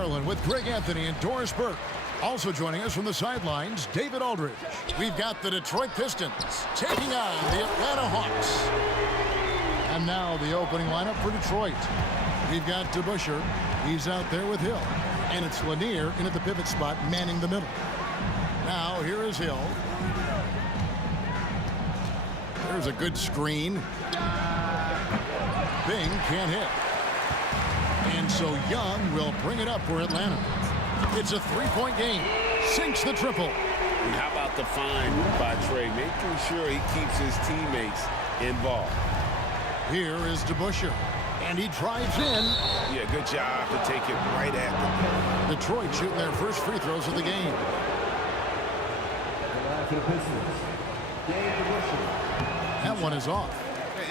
McFarland with Greg Anthony and Doris Burke. Also joining us from the sidelines, David Aldridge. We've got the Detroit Pistons taking on the Atlanta Hawks. And now the opening lineup for Detroit. We've got DeBusschere. He's out there with Hill. And it's Lanier in at the pivot spot, manning the middle. Now here is Hill. There's a good screen. Bing can't hit. And so Young will bring it up for Atlanta. It's a three-point game. Sinks the triple. And how about the find by Trey, making sure he keeps his teammates involved. Here is DeBusschere. And he drives in. Yeah, good job to take it right at them. Detroit shooting their first free throws of the game. That one is off.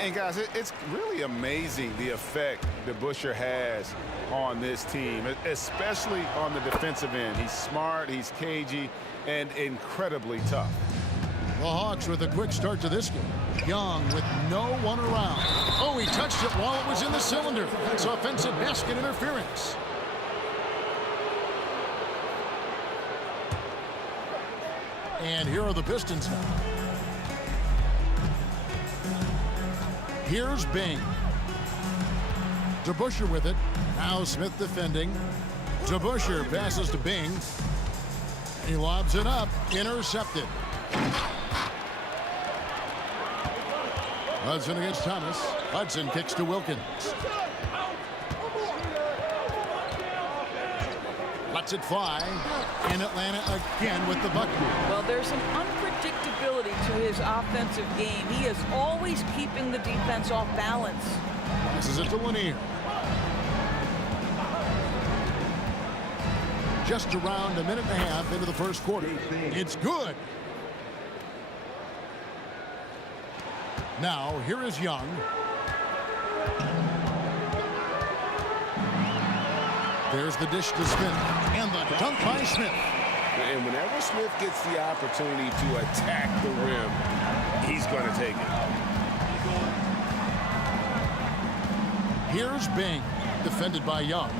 And guys, it's really amazing the effect DeBusschere has on this team, especially on the defensive end. He's smart, he's cagey, and incredibly tough. The Hawks with a quick start to this game. Young with no one around. Oh, he touched it while it was in the cylinder. It's offensive basket interference. And here are the Pistons now. Here's Bing. DeBusschere with it. Now Smith defending. DeBusschere passes to Bing. He lobs it up. Intercepted. Hudson against Thomas. Hudson kicks to Wilkins. Lets it fly. In Atlanta again with the bucket. Well, there's an unpredictability to his offensive game. He is always keeping the defense off balance. Passes it to Lanier. Just around a minute and a half into the first quarter. It's good. Now, here is Young. There's the dish to Smith. And the dunk by Smith. And whenever Smith gets the opportunity to attack the rim, he's going to take it. Here's Bing, defended by Young.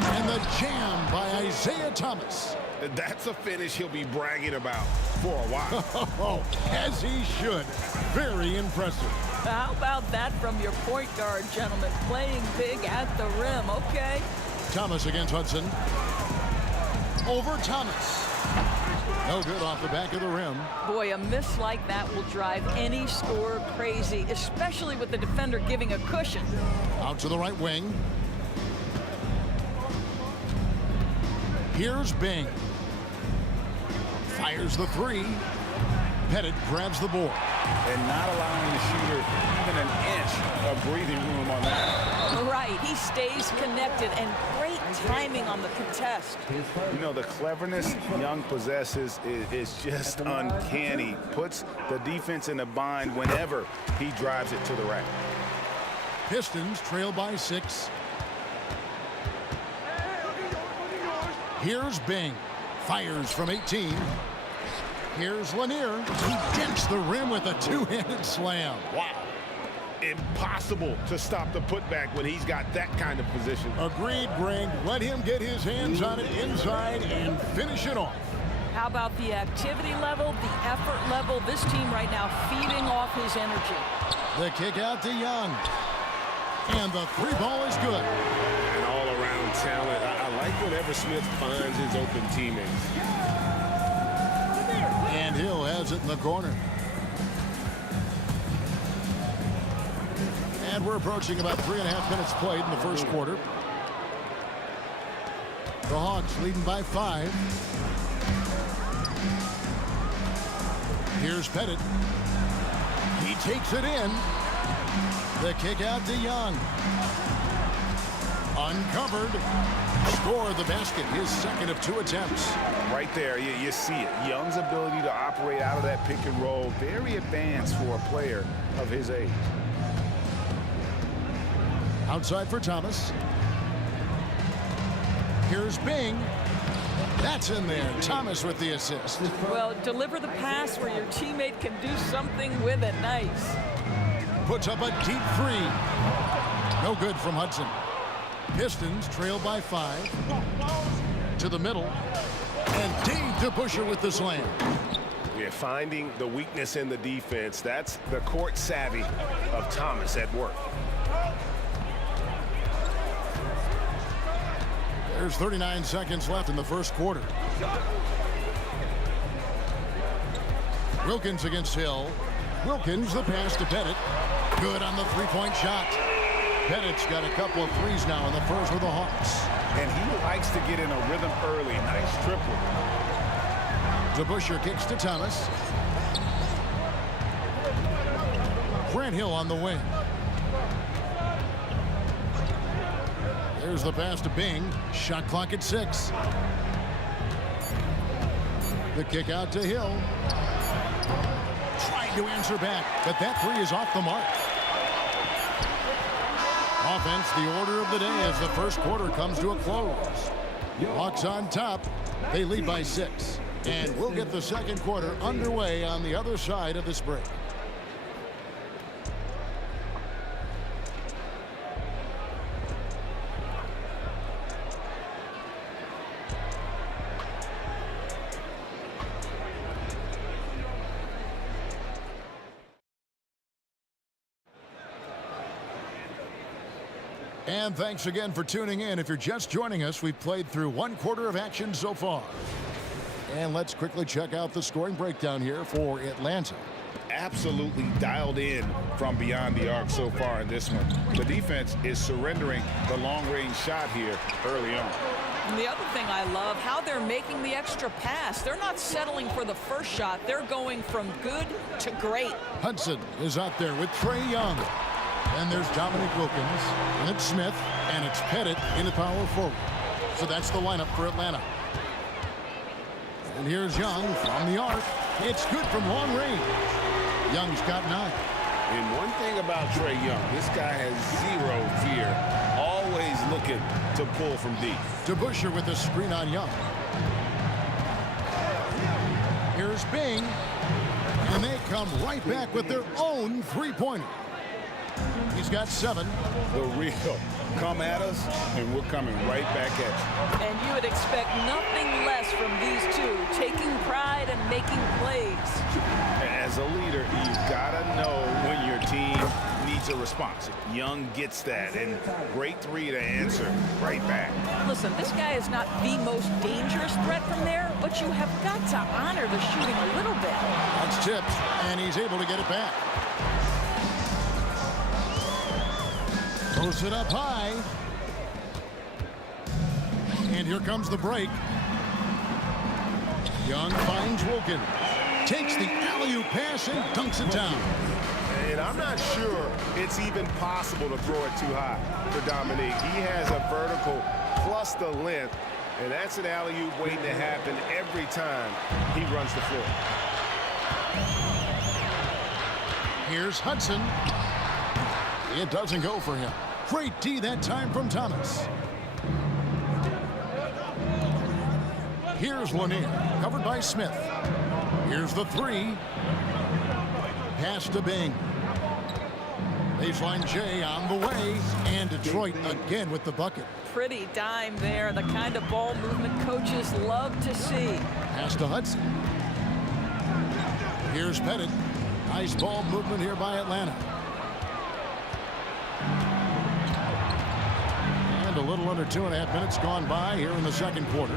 And the jam by Isaiah Thomas. That's a finish he'll be bragging about for a while. As he should. Very impressive. How about that from your point guard, gentlemen? Playing big at the rim, okay? Thomas against Hudson. Over Thomas. No good off the back of the rim. Boy, a miss like that will drive any scorer crazy, especially with the defender giving a cushion. Out to the right wing. Here's Bing. Fires the three. Pettit grabs the board. And not allowing the shooter even an inch of breathing room on that. Right, he stays connected, and great timing on the contest. You know, the cleverness Young possesses is just uncanny. Puts the defense in a bind whenever he drives it to the rack. Pistons trail by 6. Here's Bing. Fires from 18. Here's Lanier. He gets the rim with a two-handed slam. Wow. Impossible to stop the putback when he's got that kind of position. Agreed, Greg. Let him get his hands on it inside and finish it off. How about the activity level, the effort level? This team right now feeding off his energy. The kick out to Young. And the three ball is good. And all-around talent. I like whenever Smith finds his open teammates. And Hill has it in the corner. And we're approaching about 3.5 minutes played in the first quarter. The Hawks leading by 5. Here's Pettit. He takes it in. The kick out to Young. Uncovered. Score the basket, his second of 2 attempts. Right there, you see it. Young's ability to operate out of that pick and roll, very advanced for a player of his age. Outside for Thomas. Here's Bing. That's in there. Thomas with the assist. Well, deliver the pass where your teammate can do something with it. Nice. Puts up a deep 3. No good from Hudson. Pistons trail by 5. To the middle. And Dave DeBusschere with the slam. We're finding the weakness in the defense. That's the court savvy of Thomas at work. There's 39 seconds left in the first quarter. Wilkins against Hill. Wilkins, the pass to Pettit. Good on the three-point shot. Pettit's got a couple of threes now in the first with the Hawks. And he likes to get in a rhythm early. Nice triple. DeBusschere kicks to Thomas. Grant Hill on the wing. There's the pass to Bing. Shot clock at 6. The kick out to Hill. Trying to answer back, but that three is off the mark. Offense, the order of the day as the first quarter comes to a close. Hawks on top. They lead by 6. And we'll get the second quarter underway on the other side of this break. And thanks again for tuning in. If you're just joining us, we've played through one quarter of action so far. And let's quickly check out the scoring breakdown here for Atlanta. Absolutely dialed in from beyond the arc so far in this one. The defense is surrendering the long-range shot here early on. And the other thing I love, how they're making the extra pass. They're not settling for the first shot. They're going from good to great. Hudson is out there with Trae Young. And there's Dominique Wilkins, and it's Smith, and it's Pettit in the power forward. So that's the lineup for Atlanta. And here's Young from the arc. It's good from long range. Young's got 9. And one thing about Trae Young, this guy has zero fear. Always looking to pull from deep. DeBusschere with a screen on Young. Here's Bing. And they come right back with their own three-pointer. He's got 7. The real come at us, and we're coming right back at you. And you would expect nothing less from these two, taking pride and making plays. As a leader, you've got to know when your team needs a response. Young gets that, and great three to answer right back. Listen, this guy is not the most dangerous threat from there, but you have got to honor the shooting a little bit. That's tipped, and he's able to get it back. Throws it up high. And here comes the break. Young finds Wilkins. Takes the alley-oop pass and dunks it down. And I'm not sure it's even possible to throw it too high for Dominique. He has a vertical plus the length, and that's an alley-oop waiting to happen every time he runs the floor. Here's Hudson. It doesn't go for him. Great D that time from Thomas. Here's Lanier, covered by Smith. Here's the 3. Pass to Bing. Baseline J on the way. And Detroit again with the bucket. Pretty dime there, the kind of ball movement coaches love to see. Pass to Hudson. Here's Pettit. Nice ball movement here by Atlanta. And a little under 2.5 minutes gone by here in the second quarter.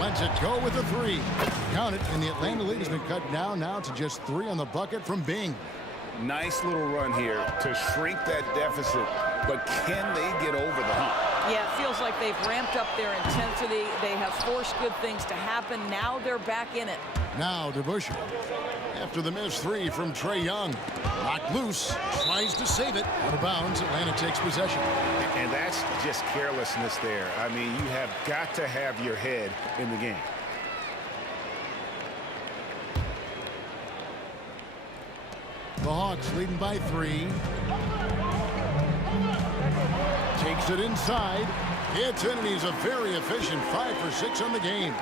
Lets it go with the 3. Count it, and the Atlanta lead has been cut down now to just 3 on the bucket from Bing. Nice little run here to shrink that deficit, but can they get over the hump? Yeah, it feels like they've ramped up their intensity. They have forced good things to happen. Now they're back in it. Now DeBusschere. After the missed 3 from Trae Young. Knocked loose. Tries to save it. Out of bounds. Atlanta takes possession. And that's just carelessness there. I mean, you have got to have your head in the game. The Hawks leading by 3. Takes it inside. It's in, and he's a very efficient 5 for 6 on the game.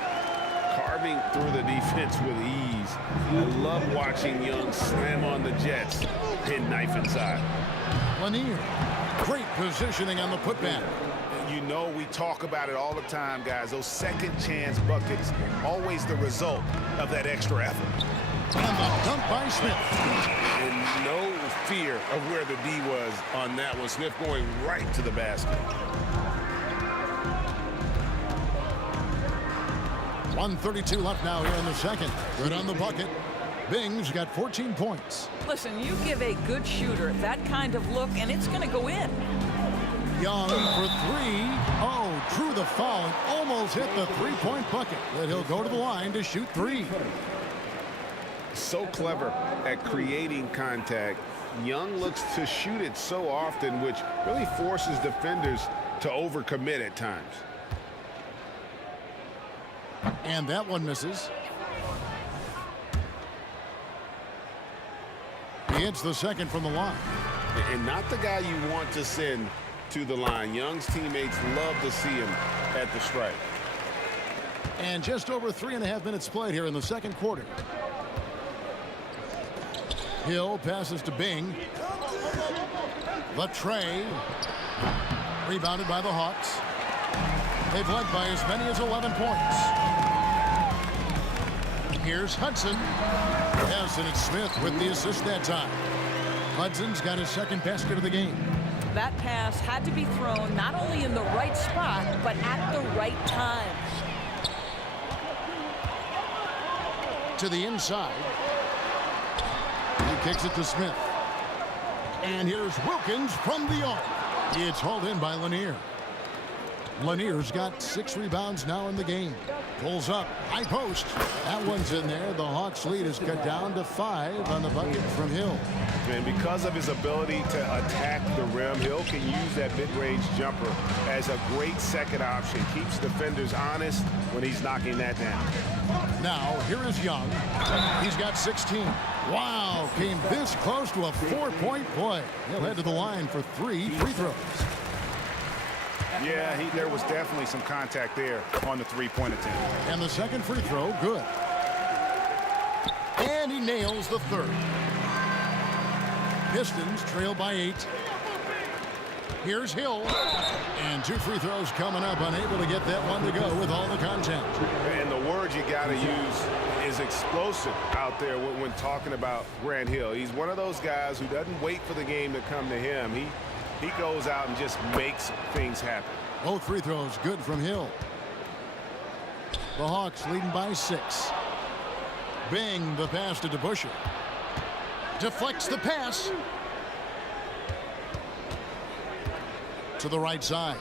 Carving through the defense with ease. I love watching Young slam on the Jets and knife inside. Lanier. Great positioning on the putback. You know, we talk about it all the time, guys. Those second chance buckets, always the result of that extra effort. And the dunk by Smith. And no fear of where the D was on that one. Smith going right to the basket. 1:32 left now here in the second. Good on the bucket. Bing's got 14 points. Listen, you give a good shooter that kind of look, and it's going to go in. Young for three. Oh, drew the foul and almost hit the three-point bucket. But he'll go to the line to shoot three. So clever at creating contact. Young looks to shoot it so often, which really forces defenders to overcommit at times. And that one misses. He hits the second from the line. And not the guy you want to send to the line. Young's teammates love to see him at the stripe. And just over 3.5 minutes played here in the second quarter. Hill passes to Bing. The tray. Rebounded by the Hawks. They've led by as many as 11 points. Here's Hudson. Yes, and it's Smith with the assist that time. Hudson's got his second basket of the game. That pass had to be thrown not only in the right spot, but at the right time. To the inside. He kicks it to Smith. And here's Wilkins from the arc. It's hauled in by Lanier. Lanier's got 6 rebounds now in the game. Pulls up, high post. That one's in there. The Hawks lead is cut down to 5 on the bucket from Hill. And because of his ability to attack the rim, Hill can use that mid-range jumper as a great second option. Keeps defenders honest when he's knocking that down. Now, here is Young. He's got 16. Wow, came this close to a 4-point play. He'll head to the line for 3 free throws. Yeah, there was definitely some contact there on the three-point attempt. And the second free throw, good. And he nails the third. Pistons trail by 8. Here's Hill. And 2 free throws coming up, unable to get that one to go with all the contact. And the word you got to use is explosive out there when talking about Grant Hill. He's one of those guys who doesn't wait for the game to come to him. He goes out and just makes things happen. Both free throws good from Hill. The Hawks leading by 6. Bing, the pass to DeBusschere. Deflects the pass. To the right side.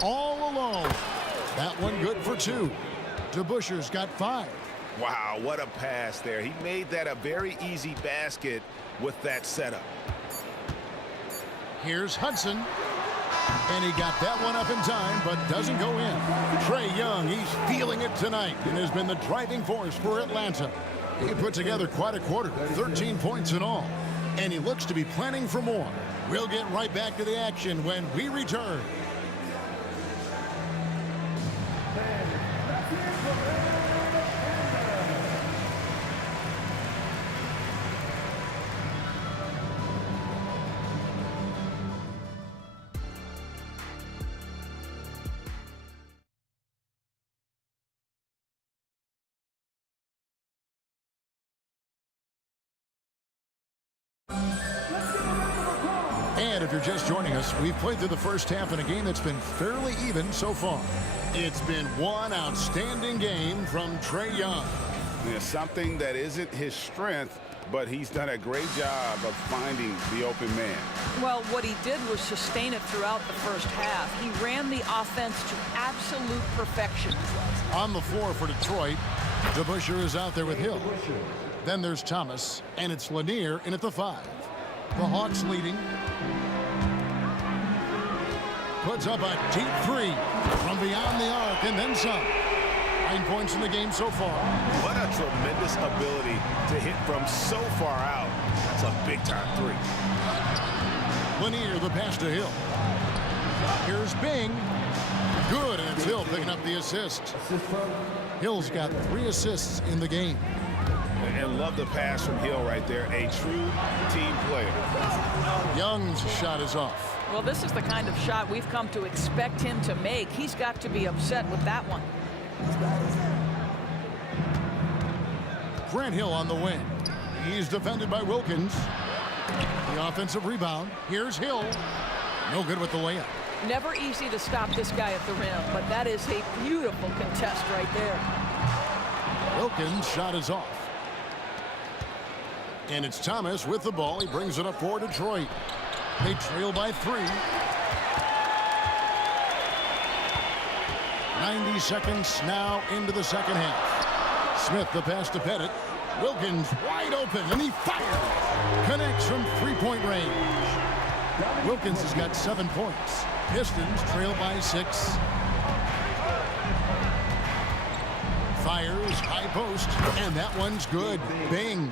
All alone. That one good for 2. DeBusschere's got 5. Wow, what a pass there. He made that a very easy basket with that setup. Here's Hudson. And he got that one up in time, but doesn't go in. Trae Young, he's feeling it tonight and has been the driving force for Atlanta. He put together quite a quarter, 13 points in all. And he looks to be planning for more. We'll get right back to the action when we return. And if you're just joining us, we've played through the first half in a game that's been fairly even so far. It's been one outstanding game from Trae Young. Yeah, something that isn't his strength, but he's done a great job of finding the open man. Well, what he did was sustain it throughout the first half. He ran the offense to absolute perfection. On the floor for Detroit, DeBusschere is out there with Hill. Then there's Thomas, and it's Lanier in at the 5. The Hawks leading. Puts up a deep 3 from beyond the arc and then some. 9 points in the game so far. What a tremendous ability to hit from so far out. That's a big-time 3. Lanier, the pass to Hill. Here's Bing. Good, and it's Hill picking up the assist. Hill's got 3 assists in the game. And love the pass from Hill right there. A true team player. Young's shot is off. Well, this is the kind of shot we've come to expect him to make. He's got to be upset with that one. Grant Hill on the wing. He's defended by Wilkins. The offensive rebound. Here's Hill. No good with the layup. Never easy to stop this guy at the rim, but that is a beautiful contest right there. Wilkins' shot is off. And it's Thomas with the ball. He brings it up for Detroit. They trail by 3. 90 seconds now into the second half. Smith the pass to Pettit. Wilkins wide open, and he fires. Connects from three-point range. Wilkins has got 7 points. Pistons trail by 6. Fires, high post, and that one's good. Bing.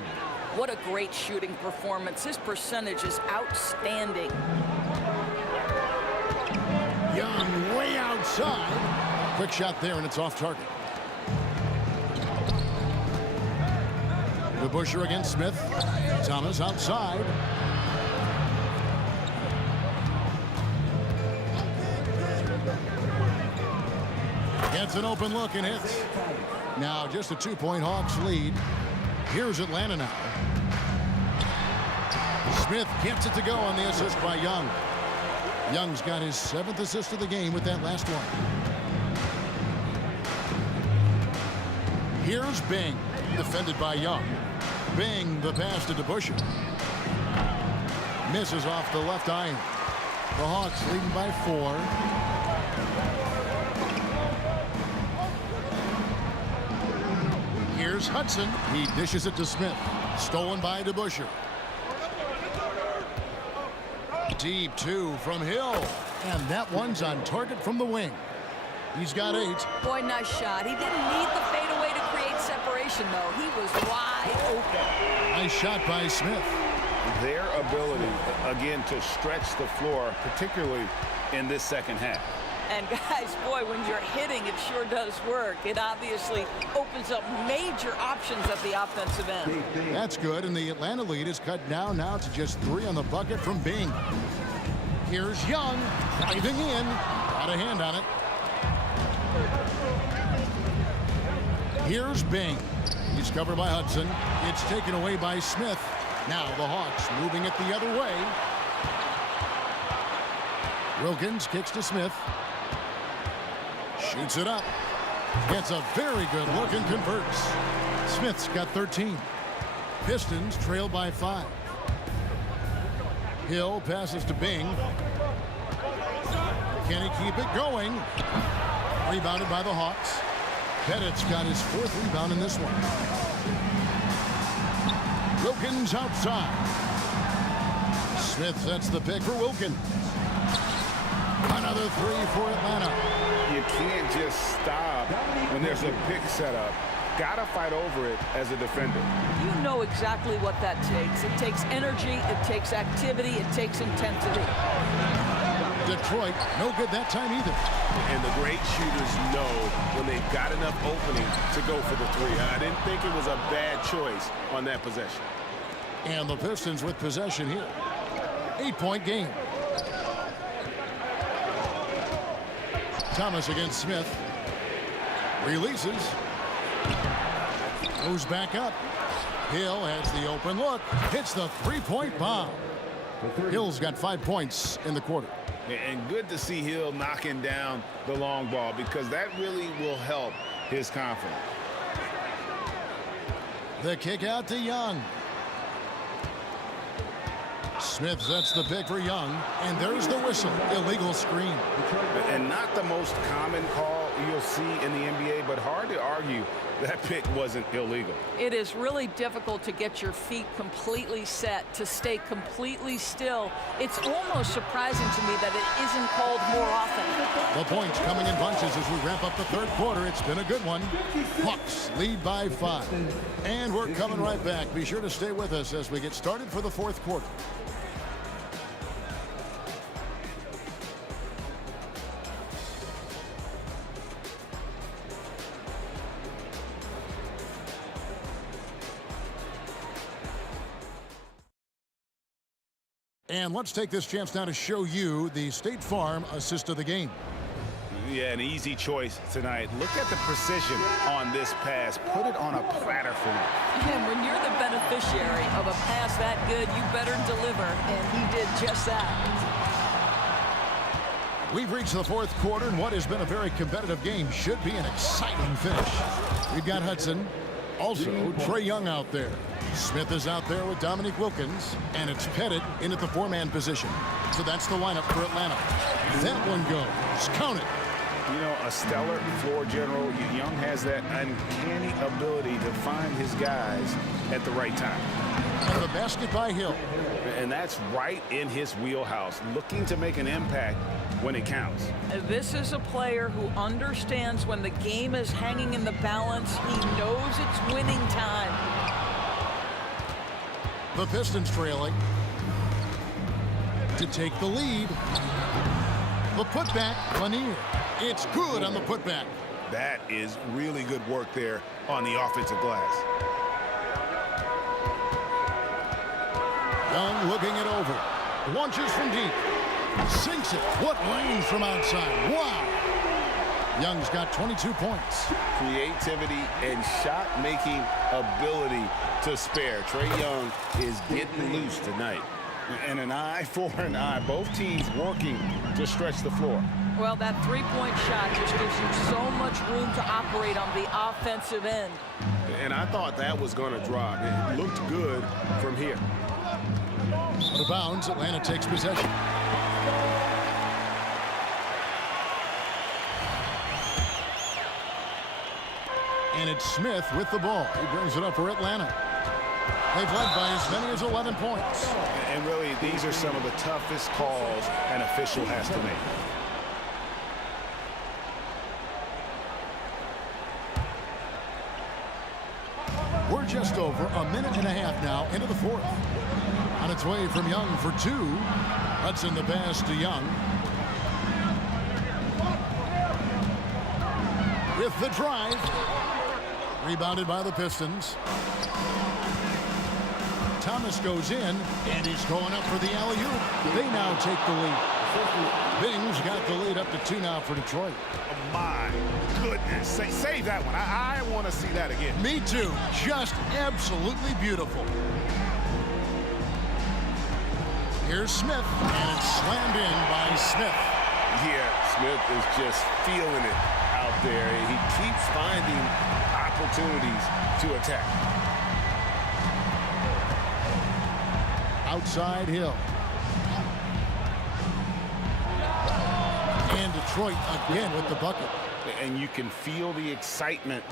What a great shooting performance. His percentage is outstanding. Young way outside. Quick shot there, and it's off target. DeBusschere against Smith. Thomas outside. Gets an open look and hits. Now just a 2-point Hawks lead. Here's Atlanta now. Smith gets it to go on the assist by Young. Young's got his 7th assist of the game with that last one. Here's Bing, defended by Young. Bing, the pass to DeBusschere. Misses off the left iron. The Hawks leading by 4. Here's Hudson. He dishes it to Smith. Stolen by DeBusschere. Deep 2 from Hill. And that one's on target from the wing. He's got 8. Boy, nice shot. He didn't need the fadeaway to create separation, though. He was wide open. Nice shot by Smith. Their ability, again, to stretch the floor, particularly in this second half. And guys, boy, when you're hitting, it sure does work. It obviously opens up major options at the offensive end. That's good, and the Atlanta lead is cut down now to just 3 on the bucket from Bing. Here's Young, driving in. Got a hand on it. Here's Bing. He's covered by Hudson. It's taken away by Smith. Now the Hawks moving it the other way. Wilkins kicks to Smith. Shoots it up. Gets a very good look and converts. Smith's got 13. Pistons trail by 5. Hill passes to Bing. Can he keep it going? Rebounded by the Hawks. Pettit's got his 4th rebound in this one. Wilkins outside. Smith sets the pick for Wilkins. Another 3 for Atlanta. You can't just stop when there's a pick set up. Gotta fight over it as a defender. You know exactly what that takes. It takes energy, it takes activity, it takes intensity. Detroit, no good that time either. And the great shooters know when they've got enough opening to go for the 3. I didn't think it was a bad choice on that possession. And the Pistons with possession here. 8-point game. Thomas against Smith. Releases. Goes back up. Hill has the open look. Hits the 3-point bomb. Hill's got 5 points in the quarter. And good to see Hill knocking down the long ball because that really will help his confidence. The kick out to Young. Smith sets the pick for Young, and there's the whistle. Illegal screen. And not the most common call you'll see in the NBA, but hard to argue that pick wasn't illegal. It is really difficult to get your feet completely set, to stay completely still. It's almost surprising to me that it isn't called more often. The points coming in bunches as we wrap up the 3rd quarter. It's been a good one. Hawks lead by 5. And we're coming right back. Be sure to stay with us as we get started for the 4th quarter. And let's take this chance now to show you the State Farm assist of the game. Yeah, an easy choice tonight. Look at the precision on this pass. Put it on a platter for him. And when you're the beneficiary of a pass that good, you better deliver, and he did just that. We've reached the fourth quarter, and what has been a very competitive game should be an exciting finish. We've got Hudson. Also, Trae Young out there. Smith is out there with Dominique Wilkins, and it's Pettit in at the four-man position. So that's the lineup for Atlanta. That one goes. Count it. You know, a stellar floor general. Young has that uncanny ability to find his guys at the right time. And the basket by Hill. And that's right in his wheelhouse, looking to make an impact when it counts. This is a player who understands when the game is hanging in the balance. He knows it's winning time. The Pistons trailing to take the lead. The putback, Lanier. It's good on the putback. That is really good work there on the offensive glass. Young looking it over. Launches from deep. Sinks it. What range from outside. Wow. Young's got 22 points. Creativity and shot-making ability to spare. Trae Young is getting loose tonight. And an eye for an eye. Both teams working to stretch the floor. Well, that three-point shot just gives you so much room to operate on the offensive end. And I thought that was going to drop. It looked good from here. Out of bounds, Atlanta takes possession. And it's Smith with the ball. He brings it up for Atlanta. They've led by as many as 11 points. And really, these are some of the toughest calls an official has to make. We're just over a minute and a half now into the fourth. On its way from Young for two. Hudson the pass to Young. With the drive. Rebounded by the Pistons. Thomas goes in, and he's going up for the alley-oop. They now take the lead. Bing's got the lead up to 2 now for Detroit. Oh my goodness. Save that one. I want to see that again. Me too. Just absolutely beautiful. Here's Smith, and it's slammed in by Smith. Yeah, Smith is just feeling it out there. He keeps finding opportunities to attack. Outside Hill. And Detroit again with the bucket. And you can feel the excitement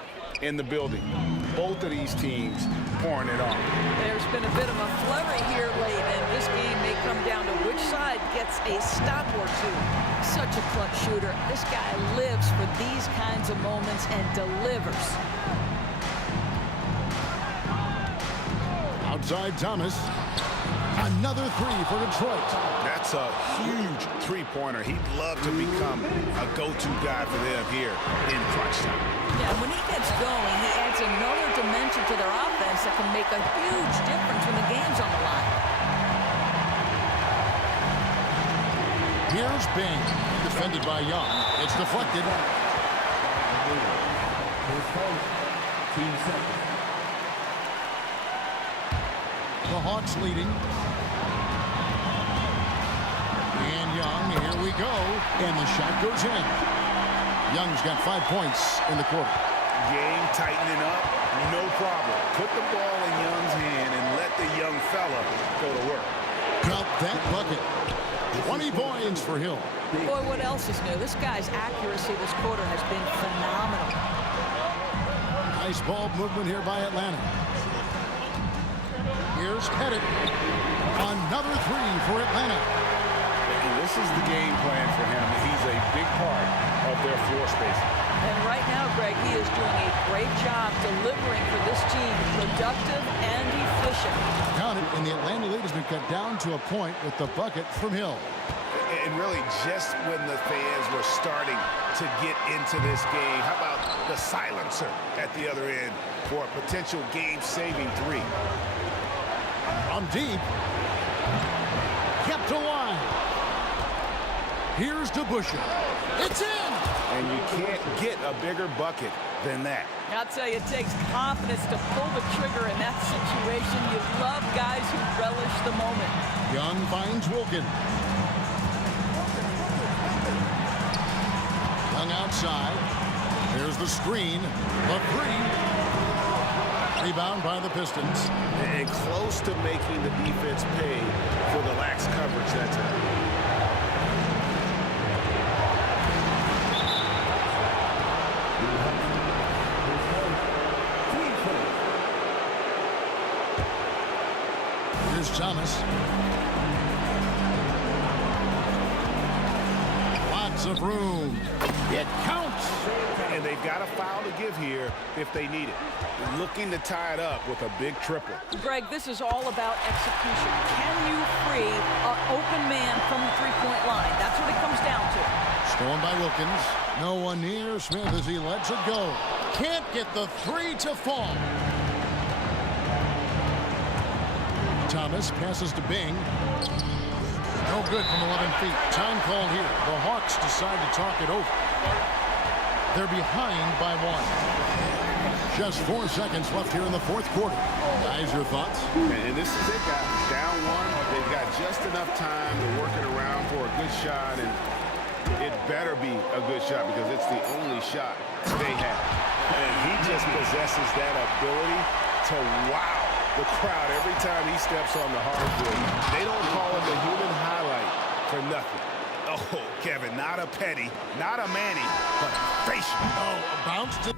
in the building. Both of these teams pouring it on. There's been a bit of a flurry here late, and this game may come down to which side gets a stop or two. Such a clutch shooter. This guy lives for these kinds of moments and delivers. Outside Thomas. Another three for Detroit. That's a huge three-pointer. He'd love to become a go-to guy for them here in crunch time. Yeah, when he gets going, he adds another dimension to their offense that can make a huge difference when the game's on the line. Here's Bing, defended by Young. It's deflected. The Hawks leading. And Young, here we go. And the shot goes in. Young's got 5 points in the quarter. Game tightening up, no problem. Put the ball in Young's hand and let the young fella go to work. Count that bucket. 20 points for Hill. Boy, what else is new? This guy's accuracy this quarter has been phenomenal. Nice ball movement here by Atlanta. Here's Pettit. Another three for Atlanta. And this is the game plan for him. He's a big part of their floor space. And right now, Greg, he is doing a great job delivering for this team, productive and efficient. Count it, and the Atlanta lead has been cut down to a point with the bucket from Hill. And really, just when the fans were starting to get into this game, how about the silencer at the other end for a potential game-saving three? From deep. Here's DeBusschere. It's in! And you can't get a bigger bucket than that. I'll tell you, it takes confidence to pull the trigger in that situation. You love guys who relish the moment. Young finds Wilkins. Young outside. There's the screen. A three. Rebound by the Pistons. And close to making the defense pay for the lax coverage that time. Here's Thomas. Lots of room. It counts. And they've got a foul to give here if they need it. Looking to tie it up with a big triple. Greg, this is all about execution. Can you free an open man from the three-point line? That's what it comes down to. Stolen by Wilkins. No one near Smith as he lets it go. Can't get the three to fall. Thomas passes to Bing. No good from 11 feet. Time called here. The Hawks decide to talk it over. They're behind by one. Just 4 seconds left here in the fourth quarter. Guys, your thoughts? And this is it, guys. Down one. They've got just enough time to work it around for a good shot, and it better be a good shot because it's the only shot they have. And he just possesses that ability to wow the crowd every time he steps on the hardwood. They don't call it the human highlight for nothing. Oh, Kevin, not a Petty, not a Manny, but a facial. Oh, a bounce to...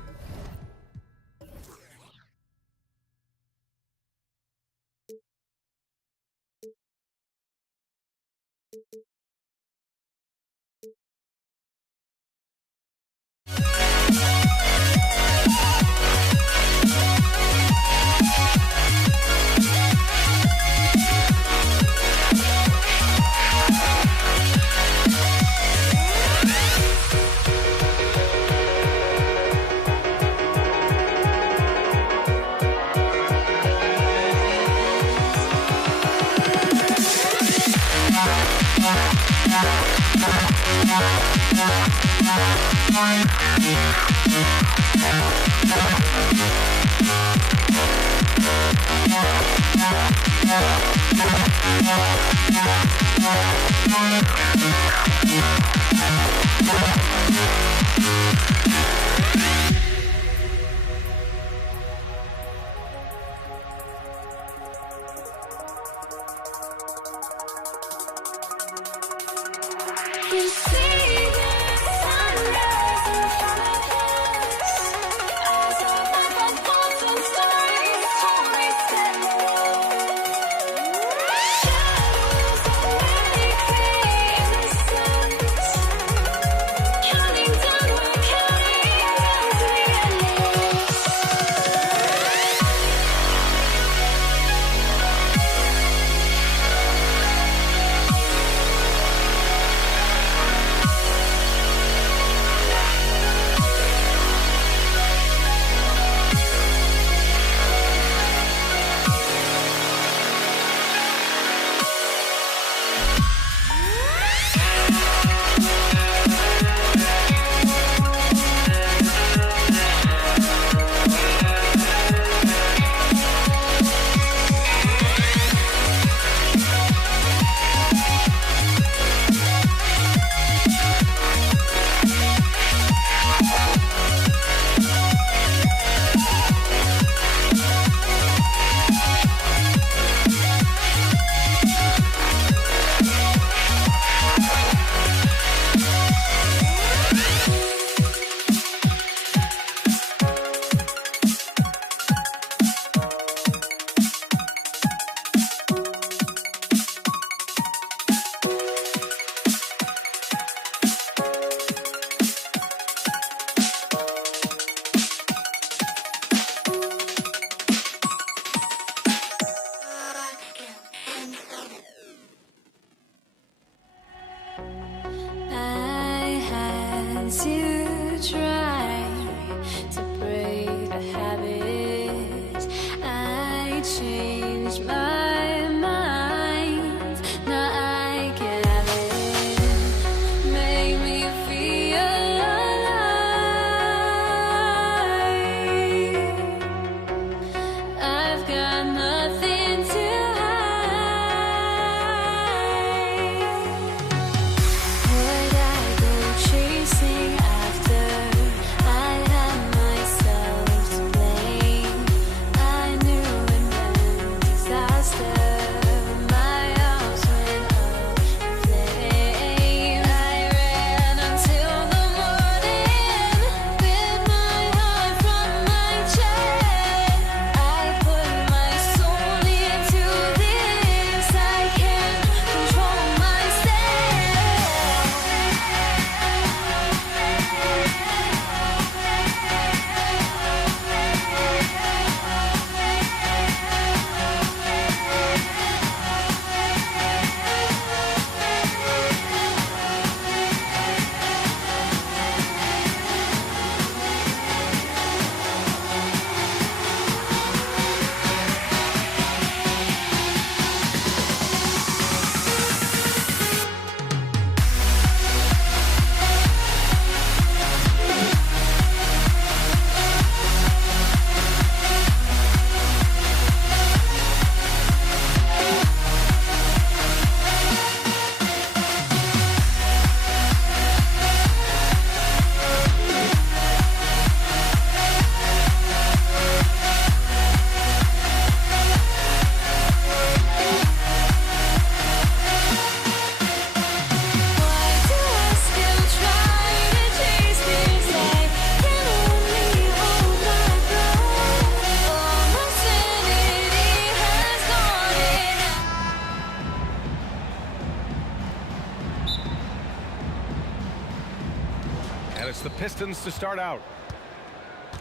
And it's the Pistons to start out.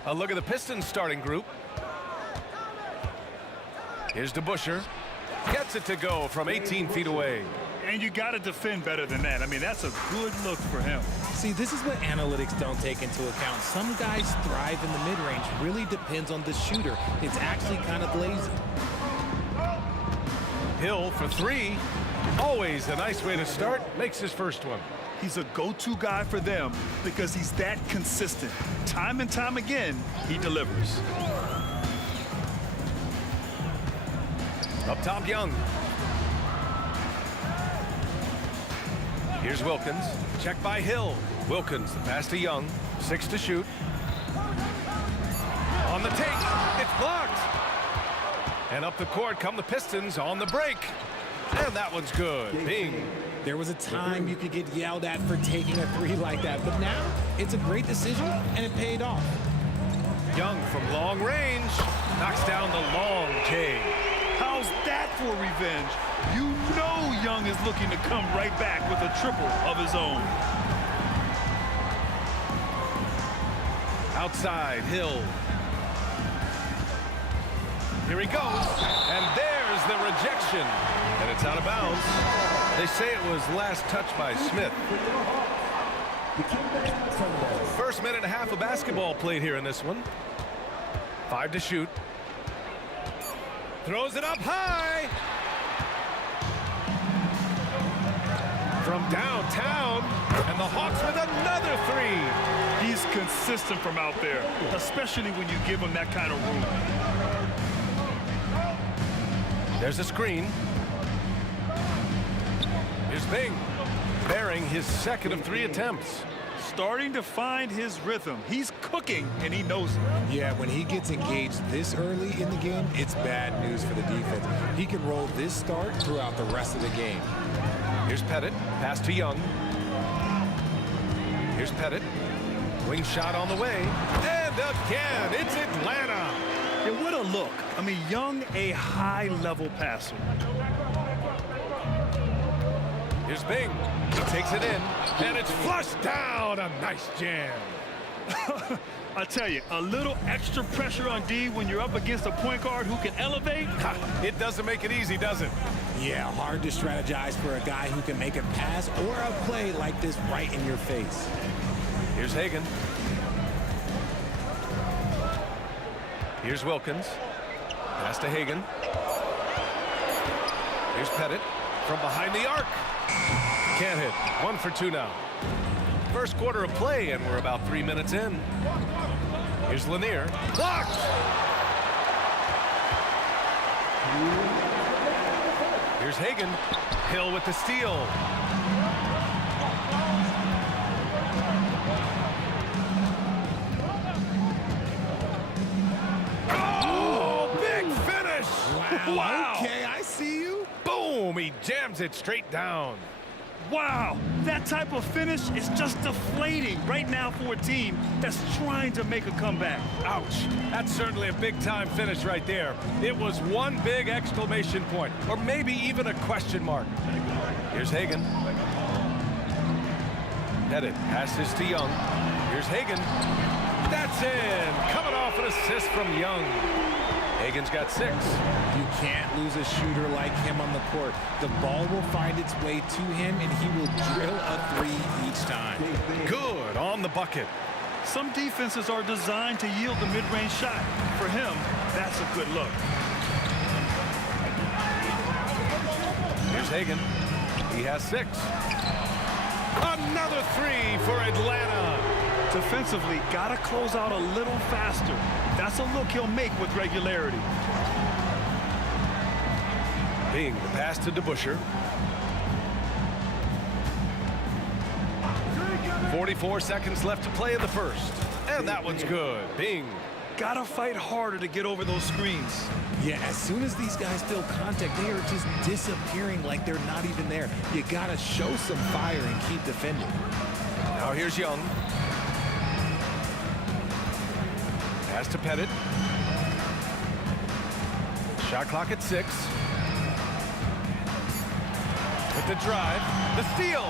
A look at the Pistons starting group. Here's DeBusschere. Gets it to go from 18 feet away. And you got to defend better than that. I mean, that's a good look for him. See, this is what analytics don't take into account. Some guys thrive in the mid-range. Really depends on the shooter. It's actually kind of lazy. Hill for three. Always a nice way to start. Makes his first one. He's a go-to guy for them because he's that consistent. Time and time again, he delivers. Up top, Young. Here's Wilkins. Check by Hill. Wilkins, the pass to Young. 6 to shoot. On the take. It's blocked. And up the court come the Pistons on the break. And that one's good. Bing. There was a time you could get yelled at for taking a three like that, but now it's a great decision, and it paid off. Young from long range. Knocks down the long J. How's that for revenge? You know Young is looking to come right back with a triple of his own. Outside, Hill. Here he goes. And there's the rejection. And it's out of bounds. They say it was last touched by Smith. First minute and a half of basketball played here in this one. 5 to shoot. Throws it up high. From downtown. And the Hawks with another three. He's consistent from out there, especially when you give him that kind of room. There's a screen. Here's Bing, bearing his second of 3 attempts. Starting to find his rhythm. He's cooking, and he knows it. Yeah, when he gets engaged this early in the game, it's bad news for the defense. He can roll this start throughout the rest of the game. Here's Pettit, pass to Young. Here's Pettit, wing shot on the way. And again, it's Atlanta. And what a look. I mean, Young, a high-level passer. Here's Bing. He takes it in, and it's flushed down. A nice jam. I tell you, a little extra pressure on D when you're up against a point guard who can elevate. It doesn't make it easy, does it? Yeah, hard to strategize for a guy who can make a pass or a play like this right in your face. Here's Hagan. Here's Wilkins. Pass to Hagan. Here's Pettit from behind the arc. Can't hit. 1 for 2 now. First quarter of play, and we're about 3 minutes in. Here's Lanier. Blocked! Here's Hagan. Hill with the steal. Oh, big finish! Wow! Okay, I see you. Boom! He jams it straight down. Wow, that type of finish is just deflating right now for a team that's trying to make a comeback. Ouch. That's certainly a big-time finish right there. It was one big exclamation point, or maybe even a question mark. Here's Hagan. Pettit passes to Young. Here's Hagan. That's in. Coming off an assist from Young. Hagan's got 6. You can't lose a shooter like him on the court. The ball will find its way to him, and he will drill a 3 each time. Good on the bucket. Some defenses are designed to yield the mid-range shot. For him, that's a good look. Here's Hagan. He has 6. Another 3 for Atlanta. Defensively, got to close out a little faster. That's a look he'll make with regularity. Bing, the pass to DeBusschere. 44 seconds left to play in the first. And that one's good. Bing. Got to fight harder to get over those screens. Yeah, as soon as these guys feel contact, they are just disappearing like they're not even there. You got to show some fire and keep defending. Now here's Young. Pass to Pettit. Shot clock at 6. With the drive, the steal.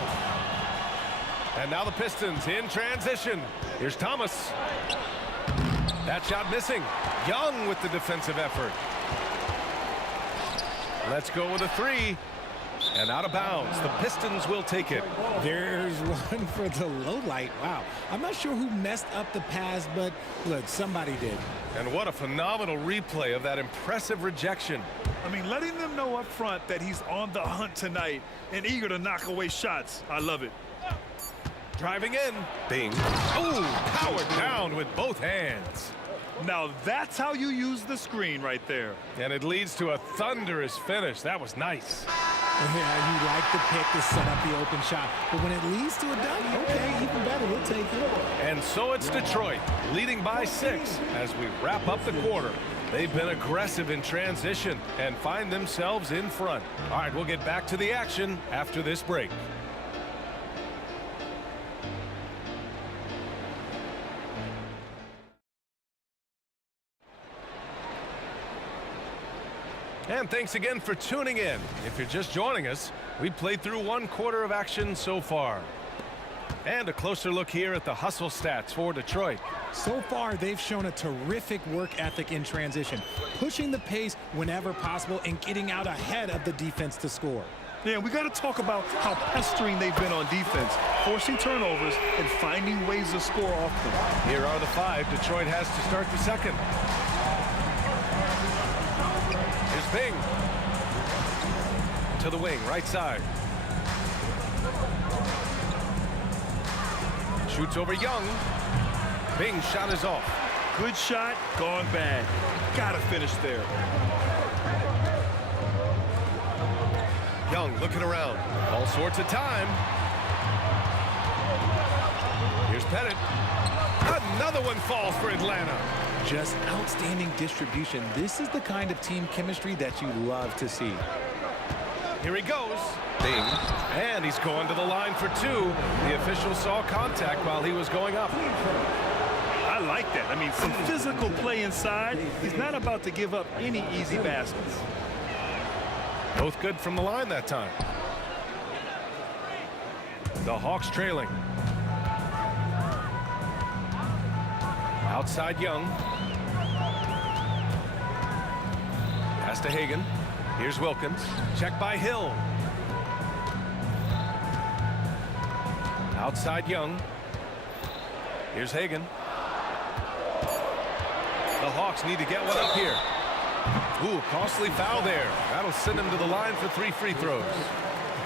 And now the Pistons in transition. Here's Thomas. That shot missing. Young with the defensive effort. Let's go with a three. And out of bounds. The Pistons will take it. There's one for the low light. Wow. I'm not sure who messed up the pass, but look, somebody did. And what a phenomenal replay of that impressive rejection. I mean, letting them know up front that he's on the hunt tonight and eager to knock away shots. I love it. Driving in. Bing. Ooh, powered down with both hands. Now that's how you use the screen right there. And it leads to a thunderous finish. That was nice. Yeah, you like the pick to set up the open shot. But when it leads to a dunk, okay, even better. We'll take it. And so it's Detroit, leading by 6 as we wrap up the quarter. They've been aggressive in transition and find themselves in front. All right, we'll get back to the action after this break. And thanks again for tuning in. If you're just joining us, we played through 1 quarter of action so far. And a closer look here at the hustle stats for Detroit. So far, they've shown a terrific work ethic in transition, pushing the pace whenever possible and getting out ahead of the defense to score. Yeah, we got to talk about how pestering they've been on defense, forcing turnovers and finding ways to score off them. Here are the 5 Detroit has to start the second. Here's Bing. To the wing, right side. Shoots over Young. Bing's shot is off. Good shot, gone bad. Got to finish there. Young looking around. All sorts of time. Here's Pettit. Another one falls for Atlanta. Just outstanding distribution. This is the kind of team chemistry that you love to see. Here he goes. Bing. And he's going to the line for 2. The official saw contact while he was going up. I like that. I mean, some physical play inside. He's not about to give up any easy baskets. Both good from the line that time. The Hawks trailing. Outside Young. Pass to Hagan. Here's Wilkins. Check by Hill. Outside Young. Here's Hagan. The Hawks need to get one up here. Ooh, costly foul there. That'll send him to the line for 3 free throws.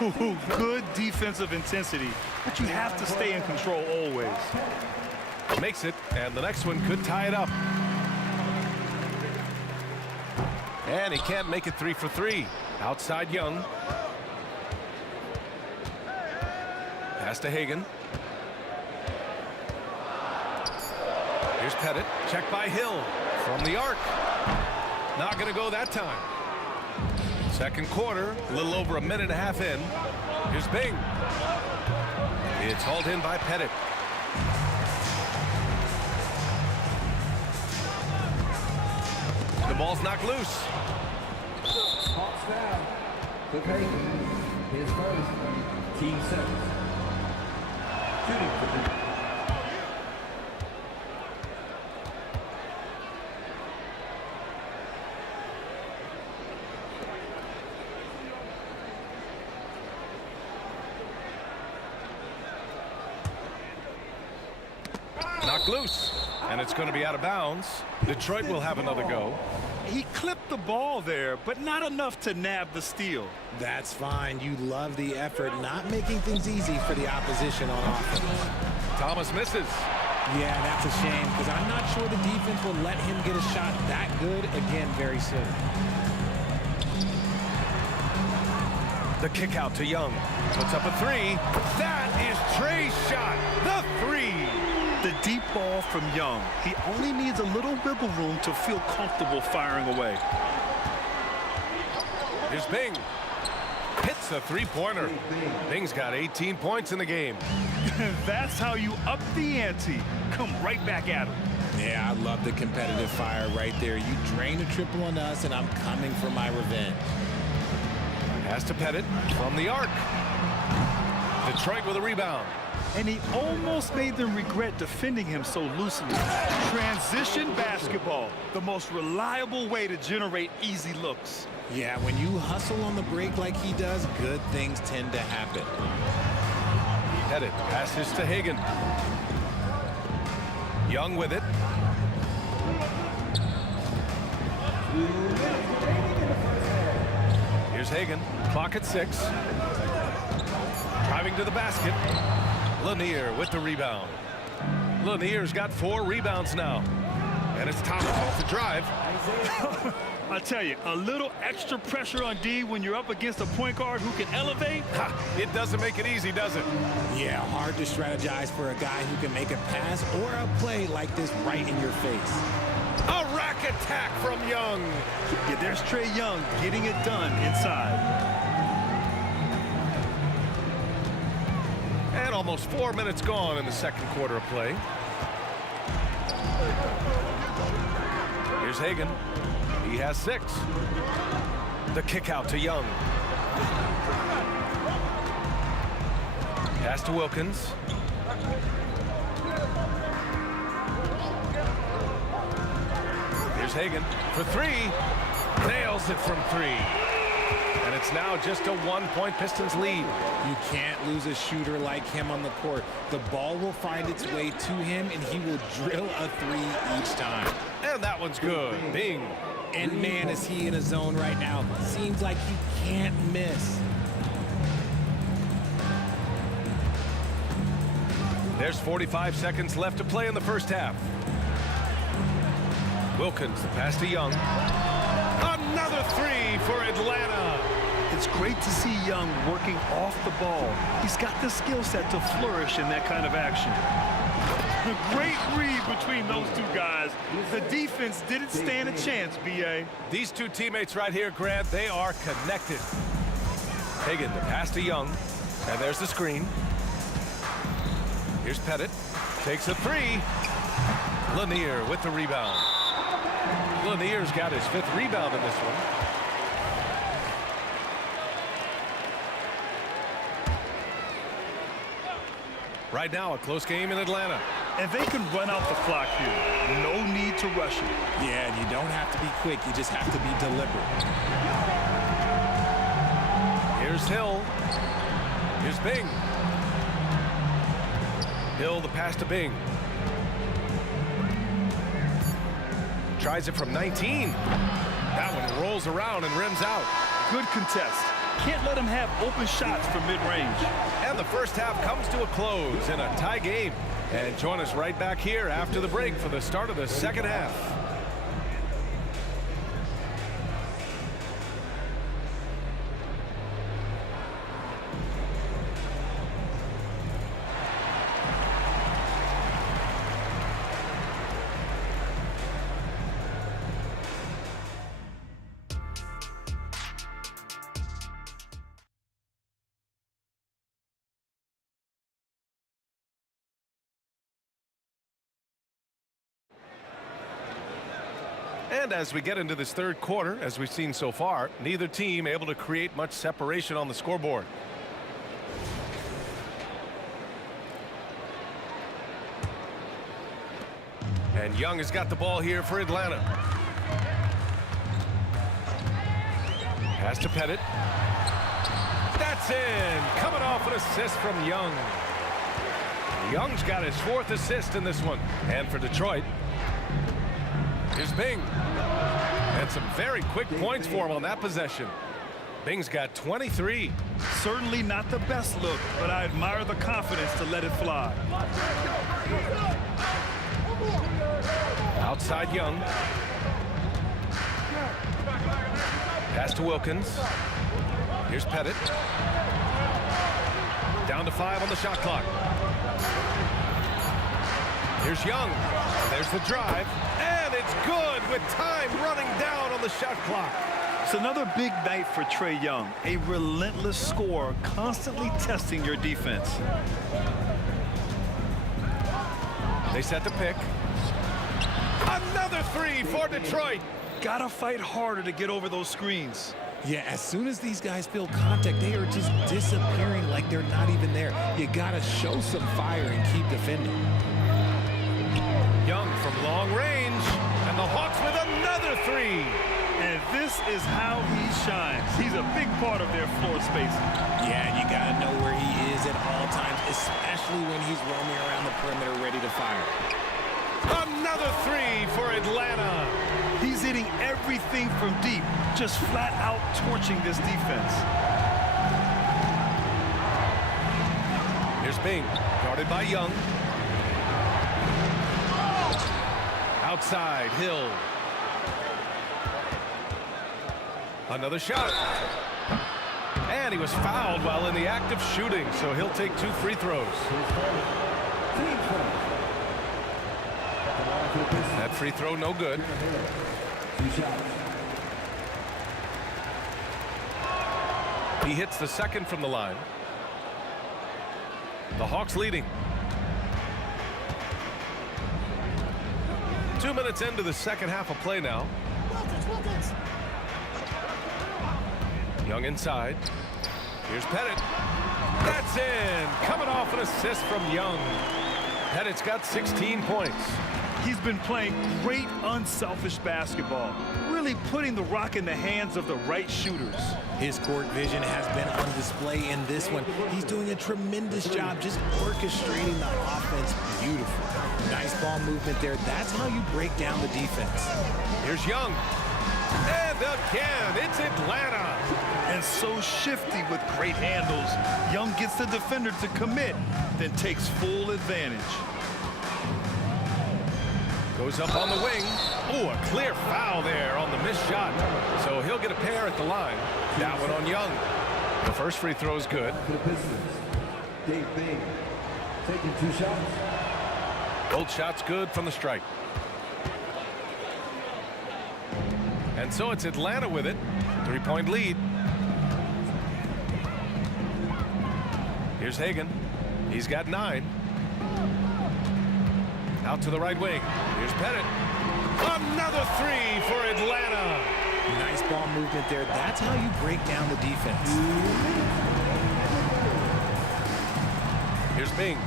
Ooh, good defensive intensity, but you have to stay in control always. Makes it, and the next one could tie it up. And he can't make it 3 for 3. Outside Young. Pass to Hagan. Here's Pettit. Check by Hill. From the arc. Not going to go that time. Second quarter, a little over a minute and a half in. Here's Bing. It's hauled in by Pettit. The ball's knocked loose. Hawks foul. Cliff Hagan. His first. Team 7. Shooting for the knocked loose. And it's going to be out of bounds. Detroit will have another go. He clipped the ball there, but not enough to nab the steal. That's fine. You love the effort, not making things easy for the opposition on offense. Thomas misses. Yeah, that's a shame because I'm not sure the defense will let him get a shot that good again very soon. The kick out to Young. Puts up a 3. That is Trey's shot. The 3. The deep ball from Young. He only needs a little wiggle room to feel comfortable firing away. Here's Bing. Hits the 3-pointer. Bing's got 18 points in the game. That's how you up the ante. Come right back at him. Yeah, I love the competitive fire right there. You drain a triple on us, and I'm coming for my revenge. Pass to Pettit from the arc. Detroit with a rebound. and he almost made them regret defending him so loosely. Transition basketball, the most reliable way to generate easy looks. Yeah, when you hustle on the break like he does, good things tend to happen. Pettit passes to Hagan. Young with it. Here's Hagan. Clock at 6. Driving to the basket. Lanier with the rebound. Lanier's got 4 rebounds now. And it's Thomas off the drive. I tell you, a little extra pressure on D when you're up against a point guard who can elevate. It doesn't make it easy, does it? Yeah, hard to strategize for a guy who can make a pass or a play like this right in your face. A rack attack from Young. Yeah, there's Trae Young getting it done inside. And almost 4 minutes gone in the second quarter of play. Here's Hagan. He has 6. The kick out to Young. Pass to Wilkins. Here's Hagan for 3. Nails it from 3. And it's now just a 1-point Pistons lead. You can't lose a shooter like him on the court. The ball will find its way to him, and he will drill a 3 each time. And that one's good. Bing. And man, is he in a zone right now. Seems like he can't miss. There's 45 seconds left to play in the first half. Wilkins, the pass to Young. Another 3 for Atlanta. It's great to see Young working off the ball. He's got the skill set to flourish in that kind of action. A great read between those two guys. The defense didn't stand a chance, B.A. These two teammates right here, Grant, they are connected. Hagan, the pass to Young. And there's the screen. Here's Pettit. Takes a 3. Lanier with the rebound. Lanier's got his 5th rebound in this one. Right now, a close game in Atlanta. And they can run out the clock here. No need to rush it. Yeah, and you don't have to be quick. You just have to be deliberate. Here's Hill. Here's Bing. Hill, the pass to Bing. Tries it from 19. That one rolls around and rims out. Good contest. Can't let him have open shots from mid-range. And the first half comes to a close in a tie game. And join us right back here after the break for the start of the second half. And as we get into this third quarter, as we've seen so far, neither team able to create much separation on the scoreboard. And Young has got the ball here for Atlanta. Pass to Pettit. That's in. Coming off an assist from Young. Young's got his 4th assist in this one. And for Detroit, here's Bing. And some very quick points for him on that possession. Bing's got 23. Certainly not the best look, but I admire the confidence to let it fly. Outside Young. Pass to Wilkins. Here's Pettit. Down to 5 on the shot clock. Here's Young. There's the drive. And it's good with time running down on the shot clock. It's another big night for Trae Young. A relentless scorer, constantly testing your defense. They set the pick. Another 3 for Detroit. Gotta fight harder to get over those screens. Yeah, as soon as these guys feel contact, they are just disappearing like they're not even there. You got to show some fire and keep defending. Young from long range, and the Hawks with another three. And this is how he shines. He's a big part of their floor spacing. Yeah, and you got to know where he is at all times, especially when he's roaming around the perimeter ready to fire. Another three for Atlanta. He's hitting everything from deep, just flat out torching this defense. Here's Bing, guarded by Young. Outside, Hill. Another shot. And he was fouled while in the act of shooting, so he'll take 2 free throws. That free throw no good. He hits the second from the line. The Hawks leading. 2 minutes into the second half of play now. Young inside. Here's Pettit. That's in. Coming off an assist from Young. Pettit's got 16 points. He's been playing great unselfish basketball, really putting the rock in the hands of the right shooters. His court vision has been on display in this one. He's doing a tremendous job just orchestrating the offense beautifully. Nice ball movement there. That's how you break down the defense. Here's Young. And again, it's Atlanta. And so shifty with great handles. Young gets the defender to commit, then takes full advantage. Goes up on the wing. Oh, a clear foul there on the missed shot. So he'll get a pair at the line. That one on Young. The first free throw is good. For the Pistons, Dave Bing taking 2 shots. Both shots good from the strike. And so it's Atlanta with it. 3-point lead. Here's Hagan. He's got 9. Out to the right wing. Here's Pettit. Another three for Atlanta. Nice ball movement there. That's how you break down the defense. Here's Bing.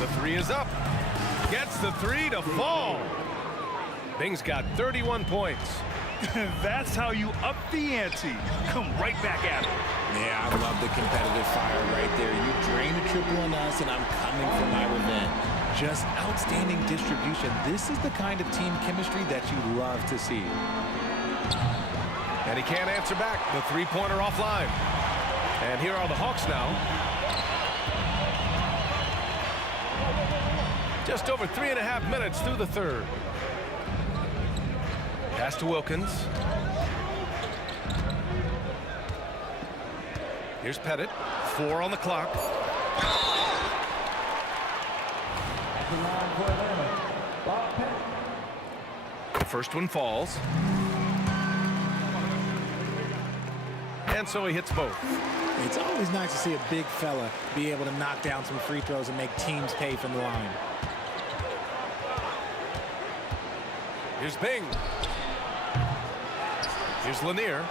The three is up. Gets the three to fall. Bing's got 31 points. That's how you up the ante. Come right back at it. Yeah, I love the competitive fire right there. You drain a triple on us, and I'm coming for my revenge. Just outstanding distribution. This is the kind of team chemistry that you love to see. And he can't answer back. The three-pointer offline. And here are the Hawks now. Just over 3.5 minutes through the third. Pass to Wilkins. Here's Pettit. 4 on the clock. The first one falls. And so he hits both. It's always nice to see a big fella be able to knock down some free throws and make teams pay from the line. Here's Bing. Here's Lanier.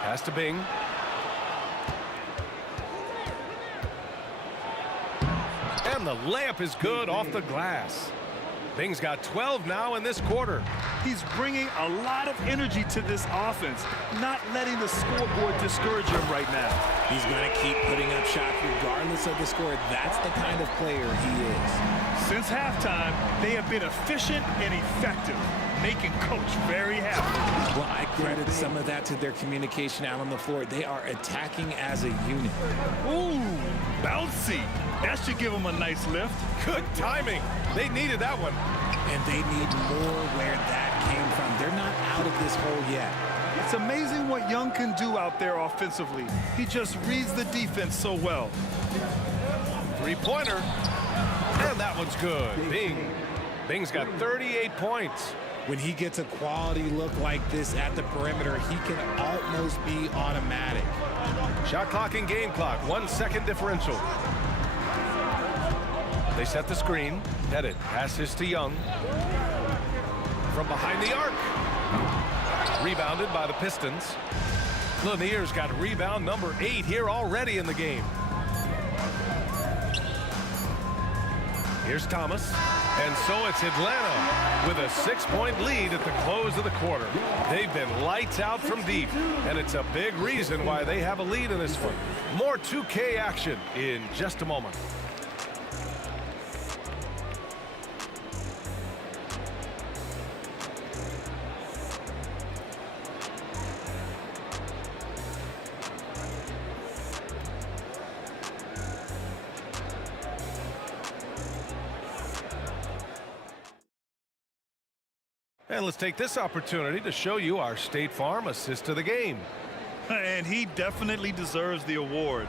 Pass to Bing. And the layup is good off the glass. Bing's got 12 now in this quarter. He's bringing a lot of energy to this offense, not letting the scoreboard discourage him right now. He's going to keep putting up shots regardless of the score. That's the kind of player he is. Since halftime, they have been efficient and effective, making Coach very happy. Well, I credit some of that to their communication out on the floor. They are attacking as a unit. Ooh, bouncy. That should give them a nice lift. Good timing. They needed that one. And they need more where that came from. They're not out of this hole yet. It's amazing what Young can do out there offensively. He just reads the defense so well. Three-pointer. And that one's good. Bing. Bing's got 38 points. When he gets a quality look like this at the perimeter, he can almost be automatic. Shot clock and game clock. 1 second differential. They set the screen. Pettit passes to Young. From behind the arc. Rebounded by the Pistons. Lanier's got rebound number 8 here already in the game. Here's Thomas. And so it's Atlanta with a 6-point lead at the close of the quarter. They've been lights out from deep, and it's a big reason why they have a lead in this one. More 2K action in just a moment. And let's take this opportunity to show you our State Farm assist of the game. And he definitely deserves the award.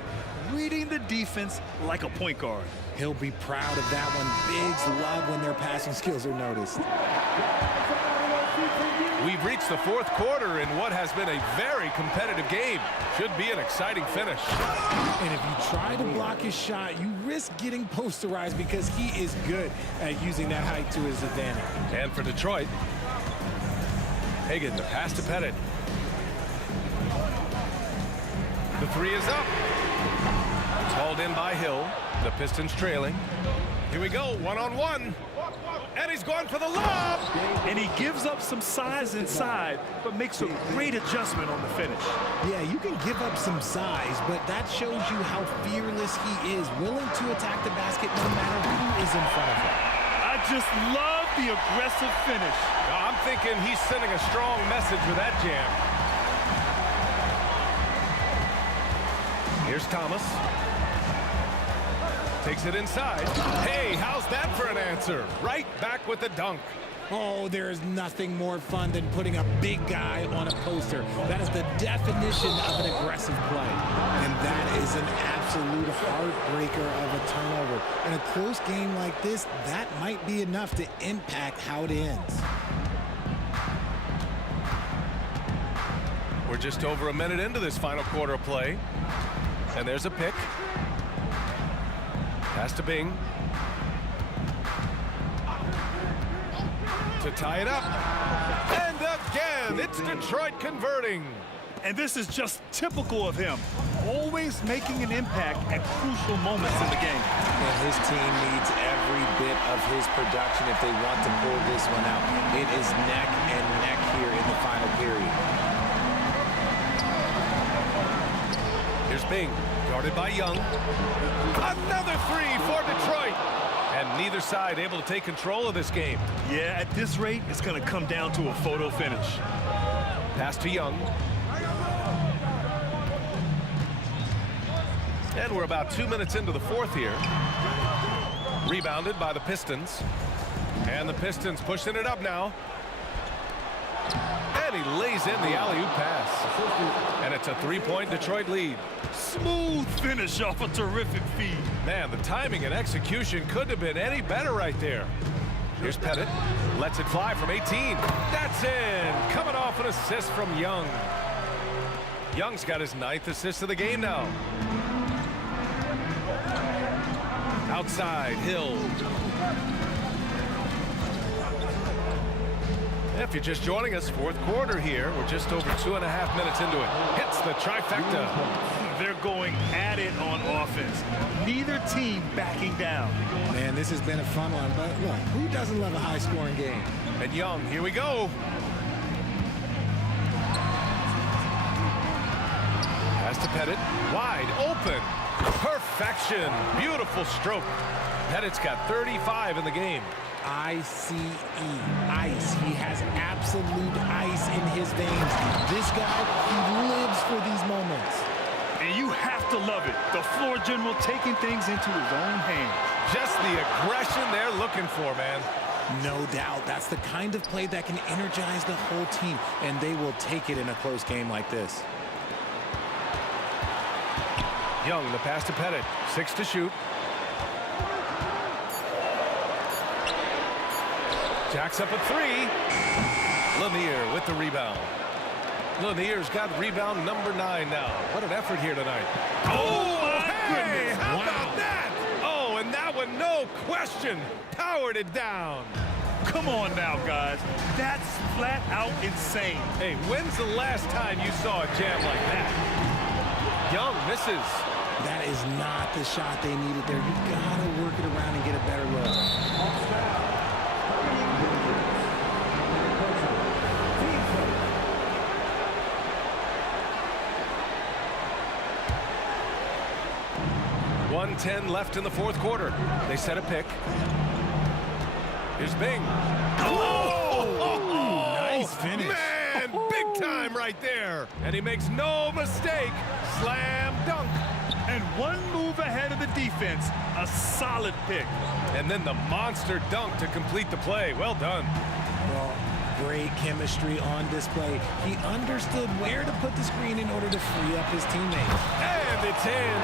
Reading the defense like a point guard. He'll be proud of that one. Bigs love when their passing skills are noticed. We've reached the 4th quarter in what has been a very competitive game. Should be an exciting finish. And if you try to block his shot, you risk getting posterized because he is good at using that height to his advantage. And for Detroit, Hagan, the pass to Pettit. The 3 is up. It's hauled in by Hill. The Pistons trailing. Here we go, one-on-one. And he's going for the lob. And he gives up some size inside, but makes a great adjustment on the finish. Yeah, you can give up some size, but that shows you how fearless he is, willing to attack the basket no matter who is in front of him. I just love the aggressive finish. I'm thinking he's sending a strong message with that jam. Here's Thomas. Takes it inside. Hey, how's that for an answer? Right back with the dunk. Oh, there is nothing more fun than putting a big guy on a poster. That is the definition of an aggressive play. And that is an absolute heartbreaker of a turnover. In a close game like this, that might be enough to impact how it ends. We're just over a minute into this final quarter of play. And there's a pick. Pass to Bing. To tie it up. And again, it's Detroit converting. And this is just typical of him. Always making an impact at crucial moments in the game. And his team needs every bit of his production if they want to pull this one out. It is neck and neck here in the final period. Here's Bing, guarded by Young. Another 3 for Detroit. And neither side able to take control of this game. Yeah, at this rate, it's going to come down to a photo finish. Pass to Young. And we're about 2 minutes into the 4th here. Rebounded by the Pistons. And the Pistons pushing it up now. And he lays in the alley-oop pass. And it's a 3-point Detroit lead. Smooth finish off a terrific feed. Man, the timing and execution couldn't have been any better right there. Here's Pettit. Lets it fly from 18. That's in. Coming off an assist from Young. Young's got his 9th assist of the game now. Outside, Hill. If you're just joining us, 4th quarter here. We're just over 2.5 minutes into it. Hits the trifecta. They're going at it on offense. Neither team backing down. Man, this has been a fun one, but look, who doesn't love a high-scoring game? And Young, here we go. Pass to Pettit, wide open. Perfection, beautiful stroke. Pettit's got 35 in the game. ICE, ice. He has absolute ice in his veins. This guy, he lives for these moments. And you have to love it. The floor general taking things into his own hands. Just the aggression they're looking for, man. No doubt. That's the kind of play that can energize the whole team, and they will take it in a close game like this. Young, the pass to Pettit. 6 to shoot. Jacks up a 3. Lanier with the rebound. Lanier's got rebound number 9 now. What an effort here tonight. Oh, my goodness. How about that? Oh, and that one, no question, powered it down. Come on now, guys. That's flat out insane. Hey, when's the last time you saw a jam like that? Young misses. That is not the shot they needed there. You gotta work it around and get a better look. .110 left in the fourth quarter. They set a pick. Here's Bing. Oh, nice finish. Man, big time right there. And he makes no mistake. Slam dunk. And one move ahead of the defense. A solid pick. And then the monster dunk to complete the play. Well done. Well, great chemistry on display. He understood where to put the screen in order to free up his teammates. And it's in.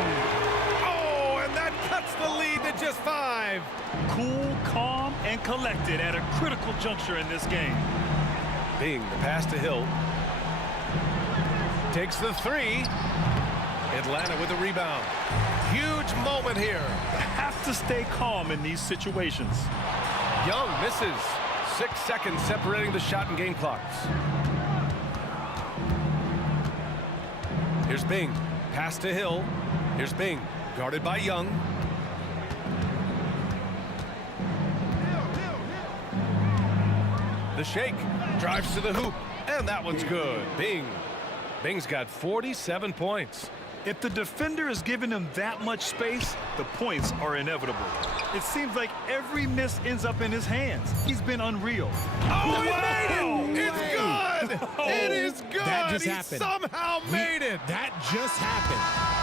Oh, and that cuts the lead to just 5. Cool, calm, and collected at a critical juncture in this game. Bing, the pass to Hill. Takes the 3. Atlanta with the rebound. Huge moment here. Have to stay calm in these situations. Young misses. 6 seconds separating the shot and game clocks. Here's Bing. Pass to Hill. Here's Bing. Guarded by Young. The shake. Drives to the hoop. And that one's good. Bing. Bing's got 47 points. If the defender is giving him that much space, the points are inevitable. It seems like every miss ends up in his hands. He's been unreal. Oh, he made it! It's good! It is good! That just He happened. somehow made it! That just happened.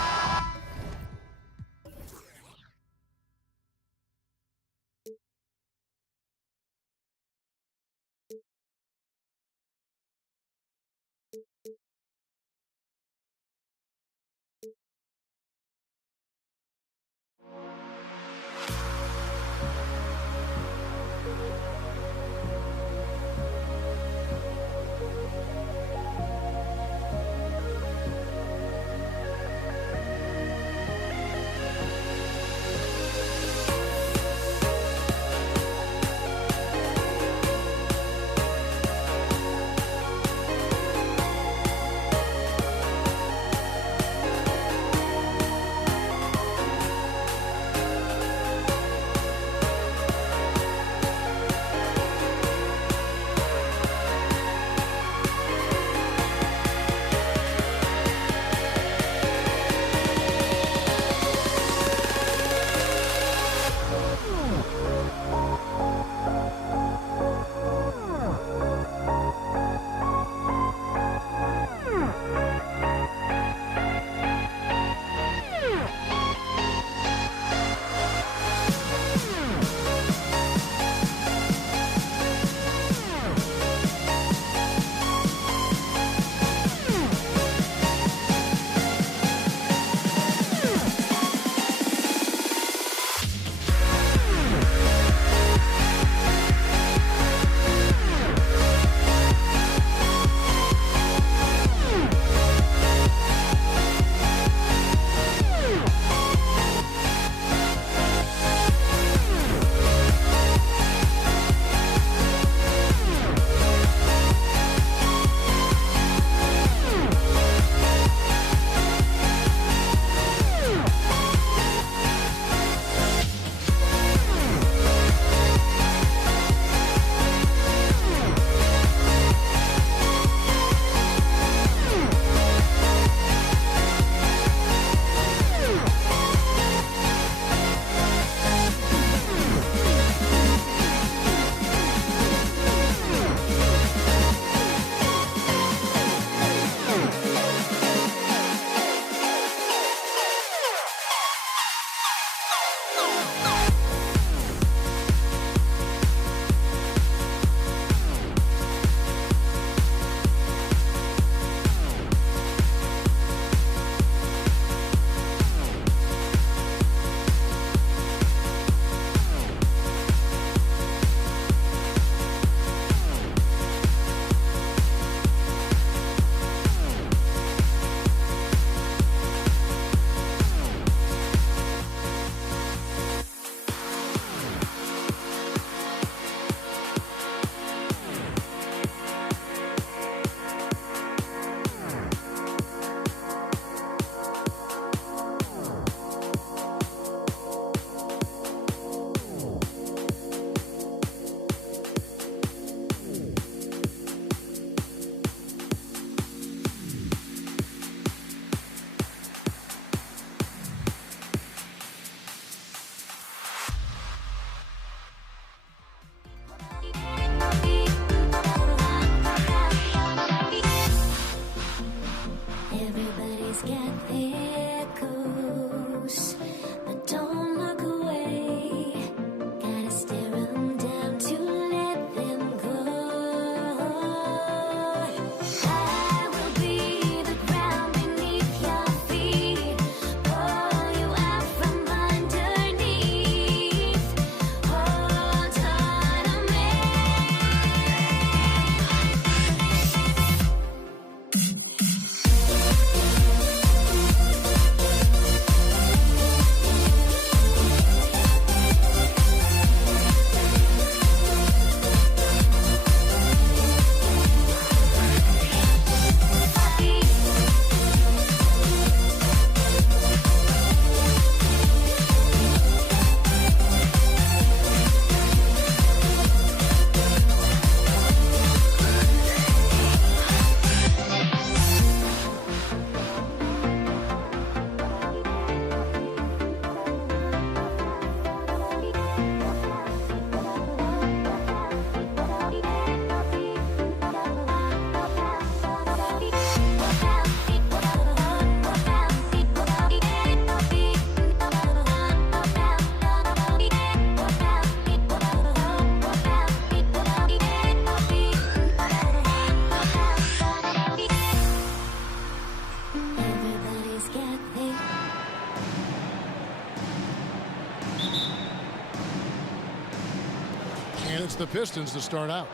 And it's the Pistons to start out.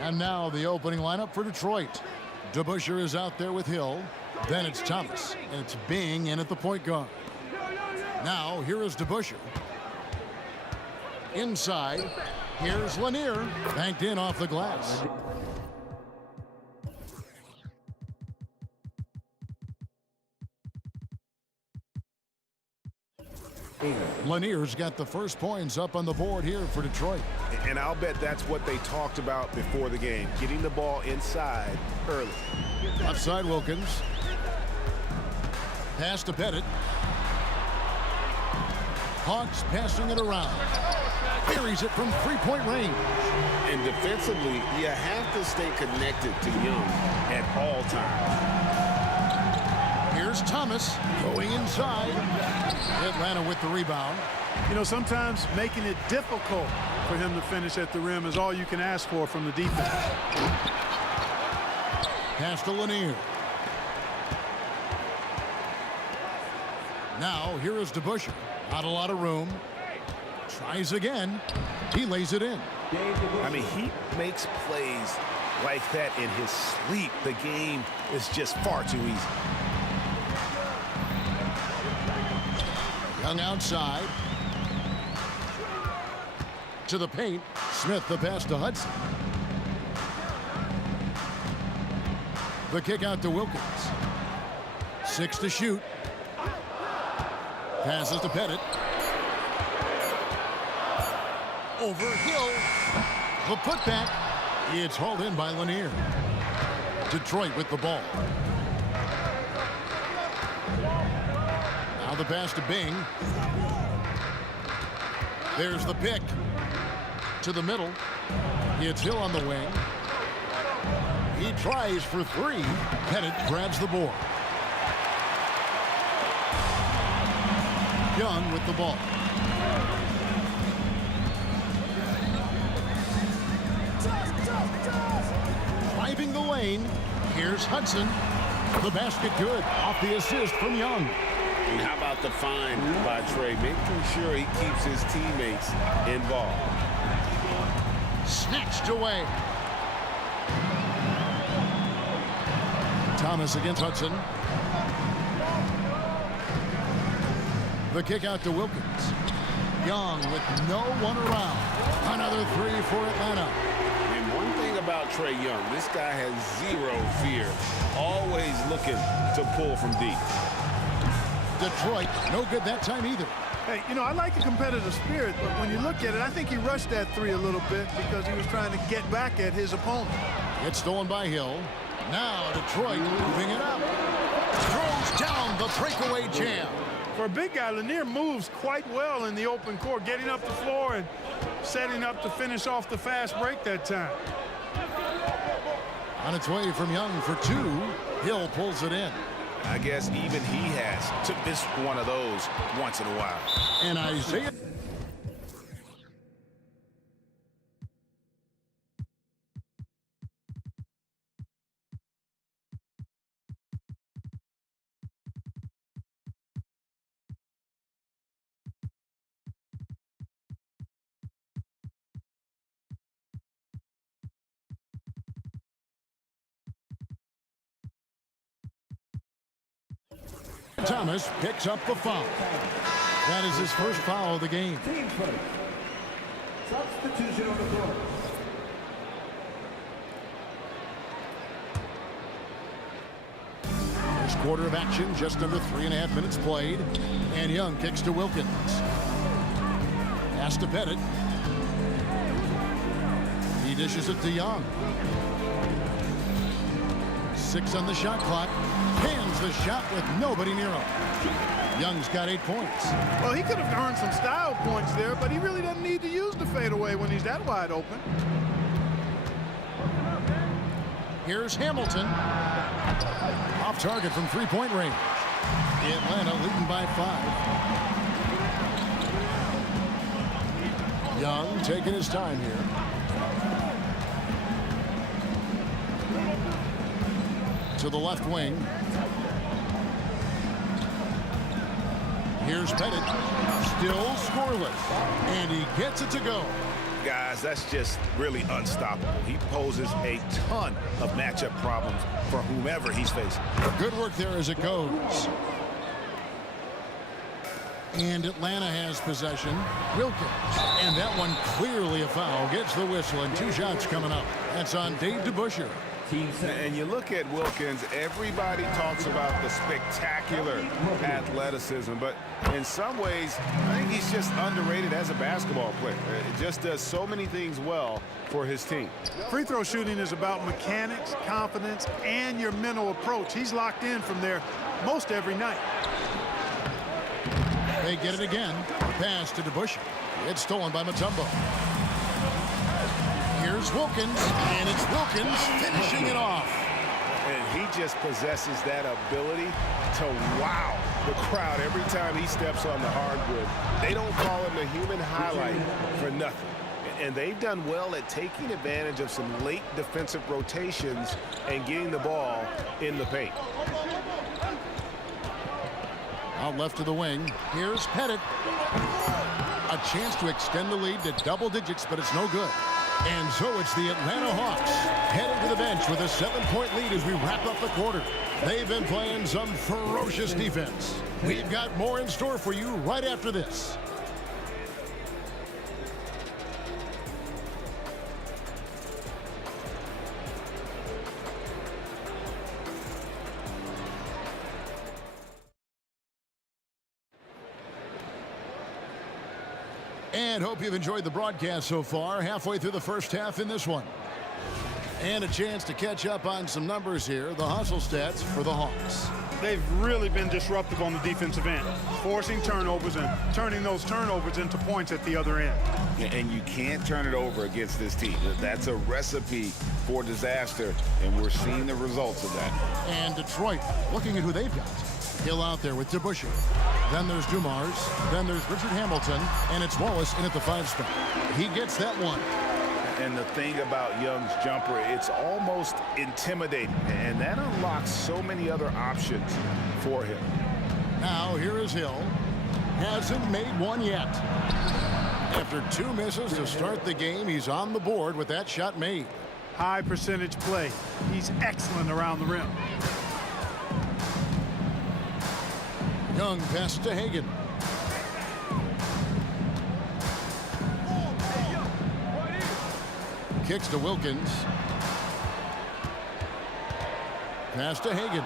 And now the opening lineup for Detroit. DeBusschere is out there with Hill. Then it's Thomas. And it's Bing in at the point guard. Now here is DeBusschere. Inside, here's Lanier. Banked in off the glass. Lanier's got the first points up on the board here for Detroit. And I'll bet that's what they talked about before the game, getting the ball inside early. Outside Wilkins. Pass to Pettit. Hawks passing it around. Buries it from three-point range. And defensively, you have to stay connected to Young at all times. Here's Thomas going inside. Atlanta with the rebound. You know, sometimes making it difficult for him to finish at the rim is all you can ask for from the defense. Pass to Lanier. Now here is DeBusschere. Not a lot of room. Tries again. He lays it in. I mean, he makes plays like that in his sleep. The game is just far too easy. Young outside. To the paint. Smith the pass to Hudson. The kick out to Wilkins. 6 to shoot. Passes to Pettit. Over Hill. The putback. It's hauled in by Lanier. Detroit with the ball. Now the pass to Bing. There's the pick. To the middle. It's Hill on the wing. He tries for three. Pettit grabs the board. Young with the ball. Driving the lane. Here's Hudson. The basket good. Off the assist from Young. And how about the find by Trey? Making sure he keeps his teammates involved. Snatched away. Thomas against Hudson. The kick out to Wilkins. Young with no one around. Another three for Atlanta. And one thing about Trae Young, this guy has zero fear. Always looking to pull from deep. Detroit, no good that time either. Hey, you know, I like the competitive spirit, but when you look at it, I think he rushed that three a little bit because he was trying to get back at his opponent. It's stolen by Hill. Now Detroit moving it up. Throws down the breakaway jam. For a big guy, Lanier moves quite well in the open court, getting up the floor and setting up to finish off the fast break that time. On its way from Young for two. Hill pulls it in. I guess even he has to miss one of those once in a while. And Isaiah. Thomas picks up the foul. That is his first foul of the game. Team first. Substitution on the floor. First quarter of action, just under 3.5 minutes played. And Young kicks to Wilkins. Pass to Pettit. He dishes it to Young. 6 on the shot clock. Hands the shot with nobody near him. Young's got 8 points. Well, he could have earned some style points there, but he really doesn't need to use the fadeaway when he's that wide open. Here's Hamilton. Off target from three-point range. Atlanta leading by 5. Young taking his time here. To the left wing. Here's Pettit. Still scoreless. And he gets it to go. Guys, that's just really unstoppable. He poses a ton of matchup problems for whomever he's facing. Good work there as it goes. And Atlanta has possession. Wilkins. And that one clearly a foul. Gets the whistle and 2 shots coming up. That's on Dave DeBusschere. And you look at Wilkins, everybody talks about the spectacular athleticism, but in some ways, I think he's just underrated as a basketball player. It just does so many things well for his team. Free throw shooting is about mechanics, confidence, and your mental approach. He's locked in from there most every night. They get it again. Pass to DeBusschere. It's stolen by Mutombo. Here's Wilkins, and it's Wilkins finishing it off. And he just possesses that ability to wow the crowd every time he steps on the hardwood. They don't call him the human highlight for nothing. And they've done well at taking advantage of some late defensive rotations and getting the ball in the paint. Out left to the wing. Here's Pettit. A chance to extend the lead to double digits, but it's no good. And so it's the Atlanta Hawks heading to the bench with a 7-point lead as we wrap up the quarter. They've been playing some ferocious defense. We've got more in store for you right after this. And hope you've enjoyed the broadcast so far. Halfway through the first half in this one. And a chance to catch up on some numbers here. The hustle stats for the Hawks. They've really been disruptive on the defensive end, forcing turnovers and turning those turnovers into points at the other end. And you can't turn it over against this team. That's a recipe for disaster, and we're seeing the results of that. And Detroit, looking at who they've got. Hill out there with DeBusschere. Then there's Dumars. Then there's Richard Hamilton. And it's Wallace in at the 5 spot. He gets that one. And the thing about Young's jumper, it's almost intimidating. And that unlocks so many other options for him. Now here is Hill. Hasn't made one yet. After 2 misses to start the game, he's on the board with that shot made. High percentage play. He's excellent around the rim. Young pass to Hagan. Kicks to Wilkins. Pass to Hagan.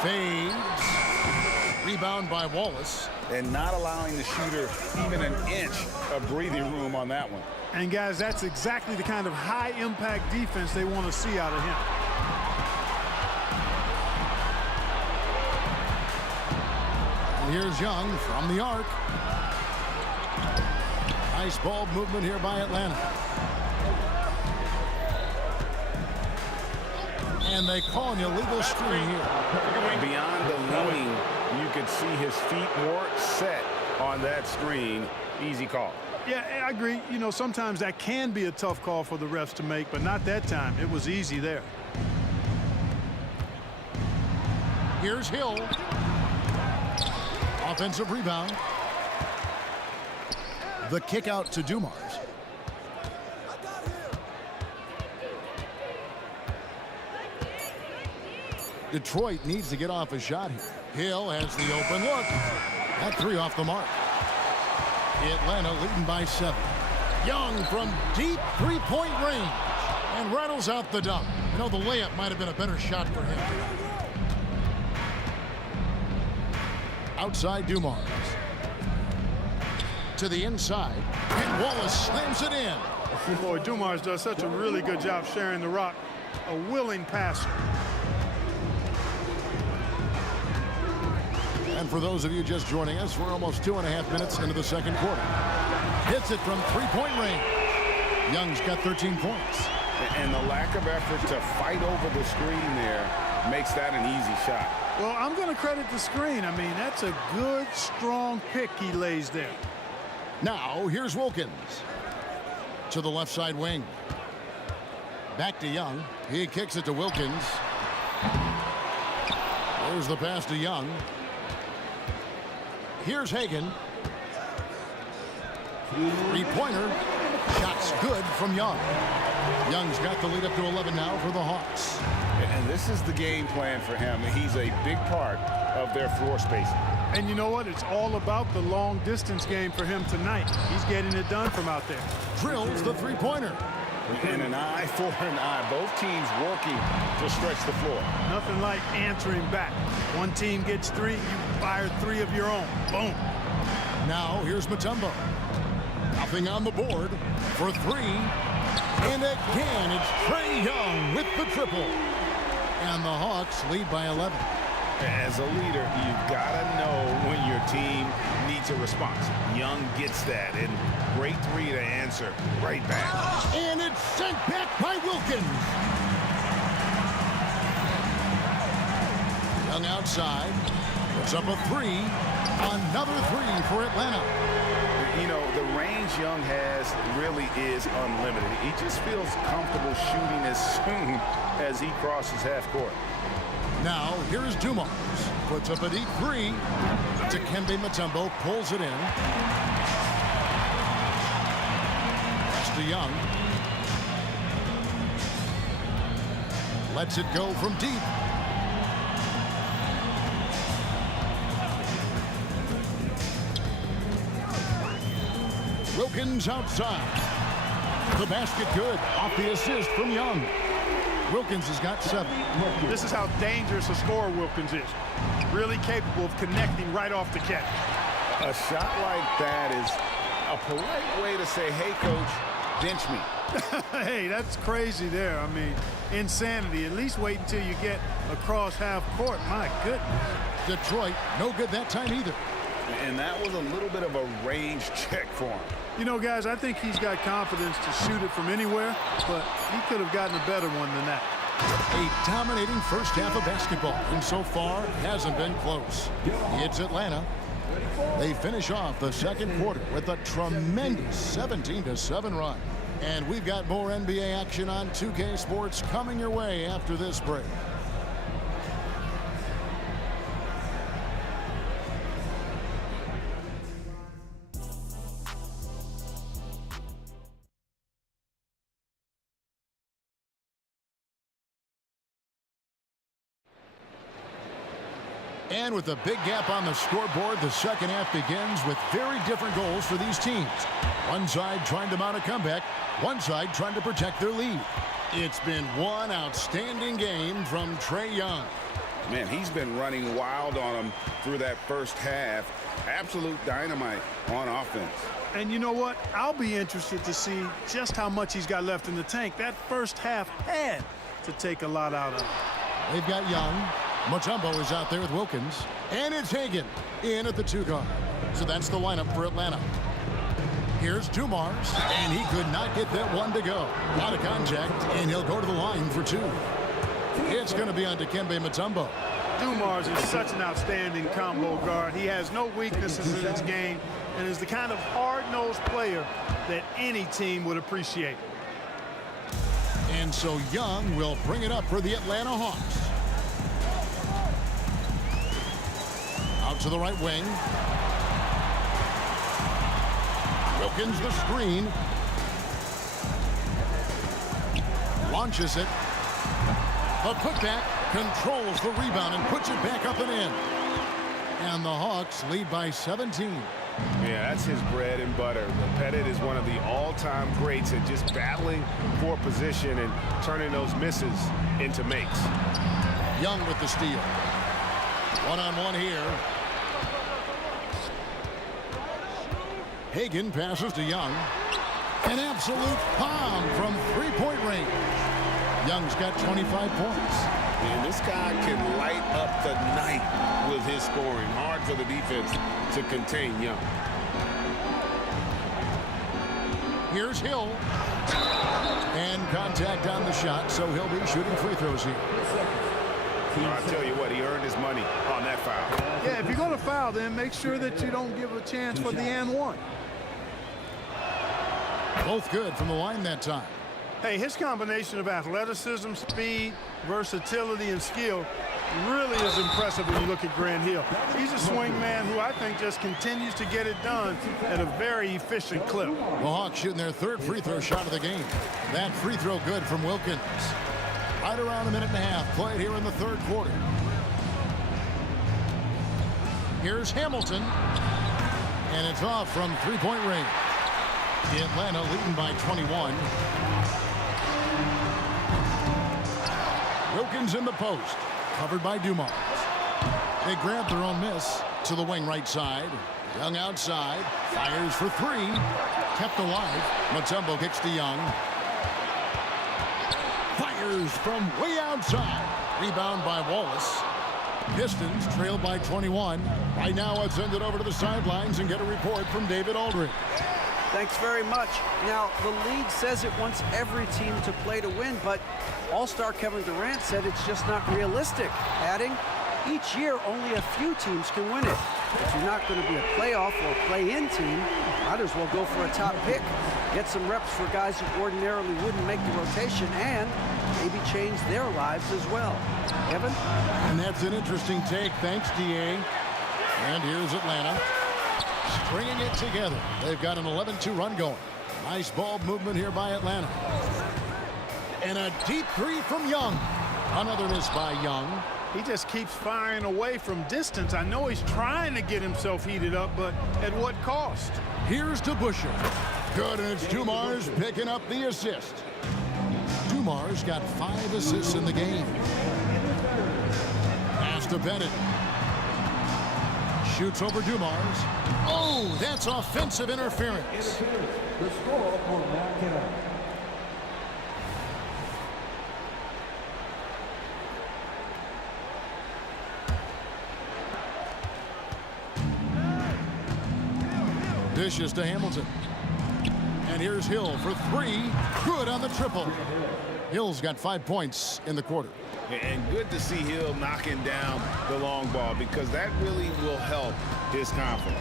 Fades. Rebound by Wallace. And not allowing the shooter even an inch of breathing room on that one. And guys, that's exactly the kind of high impact defense they want to see out of him. Here's Young from the arc. Nice ball movement here by Atlanta. And they call an illegal screen here. Beyond the leaning, you could see his feet more set on that screen. Easy call. Yeah, I agree. You know, sometimes that can be a tough call for the refs to make, but not that time. It was easy there. Here's Hill. Offensive rebound. The kick out to Dumars. Detroit needs to get off a shot here. Hill has the open look. That 3 off the mark. Atlanta leading by 7. Young from deep 3-point range. And rattles out the dunk. You know, the layup might have been a better shot for him. Outside Dumars. To the inside. And Wallace slams it in. Boy, Dumars does such a really good job sharing the rock. A willing passer. And for those of you just joining us, we're almost 2.5 minutes into the second quarter. Hits it from 3-point range. Young's got 13 points. And the lack of effort to fight over the screen there makes that an easy shot. Well, I'm going to credit the screen. I mean, that's a good, strong pick he lays there. Now, here's Wilkins. To the left side wing. Back to Young. He kicks it to Wilkins. Here's the pass to Young. Here's Hagan. Three-pointer. Shot's good from Young. Young's got the lead up to 11 now for the Hawks. And this is the game plan for him. He's a big part of their floor spacing. And you know what? It's all about the long distance game for him tonight. He's getting it done from out there. Drills the three-pointer. And an eye for an eye. Both teams working to stretch the floor. Nothing like answering back. One team gets three, you fire three of your own. Boom. Now here's Mutombo. Nothing on the board for three. And again, it's Trae Young with the triple. And the Hawks lead by 11. As a leader, you've got to know when your team needs a response. Young gets that, and great three to answer right back. And it's sent back by Wilkins. Young outside. Puts up a three. Another three for Atlanta. You know, the range Young has really is unlimited. He just feels comfortable shooting as soon as he crosses half court. Now, here's Dumars. Puts up a deep three. Dikembe Mutombo pulls it in. Pass to Young. Lets it go from deep. Wilkins outside. The basket good. Off the assist from Young. Wilkins has got 7. This is how dangerous a scorer Wilkins is. Really capable of connecting right off the catch. A shot like that is a polite way to say, hey, coach, bench me. Hey, that's crazy there. I mean, insanity. At least wait until you get across half court. My goodness. Detroit, no good that time either. And that was a little bit of a range check for him. You know, guys, I think he's got confidence to shoot it from anywhere, but he could have gotten a better one than that. A dominating first half of basketball, and so far hasn't been close. It's Atlanta. They finish off the second quarter with a tremendous 17-7 run. And we've got more NBA action on 2K Sports coming your way after this break. And with a big gap on the scoreboard, the second half begins with very different goals for these teams. One side trying to mount a comeback, one side trying to protect their lead. It's been one outstanding game from Trae Young. Man, he's been running wild on him through that first half. Absolute dynamite on offense. And you know what? I'll be interested to see just how much he's got left in the tank. That first half had to take a lot out of him. They've got Young. Mutombo is out there with Wilkins. And it's Hagan in at the 2 guard. So that's the lineup for Atlanta. Here's Dumars, and he could not get that one to go. Out of contact, and he'll go to the line for 2. It's going to be on Dikembe Mutombo. Dumars is such an outstanding combo guard. He has no weaknesses in his game and is the kind of hard-nosed player that any team would appreciate. And so Young will bring it up for the Atlanta Hawks. Out to the right wing. Wilkins the screen. Launches it. The putback controls the rebound and puts it back up and in. And the Hawks lead by 17. Yeah, that's his bread and butter. Pettit is one of the all-time greats at just battling for position and turning those misses into makes. Young with the steal. One-on-one here. Hagan passes to Young. An absolute bomb from three-point range. Young's got 25 points. And this guy can light up the night with his scoring. Hard for the defense to contain Young. Here's Hill. And contact on the shot, so he'll be shooting free throws here. I'll tell you what, he earned his money on that foul. Yeah, if you're going to foul, then make sure that you don't give a chance for the and one. Both good from the line that time. Hey, his combination of athleticism, speed, versatility, and skill really is impressive when you look at Grant Hill. He's a swing man who I think just continues to get it done at a very efficient clip. The Hawks shooting their third free throw shot of the game. That free throw good from Wilkins. Right around a minute and a half played here in the third quarter. Here's Hamilton. And it's off from three-point range. Atlanta leading by 21. Wilkins in the post. Covered by Dumars. They grab their own miss to the wing right side. Young outside. Fires for three. Kept alive. Mutombo kicks to Young. Fires from way outside. Rebound by Wallace. Pistons trail by 21. Right now, let's send it over to the sidelines and get a report from David Aldridge. Thanks very much. Now, the league says it wants every team to play to win, but All-Star Kevin Durant said it's just not realistic, adding, each year only a few teams can win it. If you're not going to be a playoff or play-in team, might as well go for a top pick. Get some reps for guys who ordinarily wouldn't make the rotation and maybe change their lives as well. Kevin? And that's an interesting take. Thanks, D.A. And here's Atlanta. Stringing it together. They've got an 11-2 run going. Nice ball movement here by Atlanta. And a deep three from Young. Another miss by Young. He just keeps firing away from distance. I know he's trying to get himself heated up, but at what cost? Here's to Busher. Good, and it's Dumars picking up the assist. Dumars got 5 assists in the game. Pass to Bennett. Shoots over Dumars. Oh, that's offensive interference. The score for Mackinac. Dishes to Hamilton. And here's Hill for three. Good on the triple. Hill's got 5 points in the quarter. And good to see Hill knocking down the long ball because that really will help his confidence.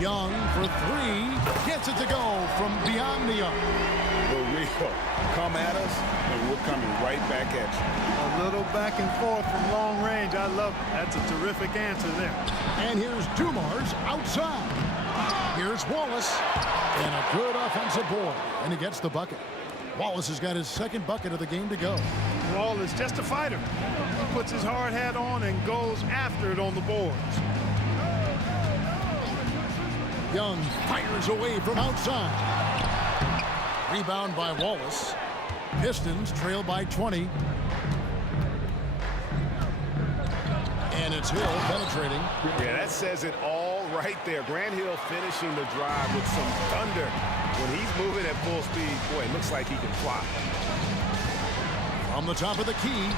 Young for three. Gets it to go from beyond the arc. For real. Come at us, and we're coming right back at you. A little back and forth from long range. I love it. That's a terrific answer there. And here's Dumars outside. Here's Wallace. And a good offensive board. And he gets the bucket. Wallace has got his second bucket of the game to go. Wallace, just a fighter. He puts his hard hat on and goes after it on the boards. Young fires away from outside. Rebound by Wallace. Pistons trail by 20. And it's Hill penetrating. Yeah, that says it all right there. Grant Hill finishing the drive with some thunder. When he's moving at full speed, boy, it looks like he can fly. From the top of the key.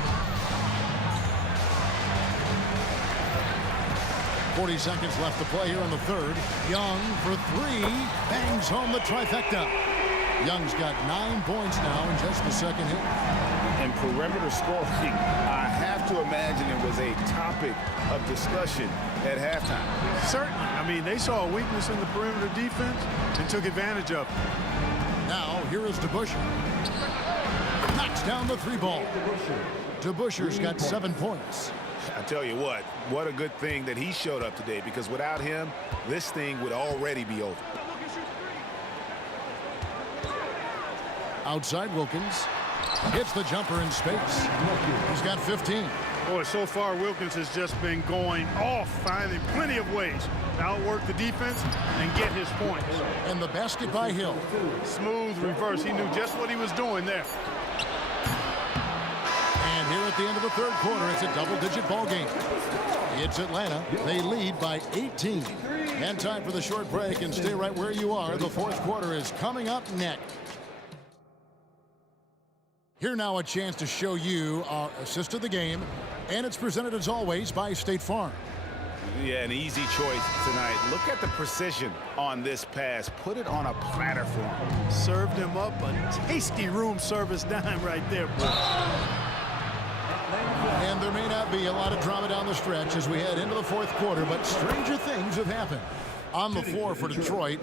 40 seconds left to play here in the third. Young for three. Bangs home the trifecta. Young's got 9 points now in just the second hit. And perimeter scoring, I have to imagine it was a topic of discussion at halftime. Certainly. I mean, they saw a weakness in the perimeter defense and took advantage of it. Now, here is DeBuscher. Knocks down the three ball. DeBuscher's got 7 points. I tell you what a good thing that he showed up today, because without him, this thing would already be over. Outside Wilkins. Hits the jumper in space. He's got 15. Boy, so far Wilkins has just been going off, finding plenty of ways to outwork the defense and get his points. And the basket by Hill. Smooth reverse. He knew just what he was doing there. And here at the end of the third quarter, it's a double-digit ball game. It's Atlanta. They lead by 18. And time for the short break, and stay right where you are. The fourth quarter is coming up next. Here now a chance to show you our assist of the game, and it's presented as always by State Farm. Yeah, an easy choice tonight. Look at the precision on this pass. Put it on a platter for him. Served him up a tasty room service dime right there, boy. And there may not be a lot of drama down the stretch as we head into the fourth quarter, but stranger things have happened. On the floor for Detroit,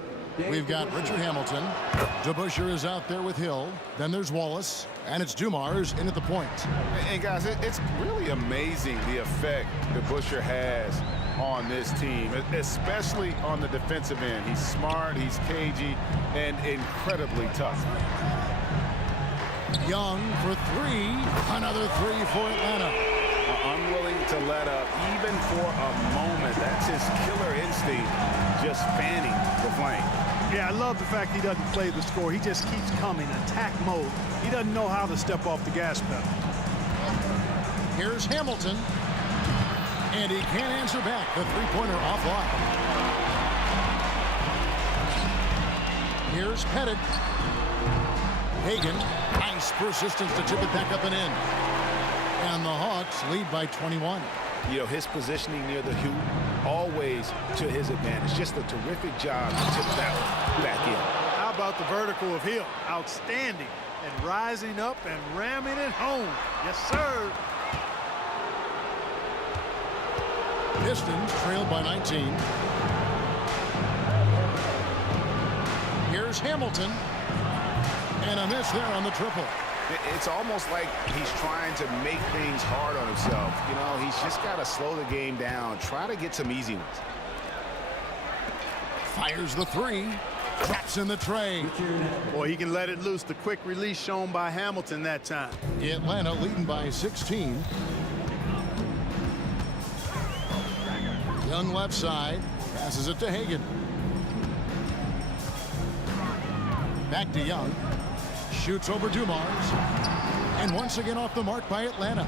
We've got Richard Hamilton. DeBusschere is out there with Hill. Then there's Wallace. And it's Dumars in at the point. And guys, it's really amazing the effect DeBusschere has on this team, especially on the defensive end. He's smart, he's cagey, and incredibly tough. Young for three. Another three for Atlanta. Unwilling to let up, even for a moment. That's his killer instinct, just fanning the flame. Yeah, I love the fact he doesn't play the score. He just keeps coming, attack mode. He doesn't know how to step off the gas pedal. Here's Hamilton. And he can't answer back. The three-pointer offline. Here's Pettit. Hagan. Nice persistence to tip it back up and in. And the Hawks lead by 21. You know, his positioning near the hoop, always to his advantage. Just a terrific job to tip that one back in. How about the vertical of Hill? Outstanding. And rising up and ramming it home. Yes, sir. Pistons trailed by 19. Here's Hamilton. And a miss there on the triple. It's almost like he's trying to make things hard on himself. You know, he's just got to slow the game down, try to get some easy ones. Fires the three. Drops in the tray. Boy, he can let it loose. The quick release shown by Hamilton that time. Atlanta leading by 16. Young left side. Passes it to Hagan. Back to Young. Shoots over Dumars. And once again off the mark by Atlanta.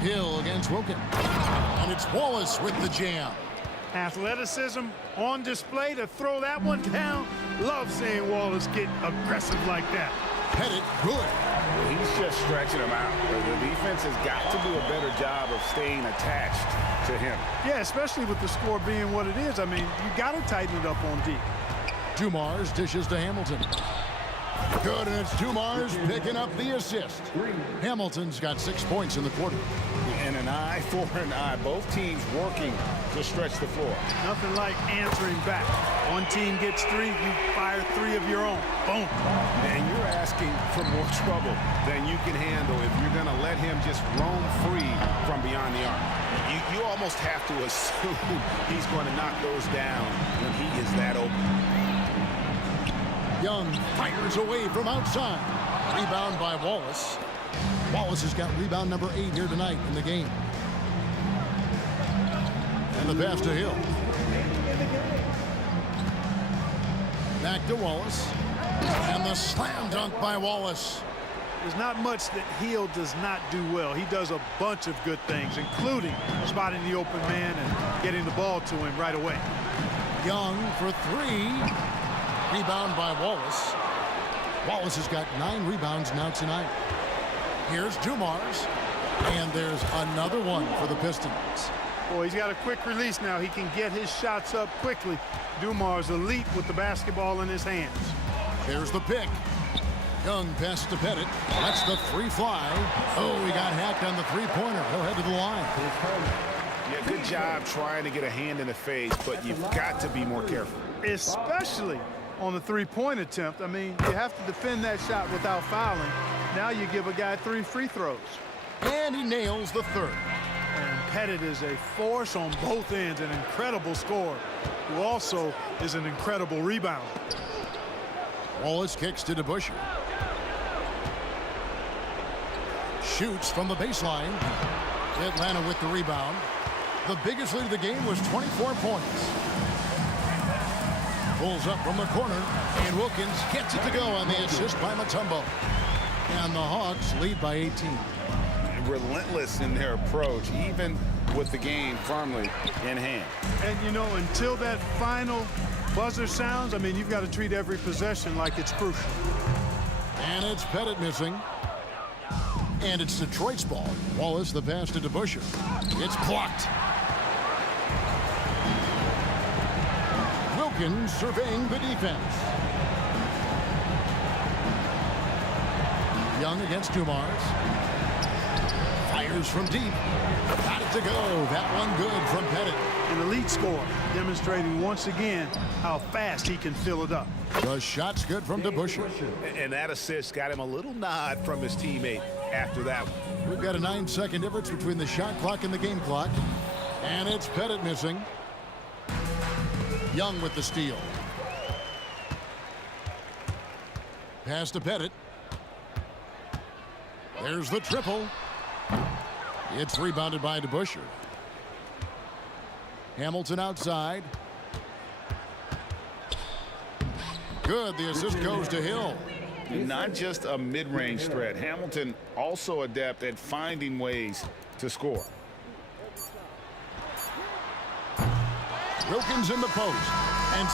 Hill against Wilkins. And it's Wallace with the jam. Athleticism on display to throw that one down. Love seeing Wallace get aggressive like that. Pettit, good. He's just stretching him out. The defense has got to do a better job of staying attached to him. Yeah, especially with the score being what it is. I mean, you got to tighten it up on D. Dumars dishes to Hamilton. Good, and it's Dumars picking up the assist. Hamilton's got 6 points in the quarter. And an eye for an eye. Both teams working to stretch the floor. Nothing like answering back. One team gets three, you fire three of your own. Boom. And you're asking for more trouble than you can handle if you're going to let him just roam free from beyond the arc. You almost have to assume he's going to knock those down when he is that open. Young fires away from outside. Rebound by Wallace. Wallace has got rebound number 8 here tonight in the game. And the pass to Hill. Back to Wallace. And the slam dunk by Wallace. There's not much that Hill does not do well. He does a bunch of good things, including spotting the open man and getting the ball to him right away. Young for 3. Rebound by Wallace. Wallace has got 9 rebounds now tonight. Here's Dumars. And there's another one for the Pistons. Boy, he's got a quick release now. He can get his shots up quickly. Dumars elite with the basketball in his hands. There's the pick. Young passes to Pettit. That's the free fly. Oh, he got hacked on the three-pointer. He'll head to the line. Yeah, good job trying to get a hand in the face, but you've got to be more careful. Especially on the three-point attempt. I mean, you have to defend that shot without fouling. Now you give a guy 3 free throws. And he nails the third. And Pettit is a force on both ends, an incredible scorer, who also is an incredible rebounder. Wallace kicks to DeBusschere. Shoots from the baseline. Atlanta with the rebound. The biggest lead of the game was 24 points. Pulls up from the corner, and Wilkins gets it to go on the assist by Mutombo. And the Hawks lead by 18. Relentless in their approach, even with the game firmly in hand. And, you know, until that final buzzer sounds, I mean, you've got to treat every possession like it's crucial. And it's Pettit missing. And it's Detroit's ball. Wallace, the pass to DeBusschere. It's blocked. Wilkins surveying the defense. Young against Dumars. Fires Fires from deep. Got it to go. That one good from Pettit. An elite score, demonstrating once again how fast he can fill it up. The shot's good from DeBusschere. And that assist got him a little nod from his teammate after that one. We've got a 9-second difference between the shot clock and the game clock. And it's Pettit missing. Young with the steal. Pass to Pettit. There's the triple. It's rebounded by DeBusschere. Hamilton outside. Good. The assist goes to Hill. Not just a mid-range threat. Hamilton also adept at finding ways to score. Wilkins in the post. And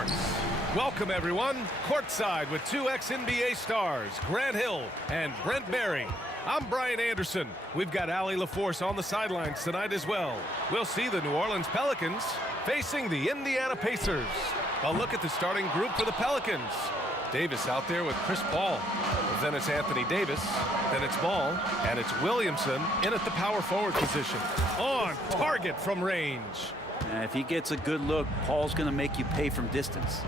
Sports. Welcome, everyone. Courtside with two ex-NBA stars, Grant Hill and Brent Barry. I'm Brian Anderson. We've got Allie LaForce on the sidelines tonight as well. We'll see the New Orleans Pelicans facing the Indiana Pacers. A look at the starting group for the Pelicans. Davis out there with Chris Paul. Then it's Anthony Davis. Then it's Ball. And it's Williamson in at the power forward position. On target from range. If he gets a good look, Paul's going to make you pay from distance.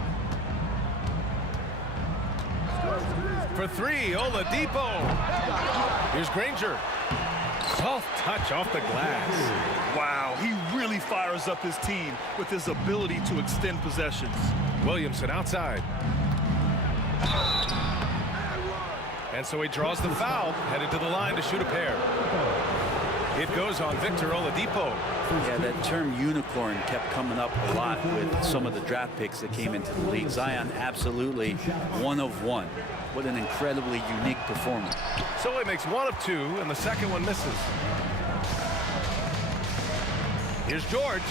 For three, Oladipo. Here's Granger. Soft touch off the glass. Wow, he really fires up his team with his ability to extend possessions. Williamson outside. And so he draws the foul, headed to the line to shoot a pair. It goes on Victor Oladipo. Yeah, that term unicorn kept coming up a lot with some of the draft picks that came into the league. Zion, absolutely one of one. What an incredibly unique performance. So he makes one of two, and the second one misses. Here's George.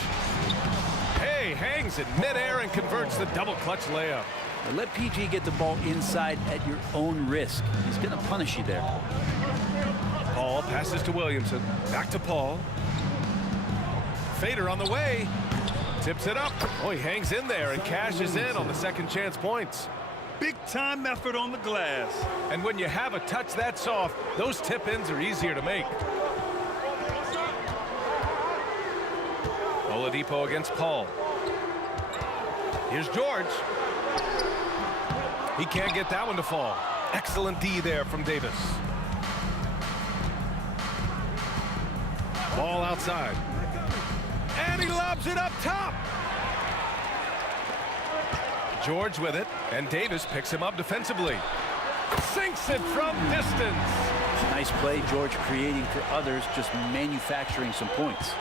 Hey, hangs in midair and converts the double clutch layup. Now let PG get the ball inside at your own risk. He's going to punish you there. Paul passes to Williamson. Back to Paul. Fader on the way. Tips it up. Oh, he hangs in there and cashes in on the second chance points. Big time effort on the glass. And when you have a touch that soft, those tip-ins are easier to make. Oladipo against Paul. Here's George. He can't get that one to fall. Excellent D there from Davis. Ball outside. And he lobs it up top. George with it, and Davis picks him up defensively. Sinks it from distance. Nice play, George creating for others, just manufacturing some points.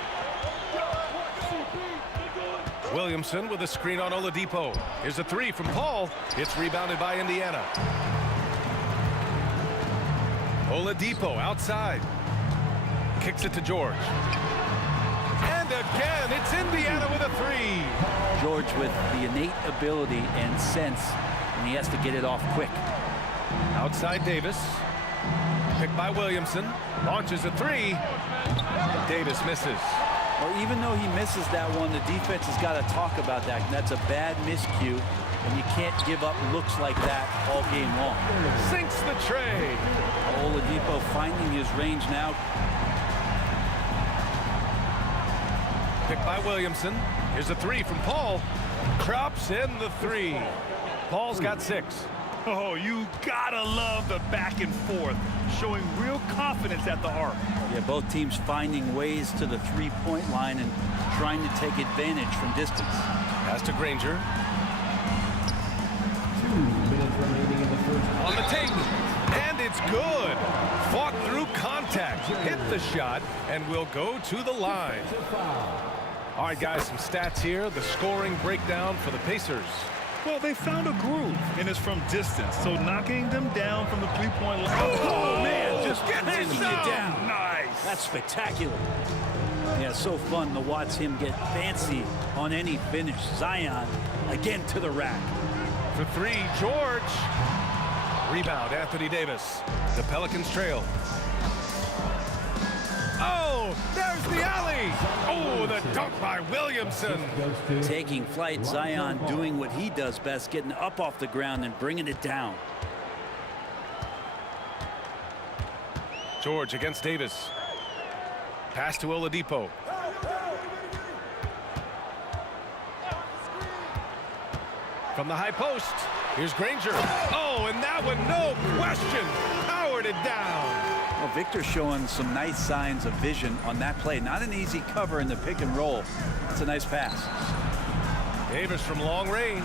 Williamson with a screen on Oladipo. Here's a three from Paul. It's rebounded by Indiana. Oladipo outside. Kicks it to George. And again, it's Indiana with a three. George with the innate ability and sense, and he has to get it off quick. Outside Davis. Picked by Williamson. Launches a three. Davis misses. Or even though he misses that one, the defense has got to talk about that. That's a bad miscue, and you can't give up looks like that all game long. Sinks the tray. Oladipo finding his range now. Picked by Williamson. Here's a three from Paul. Drops in the three. Paul's got 6. Oh, you gotta love the back and forth, showing real confidence at the arc. Yeah, both teams finding ways to the three-point line and trying to take advantage from distance. Pass to Granger. 2 minutes remaining in the first. On the take. And it's good. Fought through contact. Hit the shot and will go to the line. All right, guys, some stats here. The scoring breakdown for the Pacers. Well, they found a groove, and it's from distance, so knocking them down from the three-point line. Oh, man, just getting you down. Nice. That's spectacular. Yeah, so fun to watch him get fancy on any finish. Zion, again to the rack. For three, George. Rebound, Anthony Davis. The Pelicans trail. Oh, there's the alley. Oh, the dunk by Williamson. Taking flight, Zion doing what he does best, getting up off the ground and bringing it down. George against Davis. Pass to Oladipo. From the high post, here's Granger. Oh, and that one, no question, powered it down. Well, Victor's showing some nice signs of vision on that play. Not an easy cover in the pick and roll. That's a nice pass. Davis from long range,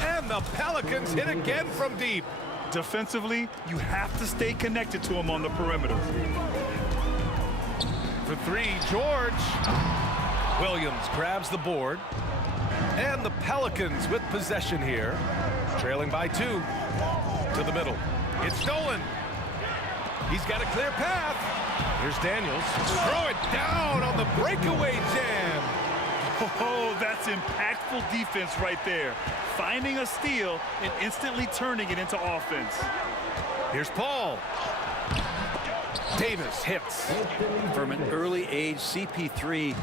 and the Pelicans hit again from deep. Defensively, you have to stay connected to him on the perimeter. For three, George. Williams grabs the board. And the Pelicans with possession here. Trailing by 2. To the middle. It's stolen. He's got a clear path. Here's Daniels. Throw it down on the breakaway jam. Oh, that's impactful defense right there. Finding a steal and instantly turning it into offense. Here's Paul. Davis hits. From an early age, CP3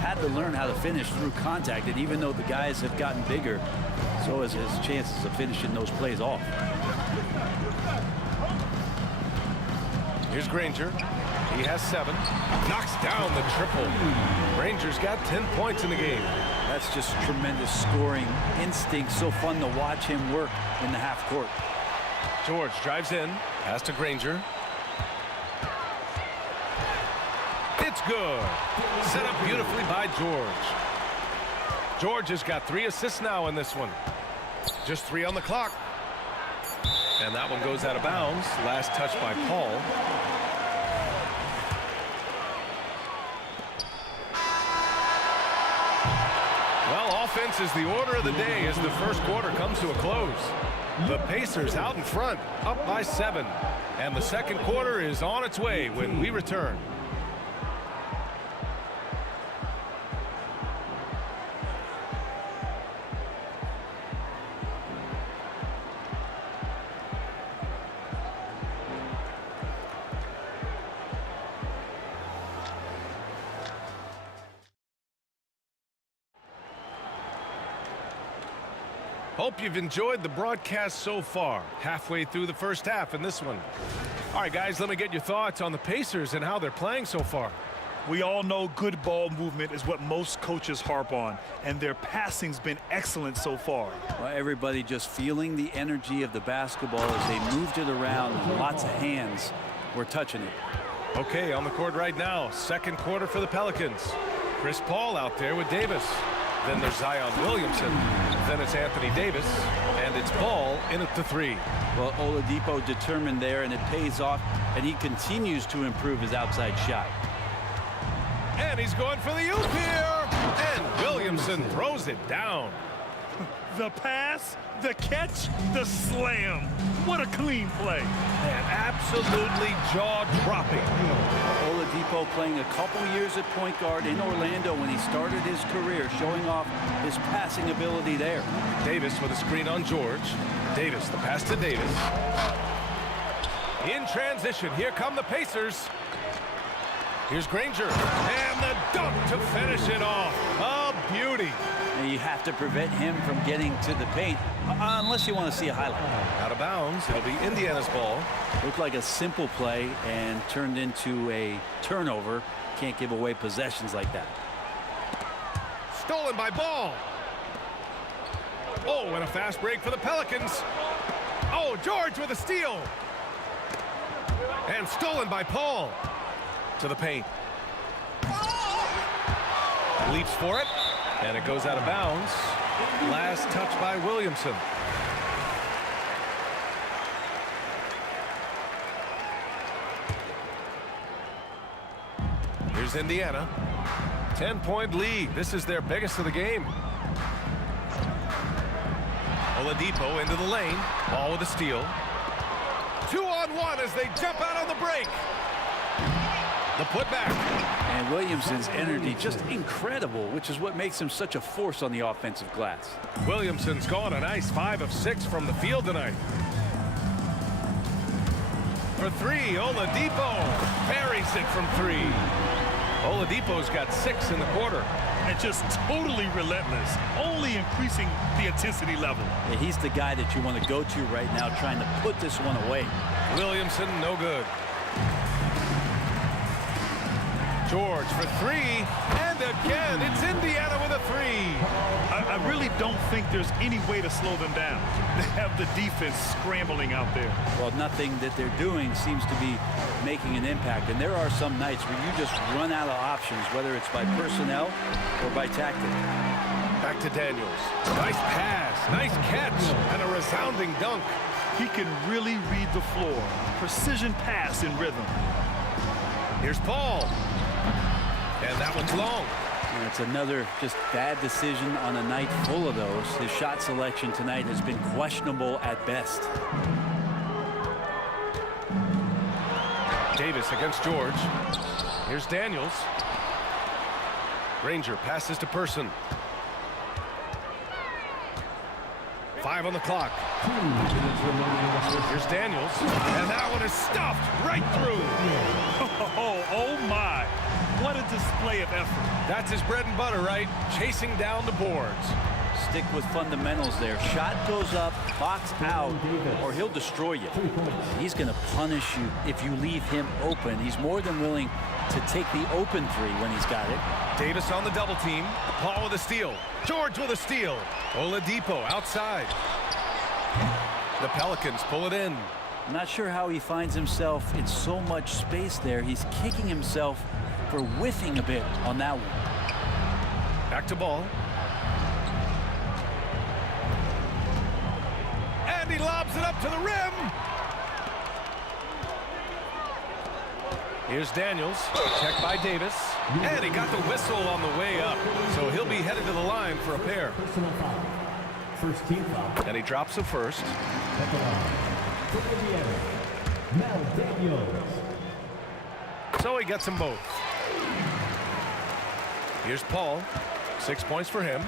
had to learn how to finish through contact, and even though the guys have gotten bigger, so has his chances of finishing those plays off. Here's Granger. He has 7. Knocks down the triple. Granger's got 10 points in the game. That's just tremendous scoring instinct. So fun to watch him work in the half court. George drives in. Pass to Granger. It's good. Set up beautifully by George. George has got 3 assists now in this one. Just 3 on the clock. And that one goes out of bounds. Last touch by Paul. Well, offense is the order of the day as the first quarter comes to a close. The Pacers out in front, up by 7. And the second quarter is on its way when we return. Hope you've enjoyed the broadcast so far. Halfway through the first half in this one. All right, guys, let me get your thoughts on the Pacers and how they're playing so far. We all know good ball movement is what most coaches harp on, and their passing's been excellent so far. Well, everybody just feeling the energy of the basketball as they moved it around, and lots of hands were touching it. Okay, on the court right now, second quarter for the Pelicans. Chris Paul out there with Davis. Then there's Zion Williamson. Then it's Anthony Davis. And it's Ball in at the 3. Well, Oladipo determined there, and it pays off, and he continues to improve his outside shot. And he's going for the oop here. And Williamson throws it down. The pass, the catch, the slam. What a clean play. And absolutely jaw-dropping. Oladipo playing a couple years at point guard in Orlando when he started his career, showing off his passing ability there. Davis with a screen on George. Davis, the pass to Davis. In transition, here come the Pacers. Here's Granger. And the dunk to finish it off. A beauty. And you have to prevent him from getting to the paint, unless you want to see a highlight. Out of bounds. It'll be Indiana's ball. Looked like a simple play and turned into a turnover. Can't give away possessions like that. Stolen by Ball. Oh, and a fast break for the Pelicans. Oh, George with a steal. And stolen by Paul. To the paint. Leaps for it. And it goes out of bounds. Last touch by Williamson. Here's Indiana. 10-point lead. This is their biggest of the game. Oladipo into the lane. Ball with a steal. 2-on-1 as they jump out on the break. The putback. And Williamson's energy just incredible, which is what makes him such a force on the offensive glass. Williamson's gone a nice 5 of 6 from the field tonight. For 3, Oladipo buries it from 3. Oladipo's got 6 in the quarter. And just totally relentless, only increasing the intensity level. Yeah, he's the guy that you want to go to right now, trying to put this one away. Williamson, no good. George for 3, and again, it's Indiana with a 3. I really don't think there's any way to slow them down. They have the defense scrambling out there. Well, nothing that they're doing seems to be making an impact, and there are some nights where you just run out of options, whether it's by personnel or by tactic. Back to Daniels. Nice pass, nice catch, and a resounding dunk. He can really read the floor. Precision pass in rhythm. Here's Paul. And that one's long. And it's another just bad decision on a night full of those. His shot selection tonight has been questionable at best. Davis against George. Here's Daniels. Granger passes to Person. 5 on the clock. Here's Daniels. And that one is stuffed right through. Oh my. What a display of effort. That's his bread and butter, right? Chasing down the boards. Stick with fundamentals there. Shot goes up, box out, or he'll destroy you. He's going to punish you if you leave him open. He's more than willing to take the open three when he's got it. Davis on the double team. Paul with a steal. George with a steal. Oladipo outside. The Pelicans pull it in. I'm not sure how he finds himself in so much space there. He's kicking himself for whiffing a bit on that one. Back to Ball. And he lobs it up to the rim. Here's Daniels. Checked by Davis. And he got the whistle on the way up. So he'll be headed to the line for a pair. First team foul. And he drops the first. At the line. For Indiana, Mel Daniels. So he gets them both. Here's Paul. 6 points for him.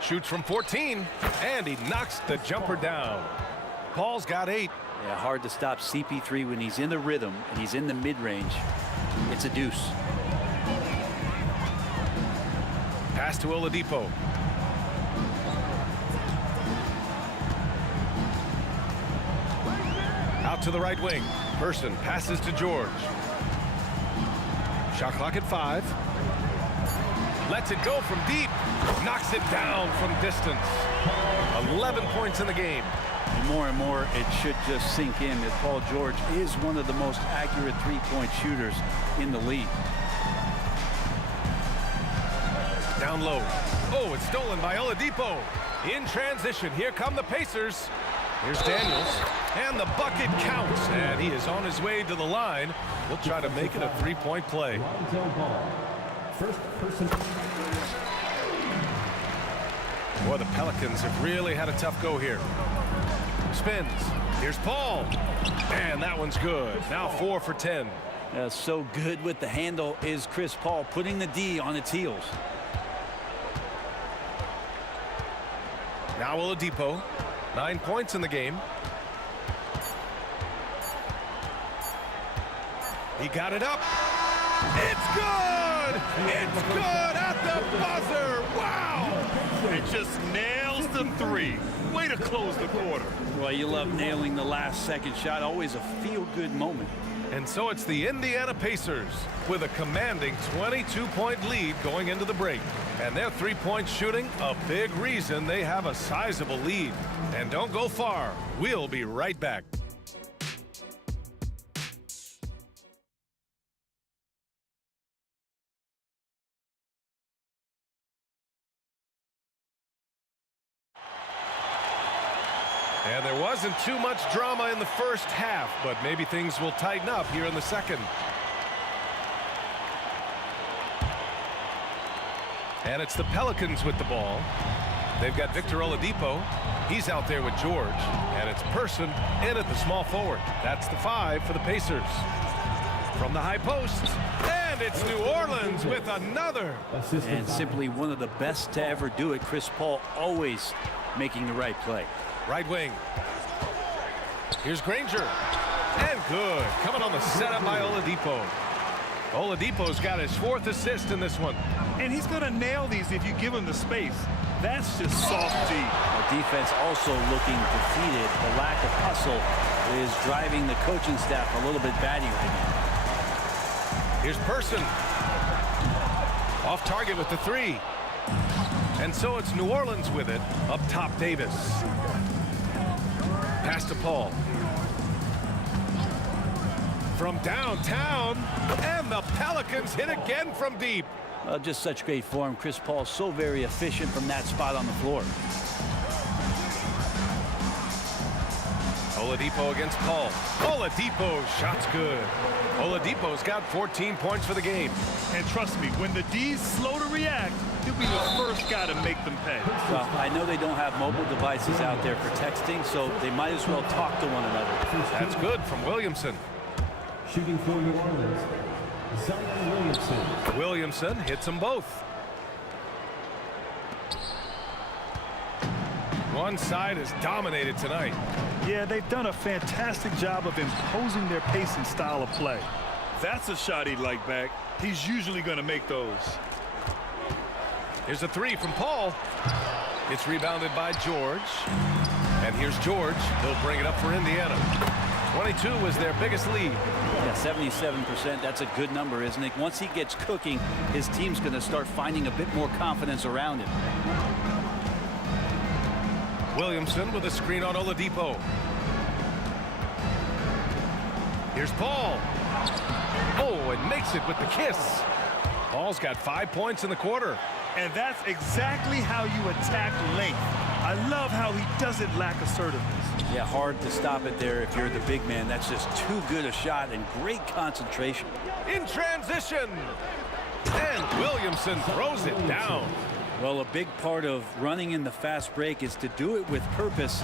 Shoots from 14, and he knocks the jumper down. Paul's got 8. Yeah, hard to stop CP3 when he's in the rhythm and he's in the mid-range. It's a deuce. Pass to Oladipo. Out to the right wing. Person passes to George. Shot clock at 5. Lets it go from deep. Knocks it down from distance. 11 points in the game. And more, it should just sink in that Paul George is one of the most accurate three-point shooters in the league. Down low. Oh, it's stolen by Oladipo. In transition, here come the Pacers. Here's Daniels, and the bucket counts, and he is on his way to the line. He'll try to make it a three-point play. First person. Boy, the Pelicans have really had a tough go here. Spins. Here's Paul, and that one's good. Now 4 for 10. So good with the handle is Chris Paul, putting the D on its heels. Now Oladipo, 9 points in the game. He got it up. It's good! It's good at the buzzer! Wow! It just nails the three. Way to close the quarter. Well, you love nailing the last second shot. Always a feel-good moment. And so it's the Indiana Pacers with a commanding 22-point lead going into the break. And their three-point shooting, a big reason they have a sizable lead. And don't go far. We'll be right back. And there wasn't too much drama in the first half, but maybe things will tighten up here in the second. And it's the Pelicans with the ball. They've got Victor Oladipo. He's out there with George. And it's Person in at the small forward. That's the 5 for the Pacers. From the high post. And it's New Orleans with another. And simply one of the best to ever do it. Chris Paul always making the right play. Right wing. Here's Granger. And good. Coming on the setup by Oladipo. Oladipo's got his 4th assist in this one. And he's going to nail these if you give him the space. That's just soft D. The defense also looking defeated. The lack of hustle is driving the coaching staff a little bit batty right now. Here's Person. Off target with the 3. And so it's New Orleans with it. Up top, Davis. Pass to Paul. From downtown. And the Pelicans hit again from deep. Just such great form. Chris Paul so very efficient from that spot on the floor. Oladipo against Paul. Oladipo, shot's good. Oladipo's got 14 points for the game. And trust me, when the D's slow to react, he'll be the first guy to make them pay. Well, I know they don't have mobile devices out there for texting, so they might as well talk to one another. That's good from Williamson. Shooting for New Orleans, Zion Williamson. Williamson hits them both. One side is dominated tonight. Yeah, they've done a fantastic job of imposing their pace and style of play. That's a shot he'd like back. He's usually going to make those. Here's a three from Paul. It's rebounded by George. And here's George. He'll bring it up for Indiana. 22 was their biggest lead. Yeah, 77%. That's a good number, isn't it? Once he gets cooking, his team's going to start finding a bit more confidence around him. Williamson with a screen on Oladipo. Here's Paul. Oh, and makes it with the kiss. Paul's got 5 points in the quarter. And that's exactly how you attack length. I love how he doesn't lack assertiveness. Yeah, hard to stop it there if you're the big man. That's just too good a shot and great concentration. In transition. And Williamson throws it down. Well, a big part of running in the fast break is to do it with purpose.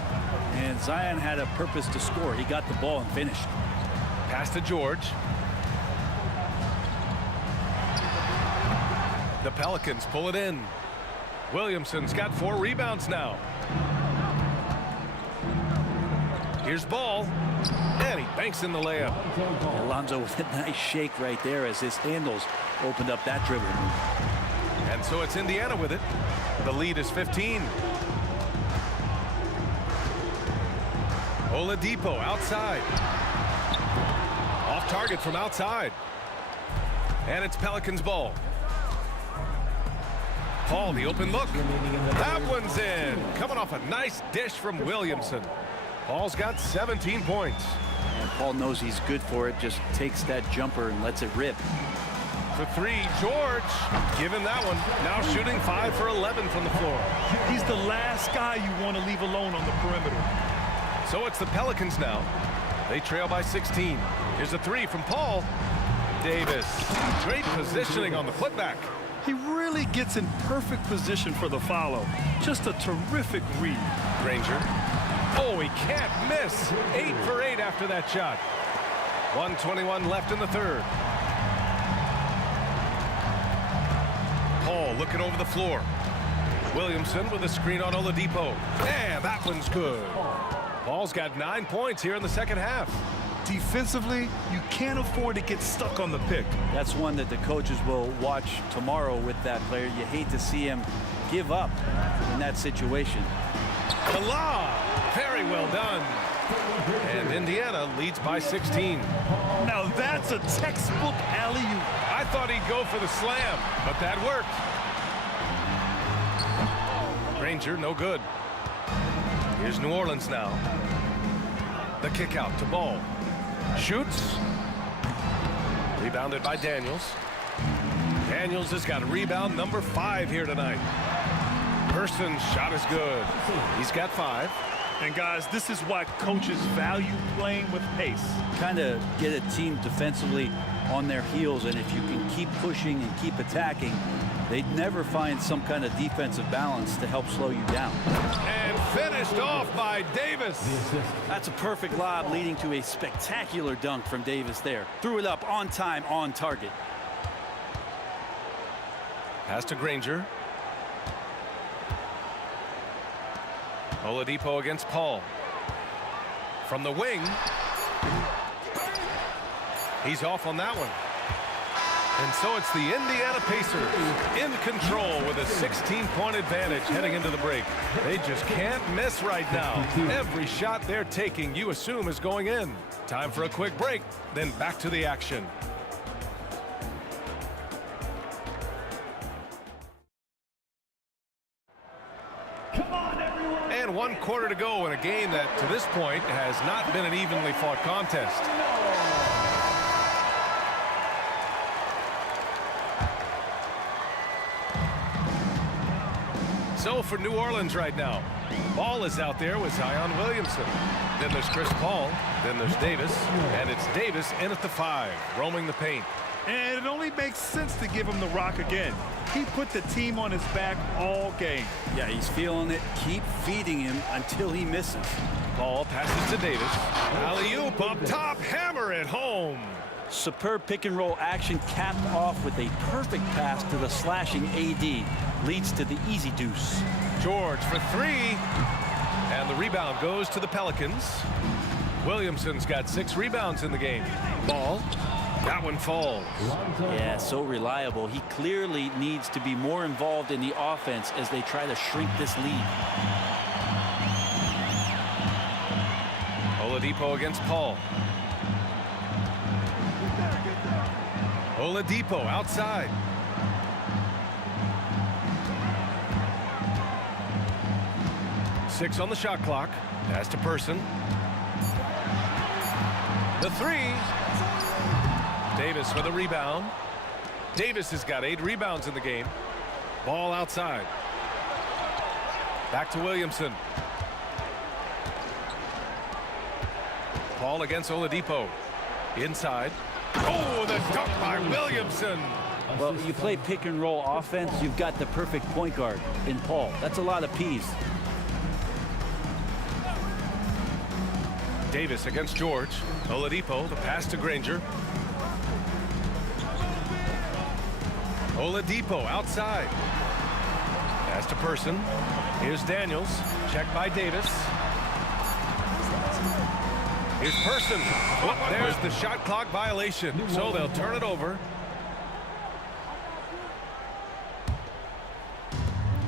And Zion had a purpose to score. He got the ball and finished. Pass to George. The Pelicans pull it in. Williamson's got 4 rebounds now. Here's Ball. And he banks in the layup. Alonzo with a nice shake right there as his handles opened up that dribble. And so it's Indiana with it. The lead is 15. Oladipo outside. Off target from outside. And it's Pelicans ball. Paul, the open look. That one's in. Coming off a nice dish from Williamson. Paul's got 17 points. And Paul knows he's good for it. Just takes that jumper and lets it rip. For 3, George. Give him that one. Now shooting 5 for 11 from the floor. He's the last guy you want to leave alone on the perimeter. So it's the Pelicans now. They trail by 16. Here's a 3 from Paul. Davis. Great positioning on the putback. He really gets in perfect position for the follow. Just a terrific read. Granger. Oh, he can't miss. 8 for 8 after that shot. 1:21 left in the third. Paul looking over the floor. Williamson with a screen on Oladipo. And that one's good. Paul's got 9 points here in the second half. Defensively, you can't afford to get stuck on the pick. That's one that the coaches will watch tomorrow with that player. You hate to see him give up in that situation. Kala, very well done. And Indiana leads by 16. Now that's a textbook alley-oop. I thought he'd go for the slam, but that worked. Granger, no good. Here's New Orleans now. The kick out to Ball. Shoots. Rebounded by Daniels. Daniels has got rebound number 5 here tonight. Hurston's shot is good. He's got 5. And guys, this is why coaches value playing with pace. Kind of get a team defensively on their heels, and if you can keep pushing and keep attacking, they'd never find some kind of defensive balance to help slow you down. And finished off by Davis. That's a perfect lob leading to a spectacular dunk from Davis there. Threw it up on time, on target. Pass to Granger. Oladipo against Paul. From the wing. He's off on that one. And so it's the Indiana Pacers in control with a 16-point advantage heading into the break. They just can't miss right now. Every shot they're taking, you assume, is going in. Time for a quick break, then back to the action. And 1 quarter to go in a game that, to this point, has not been an evenly fought contest. So for New Orleans right now, Ball is out there with Zion Williamson. Then there's Chris Paul. Then there's Davis. And it's Davis in at the 5, roaming the paint. And it only makes sense to give him the rock again. He put the team on his back all game. Yeah, he's feeling it. Keep feeding him until he misses. Ball passes to Davis. Alley-oop up top, hammer it home. Superb pick and roll action capped off with a perfect pass to the slashing AD. Leads to the easy deuce. George for three. And the rebound goes to the Pelicans. Williamson's got 6 rebounds in the game. Ball. That one falls. Yeah, so reliable. He clearly needs to be more involved in the offense as they try to shrink this lead. Oladipo against Paul. Oladipo outside. Six on the shot clock. Pass to Person. The three. Davis for the rebound. Davis has got 8 rebounds in the game. Ball outside. Back to Williamson. Paul against Oladipo. Inside. Oh, the dunk by Williamson. Well, you play pick and roll offense, you've got the perfect point guard in Paul. That's a lot of P's. Davis against George. Oladipo, the pass to Granger. Oladipo outside. Pass to Person. Here's Daniels. Checked by Davis. Here's Person. Oh, there's the shot clock violation. So they'll turn it over.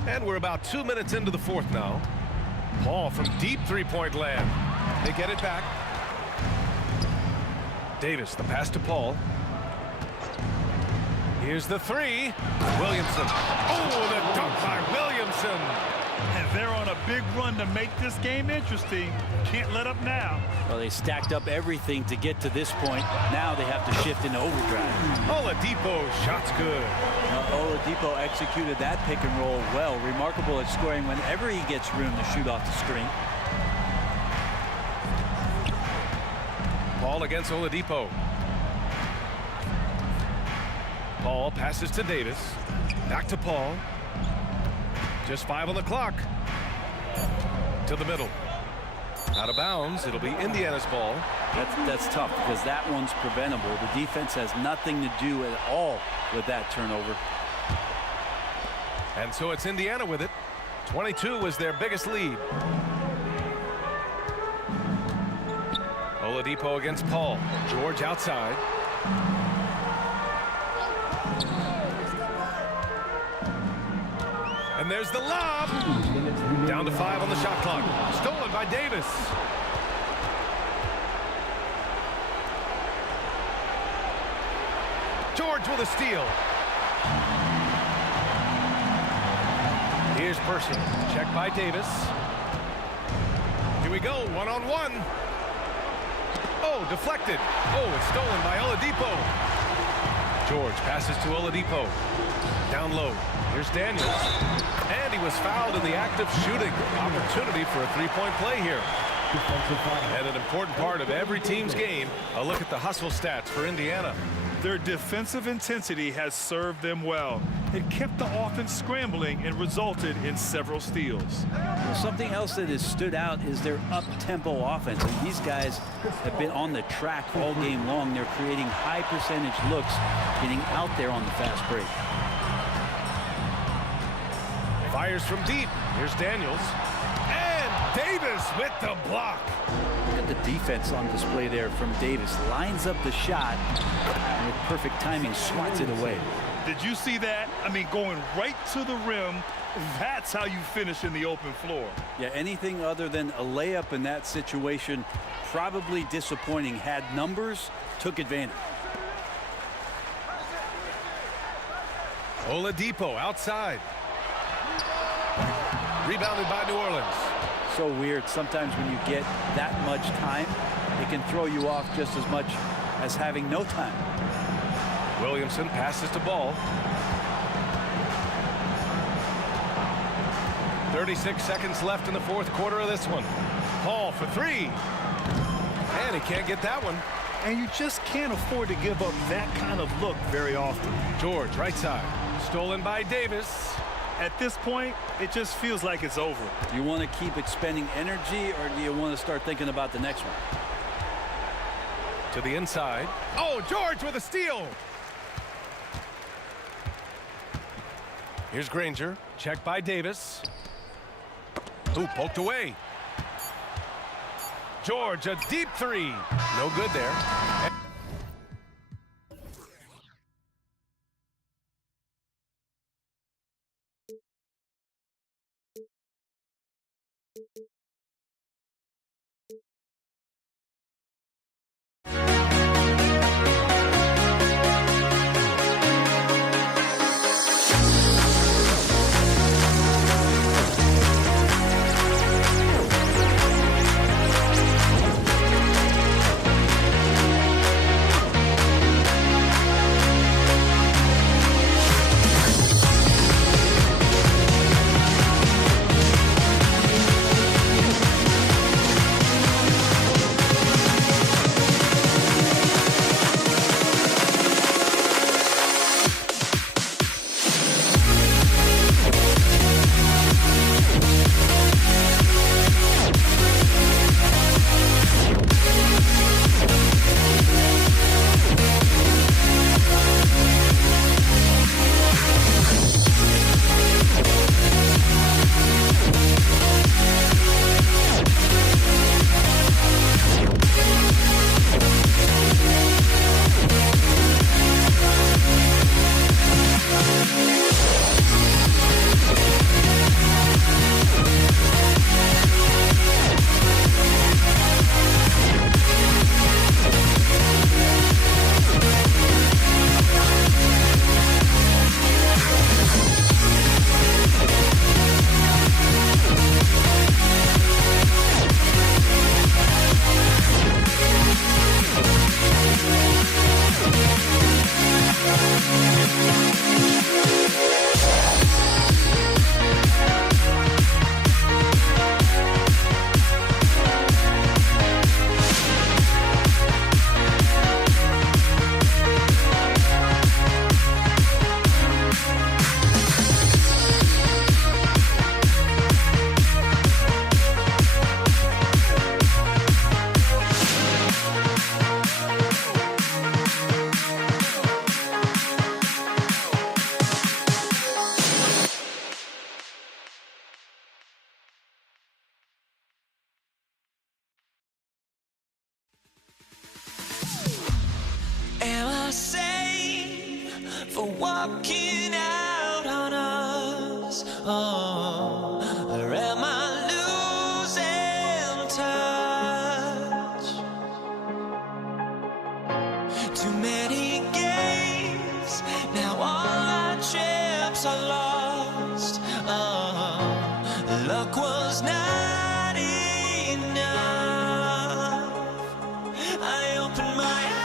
And we're about 2 minutes into the fourth now. Paul from deep three-point land. They get it back. Davis, the pass to Paul. Here's the three. Williamson. Oh, the dunk by Williamson. And they're on a big run to make this game interesting. Can't let up now. Well, they stacked up everything to get to this point. Now they have to shift into overdrive. Oladipo, shot's good. Oladipo executed that pick and roll well. Remarkable at scoring whenever he gets room to shoot off the screen. Paul against Oladipo. Paul passes to Davis. Back to Paul. Just 5 on the clock. To the middle. Out of bounds. It'll be Indiana's ball. That's tough because that one's preventable. The defense has nothing to do at all with that turnover. And so it's Indiana with it. 22 was their biggest lead. Oladipo against Paul. George outside. And there's the lob. Down to 5 on the shot clock. Stolen by Davis. George with a steal. Here's Person. Checked by Davis. Here we go. One-on-one. Oh, deflected. Oh, it's stolen by Oladipo. George passes to Oladipo. Down low. Here's Daniels. And he was fouled in the act of shooting. Opportunity for a three-point play here. And an important part of every team's game, a look at the hustle stats for Indiana. Their defensive intensity has served them well. It kept the offense scrambling and resulted in several steals. Well, something else that has stood out is their up-tempo offense. And these guys have been on the track all game long. They're creating high-percentage looks, getting out there on the fast break. Fires from deep. Here's Daniels. And Davis with the block. Look at the defense on display there from Davis. Lines up the shot and with perfect timing swats it away. Did you see that? I mean, going right to the rim. That's how you finish in the open floor. Yeah, anything other than a layup in that situation, probably disappointing. Had numbers, took advantage. Oladipo outside. Rebounded by New Orleans. So weird. Sometimes when you get that much time, it can throw you off just as much as having no time. Williamson passes to Ball. 36 seconds left in the fourth quarter of this one. Paul for three. And he can't get that one. And you just can't afford to give up that kind of look very often. George, right side. Stolen by Davis. At this point, it just feels like it's over. Do you want to keep expending energy, or do you want to start thinking about the next one? To the inside. Oh, George with a steal. Here's Granger. Checked by Davis. Ooh, poked away. George, a deep three. No good there. for walking out on us? Oh, or am I losing touch? Too many games, now all our chips are lost. Oh, luck was not enough. I opened my eyes.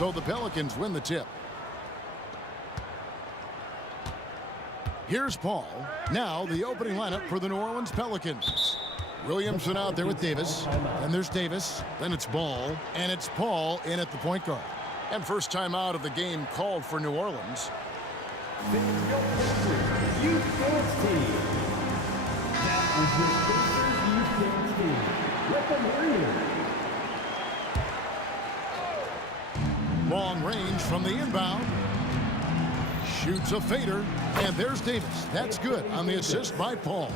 So the Pelicans win the tip. Here's Paul. Now the opening lineup for the New Orleans Pelicans. Williamson out there with Davis. Then there's Davis. Then it's Ball. And it's Paul in at the point guard. And first time out of the game called for New Orleans. Youth dance team. That is your Pacers youth dance team. Let them hear you. Long range from the inbound. Shoots a fader. And there's Davis. That's good on the assist by Paul.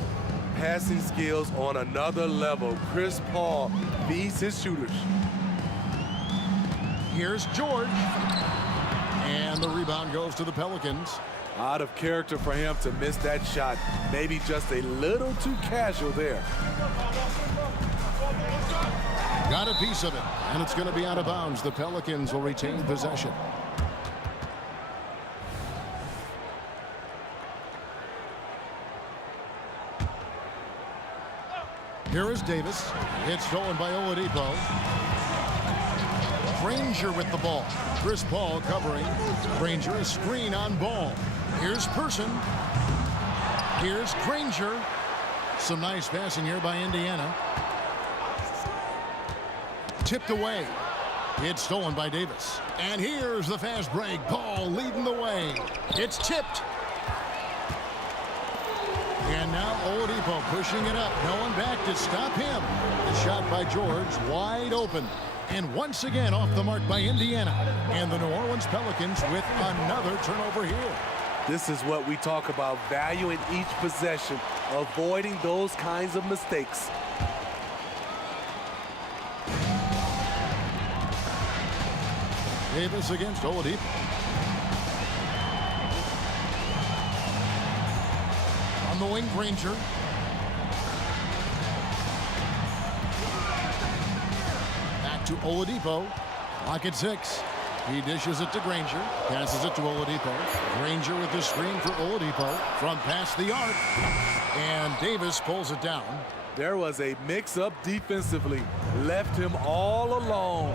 Passing skills on another level. Chris Paul beats his shooters. Here's George. And the rebound goes to the Pelicans. Out of character for him to miss that shot. Maybe just a little too casual there. Got a piece of it, and it's going to be out of bounds. The Pelicans will retain possession. Here is Davis. It's stolen by Oladipo. Granger with the ball. Chris Paul covering. Granger a screen on Ball. Here's Person. Here's Granger. Some nice passing here by Indiana. Tipped away. It's stolen by Davis. And here's the fast break. Paul leading the way. It's tipped. And now Oladipo pushing it up. No one back to stop him. The shot by George wide open. And once again off the mark by Indiana. And the New Orleans Pelicans with another turnover here. This is what we talk about, valuing each possession, avoiding those kinds of mistakes. Davis against Oladipo. On the wing, Granger. Back to Oladipo. Lock at 6. He dishes it to Granger. Passes it to Oladipo. Granger with the screen for Oladipo from past the arc. And Davis pulls it down. There was a mix-up defensively. Left him all alone.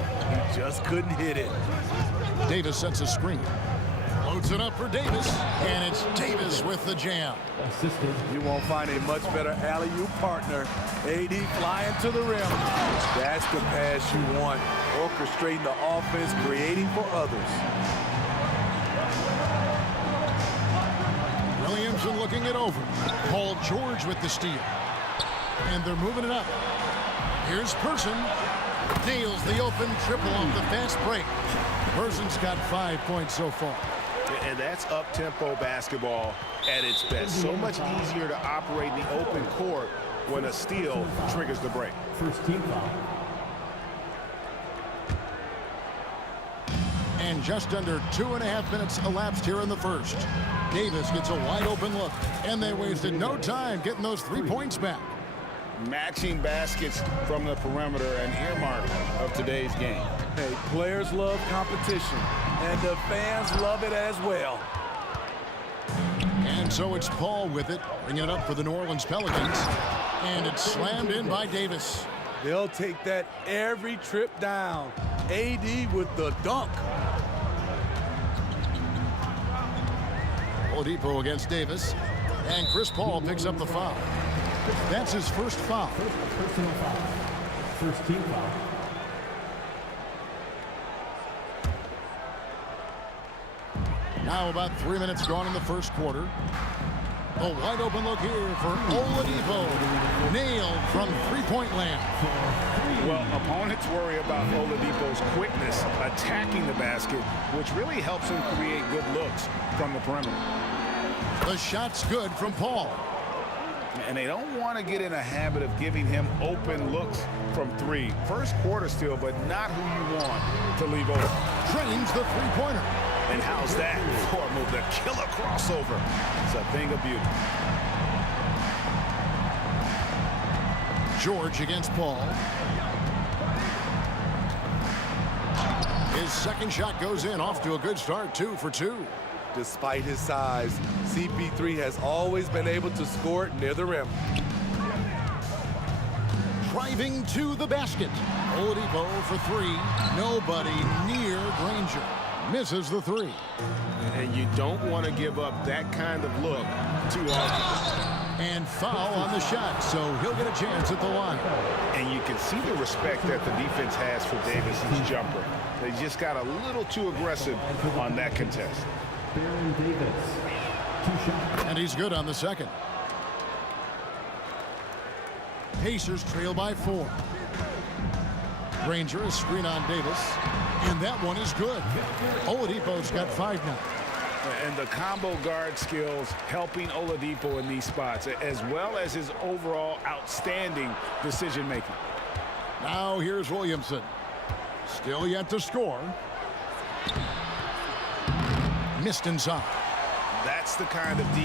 He just couldn't hit it. Davis sets a screen. Loads it up for Davis. And it's Davis with the jam. Assisted. You won't find a much better alley-oop partner. AD flying to the rim. That's the pass you want. Orchestrating the offense, creating for others. Williamson looking it over. Paul George with the steal. And they're moving it up. Here's Person. Nails the open triple off the fast break. Person's got 5 points so far. And that's up-tempo basketball at its best. So much easier to operate the open court when a steal triggers the break. First team foul. And just under 2.5 minutes elapsed here in the first. Davis gets a wide open look. And they wasted no time getting those 3 points back. Matching baskets from the perimeter, an earmark of today's game. Hey, players love competition, and the fans love it as well. And so it's Paul with it, bringing it up for the New Orleans Pelicans. And it's slammed in by Davis. They'll take that every trip down. AD with the dunk. Oladipo against Davis. And Chris Paul picks up the foul. That's his first foul. First personal foul. First team foul. Now about 3 minutes gone in the first quarter. A wide open look here for Oladipo. Nailed from three-point land. Well, opponents worry about Oladipo's quickness attacking the basket, which really helps him create good looks from the perimeter. The shot's good from Paul. And they don't want to get in a habit of giving him open looks from 3. First quarter still, but not who you want to leave open. Drains the three-pointer. And how's that for a move? The killer crossover. It's a thing of beauty. George against Paul. His second shot goes in, off to a good start, 2 for 2. Despite his size, CP3 has always been able to score it near the rim. driving to the basket. Oladipo for three. Nobody near Granger. Misses the three. And you don't want to give up that kind of look too often. And foul on the shot, so he'll get a chance at the line. And you can see the respect that the defense has for Davis's jumper. They just got a little too aggressive on that contest. Baron Davis, 2 shots. And he's good on the second. Pacers trail by 4. Granger is screen on Davis. And that one is good. Oladipo's got 5 now. And the combo guard skills helping Oladipo in these spots, as well as his overall outstanding decision-making. Now here's Williamson. Still yet to score. Missed inside. That's the kind of D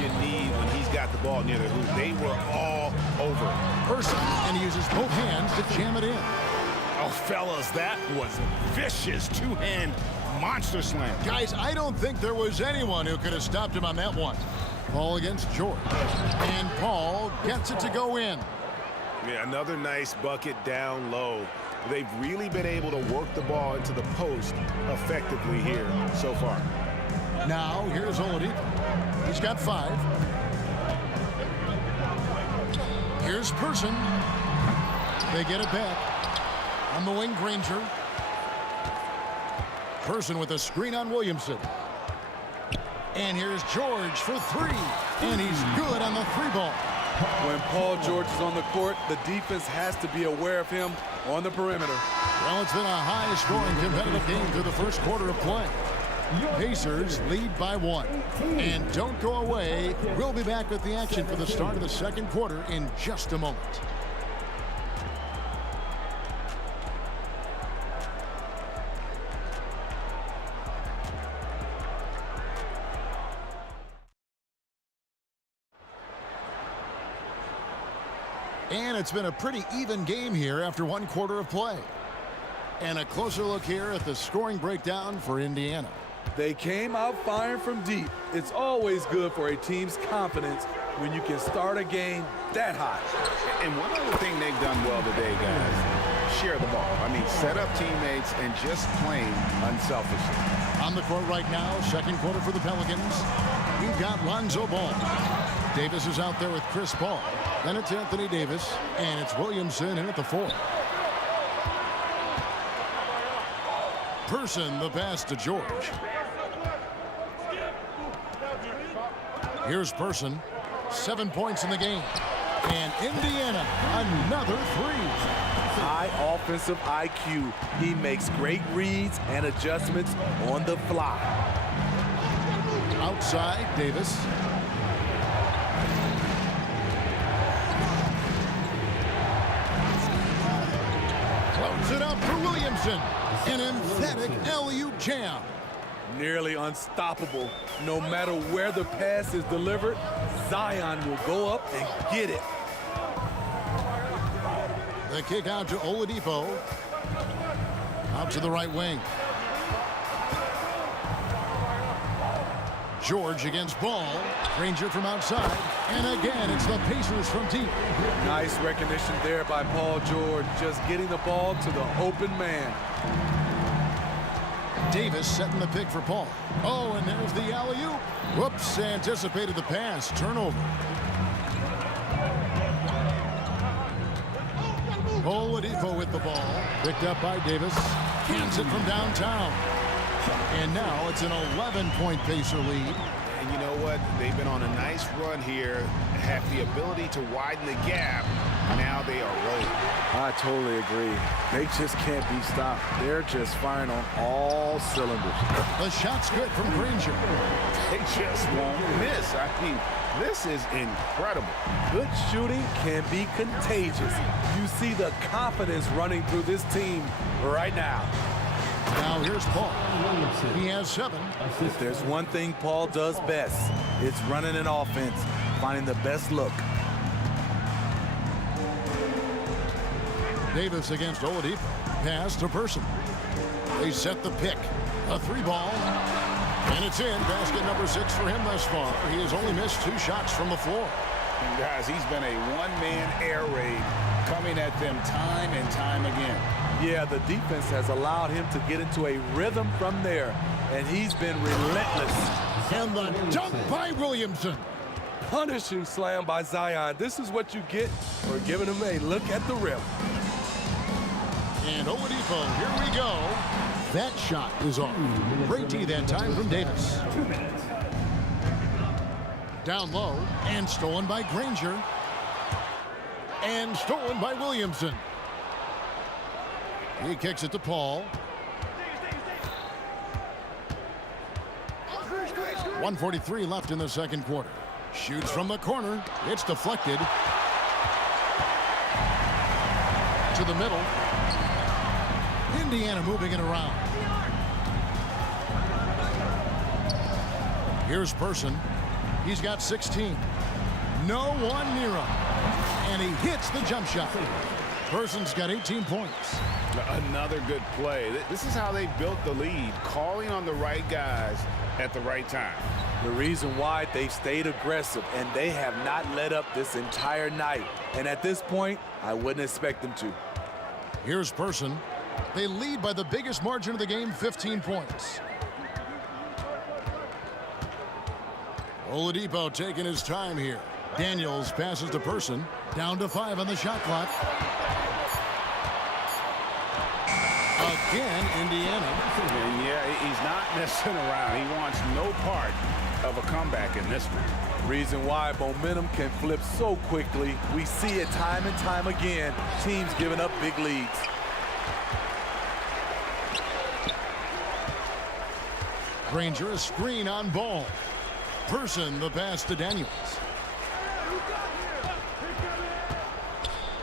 you need when he's got the ball near the hoop. They were all over it. Person, and he uses both hands to jam it in. Oh, fellas, that was a vicious two-hand monster slam. Guys, I don't think there was anyone who could have stopped him on that one. Paul against George. And Paul gets it to go in. Yeah, another nice bucket down low. They've really been able to work the ball into the post effectively here so far. Now, here's Oladipo. He's got 5. Here's Person. They get it back. On the wing, Granger. Person with a screen on Williamson. And here's George for 3. And he's good on the 3-ball. When Paul George is on the court, the defense has to be aware of him on the perimeter. Well, it's been a high-scoring competitive game through the first quarter of play. Pacers lead by 1. And don't go away. We'll be back with the action for the start of the second quarter in just a moment. And it's been a pretty even game here after 1 quarter of play. And a closer look here at the scoring breakdown for Indiana. They came out firing from deep. It's always good for a team's confidence when you can start a game that hot. And one other thing they've done well today, guys, share the ball. I mean, set up teammates and just playing unselfishly. On the court right now, second quarter for the Pelicans. We've got Lonzo Ball. Davis is out there with Chris Paul. Then it's Anthony Davis, and it's Williamson in at the 4. Person, the pass to George. Here's Person. 7 points in the game. And Indiana, another 3. High offensive IQ. He makes great reads and adjustments on the fly. Outside, Davis. Floats it up for Williamson. An emphatic alley-oop jam. Nearly unstoppable. No matter where the pass is delivered, Zion will go up and get it. The kick out to Oladipo. Out to the right wing. George against Ball. Granger from outside. And again, it's the Pacers from deep. Nice recognition there by Paul George, just getting the ball to the open man. Davis setting the pick for Paul. Oh, and there's the alley-oop. Whoops, anticipated the pass. Turnover. Oladipo with the ball. Picked up by Davis. Hands it from downtown. And now it's an 11-point Pacer lead. And you know what? They've been on a nice run here, have the ability to widen the gap. Now they are rolling. I totally agree. They just can't be stopped. They're just firing on all cylinders. The shot's good from Granger. They just won't miss. I mean, this is incredible. Good shooting can be contagious. You see the confidence running through this team right now. Now here's Paul. He has 7. If there's one thing Paul does best, it's running an offense, finding the best look. Davis against Oladipo. Pass to Person. They set the pick. A 3-ball. And it's in. Basket number 6 for him thus far. He has only missed 2 shots from the floor. And guys, he's been a one-man air raid coming at them time and time again. Yeah, the defense has allowed him to get into a rhythm from there, and he's been relentless. And the dunk by Williamson. Punishing slam by Zion. This is what you get for giving him a look at the rim. And Oladipo, here we go. That shot is off. Great D that time from Davis. Down low, and stolen by Granger. And stolen by Williamson. He kicks it to Paul. 1:43 left in the second quarter. Shoots from the corner. It's deflected. To the middle. Indiana moving it around. Here's Person. He's got 16. No one near him. And he hits the jump shot. Person's got 18 points. Another good play. This is how they built the lead, calling on the right guys at the right time. The reason why they've stayed aggressive, and they have not let up this entire night. And at this point, I wouldn't expect them to. Here's Person. They lead by the biggest margin of the game, 15 points. Oladipo taking his time here. Daniels passes to Person. Down to 5 on the shot clock. Again, Indiana. And yeah, he's not messing around. He wants no part of a comeback in this one. Reason why momentum can flip so quickly. We see it time and time again. Teams giving up big leads. Granger, a screen on Ball. Person, the pass to Daniels.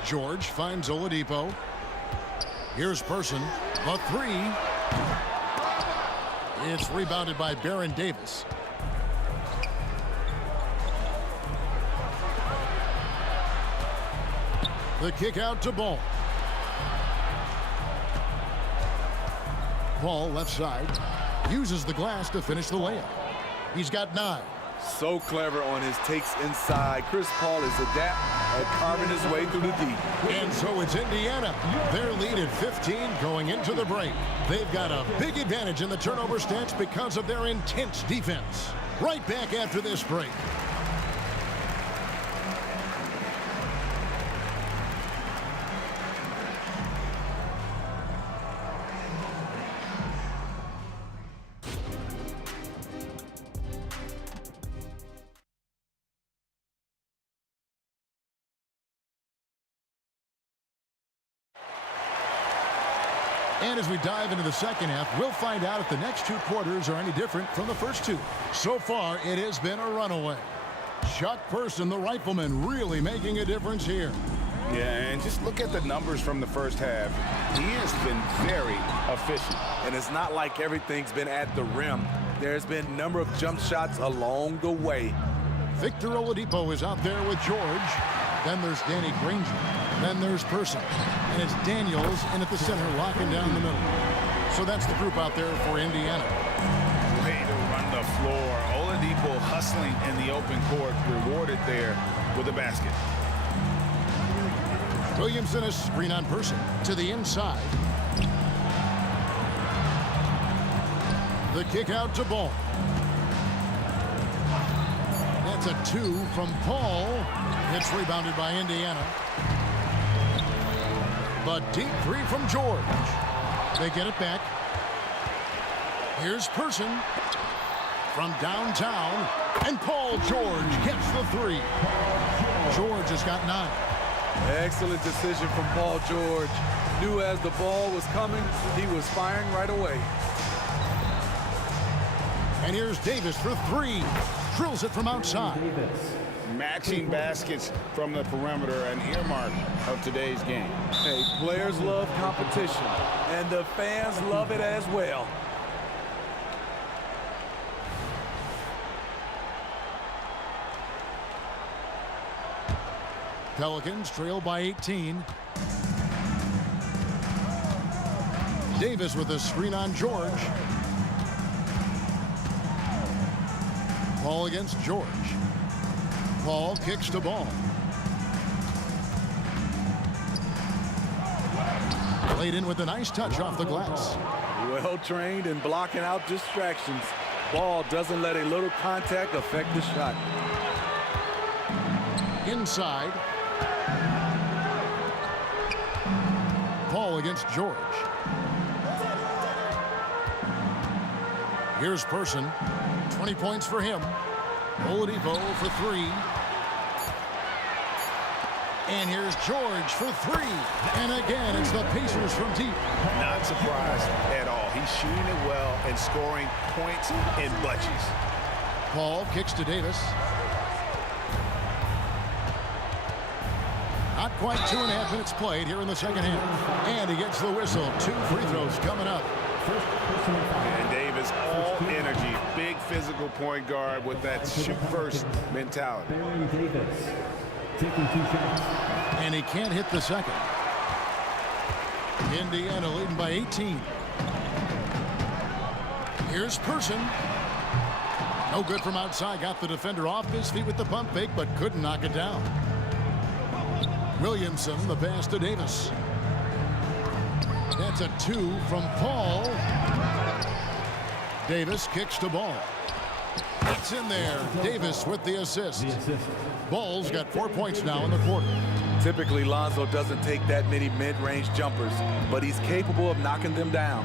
George finds Oladipo. Here's Person. A three. It's rebounded by Baron Davis. The kick out to Ball. Ball left side. Uses the glass to finish the layup. He's got 9. So clever on his takes inside. Chris Paul is adept at carving his way through the D. And so it's Indiana. Their lead at 15 going into the break. They've got a big advantage in the turnover stats because of their intense defense. Right back after this break. And as we dive into the second half, we'll find out if the next 2 quarters are any different from the first 2. So far, it has been a runaway. Chuck Person, the rifleman, really making a difference here. Yeah, and just look at the numbers from the first half. He has been very efficient. And it's not like everything's been at the rim. There's been a number of jump shots along the way. Victor Oladipo is out there with George. Then there's Danny Granger. Then there's Person. And it's Daniels in at the center, locking down the middle. So that's the group out there for Indiana. Way to run the floor. Oladipo hustling in the open court, rewarded there with a basket. Williamson a screen on Person to the inside. The kick out to Ball. That's a 2 from Paul. It's rebounded by Indiana. But deep 3 from George. They get it back. Here's Person from downtown. And Paul George gets the 3. George has got 9. Excellent decision from Paul George. Knew as the ball was coming, he was firing right away. And here's Davis for 3. Drills it from outside. Matching baskets from the perimeter, an earmark of today's game. Hey, players love competition, and the fans love it as well. Pelicans trail by 18. Davis with a screen on George. Paul against George. Paul kicks to Ball. Laid in with a nice touch off the glass. Well trained in blocking out distractions. Ball doesn't let a little contact affect the shot. Inside. Paul against George. Here's Person. 20 points for him. Oladipo for 3. And here's George for 3. And again, it's the Pacers from deep. Not surprised at all. He's shooting it well and scoring points in bunches. Paul kicks to Davis. Not quite 2.5 minutes played here in the second half. And he gets the whistle. 2 free throws coming up. And Davis, all energy, big physical point guard with that shoot-first mentality. Davis taking 2 shots. And he can't hit the second. Indiana leading by 18. Here's Person. No good from outside. Got the defender off his feet with the pump fake, but couldn't knock it down. Williamson, the pass to Davis. That's a 2 from Paul. Davis kicks to Ball. It's in there. Davis with the assist. Ball's got 4 points now in the quarter. Typically, Lonzo doesn't take that many mid-range jumpers, but he's capable of knocking them down.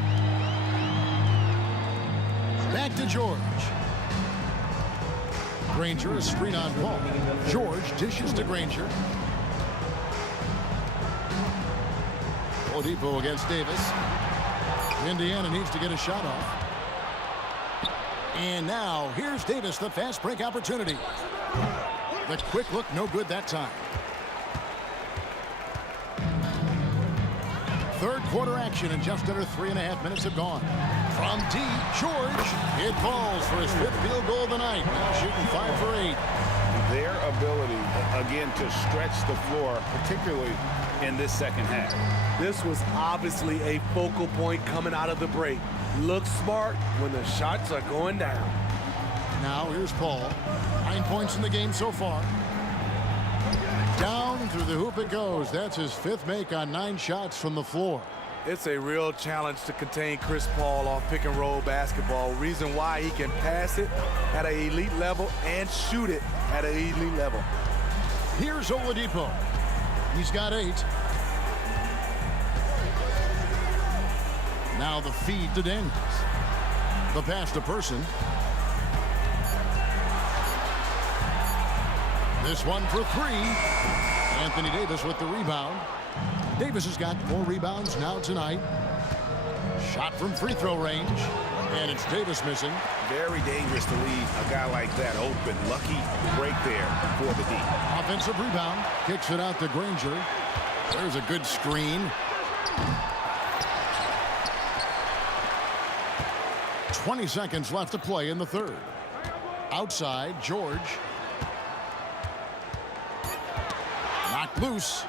Back to George. Granger, a screen on Paul. George dishes to Granger. Oladipo against Davis. Indiana needs to get a shot off. And now, here's Davis, the fast break opportunity. The quick look, no good that time. Third quarter action, and just under 3.5 minutes have gone. From deep, George. It falls for his 5th field goal of the night. Now shooting 5 for 8. Their ability, again, to stretch the floor, particularly in this second half. This was obviously a focal point coming out of the break. Look smart when the shots are going down. Now here's Paul. 9 points in the game so far. Down through the hoop it goes. That's his 5th make on 9 shots from the floor. It's a real challenge to contain Chris Paul off pick and roll basketball. Reason why he can pass it at an elite level and shoot it at an elite level. Here's Oladipo. He's got 8. Now the feed to Daniels. The pass to Person. This one for 3. Anthony Davis with the rebound. Davis has got 4 rebounds now tonight. Shot from free throw range. And it's Davis missing. Very dangerous to leave a guy like that open. Lucky break there for the D. Offensive rebound. Kicks it out to Granger. There's a good screen. 20 seconds left to play in the third. Outside, George. Knocked loose.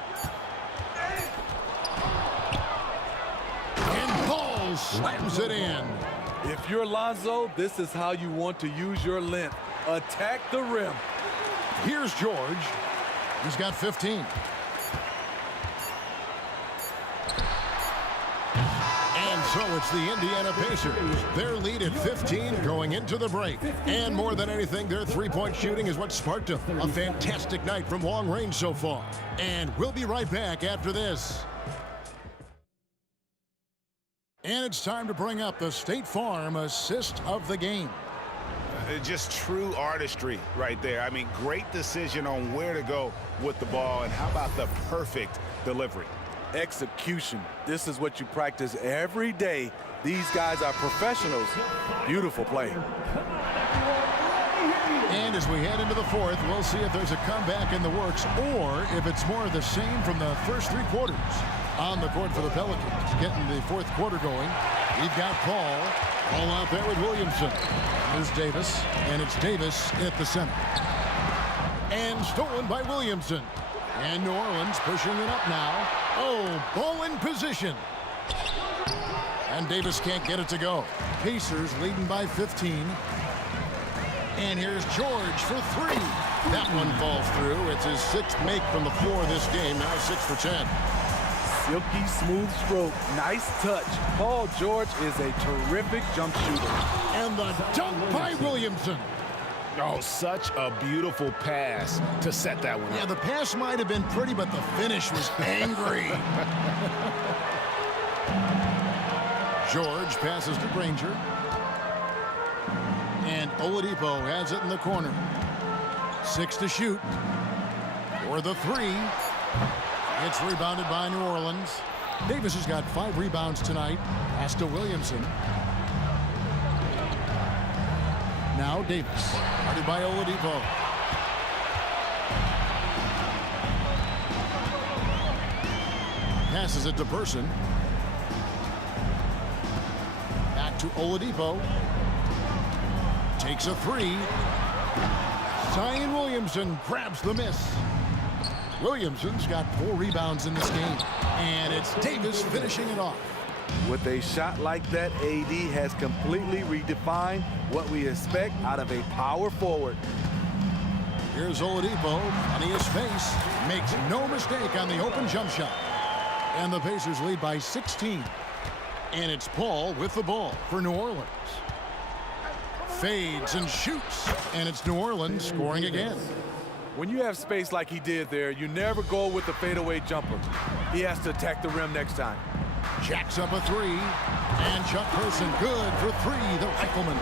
And Paul slams it in. If you're Lonzo, this is how you want to use your length. Attack the rim. Here's George. He's got 15. So it's the Indiana Pacers. Their lead at 15 going into the break. And more than anything, their 3-point shooting is what sparked them. A fantastic night from long range so far. And we'll be right back after this. And it's time to bring up the State Farm assist of the game. Just true artistry right there. I mean, great decision on where to go with the ball. And how about the perfect delivery? Execution. This is what you practice every day. These guys are professionals. Beautiful play. And as we head into the fourth, we'll see if there's a comeback in the works or if it's more of the same from the first 3 quarters. On the court for the Pelicans, getting the fourth quarter going. We've got Paul. Paul out there with Williamson. There's Davis, and it's Davis at the center. And stolen by Williamson. And New Orleans pushing it up now. Oh, ball in position. And Davis can't get it to go. Pacers leading by 15. And here's George for 3. That one falls through. It's his 6th make from the floor this game. Now 6 for 10. silky smooth stroke. Nice touch. Paul George is a terrific jump shooter. And the dunk by Williamson. Oh, such a beautiful pass to set that one Yeah, up. the pass might have been pretty, but the finish was angry. George passes to Granger. And Oladipo has it in the corner. 6 to shoot. For the 3. It's rebounded by New Orleans. Davis has got 5 rebounds tonight. Pass to Williamson. Now Davis. Guarded by Oladipo. Passes it to Person. Back to Oladipo. Takes a 3. Zion Williamson grabs the miss. Williamson's got 4 rebounds in this game. And it's Davis finishing it off. With a shot like that, AD has completely redefined what we expect out of a power forward. Here's Oladipo, plenty of space, makes no mistake on the open jump shot. And the Pacers lead by 16. And it's Paul with the ball for New Orleans. Fades and shoots, and it's New Orleans scoring again. When you have space like he did there, you never go with the fadeaway jumper. He has to attack the rim next time. Jacks up a 3, and Chuck Person good for 3, the rifleman.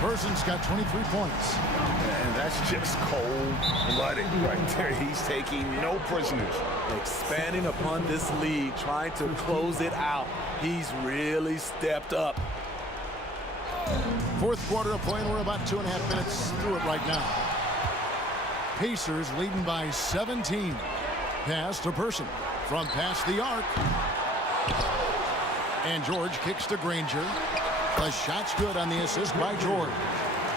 Person's got 23 points. And that's just cold-blooded right there. He's taking no prisoners. Expanding upon this lead, trying to close it out. He's really stepped up. Fourth quarter of play, and we're about 2.5 minutes through it right now. Pacers leading by 17. Pass to Person from past the arc. And George kicks to Granger. The shot's good on the assist by George.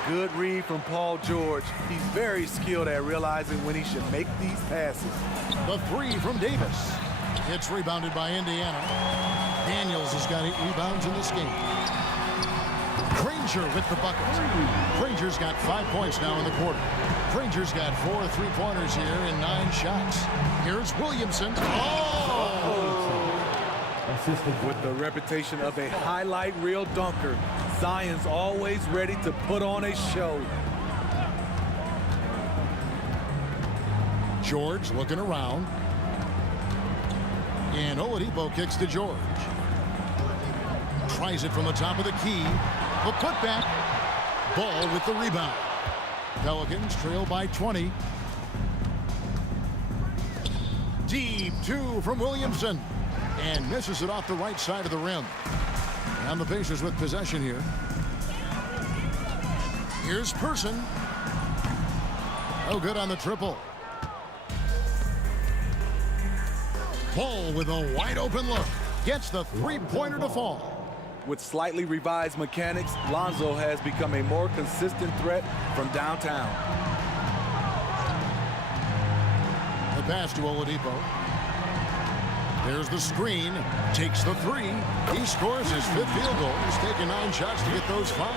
Good read from Paul George. He's very skilled at realizing when he should make these passes. The 3 from Davis. It's rebounded by Indiana. Daniels has got 8 rebounds in this game. Granger with the bucket. Granger's got 5 points now in the quarter. Granger's got 4 3-pointers here and 9 shots. Here's Williamson. With the reputation of a highlight reel dunker, Zion's always ready to put on a show. George looking around. And Oladipo kicks to George. Tries it from the top of the key. A putback. Ball with the rebound. Pelicans trail by 20. Deep 2 from Williamson. And misses it off the right side of the rim. And the Pacers with possession here. Here's Person. Oh, good on the triple. Paul with a wide open look. Gets the 3-pointer to fall. With slightly revised mechanics, Lonzo has become a more consistent threat from downtown. The pass to Oladipo. There's the screen. Takes the 3. He scores his 5th field goal. He's taken 9 shots to get those 5.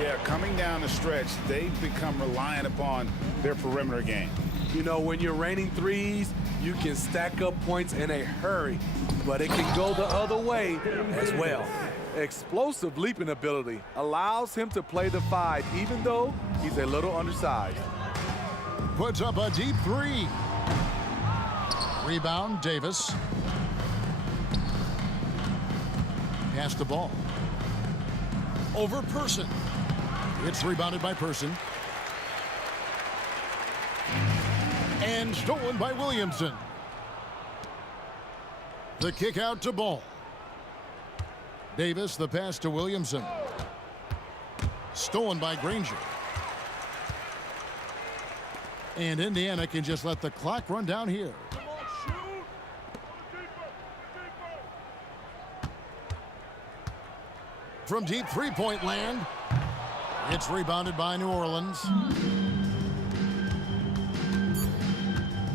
Yeah, coming down the stretch, they've become reliant upon their perimeter game. You know, when you're raining threes, you can stack up points in a hurry, but it can go the other way as well. Explosive leaping ability allows him to play the 5, even though he's a little undersized. Puts up a deep 3. Rebound, Davis. Pass the ball. Over Person. It's rebounded by Person. And stolen by Williamson. The kick out to Ball. Davis, the pass to Williamson. Stolen by Granger. And Indiana can just let the clock run down here. From deep 3-point land, it's rebounded by New Orleans.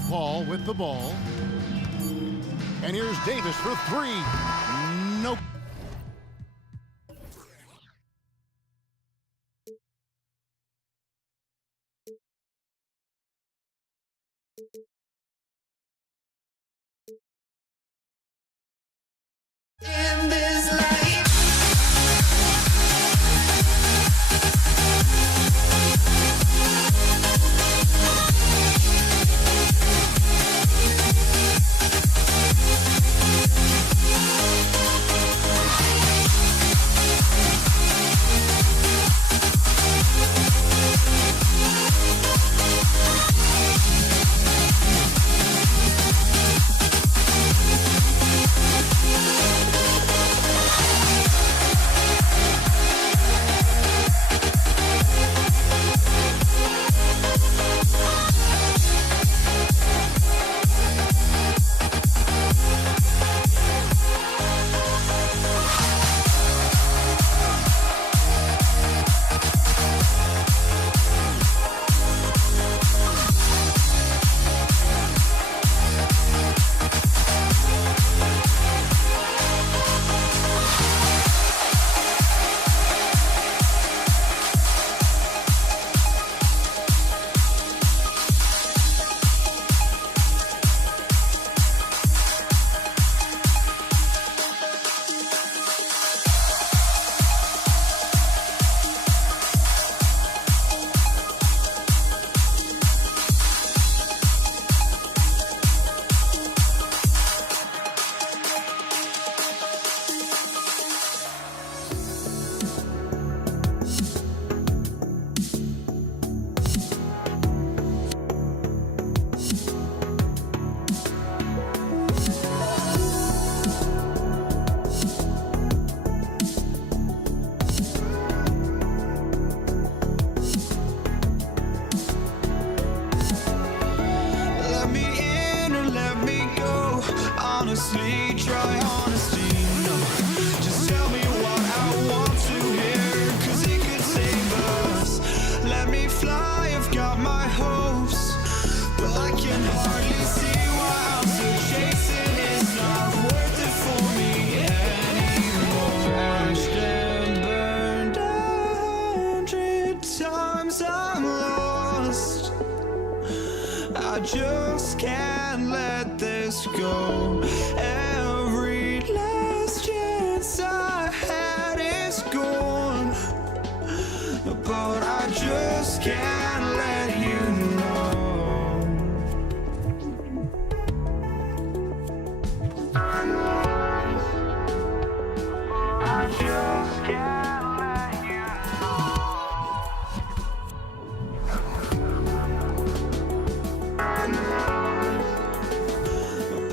Paul with the ball. And here's Davis for 3. Nope. honestly, try honesty. No, just tell me what I want to hear, 'cause it could save us. Let me fly, I've got my hopes, but I can hardly see why I'm still chasing. It's not worth it for me anymore. Crashed and burned 100 times, I'm lost. I just can't let this go. Every last chance I had is gone, but I just can't let you know. I just can't let you know.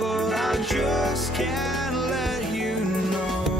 But I just can't let you know.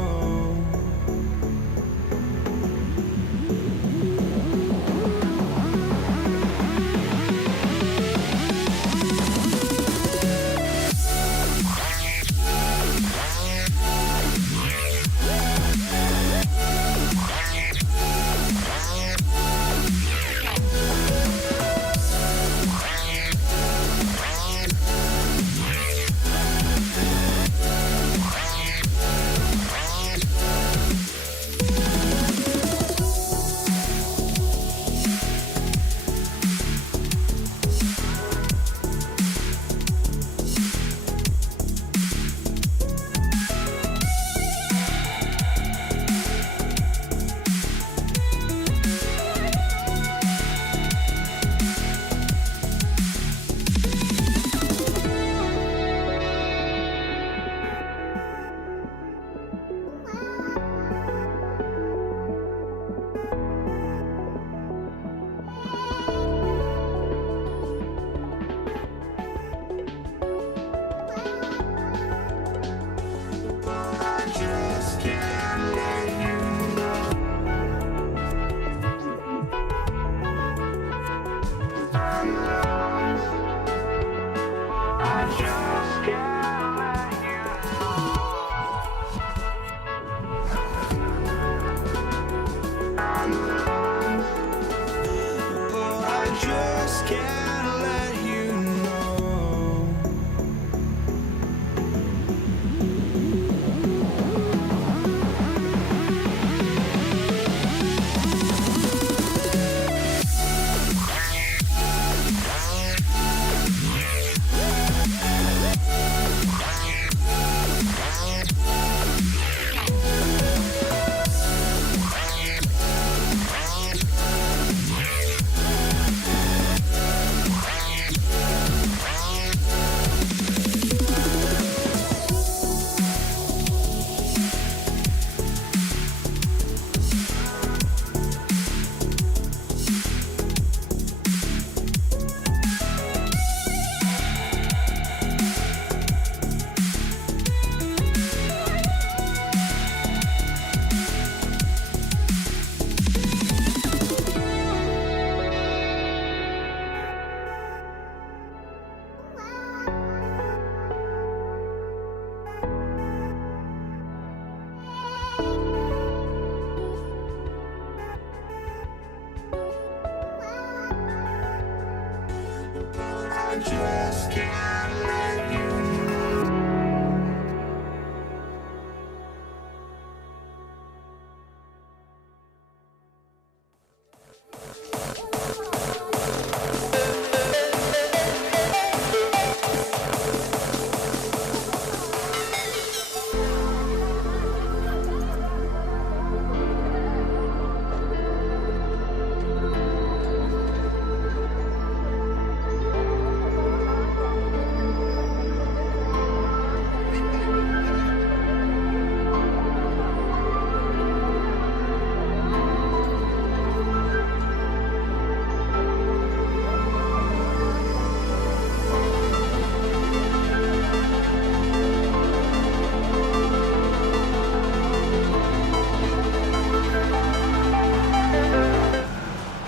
just can't let you know.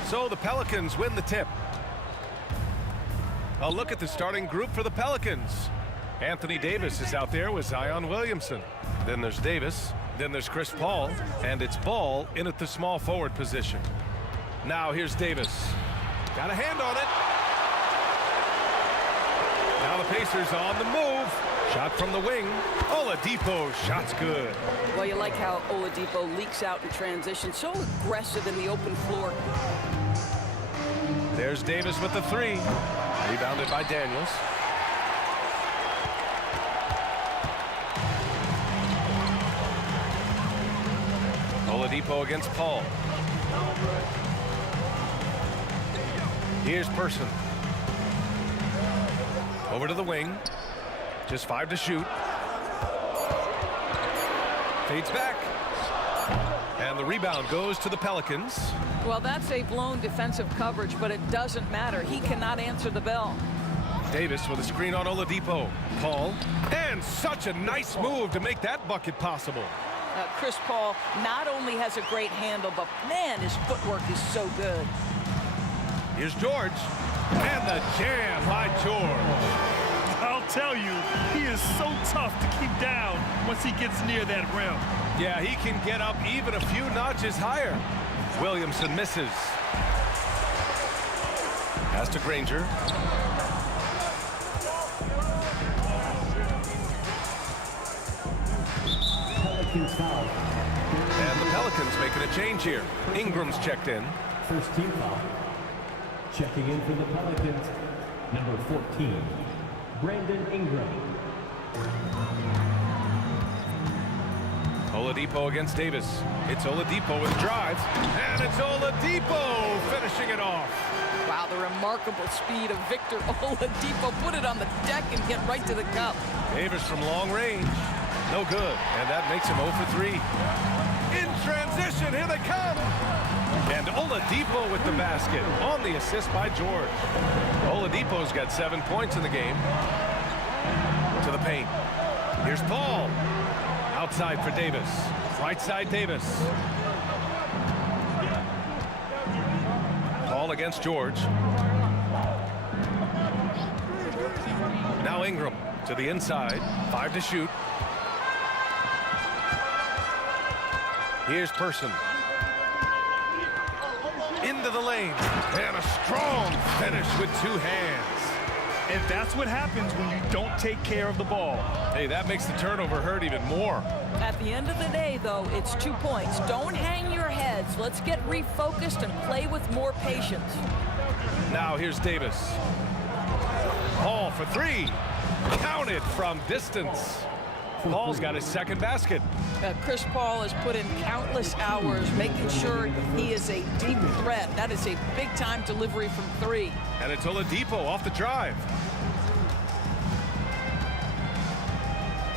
So the Pelicans win the tip. A look at the starting group for the Pelicans. Anthony Davis is out there with Zion Williamson. Then there's Davis. Then there's Chris Paul. And it's Ball in at the small forward position. Now here's Davis. Got a hand on it. Now the Pacers on the move. Shot from the wing. Oladipo, shot's good. Well, you like how Oladipo leaks out in transition. So aggressive in the open floor. There's Davis with the three. Rebounded by Daniels. Oladipo against Paul. Here's Person. Over to the wing. Just 5 to shoot. Fades back. And the rebound goes to the Pelicans. Well, that's a blown defensive coverage, but it doesn't matter. He cannot answer the bell. Davis with a screen on Oladipo. Paul. And such a nice move to make that bucket possible. Chris Paul not only has a great handle, but man, his footwork is so good. Here's George. And the jam by George. I'll tell you, he is so tough to keep down once he gets near that rim. Yeah, he can get up even a few notches higher. Williamson misses. Pass to Granger. And the Pelicans making a change here. Ingram's checked in. First team foul. Checking in for the Pelicans, number 14, Brandon Ingram. Oladipo against Davis. It's Oladipo with a drive. And it's Oladipo finishing it off. Wow, the remarkable speed of Victor Oladipo. Put it on the deck and get right to the cup. Davis from long range. No good. And that makes him 0 for 3. In transition, here they come. And Oladipo with the basket on the assist by George. Oladipo's got 7 points in the game. To the paint. Here's Paul. Outside for Davis. Right side Davis. Paul against George. Now Ingram to the inside. 5 to shoot. Here's Person. Into the lane. And a strong finish with 2 hands. And that's what happens when you don't take care of the ball. Hey, that makes the turnover hurt even more. At the end of the day, though, it's 2 points. Don't hang your heads. Let's get refocused and play with more patience. Now here's Davis. Paul for 3. Counted from distance. Paul's got his second basket. Chris Paul has put in countless hours making sure he is a deep threat. That is a big-time delivery from 3. And it's Oladipo off the drive.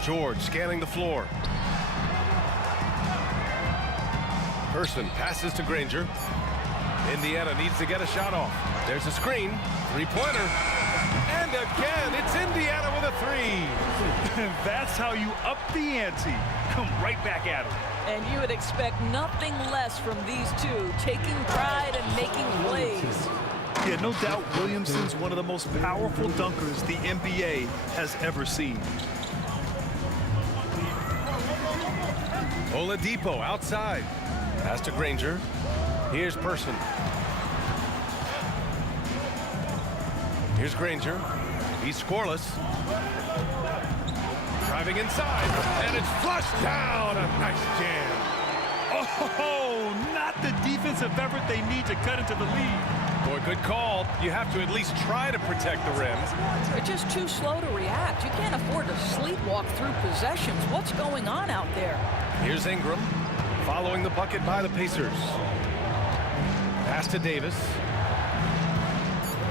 George scanning the floor. Person passes to Granger. Indiana needs to get a shot off. There's a screen. 3-pointer. And again, it's Indiana with a 3. That's how you up the ante. Come right back at him. And you would expect nothing less from these two, taking pride and making plays. Yeah, no doubt Williamson's one of the most powerful dunkers the NBA has ever seen. Oladipo outside. Pass to Granger. Here's Person. Here's Granger. He's scoreless. Driving inside. And it's flushed down. A nice jam. Oh, not the defensive effort they need to cut into the lead. Boy, good call. You have to at least try to protect the rim. They're just too slow to react. You can't afford to sleepwalk through possessions. What's going on out there? Here's Ingram. Following the bucket by the Pacers. Pass to Davis.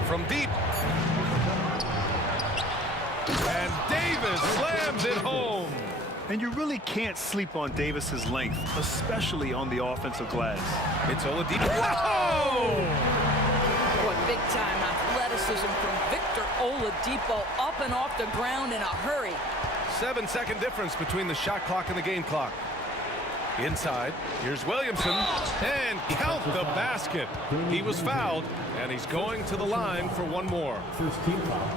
From deep. And Davis slams it home. And you really can't sleep on Davis's length, especially on the offensive glass. It's Oladipo. Whoa! What big-time athleticism from Victor Oladipo, up and off the ground in a hurry. 7-second difference between the shot clock and the game clock. Inside, here's Williamson, and count the basket. He was fouled, and he's going to the line for one more. First team foul.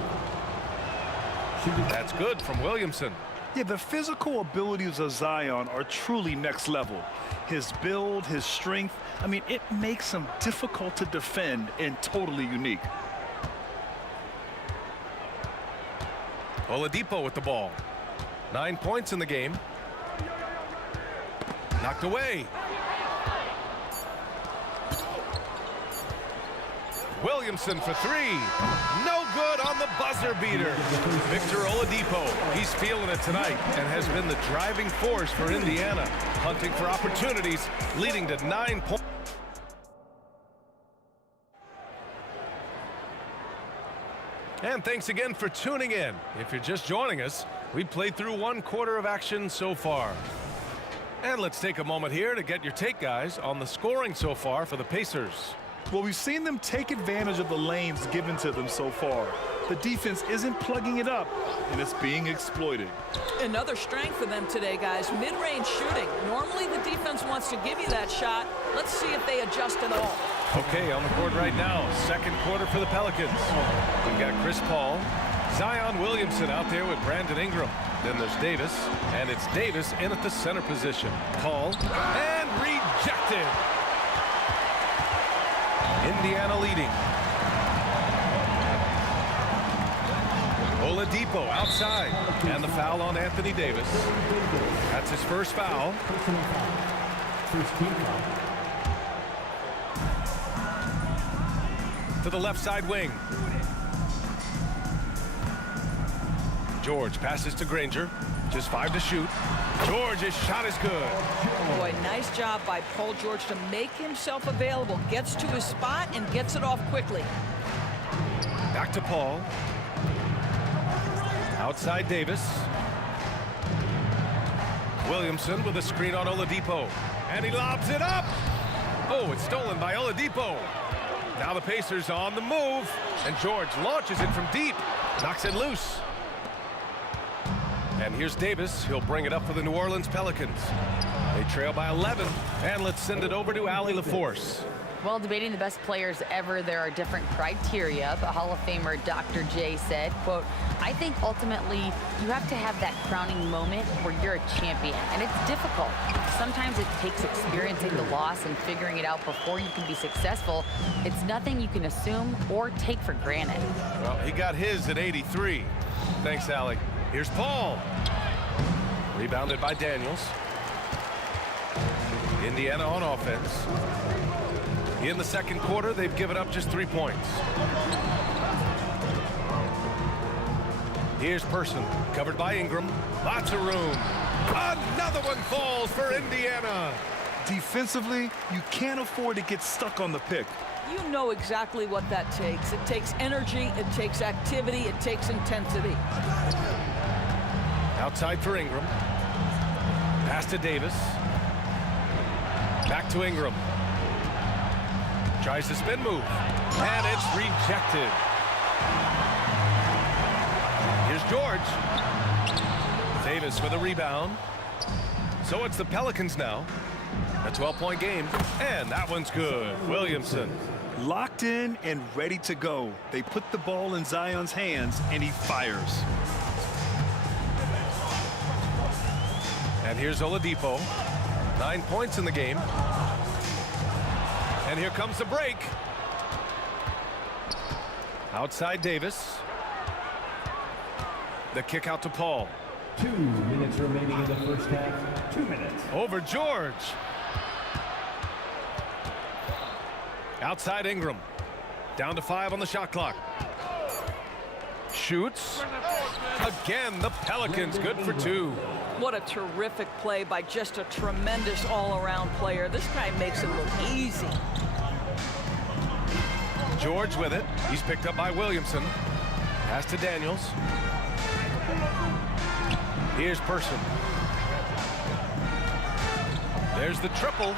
That's good from Williamson. Yeah, the physical abilities of Zion are truly next level. His build, his strength, I mean, it makes him difficult to defend and totally unique. Oladipo with the ball. 9 points in the game. Knocked away. Williamson for three. No good on the buzzer beater. Victor Oladipo, he's feeling it tonight and has been the driving force for Indiana, hunting for opportunities, leading to 9 points. And thanks again for tuning in. If you're just joining us, we've played through 1 quarter of action so far. And let's take a moment here to get your take, guys, on the scoring so far for the Pacers. Well, we've seen them take advantage of the lanes given to them so far. The defense isn't plugging it up, and it's being exploited. Another strength for them today, guys, mid-range shooting. Normally the defense wants to give you that shot. Let's see if they adjust at all. Okay, on the board right now, second quarter for the Pelicans. We've got Chris Paul, Zion Williamson out there with Brandon Ingram. Then there's Davis, and it's Davis in at the center position. Paul, and rejected. Indiana leading. Oladipo outside, and the foul on Anthony Davis. That's his first foul. To the left side wing. George passes to Granger. Just 5 to shoot. George's shot is good. Boy, nice job by Paul George to make himself available. Gets to his spot and gets it off quickly. Back to Paul. Outside Davis. Williamson with a screen on Oladipo. And he lobs it up. Oh, it's stolen by Oladipo. Now the Pacers on the move. And George launches it from deep. Knocks it loose. And here's Davis. He'll bring it up for the New Orleans Pelicans. They trail by 11. And let's send it over to Allie LaForce. Well, debating the best players ever, there are different criteria, but Hall of Famer Dr. J said, quote, I think ultimately you have to have that crowning moment where you're a champion, and it's difficult. Sometimes it takes experiencing the loss and figuring it out before you can be successful. It's nothing you can assume or take for granted. Well, he got his at 83. Thanks, Allie. Here's Paul. Rebounded by Daniels. Indiana on offense. In the second quarter, they've given up just 3 points. Here's Person, covered by Ingram. Lots of room. Another one falls for Indiana. Defensively, you can't afford to get stuck on the pick. You know exactly what that takes. It takes energy, it takes activity, it takes intensity. Outside for Ingram. Pass to Davis. Back to Ingram. Tries the spin move. And it's rejected. Here's George. Davis for the rebound. So it's the Pelicans now. A 12-point game. And that one's good. Williamson. Locked in and ready to go. They put the ball in Zion's hands, and he fires. And here's Oladipo. 9 points in the game. And here comes the break. Outside Davis. The kick out to Paul. 2 minutes remaining in the first half. 2 minutes. Over George. Outside Ingram. Down to 5 on the shot clock. Shoots. Again, the Pelicans good for 2. What a terrific play by just a tremendous all-around player. This guy makes it look easy. George with it. He's picked up by Williamson. Pass to Daniels. Here's Person. There's the triple.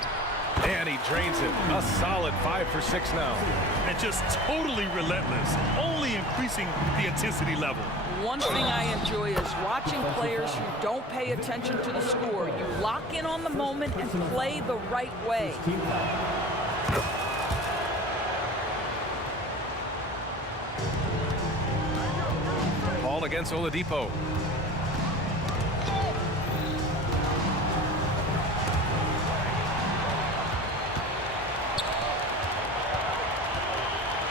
And he drains it. A solid 5 for 6 now. And just totally relentless, only increasing the intensity level. One thing I enjoy is watching players who don't pay attention to the score. You lock in on the moment and play the right way. Paul against Oladipo.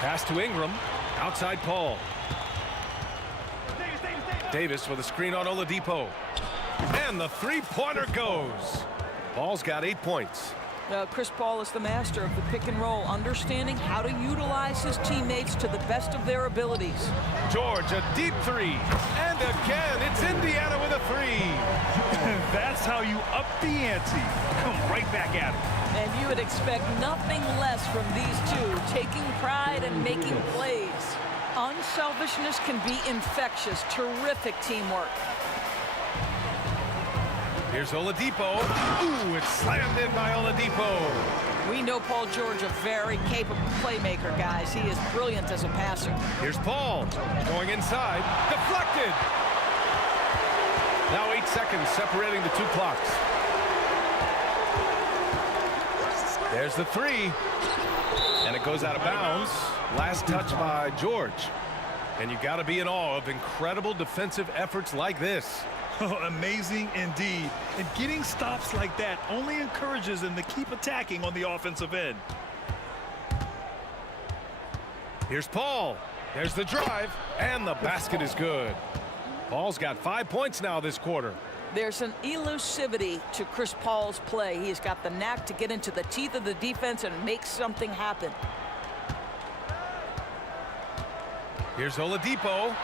Pass to Ingram. Outside Paul. Davis with a screen on Oladipo. And the three-pointer goes. Paul's got 8 points. Chris Paul is the master of the pick and roll, understanding how to utilize his teammates to the best of their abilities. George, a deep three. And again, it's Indiana with a three. That's how you up the ante. Come right back at it. And you would expect nothing less from these two, taking pride and making plays. Unselfishness can be infectious. Terrific teamwork. Here's Oladipo. Ooh, it's slammed in by Oladipo. We know Paul George, a very capable playmaker, guys. He is brilliant as a passer. Here's Paul going inside. Deflected. Now 8 seconds separating the two clocks. There's the three. And it goes out of bounds. Last touch by George. And you got to be in awe of incredible defensive efforts like this. Oh, amazing indeed. And getting stops like that only encourages them to keep attacking on the offensive end. Here's Paul. There's the drive. And the basket is good. Paul's got 5 points now this quarter. There's an elusivity to Chris Paul's play. He's got the knack to get into the teeth of the defense and make something happen. Here's Oladipo.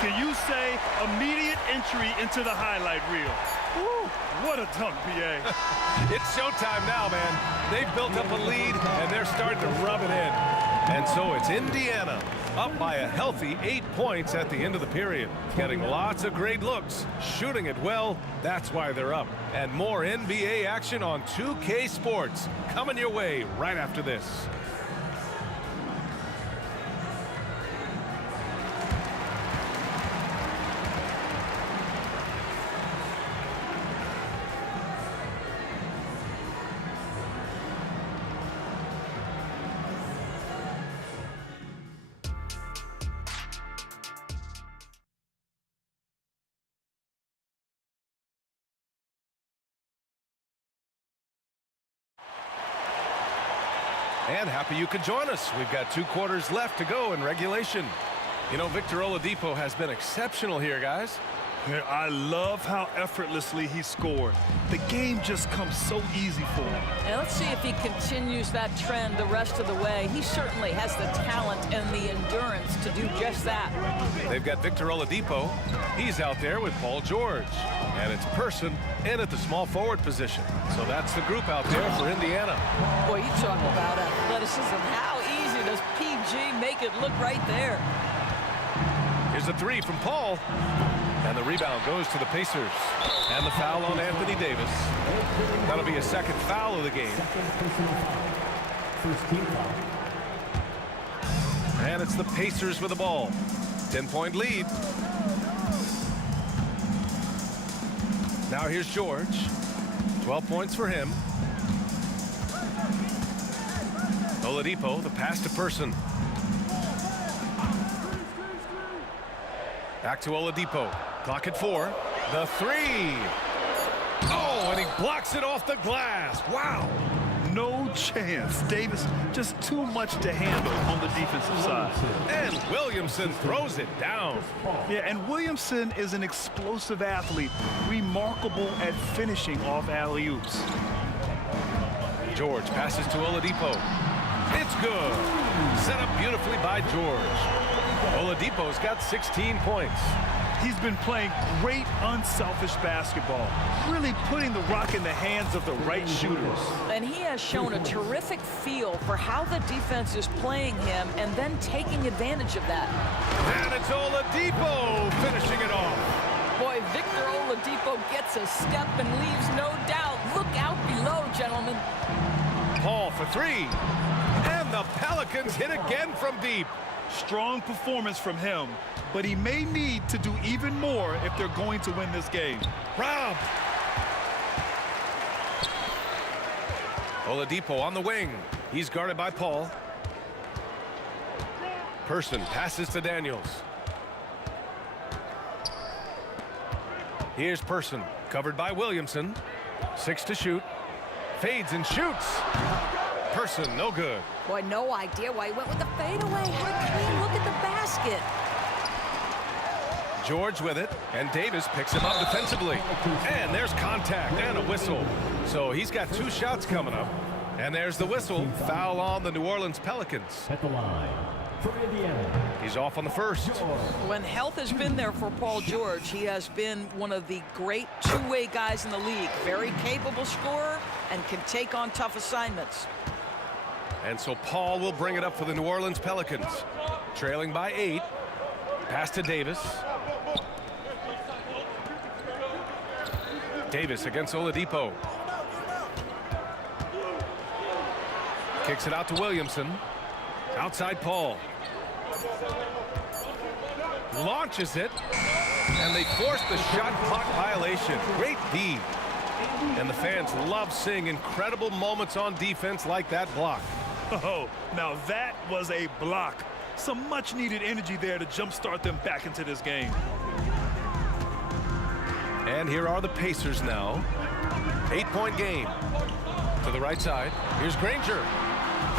Can you say immediate entry into the highlight reel? Woo, what a dunk, BA. It's showtime now, man. They've built up a lead, and they're starting to rub it in. And so it's Indiana up by a healthy 8 points at the end of the period. Getting lots of great looks, shooting it well. That's why they're up. And more NBA action on 2K Sports coming your way right after this. And happy you could join us. We've got 2 quarters left to go in regulation. You know, Victor Oladipo has been exceptional here, guys. I love how effortlessly he scored. The game just comes so easy for him. And let's see if he continues that trend the rest of the way. He certainly has the talent and the endurance to do just that. They've got Victor Oladipo. He's out there with Paul George. And it's Person in at the small forward position. So that's the group out there for Indiana. Boy, you talk about athleticism. How easy does PG make it look right there? Here's a three from Paul. And the rebound goes to the Pacers. And the foul on Anthony Davis. That'll be a second foul of the game. First team foul. And it's the Pacers with the ball. 10-point lead. Now here's George. 12 points for him. Oladipo, the pass to Person. Back to Oladipo. Clock at 4. The three. Oh, and he blocks it off the glass. Wow. No chance. Davis just too much to handle on the defensive side. And Williamson throws it down. Yeah, and Williamson is an explosive athlete, remarkable at finishing off alley-oops. George passes to Oladipo. It's good. Set up beautifully by George. Oladipo's got 16 points. He's been playing great unselfish basketball, really putting the rock in the hands of the right shooters. And he has shown a terrific feel for how the defense is playing him and then taking advantage of that. And it's Oladipo finishing it off. Boy, Victor Oladipo gets a step and leaves no doubt. Look out below, gentlemen. Paul for three. And the Pelicans hit again from deep. Strong performance from him, but he may need to do even more if they're going to win this game. Rob. Oladipo on the wing. He's guarded by Paul. Person passes to Daniels. Here's Person, covered by Williamson. 6 to shoot. Fades and shoots. Person, no good. Boy, no idea why he went with the fadeaway. Had a clean look at the basket. George with it, and Davis picks him up defensively. And there's contact and a whistle. So he's got 2 shots coming up. And there's the whistle. Foul on the New Orleans Pelicans. At the line for Indiana. He's off on the first. When health has been there for Paul George, he has been one of the great two-way guys in the league. Very capable scorer and can take on tough assignments. And so Paul will bring it up for the New Orleans Pelicans. Trailing by 8. Pass to Davis. Davis against Oladipo. Kicks it out to Williamson. Outside Paul. Launches it. And they force the shot clock violation. Great D. And the fans love seeing incredible moments on defense like that block. Oh, now that was a block. Some much needed energy there to jumpstart them back into this game. And here are the Pacers now. 8-point game. To the right side. Here's Granger.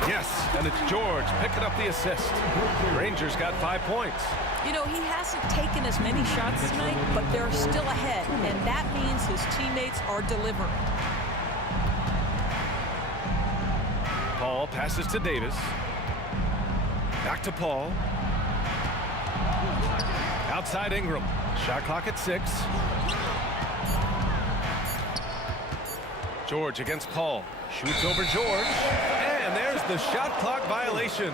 Yes, and it's George picking up the assist. Granger's got 5 points. You know, he hasn't taken as many shots tonight, but they're still ahead, and that means his teammates are delivering. Paul passes to Davis. Back to Paul. Outside Ingram. Shot clock at 6. George against Paul. Shoots over George. And there's the shot clock violation.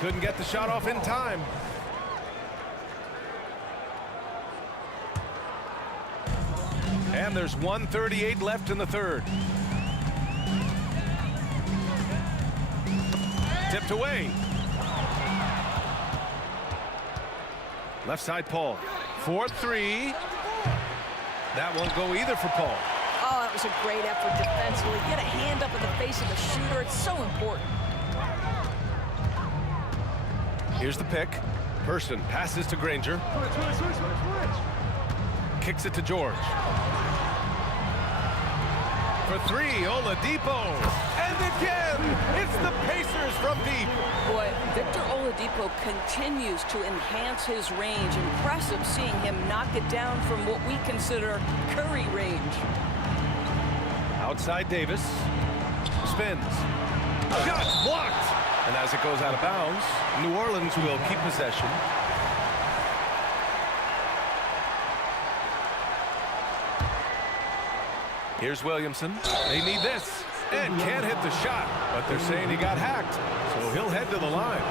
Couldn't get the shot off in time. And there's 1:38 left in the third. Tipped away. Left side Paul. 4-3. That won't go either for Paul. Oh, that was a great effort defensively. Get a hand up in the face of the shooter. It's so important. Here's the pick. Person passes to Granger. Kicks it to George. For 3, Oladipo. And again, it's the Pacers from deep. Boy, Victor Oladipo continues to enhance his range. Impressive seeing him knock it down from what we consider Curry range. Outside Davis. Spins. Shot's blocked. And as it goes out of bounds, New Orleans will keep possession. Here's Williamson. They need this. And can't hit the shot. But they're saying he got hacked. So he'll head to the line.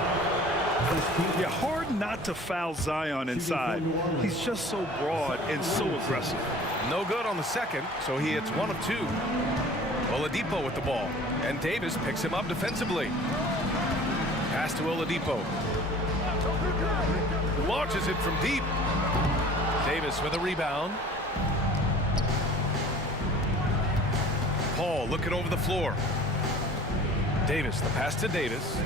Yeah, hard not to foul Zion inside. He's just so broad and so aggressive. No good on the second, so he hits 1 of 2. Oladipo with the ball. And Davis picks him up defensively. Pass to Oladipo. Launches it from deep. Davis with a rebound. Paul looking over the floor. Davis, the pass to Davis.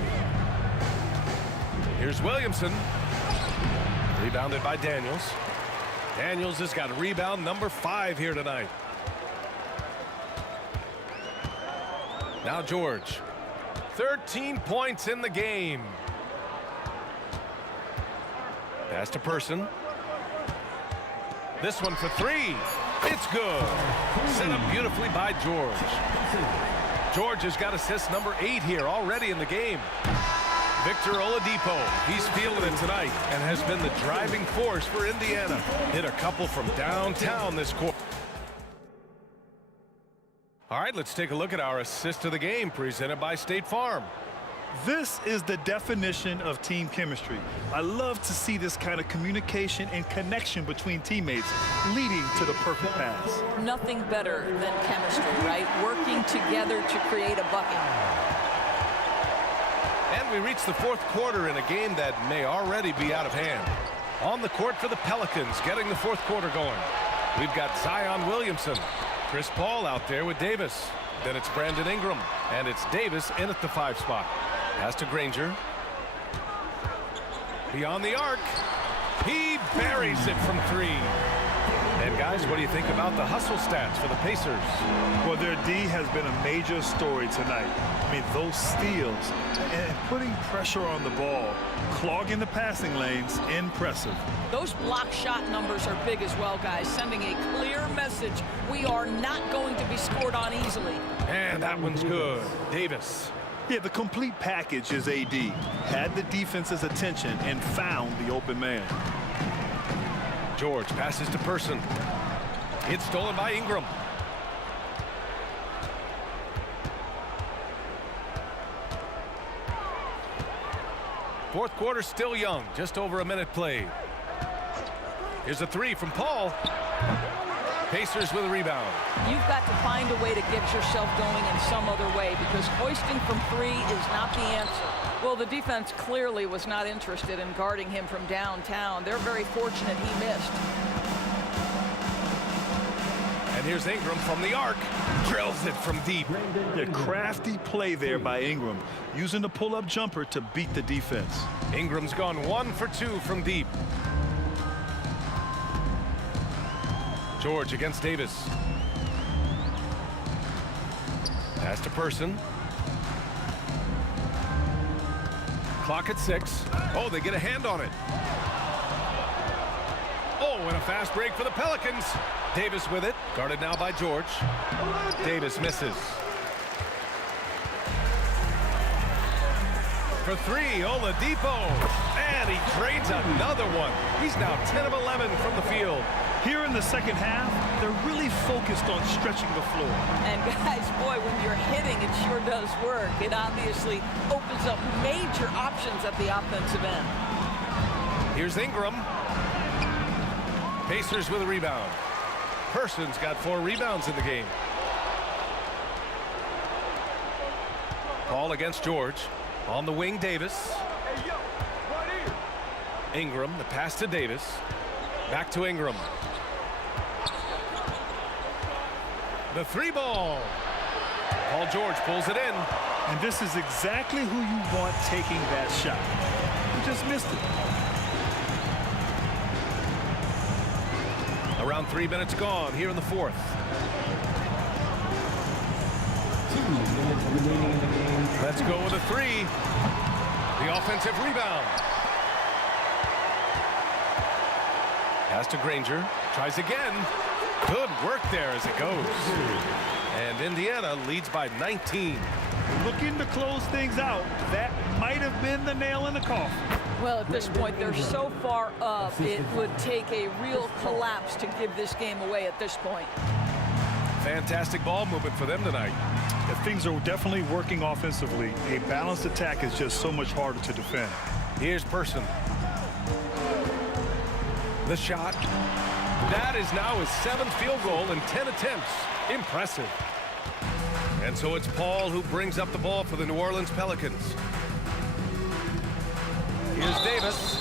Here's Williamson. Rebounded by Daniels. Daniels has got rebound number 5 here tonight. Now George. 13 points in the game. Pass to Person. This one for 3. It's good. Set up beautifully by George. George has got assist number 8 here already in the game. Victor Oladipo, he's feeling it tonight and has been the driving force for Indiana. Hit a couple from downtown this quarter. All right, let's take a look at our assist of the game presented by State Farm. This is the definition of team chemistry. I love to see this kind of communication and connection between teammates leading to the perfect pass. Nothing better than chemistry, right? Working together to create a bucket. And we reach the 4th quarter in a game that may already be out of hand. On the court for the Pelicans, getting the 4th quarter going. We've got Zion Williamson. Chris Paul out there with Davis. Then it's Brandon Ingram. And it's Davis in at the 5 spot. Pass to Granger. Beyond the arc. He buries it from 3. And guys, what do you think about the hustle stats for the Pacers? Well, their D has been a major story tonight. I mean, those steals and putting pressure on the ball, clogging the passing lanes, impressive. Those block shot numbers are big as well, guys, sending a clear message. We are not going to be scored on easily. And that one's good. Davis. Yeah, the complete package is AD. Had the defense's attention and found the open man. George passes to Person. It's stolen by Ingram. Fourth quarter still young, just over a minute played. Here's a 3 from Paul. Pacers with a rebound. You've got to find a way to get yourself going in some other way, because hoisting from 3 is not the answer. Well, the defense clearly was not interested in guarding him from downtown. They're very fortunate he missed. And here's Ingram from the arc. Drills it from deep. The crafty play there by Ingram, using the pull-up jumper to beat the defense. Ingram's gone 1 for 2 from deep. George against Davis. Pass to Person. Clock at 6. Oh, they get a hand on it. Oh, and a fast break for the Pelicans. Davis with it. Guarded now by George. Davis misses. For 3, Oladipo. And he trades another one. He's now 10 of 11 from the field. Here in the second half, they're really focused on stretching the floor. And guys, boy, when you're hitting, it sure does work. It obviously opens up major options at the offensive end. Here's Ingram. Pacers with a rebound. Person's got 4 rebounds in the game. Paul against George. On the wing, Davis. Ingram, the pass to Davis. Back to Ingram. The 3 ball. Paul George pulls it in. And this is exactly who you want taking that shot. He just missed it. Around 3 minutes gone here in the 4th. 2 minutes remaining in the game. Let's go with a 3. The offensive rebound. Pass to Granger. Tries again. Good work there as it goes. And Indiana leads by 19. Looking to close things out. That might have been the nail in the coffin. Well, at this point, they're so far up, it would take a real collapse to give this game away at this point. Fantastic ball movement for them tonight. Things are definitely working offensively. A balanced attack is just so much harder to defend. Here's Person. The shot. That is now his 7th field goal in 10 attempts. Impressive. And so it's Paul who brings up the ball for the New Orleans Pelicans. Here's Davis.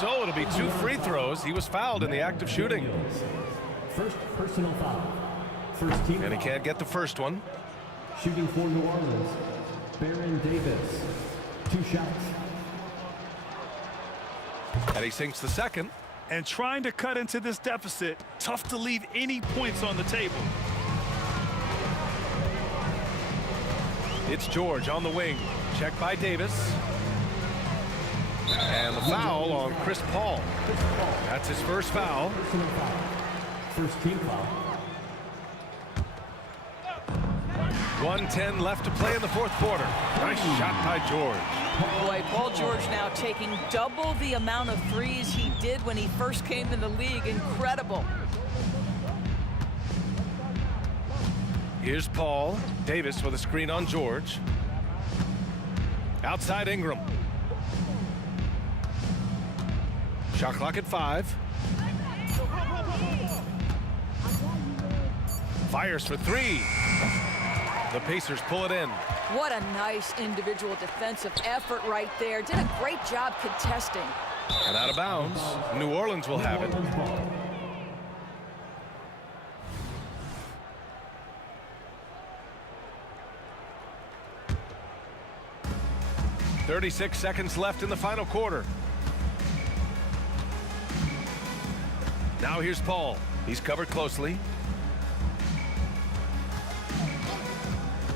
So it'll be 2 free throws. He was fouled in the act of shooting. First personal foul. First team and he can't get the first one. Shooting for New Orleans, Baron Davis. 2 shots. And he sinks the second. And trying to cut into this deficit, tough to leave any points on the table. It's George on the wing. Checked by Davis. And the foul on Chris Paul. That's his first foul. Personal foul. First team foul. 1:10 left to play in the 4th quarter. Nice shot by George. Boy, Paul George now taking double the amount of threes he did when he first came in the league. Incredible. Here's Paul. Davis with a screen on George. Outside Ingram. Shot clock at 5. Fires for 3. The Pacers pull it in. What a nice individual defensive effort right there. Did a great job contesting. And out of bounds. New Orleans will have it. 36 seconds left in the final quarter. Now here's Paul. He's covered closely.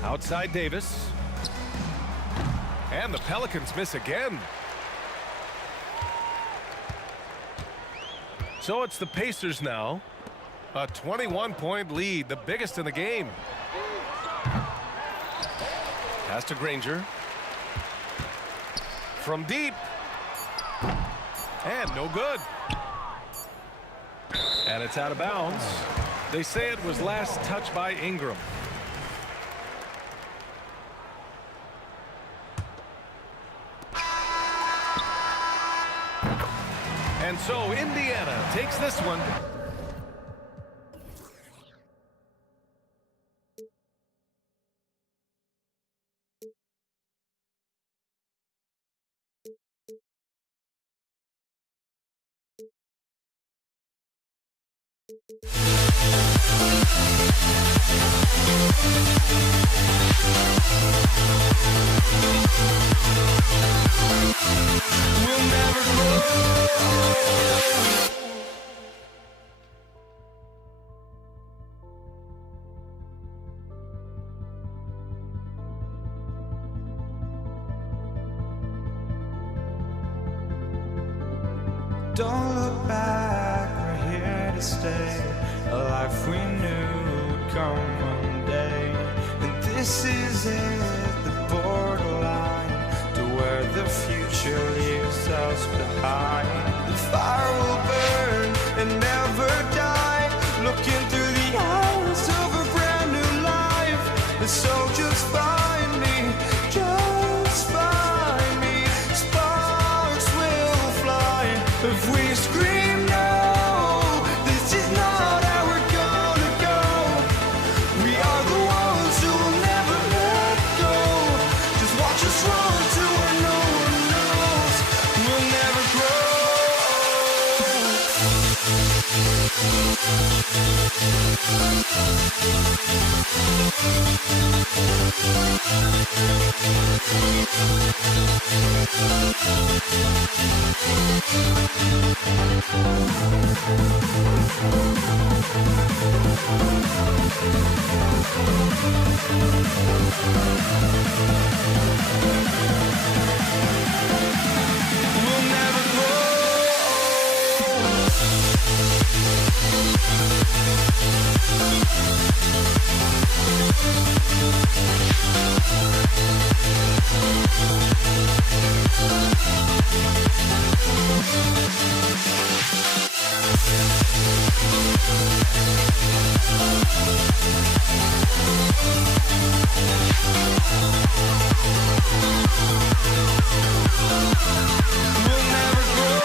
Outside Davis. And the Pelicans miss again. So it's the Pacers now. A 21-point lead, the biggest in the game. Pass to Granger. From deep. And no good. And it's out of bounds. They say it was last touched by Ingram. And so Indiana takes this one. We'll never grow. Don't look back, we're here to stay. A life we knew would come one day. And this is it, the borderline to where the future leaves us behind. The fire will burn and never die, looking through the eyes of a brand new life. And so just find me, just find me. Sparks will fly if we scream no. This is not how we're gonna go. We are the ones who will never let go. Just watch us run to where no one knows. We'll never We'll never grow. We'll never grow.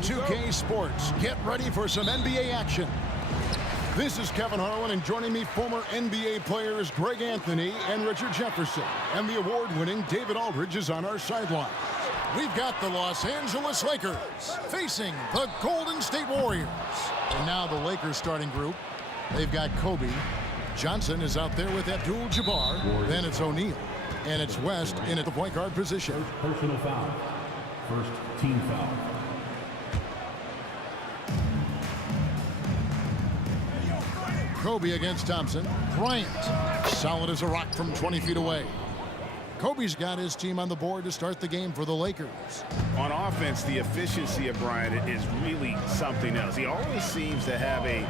2K Sports. Get ready for some NBA action. This is Kevin Harlan, and joining me, former NBA players Greg Anthony and Richard Jefferson. And the award-winning David Aldridge is on our sideline. We've got the Los Angeles Lakers facing the Golden State Warriors. And now the Lakers starting group. They've got Kobe. Johnson is out there with Abdul-Jabbar. Then it's O'Neal. And it's West in at the point guard position. Personal foul. First team foul. Kobe against Thompson. Bryant, solid as a rock from 20 feet away. Kobe's got his team on the board to start the game for the Lakers. On offense, the efficiency of Bryant is really something else. He always seems to have a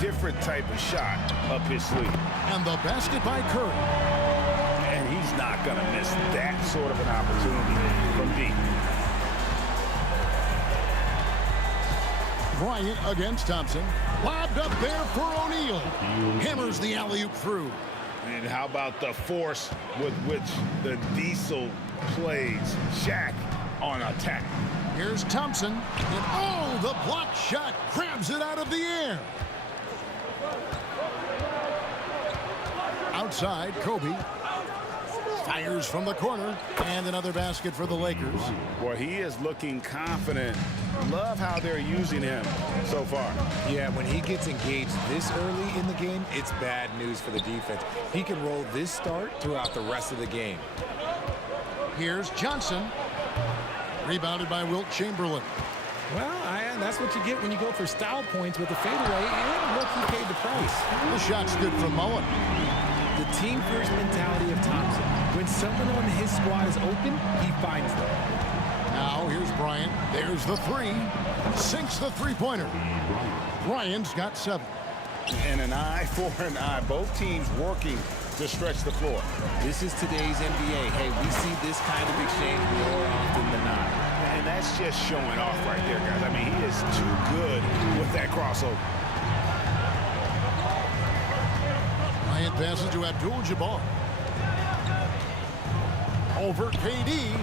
different type of shot up his sleeve. And the basket by Curry. And he's not going to miss that sort of an opportunity from deep. Bryant against Thompson. Lobbed up there for O'Neal. Hammers the alley-oop through. And how about the force with which the Diesel plays Shaq on attack? Here's Thompson. And oh, the block shot grabs it out of the air. Outside, Kobe fires from the corner, and another basket for the Lakers. Well, he is looking confident. Love how they're using him so far. Yeah, when he gets engaged this early in the game, it's bad news for the defense. He can roll this start throughout the rest of the game. Here's Johnson. Rebounded by Wilt Chamberlain. Well, that's what you get when you go for style points with the fadeaway, and look, he paid the price. The shot's good from Mullen. The team-first mentality of Thompson. When someone on his squad is open, he finds them. Now here's Bryant. There's the three. Sinks the three-pointer. Bryant's got 7. And an eye for an eye. Both teams working to stretch the floor. This is today's NBA. Hey, we see this kind of exchange more often than not. And that's just showing off right there, guys. I mean, he is too good with that crossover. Bryant passes to Abdul-Jabbar. Over KD.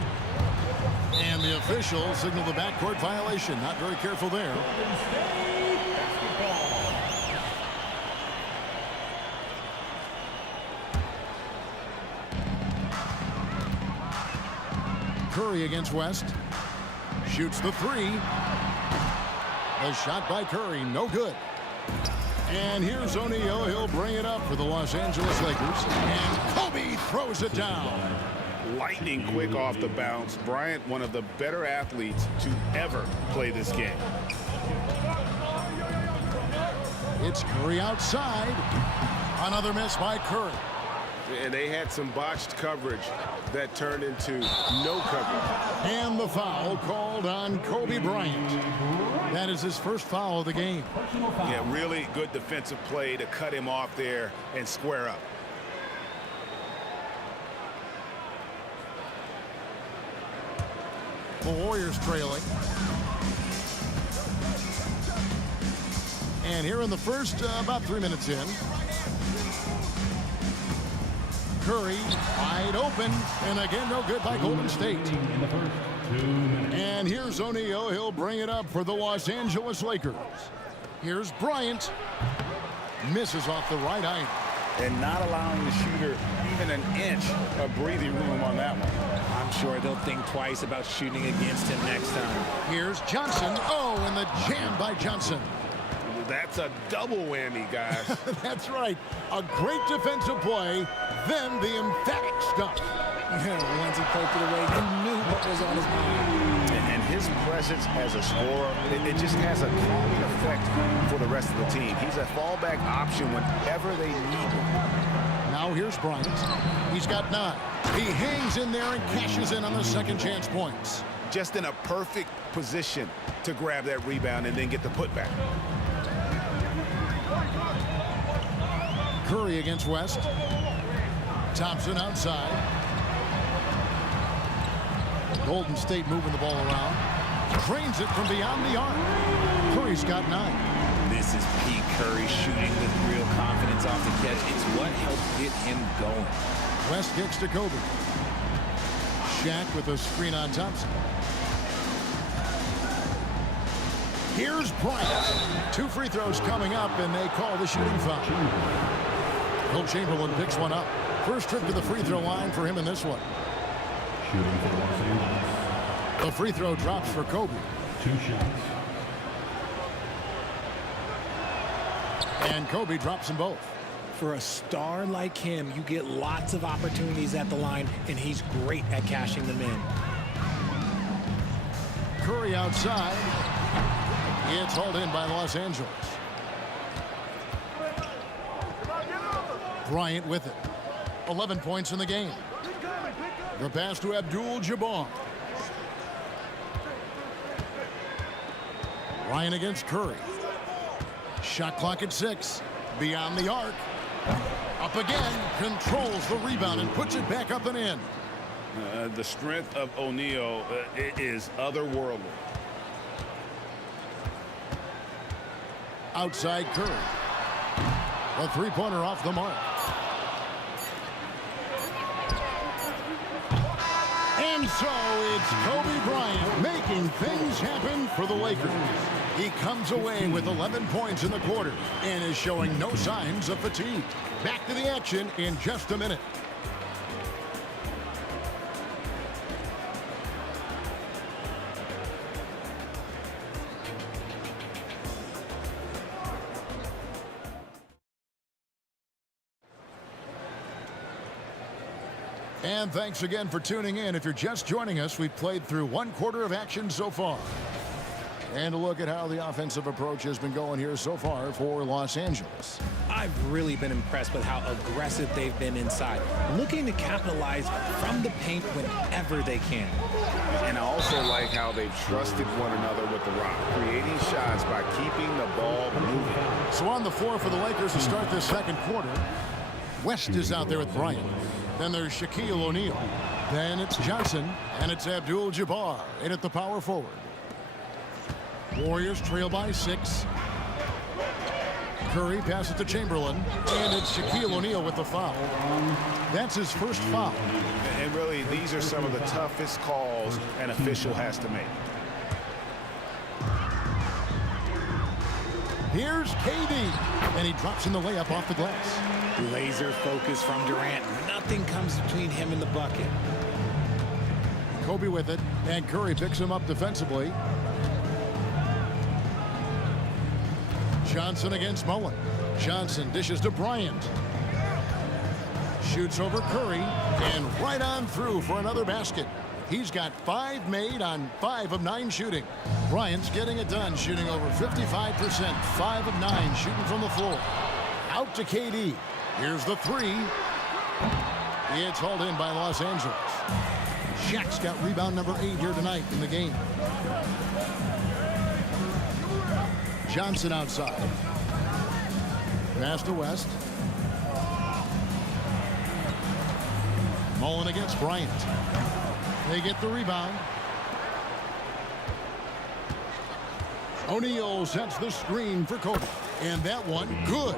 And the officials signal the backcourt violation. Not very careful there. Curry against West. Shoots the three. The shot by Curry, no good. And here's O'Neal. He'll bring it up for the Los Angeles Lakers. And Kobe throws it down. Lightning quick off the bounce. Bryant, one of the better athletes to ever play this game. It's Curry outside. Another miss by Curry. And they had some botched coverage that turned into no coverage. And the foul called on Kobe Bryant. That is his first foul of the game. Yeah, really good defensive play to cut him off there and square up. The Warriors trailing. And here in the first, about 3 minutes in. Curry wide open, and again no good by Golden State. And here's O'Neal. He'll bring it up for the Los Angeles Lakers. Here's Bryant. Misses off the right eye. And not allowing the shooter even an inch of breathing room on that one. I'm sure they'll think twice about shooting against him next time. Here's Johnson. Oh, and the jam by Johnson. That's a double whammy, guys. That's right. A great defensive play, then the emphatic stuff. Once he poked it away, you knew what was on his mind. And his presence as a scorer, it just has a calming effect for the rest of the team. He's a fallback option whenever they need him. Now here's Bryant. He's got 9. He hangs in there and cashes in on the second chance points. Just in a perfect position to grab that rebound and then get the putback. Curry against West. Thompson outside. Golden State moving the ball around. Drains it from beyond the arc. Curry's got 9. This is peak Curry shooting with real confidence off the catch. It's what helped get him going. West kicks to Kobe. Shaq with a screen on Thompson. Here's Bryant. 2 free throws coming up, and they call the shooting foul. Will Chamberlain picks one up. First trip to the free throw line for him in this one. Shooting for Los Angeles. The free throw drops for Kobe. 2 shots. And Kobe drops them both. For a star like him, you get lots of opportunities at the line, and he's great at cashing them in. Curry outside. It's hauled in by Los Angeles. Bryant with it. 11 points in the game. The pass to Abdul-Jabbar. Bryant against Curry. Shot clock at 6. Beyond the arc. Up again. Controls the rebound and puts it back up and in. The strength of O'Neal is otherworldly. Outside Curry. A three-pointer off the mark. And so it's Kobe Bryant making things happen for the Lakers. He comes away with 11 points in the quarter and is showing no signs of fatigue. Back to the action in just a minute. And thanks again for tuning in. If you're just joining us, we've played through 1 quarter of action so far. And a look at how the offensive approach has been going here so far for Los Angeles. I've really been impressed with how aggressive they've been inside, looking to capitalize from the paint whenever they can. And I also like how they've trusted one another with the rock, creating shots by keeping the ball moving. So on the floor for the Lakers to start this second quarter, West is out there with Bryant. Then there's Shaquille O'Neal. Then it's Johnson, and it's Abdul-Jabbar in at the power forward. Warriors trail by 6. Curry passes to Chamberlain, and it's Shaquille O'Neal with the foul. That's his first foul. And really, these are some of the toughest calls an official has to make. Here's KD, and he drops in the layup off the glass. Laser focus from Durant. Nothing comes between him and the bucket. Kobe with it, and Curry picks him up defensively. Johnson against Mullen. Johnson dishes to Bryant. Shoots over Curry, and right on through for another basket. He's got 5 made on 5 of 9 shooting. Bryant's getting it done, shooting over 55%, 5 of 9 shooting from the floor. Out to KD. Here's the 3. It's hauled in by Los Angeles. Shaq's got rebound number 8 here tonight in the game. Johnson outside. Pass to West. Mullen against Bryant. They get the rebound. O'Neal sets the screen for Kobe. And that one, good.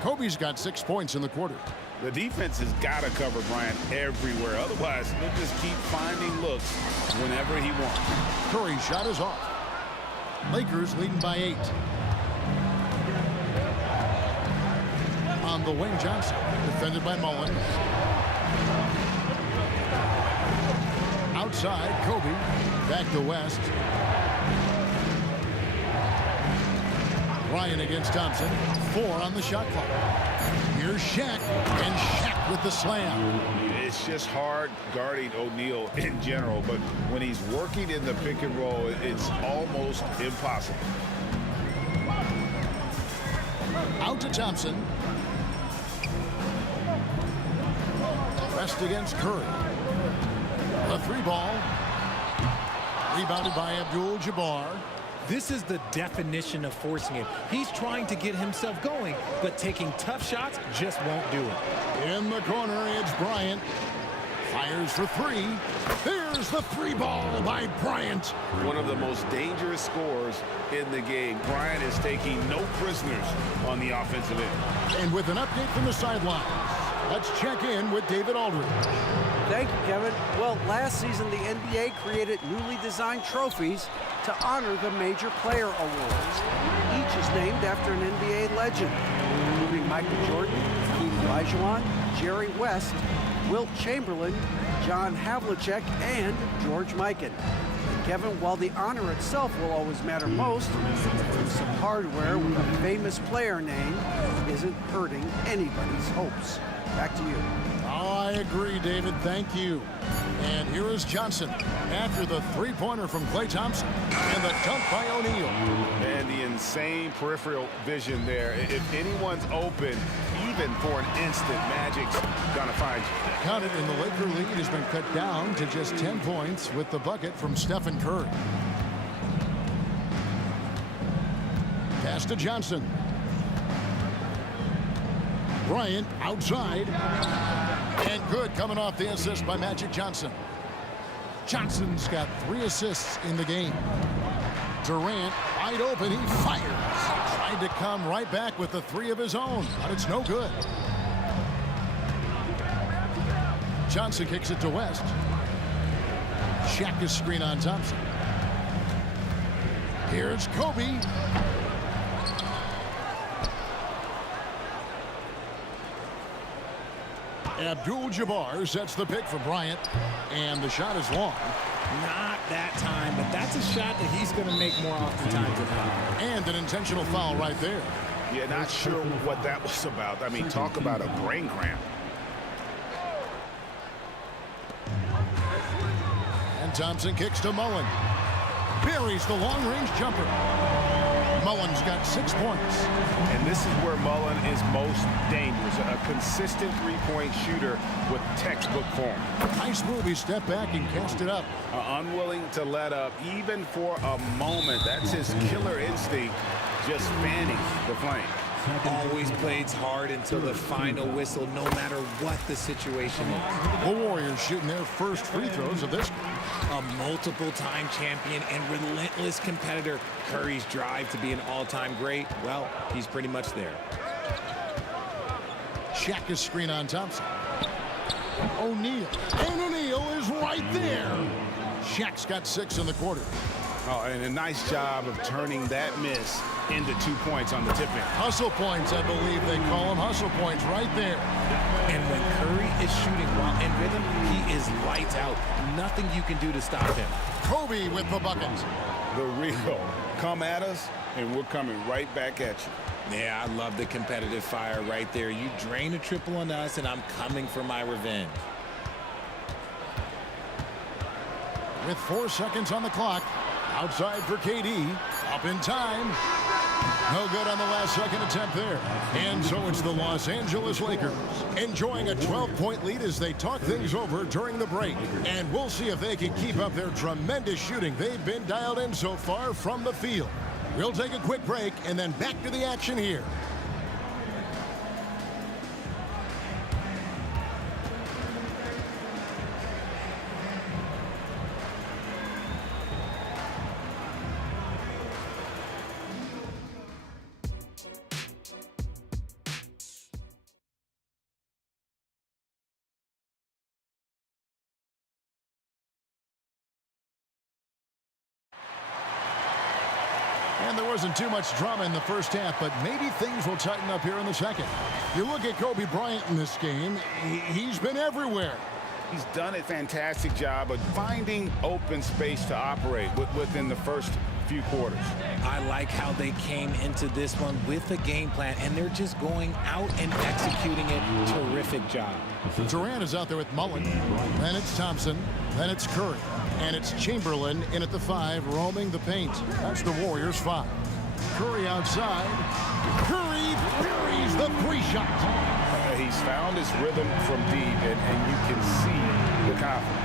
Kobe's got 6 points in the quarter. The defense has got to cover Bryant everywhere. Otherwise, he'll just keep finding looks whenever he wants. Curry's shot is off. Lakers leading by 8. On the wing, Johnson, defended by Mullen. Outside, Kobe. Back to West. Bryant against Thompson. 4 on the shot clock. Here's Shaq, and Shaq with the slam. It's just hard guarding O'Neal in general, but when he's working in the pick and roll, it's almost impossible. Out to Thompson. West against Curry. A 3-ball. Rebounded by Abdul-Jabbar. This is the definition of forcing it. He's trying to get himself going, but taking tough shots just won't do it. In the corner, it's Bryant. Fires for 3. There's the 3-ball by Bryant. One of the most dangerous scorers in the game. Bryant is taking no prisoners on the offensive end. And with an update from the sideline, let's check in with David Aldridge. Thank you, Kevin. Well, last season, the NBA created newly designed trophies to honor the Major Player Awards. Each is named after an NBA legend, including Michael Jordan, Hakeem Olajuwon, Jerry West, Wilt Chamberlain, John Havlicek, and George Mikan. Kevin, while the honor itself will always matter most, some hardware with a famous player name isn't hurting anybody's hopes. Back to you. Oh, I agree, David. Thank you. And here is Johnson after the three-pointer from Klay Thompson and the dunk by O'Neal. And the insane peripheral vision there. If anyone's open, even for an instant, Magic's gonna find you. Count it, and the Laker lead has been cut down to just 10 points with the bucket from Stephen Curry. Pass to Johnson. Bryant outside. And good coming off the assist by Magic Johnson. Johnson's got 3 assists in the game. Durant wide open. He fires. Tried to come right back with the 3 of his own, but it's no good. Johnson kicks it to West. Shaq is screen on Thompson. Here's Kobe. Abdul-Jabbar sets the pick for Bryant, and the shot is long. Not that time, but that's a shot that he's going to make more oftentimes than not. And an intentional foul right there. Yeah, not sure what that was about. I mean, talk about a brain cramp. And Thompson kicks to Mullen. Buries the long-range jumper. Mullen's got 6 points. And this is where Mullen is most dangerous. A consistent three-point shooter with textbook form. Nice move. He stepped back and cast it up. Unwilling to let up, even for a moment. That's his killer instinct, just fanning the flame. Always plays hard until the final whistle, no matter what the situation is. The Warriors shooting their first free throws of this game. A multiple-time champion and relentless competitor. Curry's drive to be an all-time great, well, he's pretty much there. Shaq is screen on Thompson. O'Neal. And O'Neal is right there. Shaq's got 6 in the quarter. Oh, and a nice job of turning that miss into 2 points on the tip-in. Hustle points, I believe they call them. Hustle points right there. And when Curry is shooting while in rhythm, he is lights out. Nothing you can do to stop him. Kobe with the bucket. The real. Come at us, and we're coming right back at you. Yeah, I love the competitive fire right there. You drain a triple on us, and I'm coming for my revenge. With 4 seconds on the clock, outside for KD, up in time. No good on the last second attempt there. And so it's the Los Angeles Lakers enjoying a 12-point lead as they talk things over during the break. And we'll see if they can keep up their tremendous shooting they've been dialed in so far from the field. We'll take a quick break and then back to the action here. And there wasn't too much drama in the first half, but maybe things will tighten up here in the second. You look at Kobe Bryant in this game, he's been everywhere. He's done a fantastic job of finding open space to operate within the first few quarters. I like how they came into this one with a game plan, and they're just going out and executing it. Terrific job. Durant is out there with Mullen. Then it's Thompson. Then it's Curry. And it's Chamberlain in at the 5, roaming the paint. That's the Warriors' 5. Curry outside. Curry buries the 3-shot. He's found his rhythm from deep, and you can see the confidence.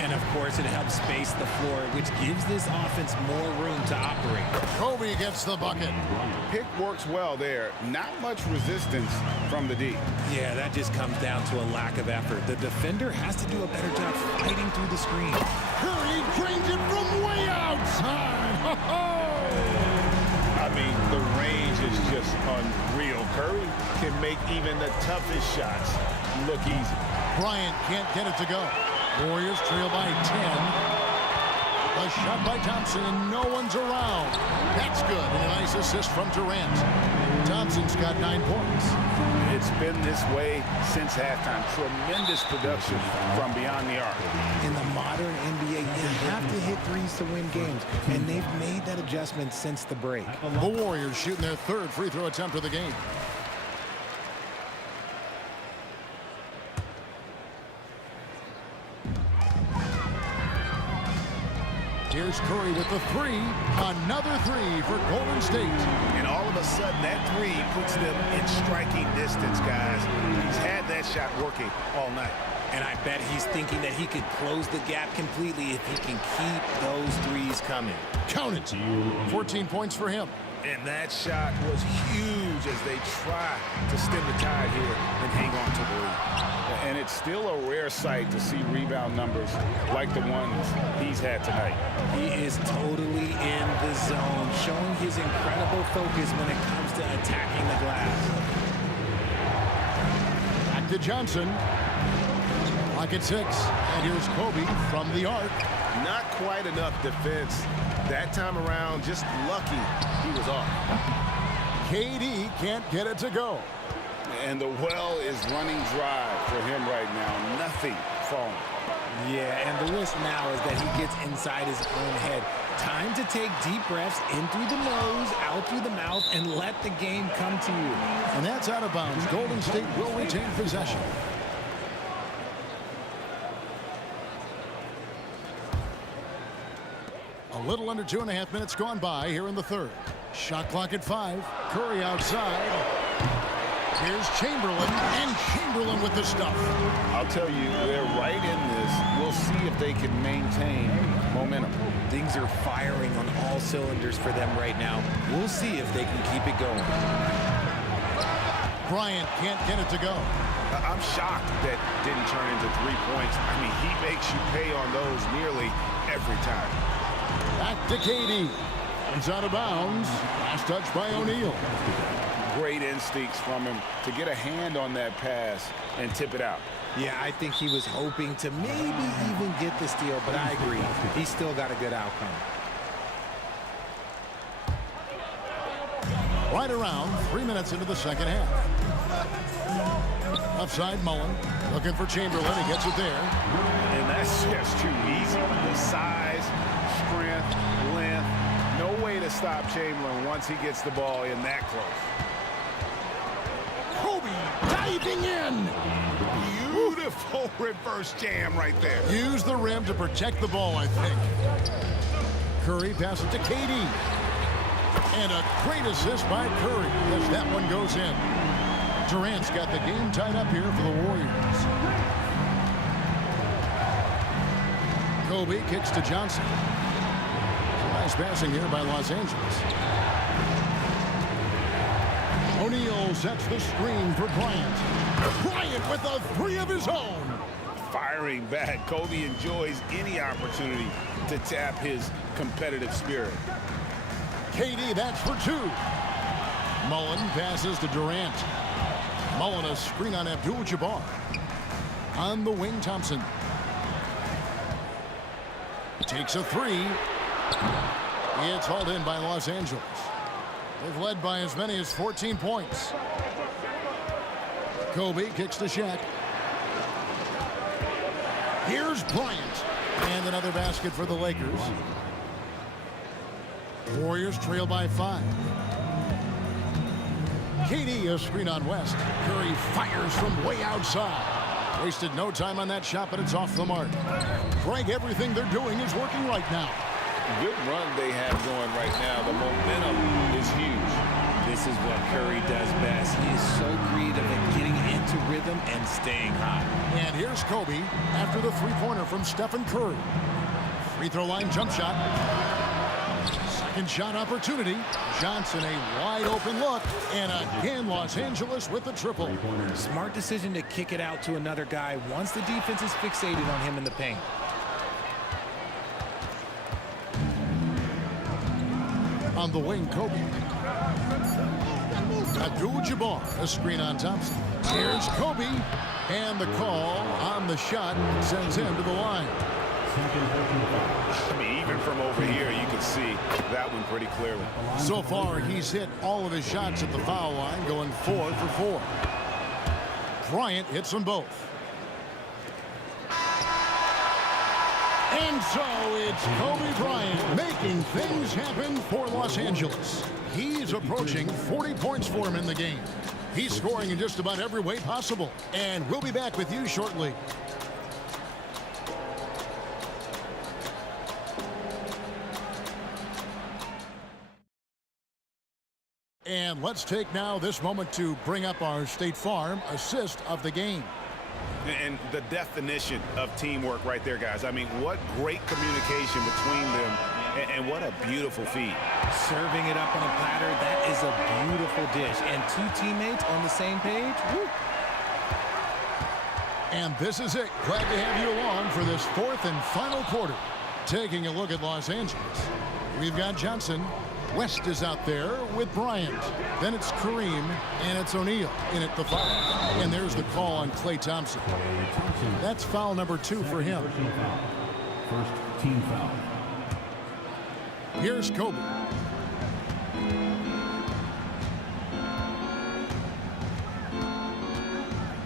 And, of course, it helps space the floor, which gives this offense more room to operate. Kobe gets the bucket. Pick works well there. Not much resistance from the D. Yeah, that just comes down to a lack of effort. The defender has to do a better job fighting through the screen. Curry drains it from way outside. I mean, the range is just unreal. Curry can make even the toughest shots look easy. Bryant can't get it to go. Warriors trail by 10. A shot by Thompson, and no one's around. That's good, and a nice assist from Durant. Thompson's got 9 points. It's been this way since halftime. Tremendous production from beyond the arc. In the modern NBA, you have to hit threes to win games, and they've made that adjustment since the break. The Warriors shooting their 3rd free throw attempt of the game. Here's Curry with the 3. Another 3 for Golden State. And all of a sudden, that 3 puts them in striking distance, guys. He's had that shot working all night. And I bet he's thinking that he could close the gap completely if he can keep those threes coming. Count it. 14 points for him. And that shot was huge as they try to stem the tide here and hang on to the lead. And it's still a rare sight to see rebound numbers like the ones he's had tonight. He is totally in the zone, showing his incredible focus when it comes to attacking the glass. Back to Johnson. Clock at 6. And here's Kobe from the arc. Not quite enough defense. That time around, just lucky he was off. KD can't get it to go. And the well is running dry for him right now. Nothing falling. Yeah, and the risk now is that he gets inside his own head. Time to take deep breaths in through the nose, out through the mouth, and let the game come to you. And that's out of bounds. Golden State will retain possession. A little under 2.5 minutes gone by here in the 3rd. Shot clock at 5. Curry outside. Here's Chamberlain, and Chamberlain with the stuff. I'll tell you, they're right in this. We'll see if they can maintain momentum. Things are firing on all cylinders for them right now. We'll see if they can keep it going. Bryant can't get it to go. I'm shocked that didn't turn into 3 points. I mean, he makes you pay on those nearly every time. Back to KD. It's out of bounds. Last touch by O'Neal. Great instincts from him to get a hand on that pass and tip it out. Yeah, I think he was hoping to maybe even get the steal, but I agree. He's still got a good outcome. Right around 3 minutes into the 2nd half. Upside Mullen, looking for Chamberlain. He gets it there. And that's just too easy. The size, strength, length. No way to stop Chamberlain once he gets the ball in that close. Kobe diving in. Beautiful reverse jam right there. Use the rim to protect the ball, I think. Curry passes to KD. And a great assist by Curry as that one goes in. Durant's got the game tied up here for the Warriors. Kobe kicks to Johnson. Nice passing here by Los Angeles. O'Neal sets the screen for Bryant. Bryant with a 3 of his own. Firing back. Kobe enjoys any opportunity to tap his competitive spirit. KD, that's for 2. Mullen passes to Durant. Mullen a screen on Abdul-Jabbar. On the wing, Thompson. Takes a 3. It's hauled in by Los Angeles. They've led by as many as 14 points. Kobe kicks to Shaq. Here's Bryant. And another basket for the Lakers. Warriors trail by 5. KD a screen on West. Curry fires from way outside. Wasted no time on that shot, but it's off the mark. Greg, everything they're doing is working right now. Good run they have going right now. The momentum is huge. This is what Curry does best. He is so creative at getting into rhythm and staying hot. And here's Kobe after the 3-pointer from Stephen Curry. Free throw line jump shot. Second shot opportunity. Johnson a wide open look. And again, Los Angeles with the triple. Smart decision to kick it out to another guy once the defense is fixated on him in the paint. On the wing, Kobe. Abdul-Jabbar, a screen on Thompson. Here's Kobe, and the call on the shot sends him to the line. I mean, even from over here, you can see that one pretty clearly. So far, he's hit all of his shots at the foul line, going 4 for 4. Bryant hits them both. And so it's Kobe Bryant making things happen for Los Angeles. He's approaching 40 points for him in the game. He's scoring in just about every way possible. And we'll be back with you shortly. And let's take now this moment to bring up our State Farm assist of the game. And the definition of teamwork right there, guys. I mean, what great communication between them, and what a beautiful feed. Serving it up on a platter, that is a beautiful dish. And two teammates on the same page. Woo. And this is it. Glad to have you along for this fourth and final quarter. Taking a look at Los Angeles, we've got Johnson. West is out there with Bryant. Then it's Kareem, and it's O'Neal in at the foul. And there's the call on Klay Thompson. That's foul number 2 for him. First team foul. Here's Kobe.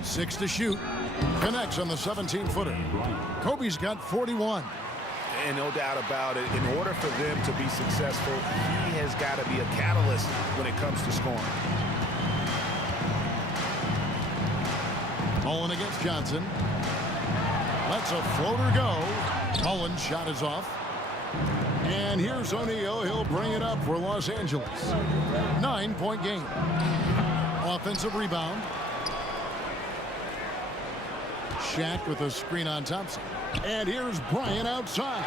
Six to shoot. Connects on the 17-footer. Kobe's got 41. And no doubt about it, in order for them to be successful, he has got to be a catalyst when it comes to scoring. Mullen against Johnson. Lets a floater go. Mullen's shot is off. And here's O'Neal. He'll bring it up for Los Angeles. 9-point game. Offensive rebound. Shaq with a screen on Thompson. And here's Bryant outside.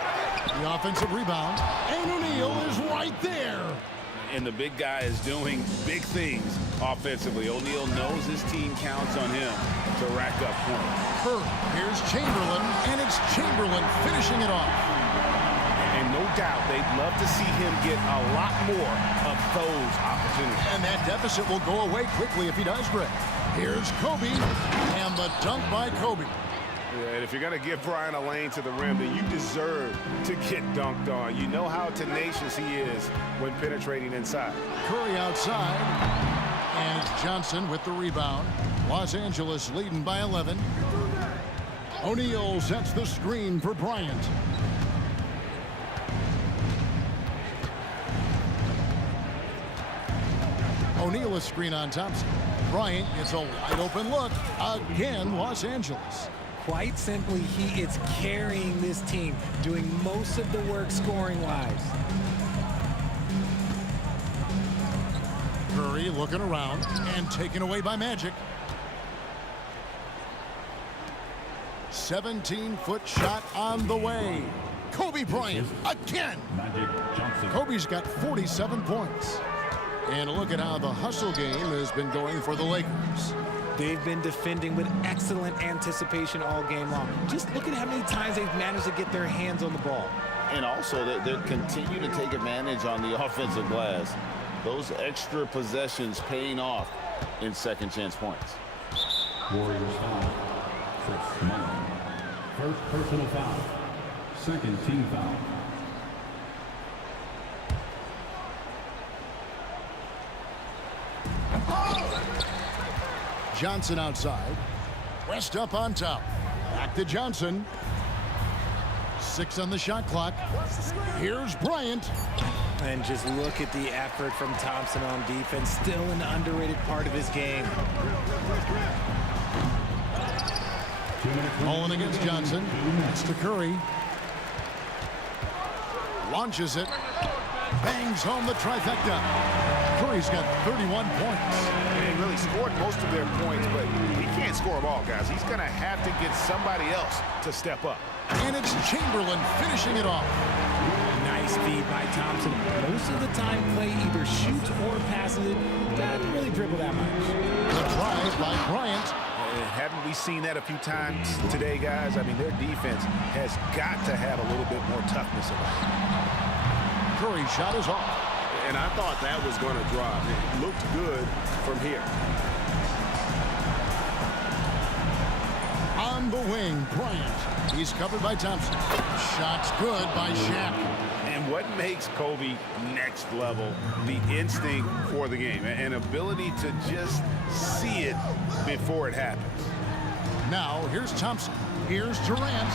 The offensive rebound. And O'Neal is right there. And the big guy is doing big things offensively. O'Neal knows his team counts on him to rack up points. Here's Chamberlain, and it's Chamberlain finishing it off. And no doubt they'd love to see him get a lot more of those opportunities. And that deficit will go away quickly if he does, Greg. Here's Kobe, and the dunk by Kobe. Yeah, and if you're going to give Bryant a lane to the rim, then you deserve to get dunked on. You know how tenacious he is when penetrating inside. Curry outside, and it's Johnson with the rebound. Los Angeles leading by 11. O'Neal sets the screen for Bryant. O'Neal a screen on Thompson. Bryant gets a wide open look. Again, Los Angeles. Quite simply, he is carrying this team, doing most of the work scoring-wise. Curry looking around and taken away by Magic. 17-foot shot on the way. Kobe Bryant again. Magic Johnson. Kobe's got 47 points. And look at how the hustle game has been going for the Lakers. They've been defending with excellent anticipation all game long. Just look at how many times they've managed to get their hands on the ball. And also, they continue to take advantage on the offensive glass. Those extra possessions paying off in second chance points. Warriors foul. Chris Mullen. First personal foul. Second team foul. Johnson outside. West up on top. Back to Johnson. 6 on the shot clock. Here's Bryant. And just look at the effort from Thompson on defense. Still an underrated part of his game. Mullen against Johnson. It's to Curry. Launches it. Bangs home the trifecta. Curry's got 31 points. And he really scored most of their points, but he can't score them all, guys. He's going to have to get somebody else to step up. And it's Chamberlain finishing it off. Nice feed by Thompson. Most of the time, Klay either shoots or passes it. Doesn't really dribble that much. The drive by Bryant. Haven't we seen that a few times today, guys? I mean, their defense has got to have a little bit more toughness about it. Curry shot is off. And I thought that was going to drop. It looked good from here. On On the wing, Bryant. He's covered by Thompson. Shot's good by Shaq. And what makes Kobe next level, the instinct for the game, an ability to just see it before it happens. Now, here's Thompson. Here's Durant.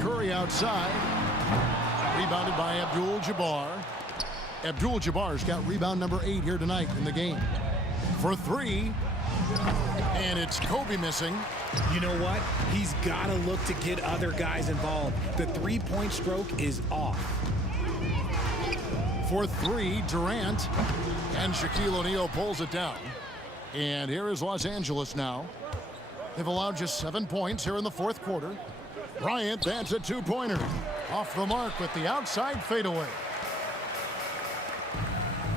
Curry outside. Rebounded by Abdul-Jabbar. Abdul-Jabbar's got rebound number 8 here tonight in the game. For 3. And it's Kobe missing. You know what? He's got to look to get other guys involved. The three-point stroke is off. For 3, Durant. And Shaquille O'Neal pulls it down. And here is Los Angeles now. They've allowed just 7 points here in the fourth quarter. Bryant, that's a two-pointer. Off the mark with the outside fadeaway.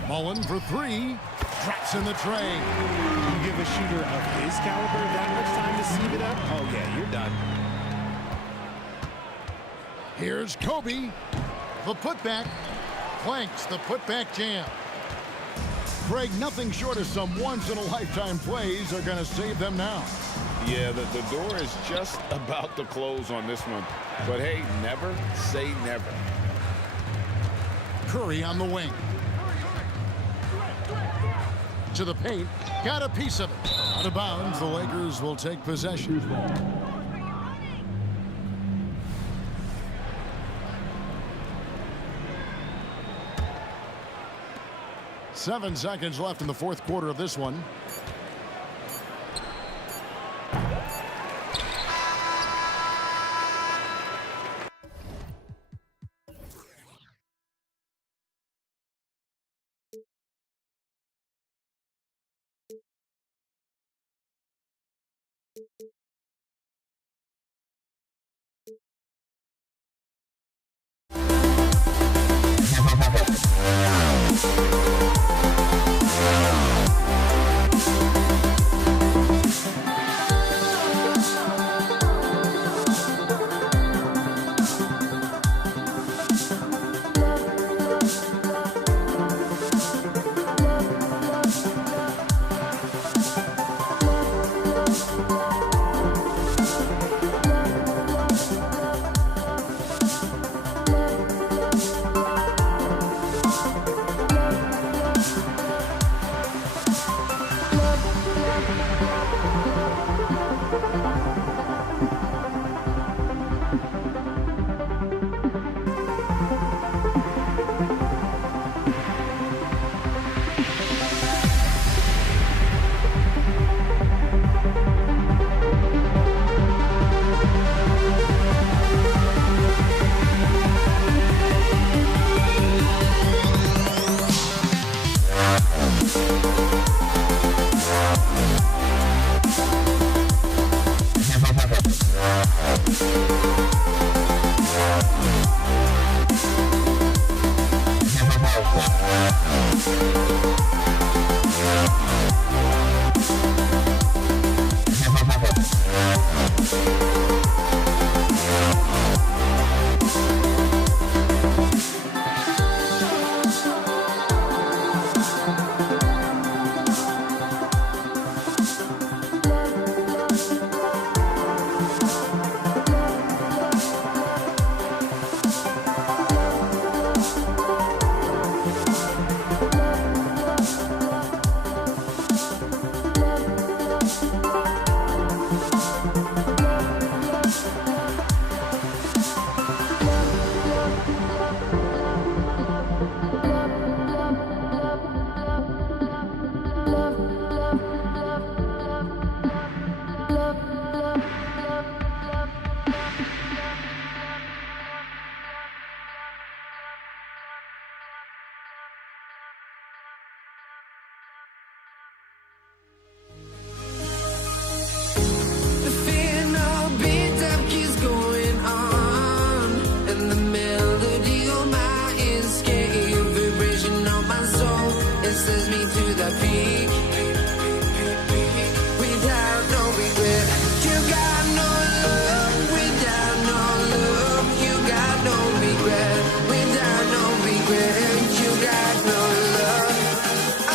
Mullen for 3. Drops in the tray. You give a shooter of his caliber that much time to sieve it up? Oh, yeah, you're done. Here's Kobe. The putback. Clanks the putback jam. Craig, nothing short of some once-in-a-lifetime plays are going to save them now. Yeah, the door is just about to close on this one. But, hey, never say never. Curry on the wing. To the paint. Got a piece of it. Out of bounds, the Lakers will take possession. Seven seconds left in the fourth quarter of this one.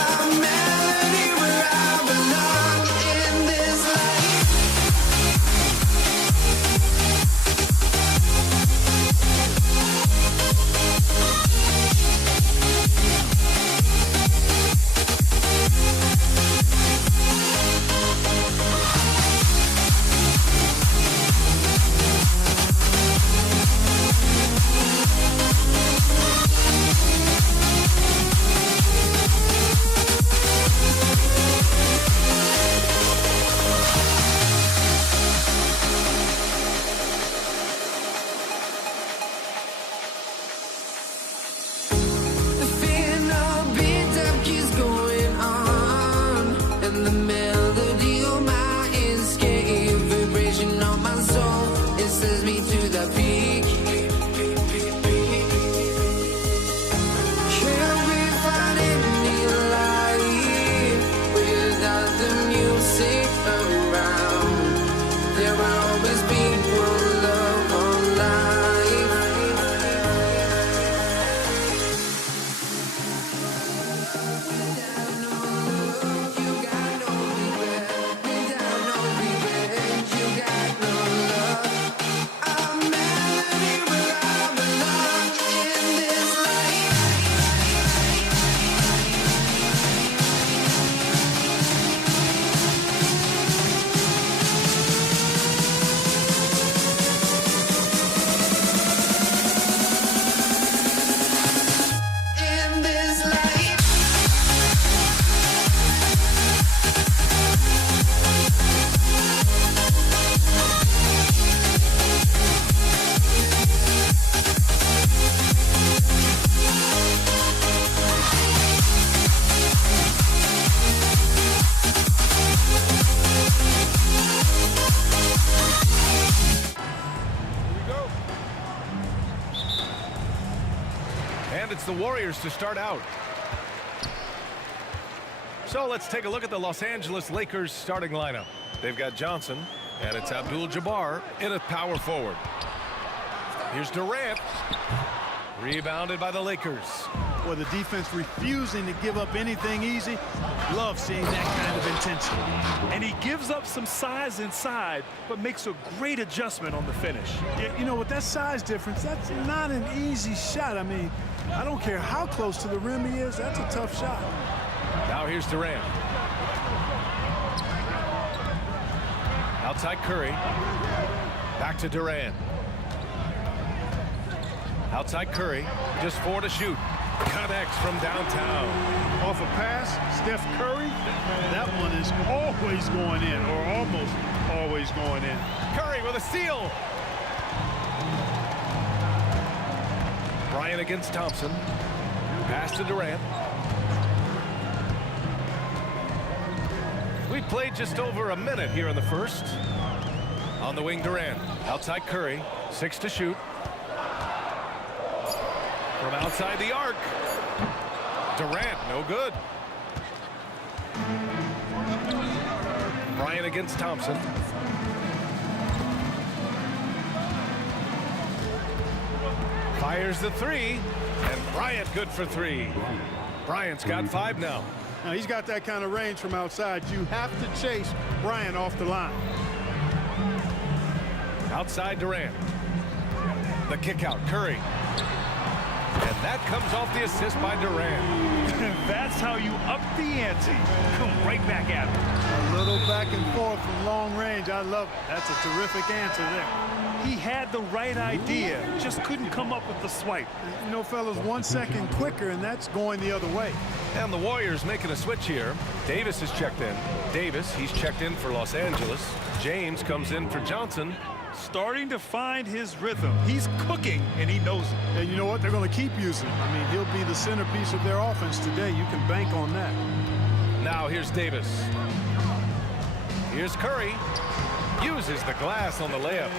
A melody where I belong in this life. Warriors to start out. So let's take a look at the Los Angeles Lakers starting lineup. They've got Johnson, and it's Abdul-Jabbar in a power forward. Here's Durant. Rebounded by the Lakers. Well, the defense refusing to give up anything easy. Love seeing that kind of intensity. And he gives up some size inside, but makes a great adjustment on the finish. Yeah, you know, with that size difference, that's not an easy shot. I mean, I don't care how close to the rim he is, that's a tough shot. Now here's Durant. Outside Curry. Back to Durant. Outside Curry. Just 4 to shoot. Connects from downtown. Off a pass, Steph Curry. That one is always going in, or almost always going in. Curry with a steal. Bryant against Thompson. Pass to Durant. We've played just over a minute here in the first. On the wing, Durant. Outside Curry. 6 to shoot. From outside the arc. Durant, no good. Bryant against Thompson. Fires the 3. And Bryant good for 3. Bryant's got 5 now. Now, he's got that kind of range from outside. You have to chase Bryant off the line. Outside Durant. The kick out, Curry. And that comes off the assist by Durant. That's how you up the ante. Come right back at him. A little back and forth from long range. I love it. That's a terrific answer there. He had the right idea, just couldn't come up with the swipe. You know, fellas, 1 second quicker, and that's going the other way. And the Warriors making a switch here. Davis is checked in. Davis, he's checked in for Los Angeles. James comes in for Johnson. Starting to find his rhythm. He's cooking, and he knows it. And you know what? They're going to keep using him. I mean, he'll be the centerpiece of their offense today. You can bank on that. Now here's Davis. Here's Curry. Uses the glass on the layup.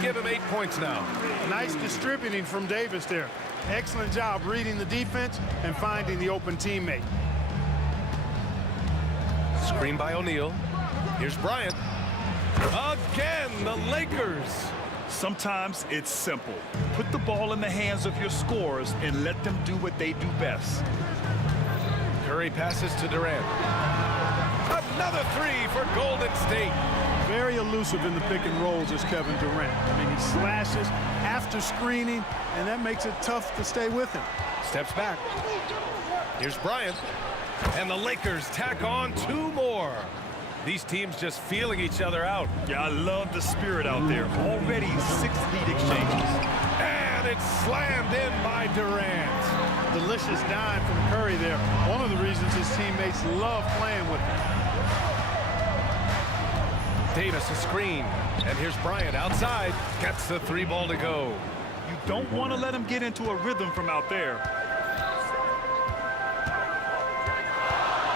Give him 8 points now. Nice distributing from Davis there. Excellent job reading the defense and finding the open teammate. Screen by O'Neal. Here's Bryant. Again, the Lakers. Sometimes it's simple. Put the ball in the hands of your scorers and let them do what they do best. Curry passes to Durant. Another 3 for Golden State. Very elusive in the pick and rolls is Kevin Durant. I mean, he slashes after screening, and that makes it tough to stay with him. Steps back. Here's Bryant. And the Lakers tack on 2 more. These teams just feeling each other out. Yeah, I love the spirit out there. Already 6 lead exchanges. And it's slammed in by Durant. Delicious dime from Curry there. One of the reasons his teammates love playing with him. Davis a screen. And here's Bryant outside. Gets the 3 ball to go. You don't want to let him get into a rhythm from out there.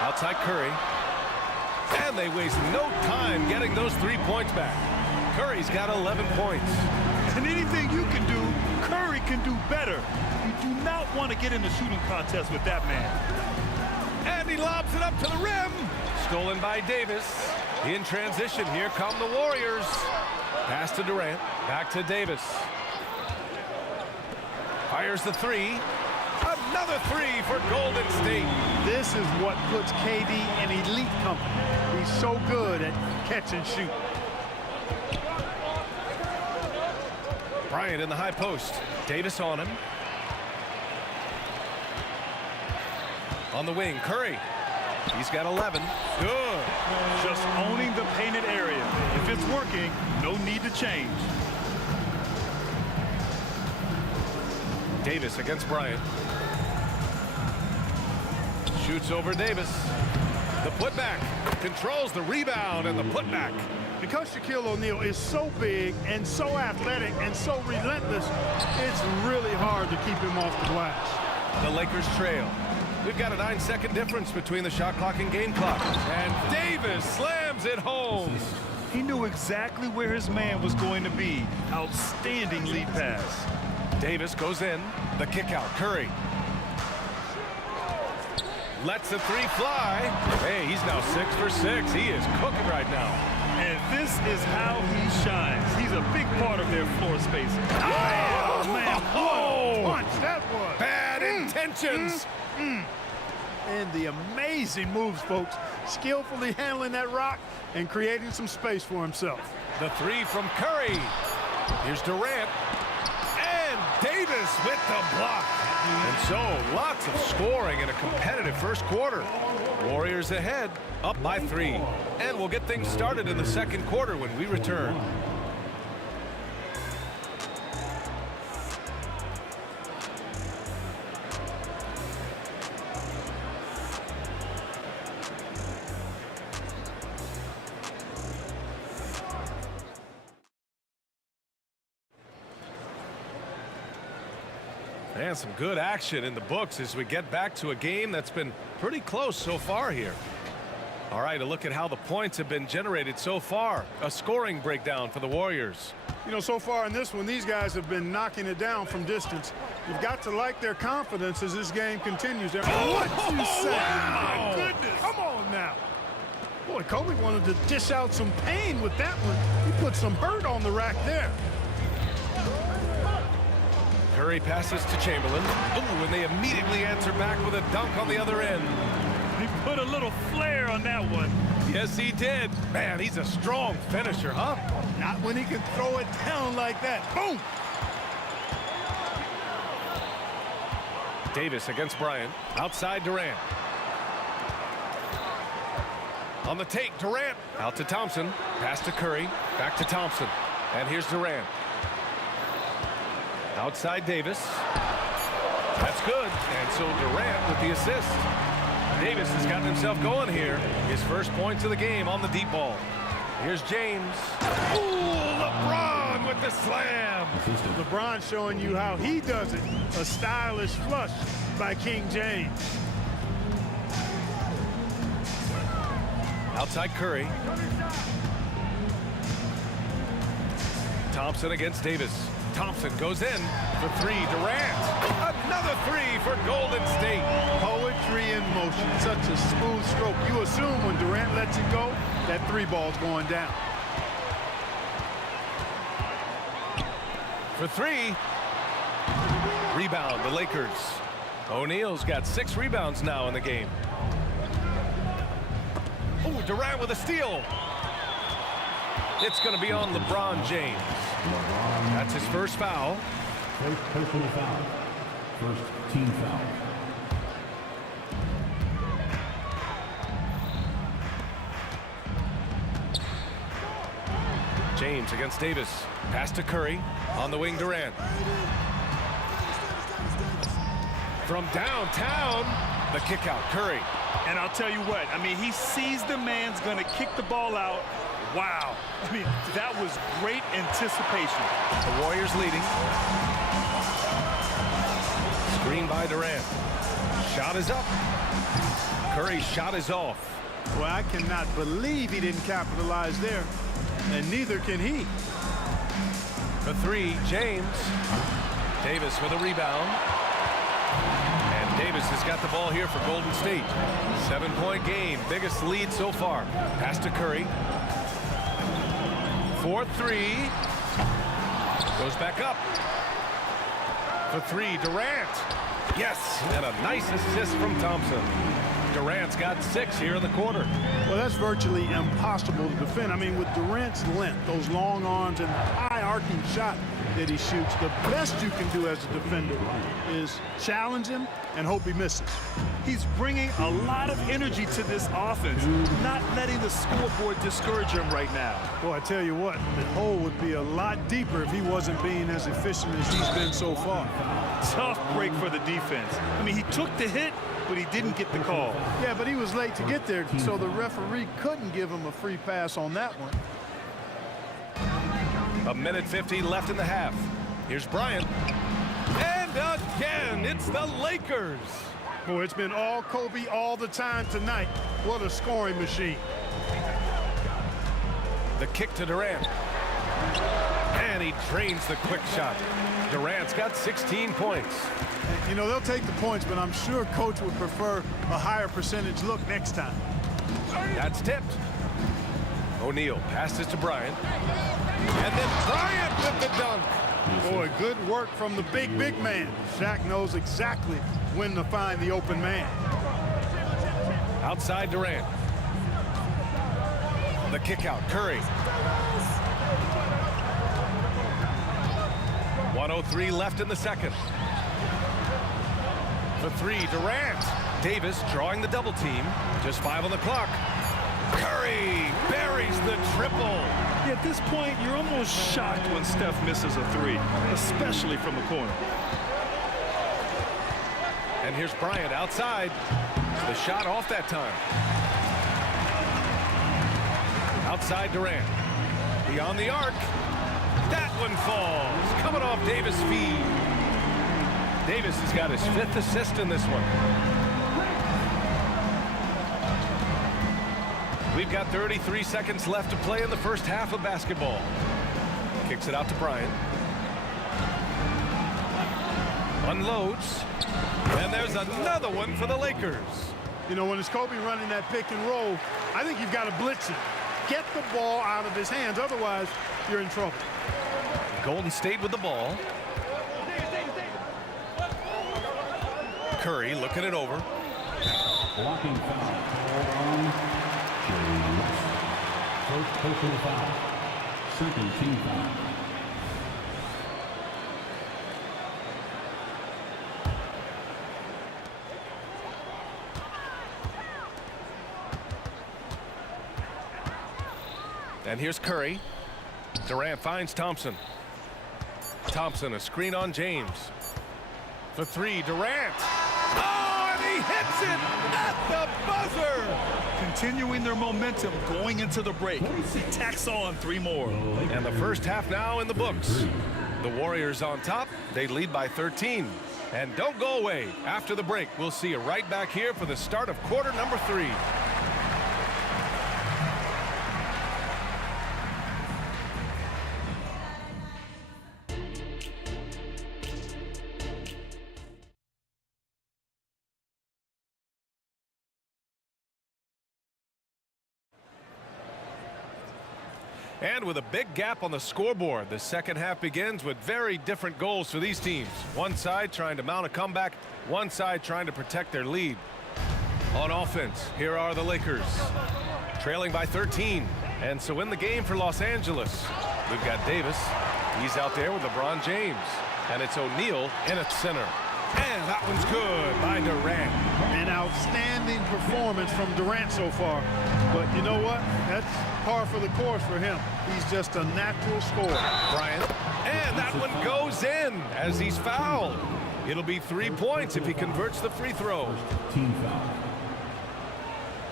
Outside Curry. And they waste no time getting those 3 points back. Curry's got 11 points. And anything you can do, Curry can do better. You do not want to get in a shooting contest with that man. And he lobs it up to the rim. Stolen by Davis. In transition, here come the Warriors. Pass to Durant. Back to Davis. Fires the 3. Another 3 for Golden State. This is what puts KD in elite company. He's so good at catch and shoot. Bryant in the high post. Davis on him. On the wing, Curry. He's got 11. Good. Just owning the painted area. If it's working, no need to change. Davis against Bryant. Shoots over Davis. The putback. Controls the rebound and the putback. Because Shaquille O'Neal is so big and so athletic and so relentless, it's really hard to keep him off the glass. The Lakers trail. We've got a 9-second difference between the shot clock and game clock. And Davis slams it home. He knew exactly where his man was going to be. Outstanding lead pass. Davis goes in. The kick out. Curry. Lets the three fly. Hey, he's now 6 for 6. He is cooking right now. And this is how he shines. He's a big part of their floor space. Oh, man, what a punch that was. Bad intentions. And the amazing moves, folks. Skillfully handling that rock and creating some space for himself. The three from Curry. Here's Durant. And Davis with the block. And so, lots of scoring in a competitive first quarter. Warriors ahead, up by 3. And we'll get things started in the second quarter when we return. And some good action in the books as we get back to a game that's been pretty close so far here. All right, a look at how the points have been generated so far. A scoring breakdown for the Warriors. You know, so far in this one, these guys have been knocking it down from distance. You've got to like their confidence as this game continues. What you say? Wow. My goodness. Come on now. Boy, Kobe wanted to dish out some pain with that one. He put some hurt on the rack there. Curry passes to Chamberlain. Ooh, and they immediately answer back with a dunk on the other end. He put a little flair on that one. Yes, he did. Man, he's a strong finisher, huh? Not when he can throw it down like that. Boom! Davis against Bryant. Outside Durant. On the take, Durant. Out to Thompson. Pass to Curry. Back to Thompson. And here's Durant. Outside Davis. That's good. And so Durant with the assist. Davis has gotten himself going here. His first points of the game on the deep ball. Here's James. Ooh, LeBron with the slam. LeBron showing you how he does it. A stylish flush by King James. Outside Curry. Thompson against Davis. Thompson goes in for 3. Durant. Another 3 for Golden State. Poetry in motion. Such a smooth stroke. You assume when Durant lets it go, that 3 ball's going down. For 3. Rebound, the Lakers. O'Neal's got 6 rebounds now in the game. Oh, Durant with a steal. It's going to be on LeBron James. That's his first foul. First personal foul. First team foul. James against Davis. Pass to Curry. On the wing, Durant. From downtown, the kick out, Curry. And I'll tell you what, I mean, he sees the man's going to kick the ball out. Wow. I mean, that was great anticipation. The Warriors leading. Screen by Durant. Shot is up. Curry's shot is off. Well, I cannot believe he didn't capitalize there. And neither can he. For 3, James. Davis with a rebound. And Davis has got the ball here for Golden State. 7-point game. Biggest lead so far. Pass to Curry. 4-3. Goes back up. For 3, Durant. Yes, and a nice assist from Thompson. Durant's got 6 here in the quarter. Well, that's virtually impossible to defend. I mean, with Durant's length, those long arms and the high arcing shot that he shoots, the best you can do as a defender is challenge him and hope he misses. He's bringing a lot of energy to this offense, not letting the scoreboard discourage him right now. Well, I tell you what, the hole would be a lot deeper if he wasn't being as efficient as he's been so far. Tough break for the defense. I mean, he took the hit, but he didn't get the call. Yeah, but he was late to get there, so the referee couldn't give him a free pass on that one. 1:50 left in the half. Here's Bryant. And again, it's the Lakers. Boy, it's been all Kobe all the time tonight. What a scoring machine. The kick to Durant. And he drains the quick shot. Durant's got 16 points. You know, they'll take the points, but I'm sure coach would prefer a higher percentage look next time. That's tipped. O'Neal passes to Bryant. And then Bryant with the dunk. Boy, good work from the big man. Shaq knows exactly when to find the open man. Outside Durant. The kick out, Curry. 1:03 left in the second. For three, Durant. Davis drawing the double team. Just 5 on the clock. Curry buries the triple. Yeah, at this point, you're almost shocked when Steph misses a three, especially from the corner. And here's Bryant outside. The shot off that time. Outside Durant. Beyond the arc. That one falls. Coming off Davis' feed. Davis has got his 5th assist in this one. We've got 33 seconds left to play in the first half of basketball. Kicks it out to Bryant. Unloads. And there's another one for the Lakers. You know, when it's Kobe running that pick and roll, I think you've got to blitz him. Get the ball out of his hands. Otherwise, you're in trouble. Golden State with the ball. Curry looking it over. Blocking foul on Jerry West. First personal foul. Second team foul. And here's Curry. Durant finds Thompson. Thompson, a screen on James. For three, Durant. Oh, and he hits it at the buzzer. Continuing their momentum going into the break. He tacks on 3 more. And the first half now in the books. The Warriors on top. They lead by 13. And don't go away. After the break, we'll see you right back here for the start of quarter number 3. And with a big gap on the scoreboard, the second half begins with very different goals for these teams. One side trying to mount a comeback, one side trying to protect their lead. On offense, here are the Lakers, trailing by 13. And so in the game for Los Angeles, we've got Davis. He's out there with LeBron James. And it's O'Neal in at center. And that one's good by Durant. An outstanding performance from Durant so far. But you know what? That's par for the course for him. He's just a natural scorer. Bryant. And that one goes in as he's fouled. It'll be 3 points if he converts the free throw. Team foul.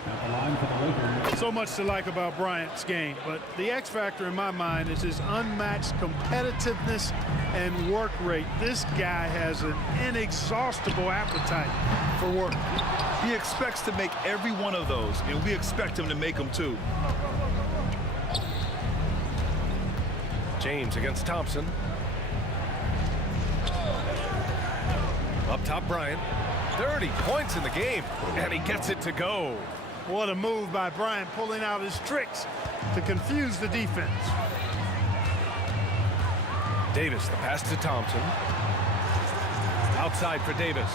At the line for the Lakers. So much to like about Bryant's game, but the X factor in my mind is his unmatched competitiveness and work rate. This guy has an inexhaustible appetite for work. He expects to make every one of those, and we expect him to make them too. James against Thompson. Up top, Bryant. 30 points in the game, and he gets it to go. What a move by Bryant, pulling out his tricks to confuse the defense. Davis, the pass to Thompson. Outside for Davis.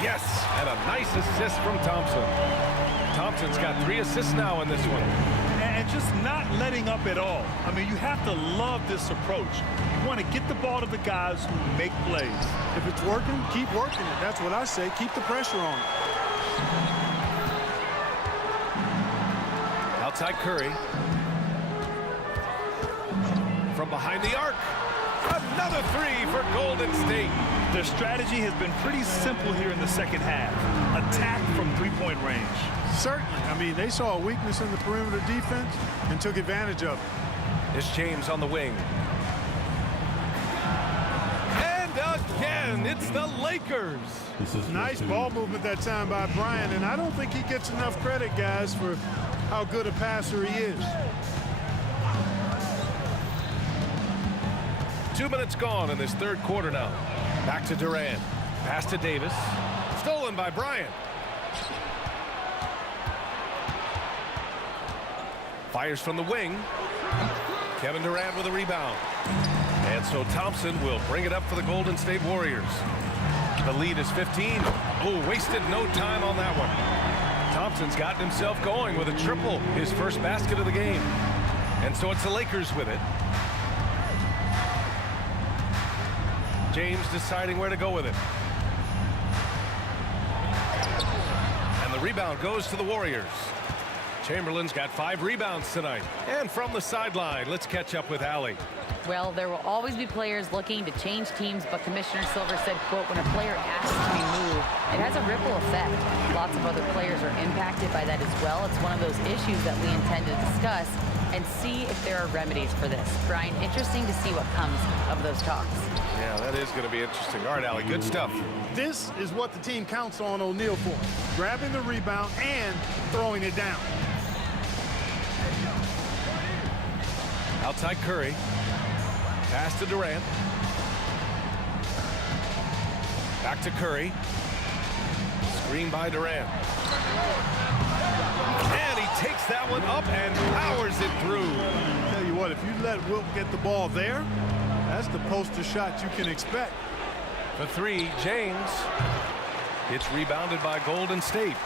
Yes, and a nice assist from Thompson. Thompson's got 3 assists now in this one. And just not letting up at all. I mean, you have to love this approach. You want to get the ball to the guys who make plays. If it's working, keep working it. That's what I say. Keep the pressure on. Outside Curry. From behind the arc. Another 3 for Golden State. Their strategy has been pretty simple here in the second half. Attack from 3-point range. Certainly. I mean, they saw a weakness in the perimeter defense and took advantage of it. It's James on the wing. And again, it's the Lakers. Nice ball movement that time by Bryant, and I don't think he gets enough credit, guys, for how good a passer he is. 2 minutes gone in this third quarter now. Back to Durant. Pass to Davis. Stolen by Bryant. Fires from the wing. Kevin Durant with a rebound. And so Thompson will bring it up for the Golden State Warriors. The lead is 15. Oh, wasted no time on that one. Thompson's gotten himself going with a triple, his first basket of the game. And so it's the Lakers with it. James deciding where to go with it. And the rebound goes to the Warriors. Chamberlain's got 5 rebounds tonight. And from the sideline, let's catch up with Allie. Well, there will always be players looking to change teams, but Commissioner Silver said, quote, when a player asks to be moved, it has a ripple effect. Lots of other players are impacted by that as well. It's one of those issues that we intend to discuss and see if there are remedies for this. Brian, interesting to see what comes of those talks. Yeah, that is going to be interesting. All right, Allie, good stuff. This is what the team counts on O'Neal for. Grabbing the rebound and throwing it down. Outside Curry. Pass to Durant. Back to Curry. Screen by Durant. And he takes that one up and powers it through. Tell you what, if you let Wilt get the ball there, that's the poster shot you can expect. The three, James. It's rebounded by Golden State.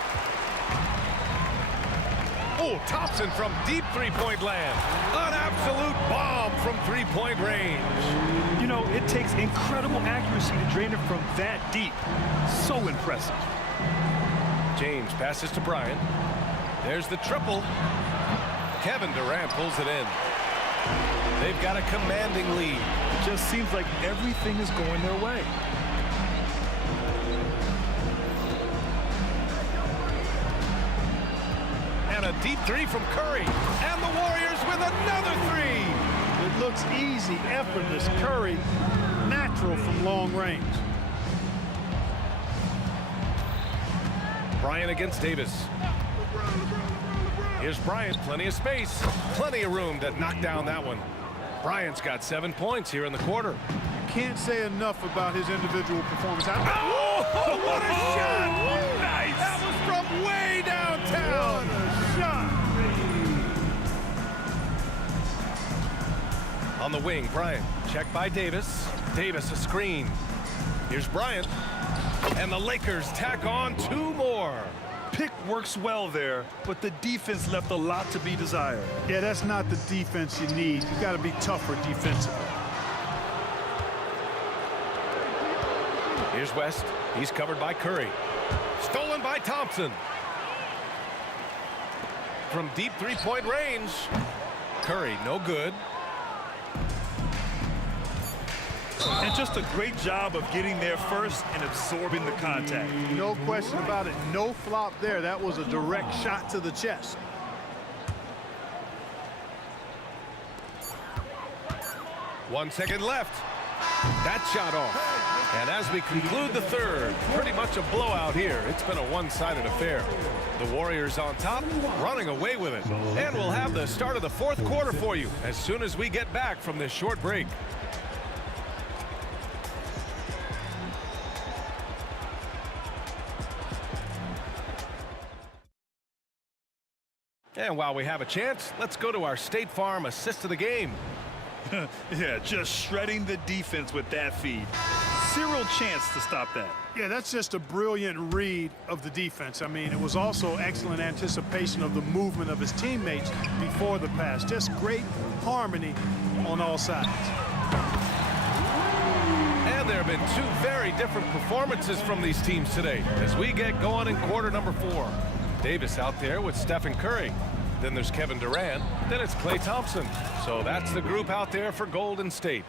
Oh, Thompson from deep three-point land. An absolute bomb from three-point range. You know, it takes incredible accuracy to drain it from that deep. So impressive. James passes to Bryant. There's the triple. Kevin Durant pulls it in. They've got a commanding lead. It just seems like everything is going their way. And a deep three from Curry. And the Warriors with another three. It looks easy, effortless. Curry, natural from long range. Bryant against Davis. Here's Bryant, plenty of space, plenty of room to knock down that one. Bryant's got 7 points here in the quarter. Can't say enough about his individual performance. Oh, what a shot! Nice! That was from way downtown. What a shot! On the wing, Bryant, checked by Davis. Davis a screen. Here's Bryant. And the Lakers tack on 2 more. Pick works well there, but the defense left a lot to be desired. Yeah, that's not the defense you need. You got to be tougher defensively. Here's West. He's covered by Curry. Stolen by Thompson. From deep three-point range. Curry, no good. And just a great job of getting there first and absorbing the contact. No question about it. No flop there. That was a direct shot to the chest. One second left. That shot off. And as we conclude the third, pretty much a blowout here. It's been a one-sided affair. The Warriors on top, running away with it. And we'll have the start of the fourth quarter for you as soon as we get back from this short break. And while we have a chance, let's go to our State Farm assist of the game. Yeah, just shredding the defense with that feed. Zero chance to stop that. Yeah, that's just a brilliant read of the defense. I mean, it was also excellent anticipation of the movement of his teammates before the pass. Just great harmony on all sides. And there have been 2 very different performances from these teams today as we get going in quarter number 4. Davis out there with Stephen Curry. Then there's Kevin Durant. Then it's Klay Thompson. So that's the group out there for Golden State.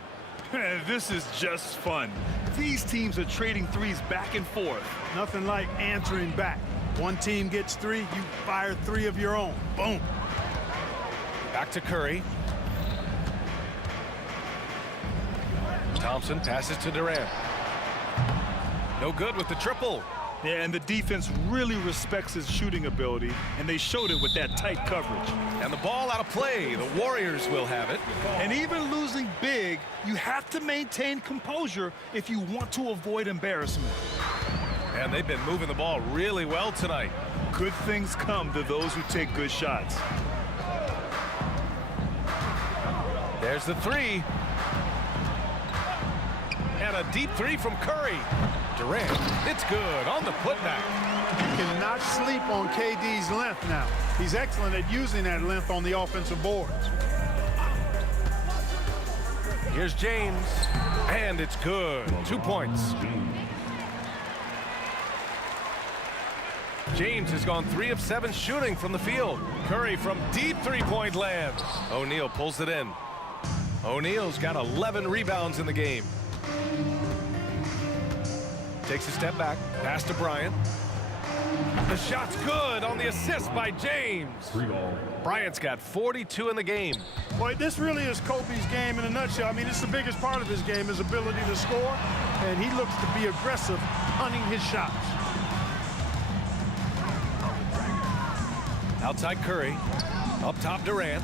This is just fun. These teams are trading threes back and forth. Nothing like answering back. One team gets 3, you fire 3 of your own. Boom. Back to Curry. Thompson passes to Durant. No good with the triple. Yeah, and the defense really respects his shooting ability, and they showed it with that tight coverage. And the ball out of play. The Warriors will have it. And even losing big, you have to maintain composure if you want to avoid embarrassment. And they've been moving the ball really well tonight. Good things come to those who take good shots. There's the three. And a deep three from Curry. Durant, it's good on the putback. You cannot sleep on KD's length now. He's excellent at using that length on the offensive boards. Here's James, and it's good. 2 points. James has gone 3 of 7 shooting from the field. Curry from deep three-point land. O'Neal pulls it in. O'Neal's got 11 rebounds in the game. Takes a step back, pass to Bryant. The shot's good on the assist by James. Bryant's got 42 in the game. Boy, this really is Kobe's game in a nutshell. I mean, it's the biggest part of his game, his ability to score, and he looks to be aggressive, hunting his shots. Outside Curry, up top Durant.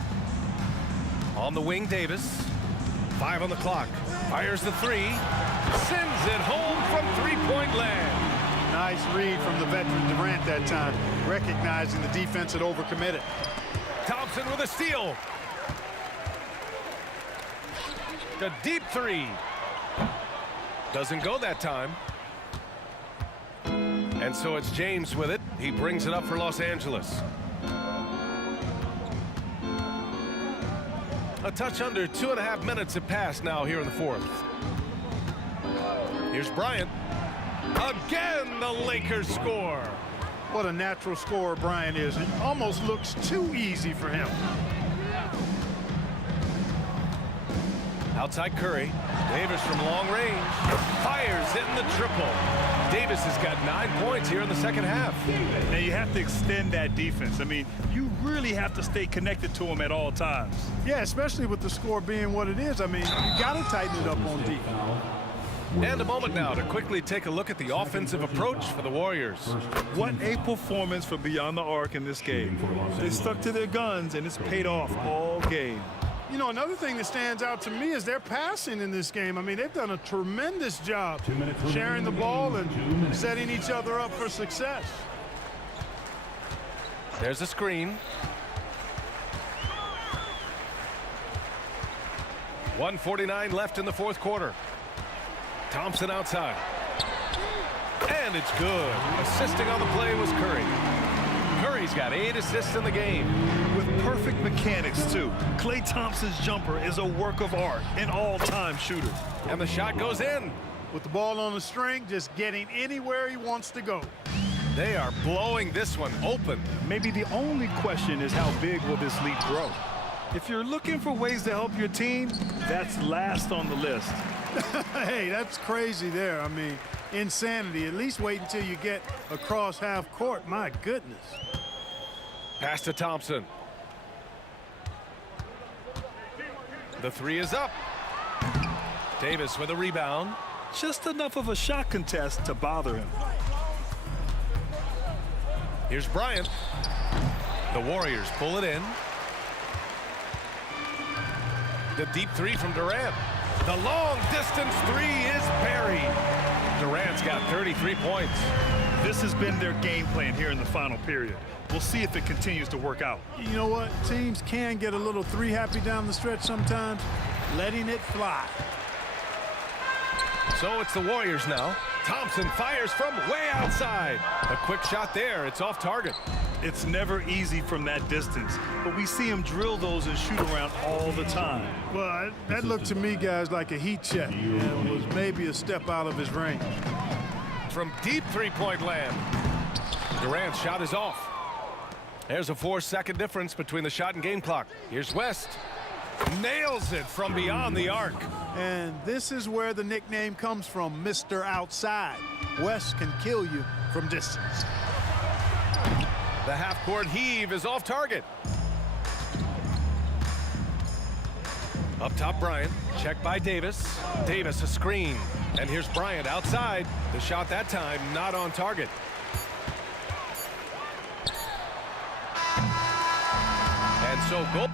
On the wing Davis. 5 on the clock. Fires the three. Sends it home from three-point land. Nice read from the veteran Durant that time, recognizing the defense had overcommitted. Thompson with a steal. The deep three. Doesn't go that time. And so it's James with it. He brings it up for Los Angeles. A touch under 2.5 minutes have passed now here in the fourth. Here's Bryant. Again, the Lakers score. What a natural scorer Bryant is. It almost looks too easy for him. Outside Curry. Davis from long range. Fires in the triple. Davis has got 9 points here in the second half. Now you have to extend that defense. I mean, you really have to stay connected to him at all times. Yeah, especially with the score being what it is. I mean, you got to tighten it up on defense. And a moment now to quickly take a look at the offensive approach for the Warriors. What a performance from beyond the arc in this game. They stuck to their guns, and it's paid off all game. You know, another thing that stands out to me is their passing in this game. I mean, they've done a tremendous job sharing the ball and setting each other up for success. There's a screen. 1:49 left in the fourth quarter. Thompson outside. And it's good. Assisting on the play was Curry. Curry's got 8 assists in the game. With perfect mechanics, too. Klay Thompson's jumper is a work of art, an all-time shooter. And the shot goes in. With the ball on the string, just getting anywhere he wants to go. They are blowing this one open. Maybe the only question is how big will this lead grow? If you're looking for ways to help your team, that's last on the list. Hey, that's crazy there. I mean, insanity. At least wait until you get across half court. My goodness. Pass to Thompson. The three is up. Davis with a rebound. Just enough of a shot contest to bother him. Here's Bryant. The Warriors pull it in. The deep three from Durant. The long distance three is buried. Durant's got 33 points. This has been their game plan here in the final period. We'll see if it continues to work out. You know what? Teams can get a little three happy down the stretch sometimes, letting it fly. So it's the Warriors now. Thompson fires from way outside. A quick shot there. It's off target. It's never easy from that distance, but we see him drill those and shoot around all the time. Well, that looked to me, guys, like a heat check, and was maybe a step out of his range. From deep three-point land. Durant's shot is off. There's a 4-second difference between the shot and game clock. Here's West. Nails it from beyond the arc. And this is where the nickname comes from, Mr. Outside. West can kill you from distance. The half-court heave is off target. Up top, Bryant. Checked by Davis. Davis a screen. And here's Bryant outside. The shot that time not on target. So goal.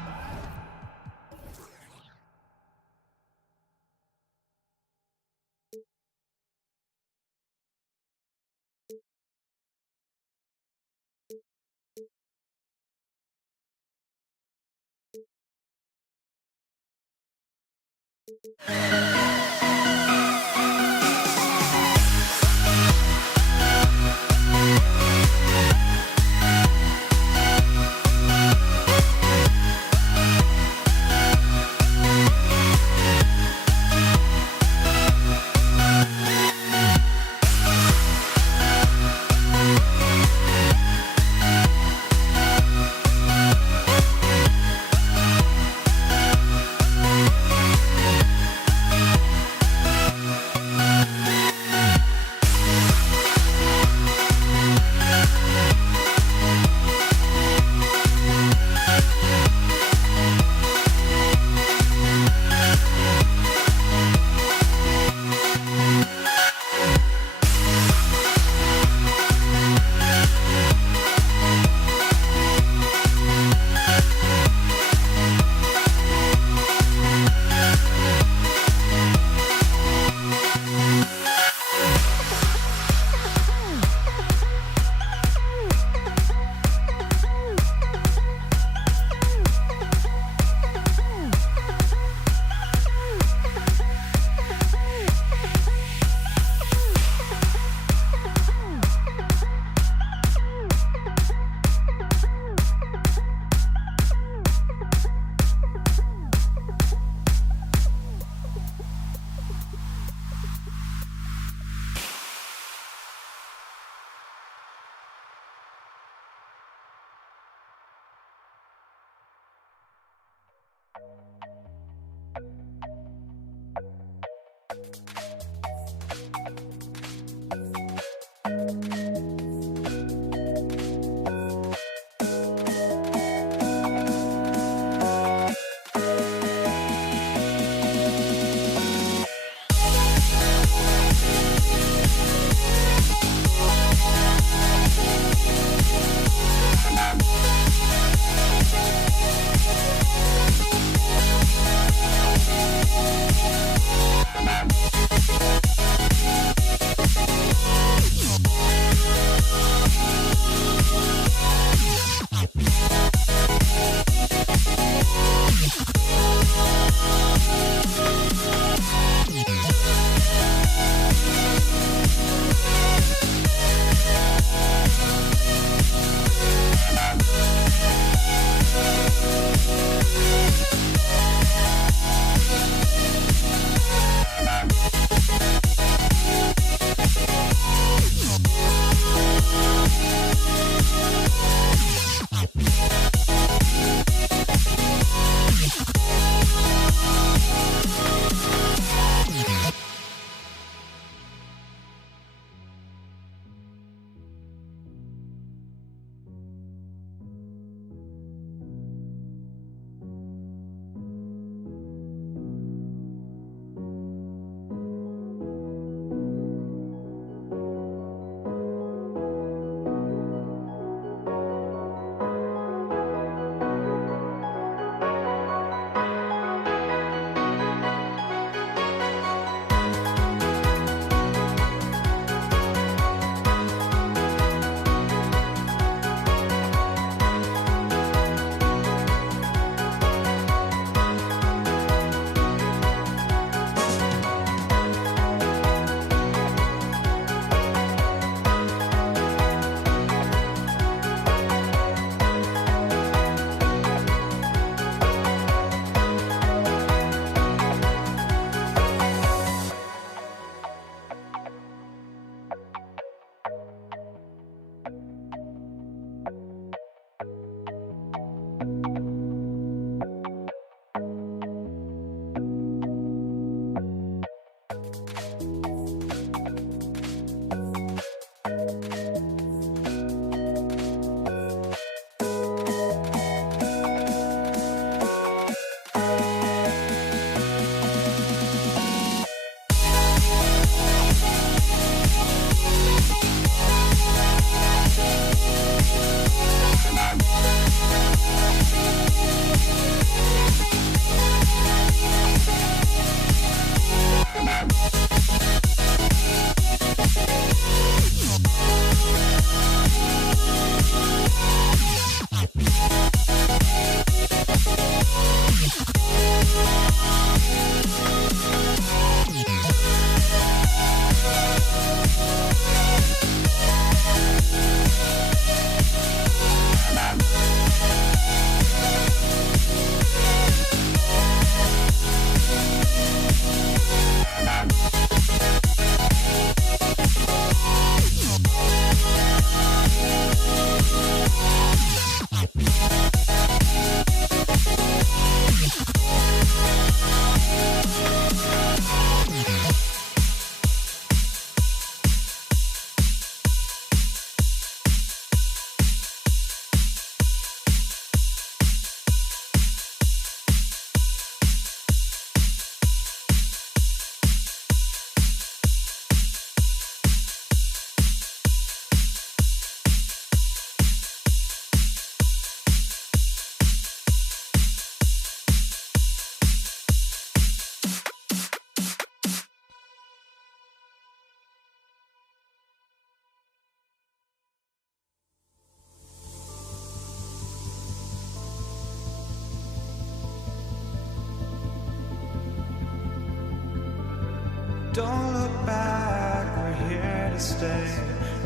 Don't look back, we're here to stay.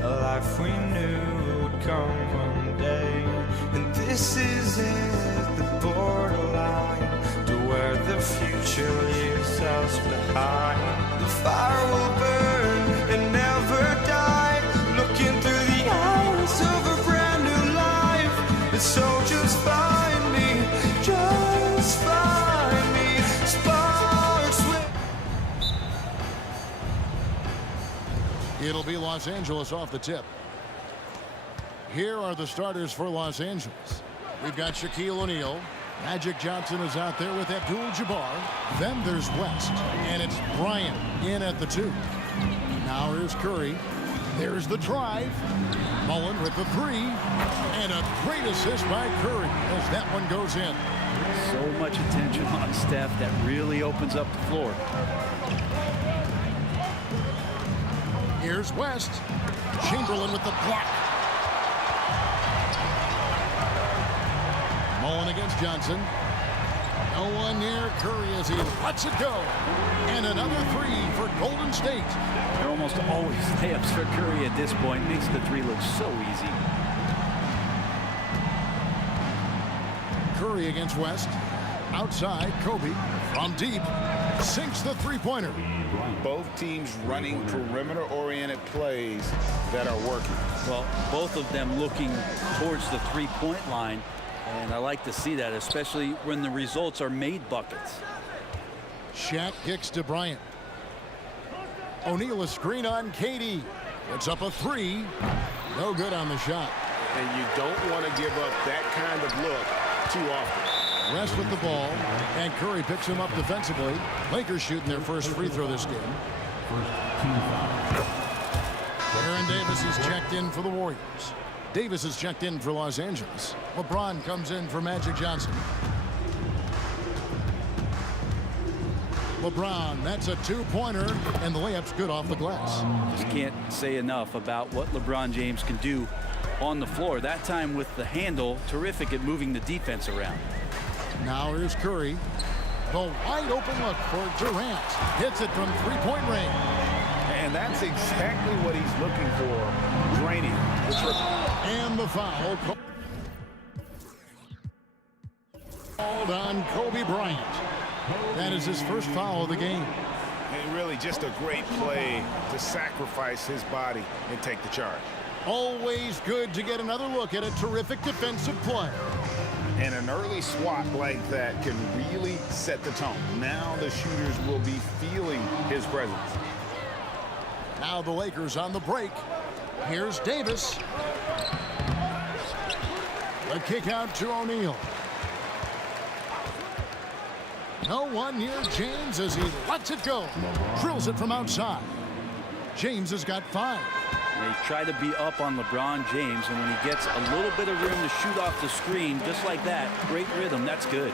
A life we knew would come one day. And this is it, the borderline to where the future leaves us behind. The fire will burn and never die, looking through the eyes of a brand new life. And so just find me, just find me. Sparks with. It'll be Los Angeles off the tip. Here are the starters for Los Angeles. We've got Shaquille O'Neal. Magic Johnson is out there with Abdul-Jabbar. Then there's West, and it's Bryant in at the 2. Now here's Curry. There's the drive. Mullen with the 3. And a great assist by Curry as that one goes in. So much attention on Steph that really opens up the floor. Here's West. Chamberlain with the block. Mullen against Johnson. No one near Curry as he lets it go. And another 3 for Golden State. They're almost always layups for Curry at this point. Makes the 3 look so easy. Curry against West. Outside, Kobe from deep. Sinks the three-pointer. Both teams running perimeter-oriented plays that are working. Well, both of them looking towards the three-point line. And I like to see that, especially when the results are made buckets. Shaq kicks to Bryant. O'Neal a screen on KD. Puts up a 3. No good on the shot. And you don't want to give up that kind of look too often. West with the ball, and Curry picks him up defensively. Lakers shooting their first free throw this game. Aaron Davis is checked in for the Warriors. Davis is checked in for Los Angeles. LeBron comes in for Magic Johnson. LeBron, that's a 2-pointer, and the layup's good off the glass. Just can't say enough about what LeBron James can do on the floor. That time with the handle, terrific at moving the defense around. Now here's Curry. The wide open look for Durant. Hits it from three-point range. And that's exactly what he's looking for. Draining. And the foul called on Kobe Bryant. That is his first foul of the game. And really just a great play to sacrifice his body and take the charge. Always good to get another look at a terrific defensive play. And an early swat like that can really set the tone. Now the shooters will be feeling his presence. Now the Lakers on the break. Here's Davis. The kick out to O'Neal. No one near James as he lets it go. Drills it from outside. James has got 5. They try to be up on LeBron James, and when he gets a little bit of room to shoot off the screen, just like that, great rhythm, that's good.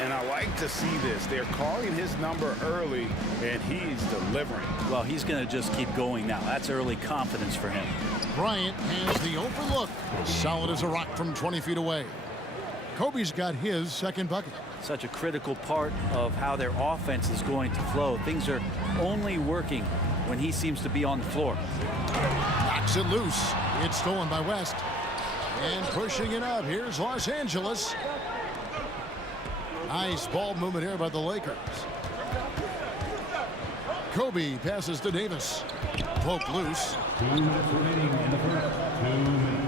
And I like to see this. They're calling his number early, and he's delivering. Well, he's going to just keep going now. That's early confidence for him. Bryant has the open look. Solid as a rock from 20 feet away. Kobe's got his second bucket. Such a critical part of how their offense is going to flow. Things are only working when he seems to be on the floor. Knocks it loose. It's stolen by West. And pushing it up. Here's Los Angeles. Nice ball movement here by the Lakers. Kobe passes to Davis. Poke loose. 2 minutes remaining in the first. 2 minutes.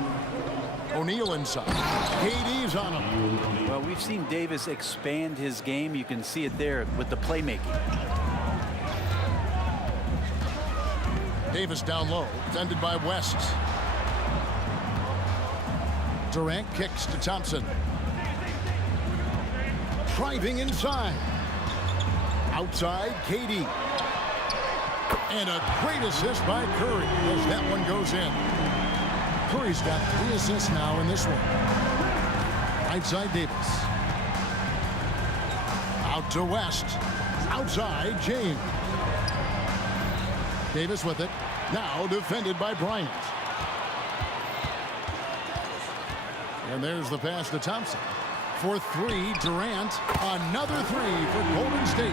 O'Neal inside. KD's on him. Well, we've seen Davis expand his game. You can see it there with the playmaking. Davis down low, defended by West. Durant kicks to Thompson. Driving inside. Outside, KD. And a great assist by Curry as that one goes in. Curry's got 3 assists now in this one. Right side, Davis. Out to West. Outside, James. Davis with it. Now defended by Bryant. And there's the pass to Thompson. For three, Durant. Another three for Golden State.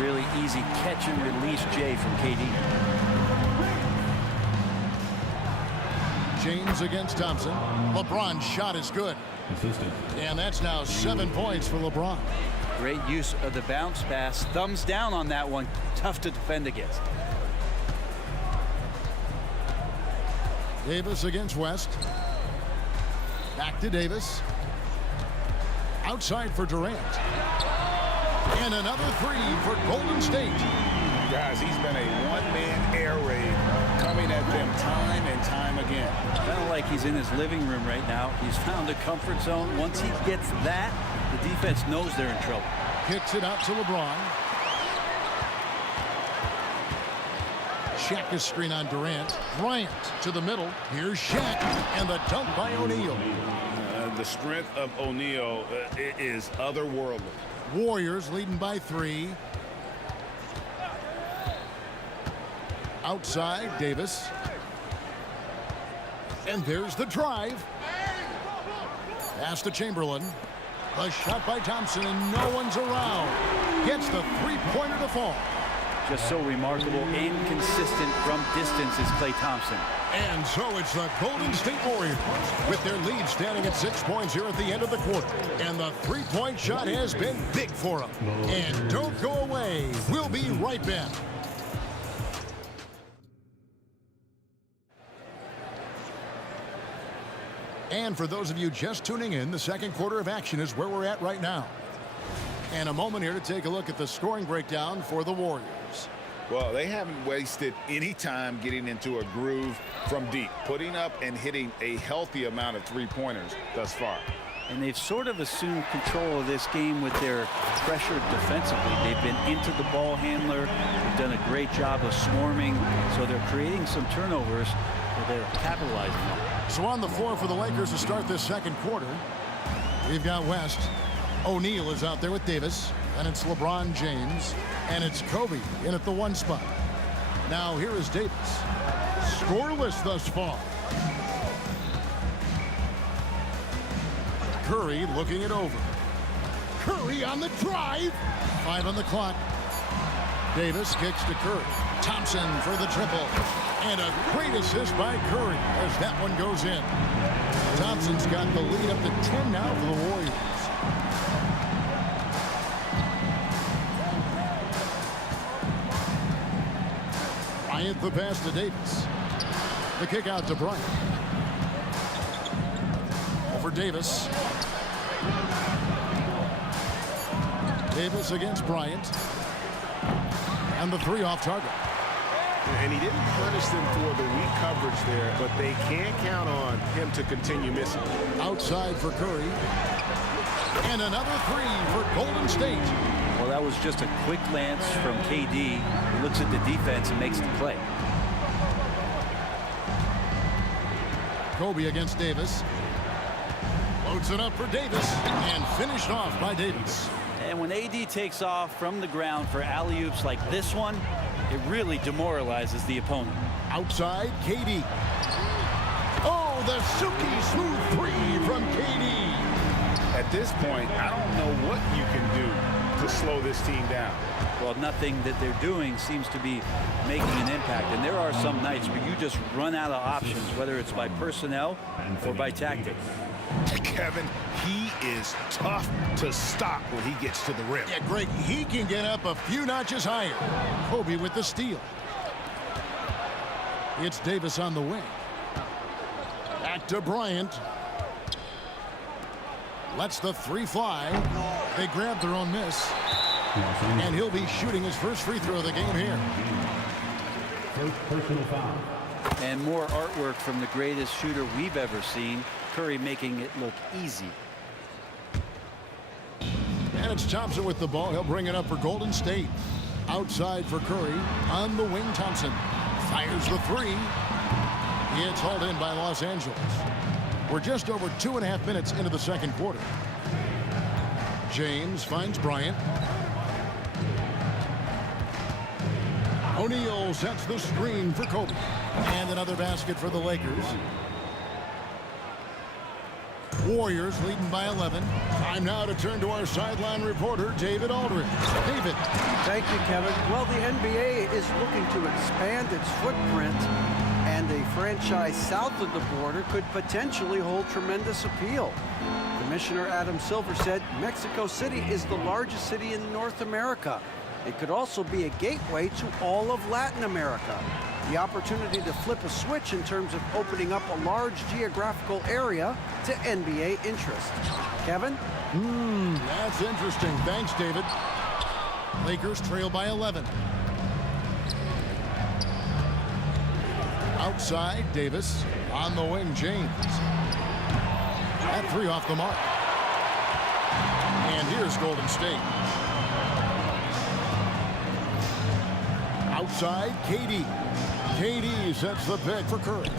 Really easy catch and release, Jay, from KD. James against Thompson. LeBron's shot is good. And that's now 7 points for LeBron. Great use of the bounce pass. Thumbs down on that one. Tough to defend against. Davis against West. Back to Davis. Outside for Durant. And another three for Golden State. Guys, he's been a one-man air raid coming at them time and time again. Kind of like he's in his living room right now. He's found a comfort zone. Once he gets that, the defense knows they're in trouble. Kicks it out to LeBron. Shaq is screen on Durant. Bryant to the middle. Here's Shaq and the dunk by O'Neal. The strength of O'Neal is otherworldly. Warriors leading by 3. Outside, Davis. And there's the drive. Pass to Chamberlain. A shot by Thompson, and no one's around. Gets the three-pointer to fall. Just so remarkable and consistent from distance is Klay Thompson. And so it's the Golden State Warriors with their lead standing at 6 points here at the end of the quarter. And the three-point shot has been big for them. And don't go away. We'll be right back. And for those of you just tuning in, the second quarter of action is where we're at right now. And a moment here to take a look at the scoring breakdown for the Warriors. Well, they haven't wasted any time getting into a groove from deep, putting up and hitting a healthy amount of three-pointers thus far. And they've sort of assumed control of this game with their pressure defensively. They've been into the ball handler. They've done a great job of swarming. So they're creating some turnovers that they're capitalizing on. So on the floor for the Lakers to start this second quarter, we've got West. O'Neal is out there with Davis. And it's LeBron James. And it's Kobe in at the 1 spot. Now here is Davis. Scoreless thus far. Curry looking it over. Curry on the drive. 5 on the clock. Davis kicks to Curry. Thompson for the triple. And a great assist by Curry as that one goes in. Thompson's got the lead up to 10 now for the Warriors. Bryant the pass to Davis. The kick out to Bryant. Over Davis. Davis against Bryant. And the 3 off target. And he didn't punish them for the weak coverage there, but they can't count on him to continue missing. Outside for Curry. And another 3 for Golden State. Well, that was just a quick glance from KD. He looks at the defense and makes the play. Kobe against Davis. Loads it up for Davis and finished off by Davis. And when AD takes off from the ground for alley-oops like this one, it really demoralizes the opponent. Outside, KD. Oh, the silky smooth 3 from KD. At this point, I don't know what you can do to slow this team down. Well, nothing that they're doing seems to be making an impact. And there are some nights where you just run out of options, whether it's by personnel or by tactics. Kevin, he is tough to stop when he gets to the rim. Yeah, Greg, he can get up a few notches higher. Kobe with the steal. It's Davis on the wing. Back to Bryant. Lets the 3 fly. They grab their own miss. And he'll be shooting his first free throw of the game here. First personal foul. And more artwork from the greatest shooter we've ever seen. Curry making it look easy. And it's Thompson with the ball. He'll bring it up for Golden State. Outside for Curry. On the wing, Thompson. Fires the 3. It's hauled in by Los Angeles. We're just over 2.5 minutes into the second quarter. James finds Bryant. O'Neal sets the screen for Kobe. And another basket for the Lakers. Warriors leading by 11. Time now to turn to our sideline reporter, David Aldridge. David. Thank you, Kevin. Well, the NBA is looking to expand its footprint, and a franchise south of the border could potentially hold tremendous appeal. Commissioner Adam Silver said Mexico City is the largest city in North America. It could also be a gateway to all of Latin America. The opportunity to flip a switch in terms of opening up a large geographical area to NBA interest. Kevin? That's interesting. Thanks, David. Lakers trail by 11. Outside, Davis. On the wing, James. That three off the mark. And here's Golden State. Outside, KD. KD sets the pick for Curry.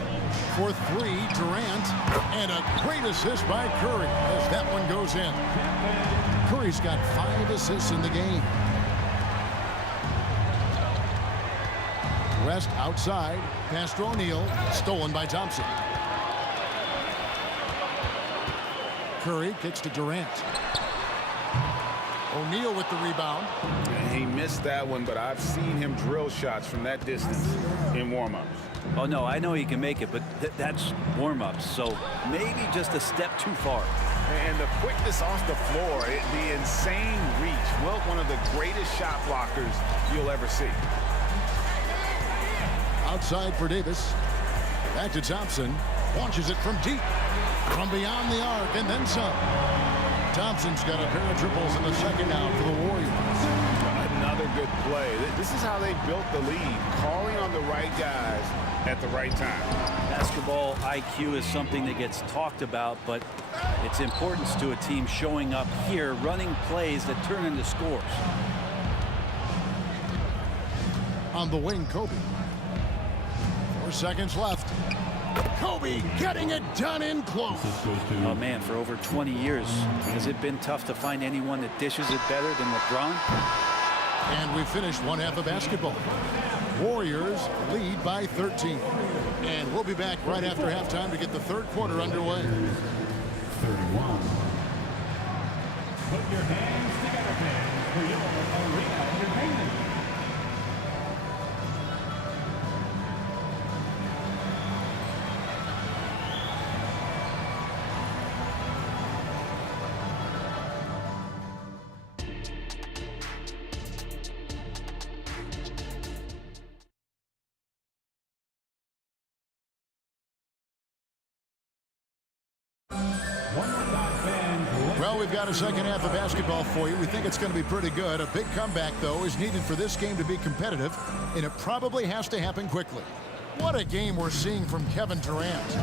For three, Durant. And a great assist by Curry as that one goes in. Curry's got 5 assists in the game. West outside. Pass to O'Neal. Stolen by Thompson. Curry kicks to Durant. O'Neal with the rebound. He missed that one, but I've seen him drill shots from that distance in warm-ups. Oh, no, I know he can make it, but that's warm-ups, so maybe just a step too far. And the quickness off the floor, the insane reach. Well, one of the greatest shot blockers you'll ever see. Outside for Davis. Back to Thompson. Launches it from deep. From beyond the arc and then some. Thompson's got a pair of triples in the second now for the Warriors. Another good play. This is how they built the lead. Calling on the right guys at the right time. Basketball IQ is something that gets talked about, but its importance to a team showing up here, running plays that turn into scores. On the wing, Kobe. 4 seconds left. Kobe getting it done in close. Oh, man, for over 20 years, has it been tough to find anyone that dishes it better than LeBron? And we finished one half of basketball. Warriors lead by 13. And we'll be back right after halftime to get the third quarter underway. 31. Put your hands together, fans, for your arena entertainment. Well, we've got a second half of basketball for you. We think it's going to be pretty good. A big comeback, though, is needed for this game to be competitive, and it probably has to happen quickly. What a game we're seeing from Kevin Durant.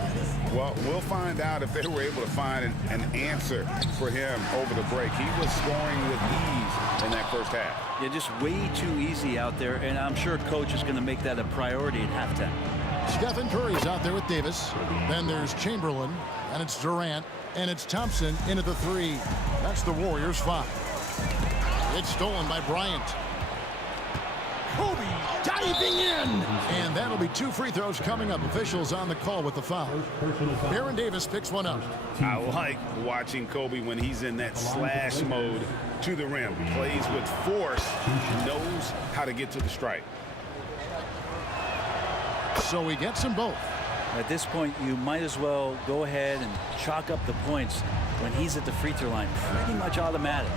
Well, we'll find out if they were able to find an answer for him over the break. He was scoring with ease in that first half. Yeah, just way too easy out there, and I'm sure coach is going to make that a priority at halftime. Stephen Curry's out there with Davis. Then there's Chamberlain, and it's Durant, and it's Thompson into the three. That's the Warriors' 5. It's stolen by Bryant. Kobe diving in. And that'll be 2 free throws coming up. Officials on the call with the foul. Baron Davis picks one up. I like watching Kobe when he's in that slash mode to the rim. Plays with force, knows how to get to the stripe. So he gets them both. At this point, you might as well go ahead and chalk up the points when he's at the free throw line. Pretty much automatic.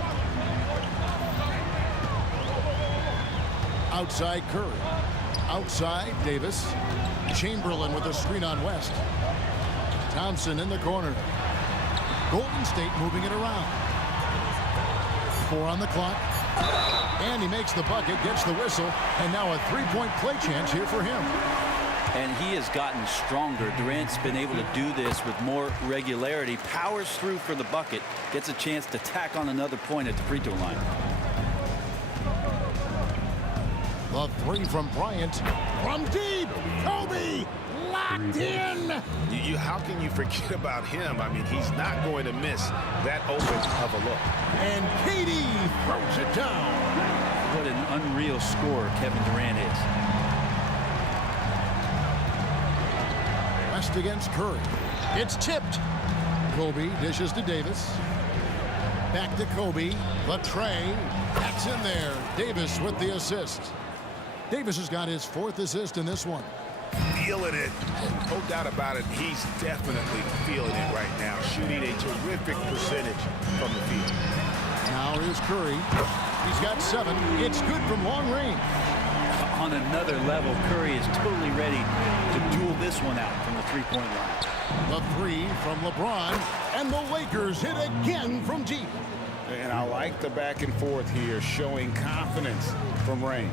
Outside Curry. Outside Davis. Chamberlain with a screen on West. Thompson in the corner. Golden State moving it around. 4 on the clock. And he makes the bucket, gets the whistle, and now a three-point play chance here for him. And he has gotten stronger. Durant's been able to do this with more regularity. Powers through for the bucket. Gets a chance to tack on another point at the free throw line. The three from Bryant. From deep. Kobe locked in. How can you forget about him? I mean, he's not going to miss that open of a look. And KD throws it down. What an unreal scorer Kevin Durant is. West against Curry. It's tipped. Kobe dishes to Davis. Back to Kobe. The tray. That's in there. Davis with the assist. Davis has got his 4th assist in this one. Feeling it. No doubt about it. He's definitely feeling it right now. Shooting a terrific percentage from the field. Now here's Curry. He's got 7. It's good from long range. On another level, Curry is totally ready to duel this one out from the three-point line. The 3 from LeBron, and the Lakers hit again from deep. And I like the back and forth here, showing confidence from range.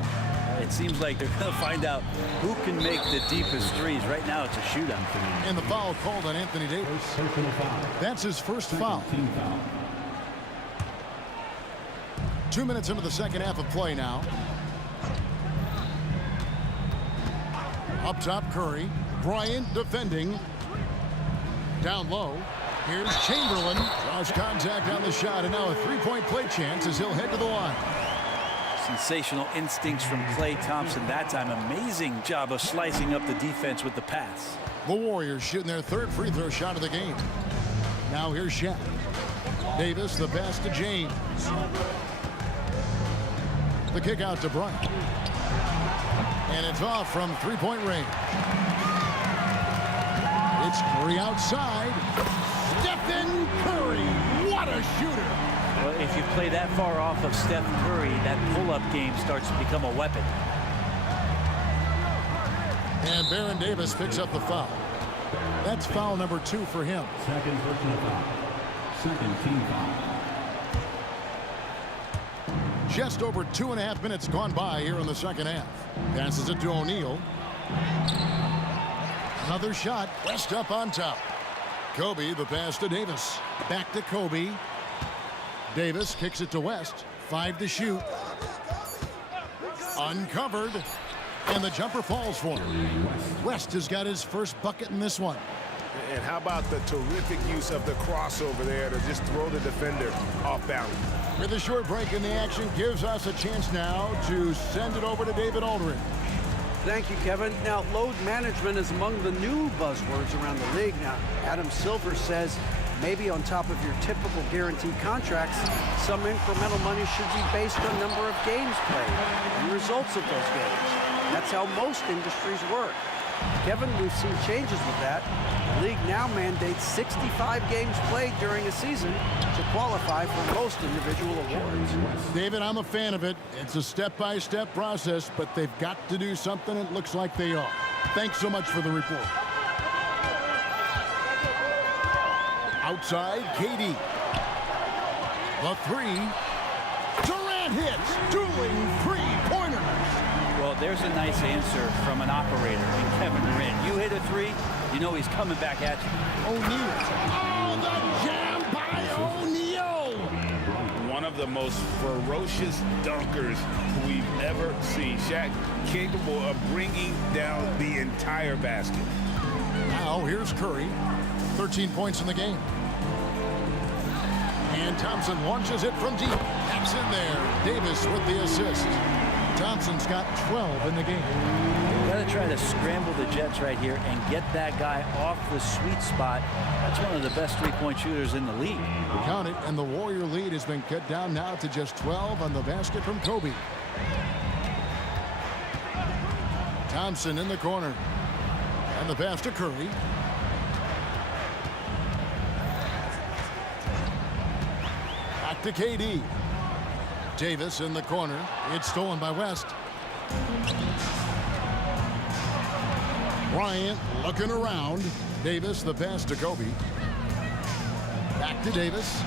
It seems like they're going to find out who can make the deepest threes. Right now, it's a shootout. And the foul called on Anthony Davis. That's his first foul. 2 minutes into the second half of play now. Up top, Curry. Bryant defending. Down low. Here's Chamberlain. Draws contact on the shot, and now a three-point play chance as he'll head to the line. Sensational instincts from Klay Thompson that time. Amazing job of slicing up the defense with the pass. The Warriors shooting their 3rd free throw shot of the game. Now here's Shaq. Davis, the pass to James. The kick out to Bryant. And it's off from three-point range. It's Curry outside. Stephen Curry. What a shooter. Well, if you play that far off of Steph Curry, that pull-up game starts to become a weapon. And Baron Davis picks up the foul. That's foul number 2 for him. Second personal foul. Second team foul. Just over 2.5 minutes gone by here in the second half. Passes it to O'Neal. Another shot. West up on top. Kobe, the pass to Davis. Back to Kobe. Davis kicks it to West. 5 to shoot. Uncovered. And the jumper falls for him. West has got his first bucket in this one. And how about the terrific use of the crossover there to just throw the defender off balance. With a short break in the action, gives us a chance now to send it over to David Aldridge. Thank you, Kevin. Now, load management is among the new buzzwords around the league. Now, Adam Silver says maybe on top of your typical guaranteed contracts, some incremental money should be based on number of games played and results of those games. That's how most industries work. Kevin, we've seen changes with that. The league now mandates 65 games played during a season to qualify for most individual awards. David, I'm a fan of it. It's a step-by-step process, but they've got to do something. It looks like they are. Thanks so much for the report. Outside, KD. The 3. Durant hits. Dueling three-pointers. Well, there's a nice answer from an operator in Kevin Durant. You hit a 3, you know he's coming back at you. O'Neal. Oh, the jam by O'Neal. One of the most ferocious dunkers we've ever seen. Shaq capable of bringing down the entire basket. Now here's Curry. 13 points in the game. And Thompson launches it from deep. That's in there. Davis with the assist. Thompson's got 12 in the game. You've got to try to scramble the Jets right here and get that guy off the sweet spot. That's one of the best three-point shooters in the league. Count it, and the Warrior lead has been cut down now to just 12 on the basket from Kobe. Thompson in the corner. And the pass to Curry. Back to KD. Davis in the corner. It's stolen by West. Bryant looking around. Davis, the pass to Kobe. Back to Davis.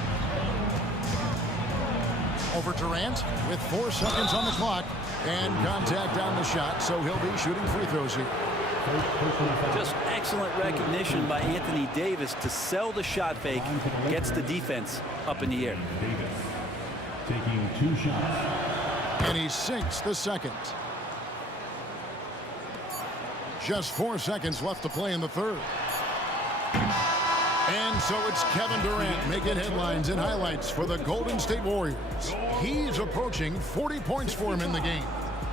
Over Durant with 4 seconds on the clock. And contact on the shot, so he'll be shooting free throws here. Just excellent recognition by Anthony Davis to sell the shot fake. Gets the defense up in the air. Taking 2 shots. And he sinks the second. Just 4 seconds left to play in the third. And so it's Kevin Durant making headlines and highlights for the Golden State Warriors. He's approaching 40 points for him in the game.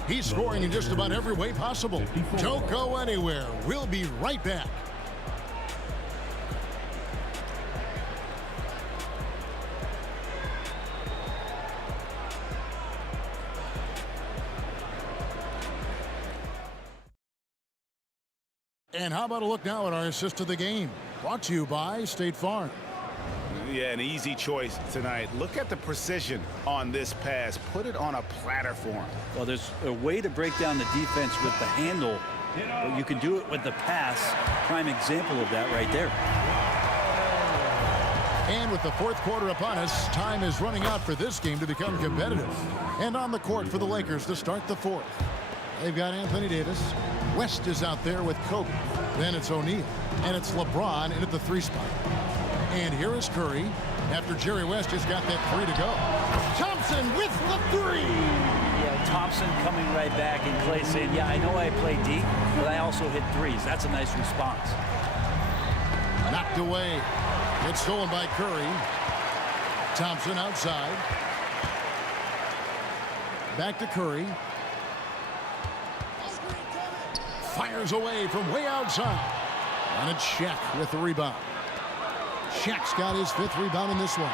He's scoring in just about every way possible. Don't go anywhere. We'll be right back. And how about a look now at our assist of the game? Brought to you by State Farm. Yeah, an easy choice tonight. Look at the precision on this pass. Put it on a platter for him. Well, there's a way to break down the defense with the handle, but you can do it with the pass. Prime example of that right there. And with the fourth quarter upon us, time is running out for this game to become competitive. And on the court for the Lakers to start the fourth. They've got Anthony Davis. West is out there with Kobe. Then it's O'Neal. And it's LeBron in at the 3 spot. And here is Curry after Jerry West has got that 3 to go. Thompson with the 3. Yeah, Thompson coming right back and Clay saying, yeah, I know I play deep, but I also hit threes. That's a nice response. Knocked away. It's stolen by Curry. Thompson outside. Back to Curry. Fires away from way outside. And it's Shaq with the rebound. Shaq's got his 5th rebound in this one.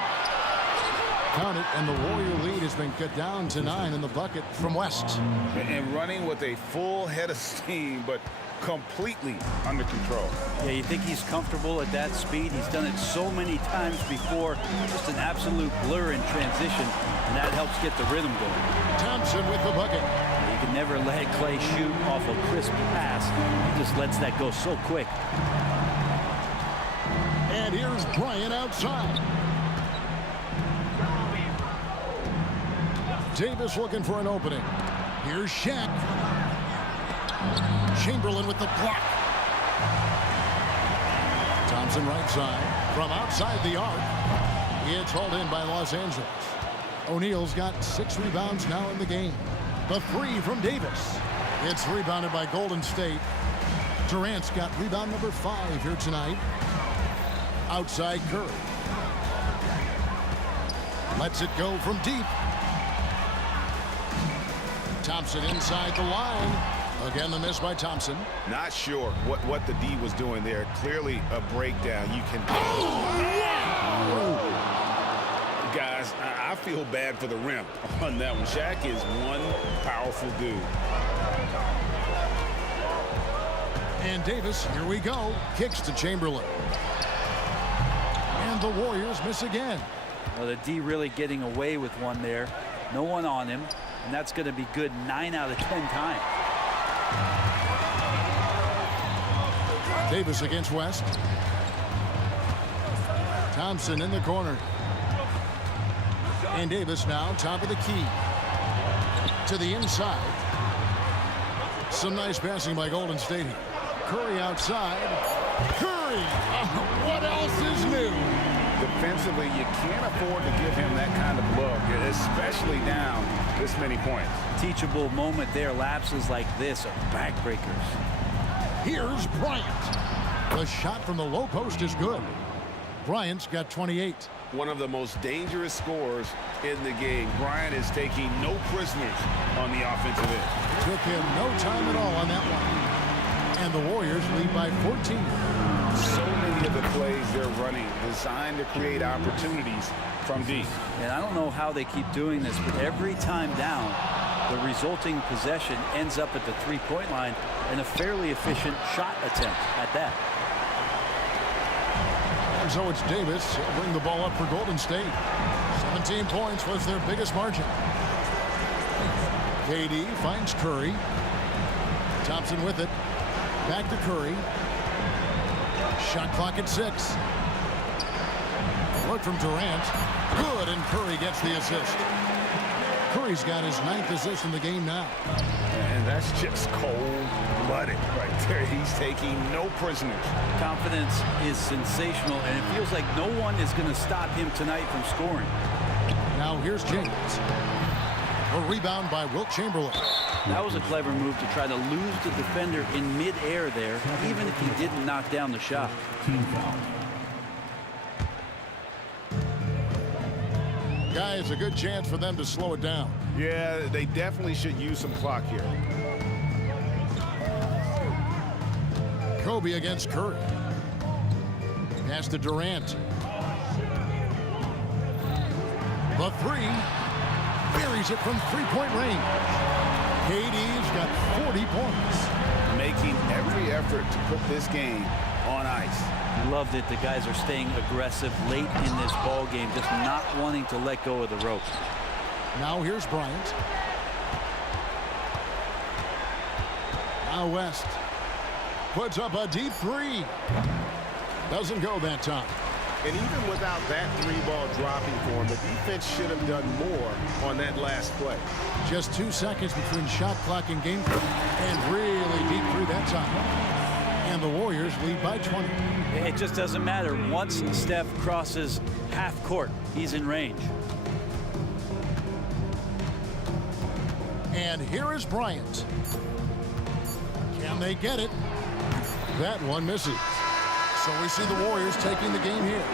Count it, and the Warrior lead has been cut down to 9 in the bucket from West. And running with a full head of steam, but completely under control. Yeah, you think he's comfortable at that speed? He's done it so many times before. Just an absolute blur in transition, and that helps get the rhythm going. Thompson with the bucket. You can never let Clay shoot off a crisp pass. He just lets that go so quick. And here's Bryant outside. Davis looking for an opening. Here's Shaq. Chamberlain with the block. Thompson right side. From outside the arc. It's hauled in by Los Angeles. O'Neal's got 6 rebounds now in the game. The 3 from Davis. It's rebounded by Golden State. Durant's got rebound number 5 here tonight. Outside Curry. Lets it go from deep. Thompson inside the line. Again, the miss by Thompson. Not sure what the D was doing there. Clearly a breakdown. You can... Guys, I feel bad for the rim on that one. Shaq is one powerful dude. And Davis, here we go. Kicks to Chamberlain. And the Warriors miss again. Well, the D really getting away with one there. No one on him. And that's going to be good 9 out of 10 times. Davis against West. Thompson in the corner. And Davis now top of the key. To the inside. Some nice passing by Golden State here. Curry outside. Curry! What else is new? Defensively, you can't afford to give him that kind of look, especially down this many points. Teachable moment there. Lapses like this are backbreakers. Here's Bryant. The shot from the low post is good. Bryant's got 28. One of the most dangerous scorers in the game. Bryant is taking no prisoners on the offensive end. Took him no time at all on that one. And the Warriors lead by 14. So many of the plays they're running designed to create opportunities from deep. And I don't know how they keep doing this, but every time down, the resulting possession ends up at the 3-point line and a fairly efficient shot attempt at that. And so it's Davis. He'll bring the ball up for Golden State. 17 points was their biggest margin. KD finds Curry. Thompson with it. Back to Curry. Shot clock at 6. Look from Durant. Good, and Curry gets the assist. Curry's got his 9th assist in the game now. And that's just cold-blooded right there. He's taking no prisoners. Confidence is sensational, and it feels like no one is going to stop him tonight from scoring. Now here's James. A rebound by Wilt Chamberlain. That was a clever move to try to lose the defender in midair there, even if he didn't knock down the shot. Guys, a good chance for them to slow it down. Yeah, they definitely should use some clock here. Kobe against Curry. Pass to Durant. The 3. Buries it from 3-point range. KD's got 40 points. making every effort to put this game on ice. Loved it. The guys are staying aggressive late in this ball game, just not wanting to let go of the rope. Now here's Bryant. Now West puts up a deep three. Doesn't go that time. And even without that three-ball dropping for him, the defense should have done more on that last play. Just 2 seconds between shot clock and game clock, and really deep through that time. And the Warriors lead by 20. It just doesn't matter. Once Steph crosses half court, he's in range. And here is Bryant. Can they get it? That one misses. So we see the Warriors taking the game here.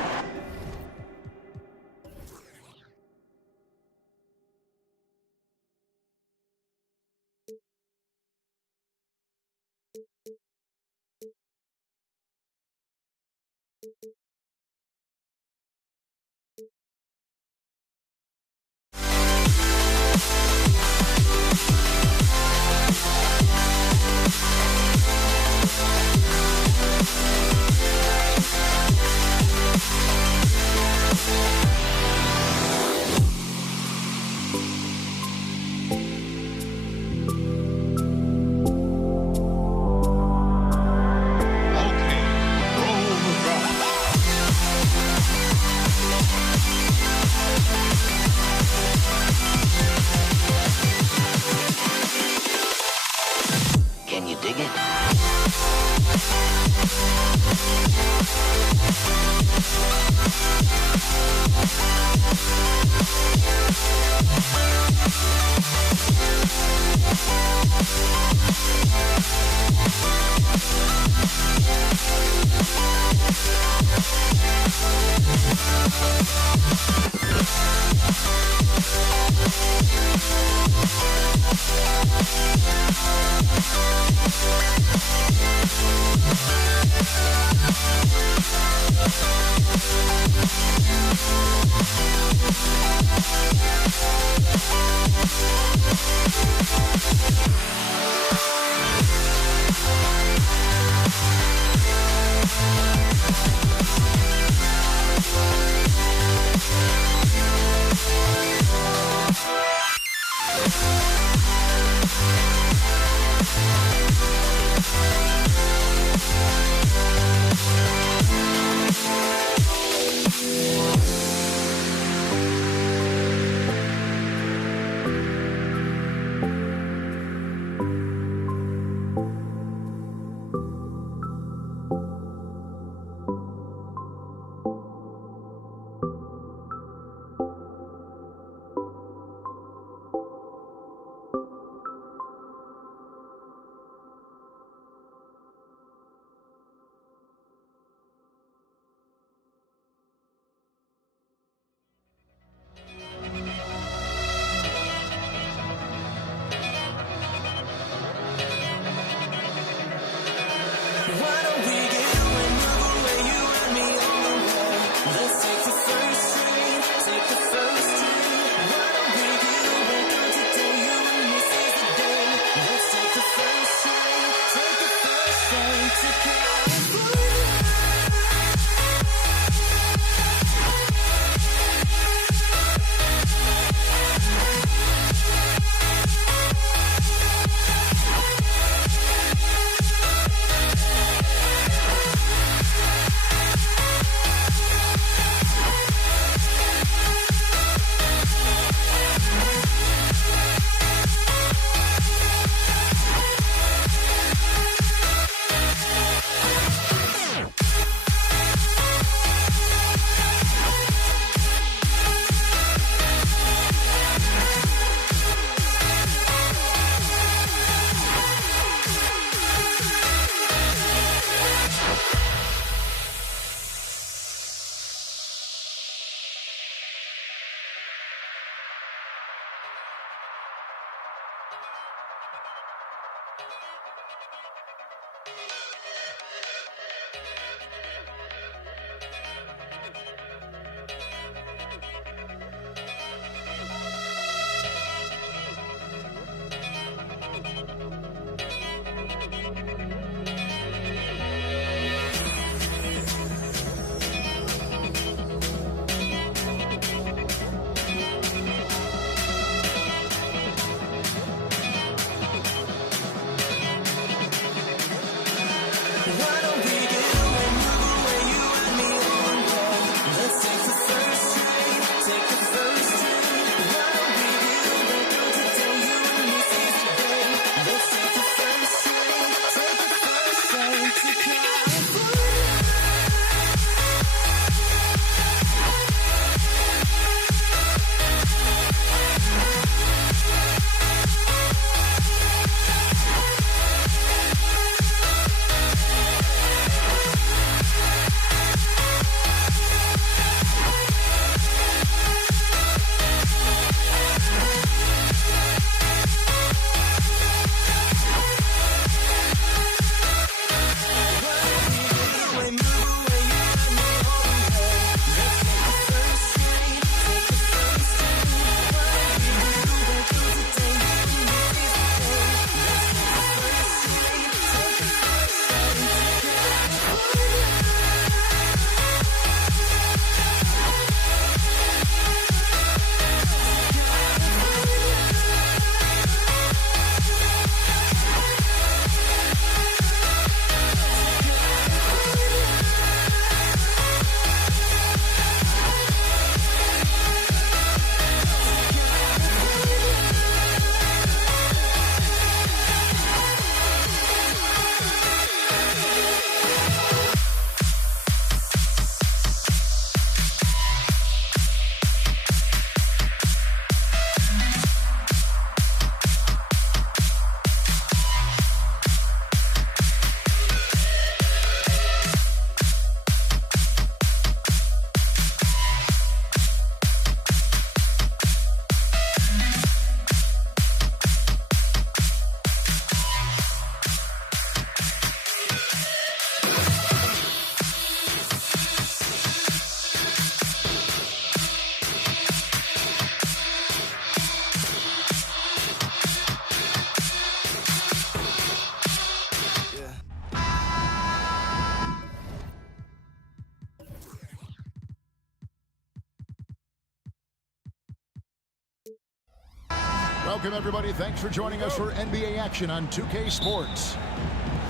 Welcome, everybody. Thanks for joining us for NBA action on 2K Sports.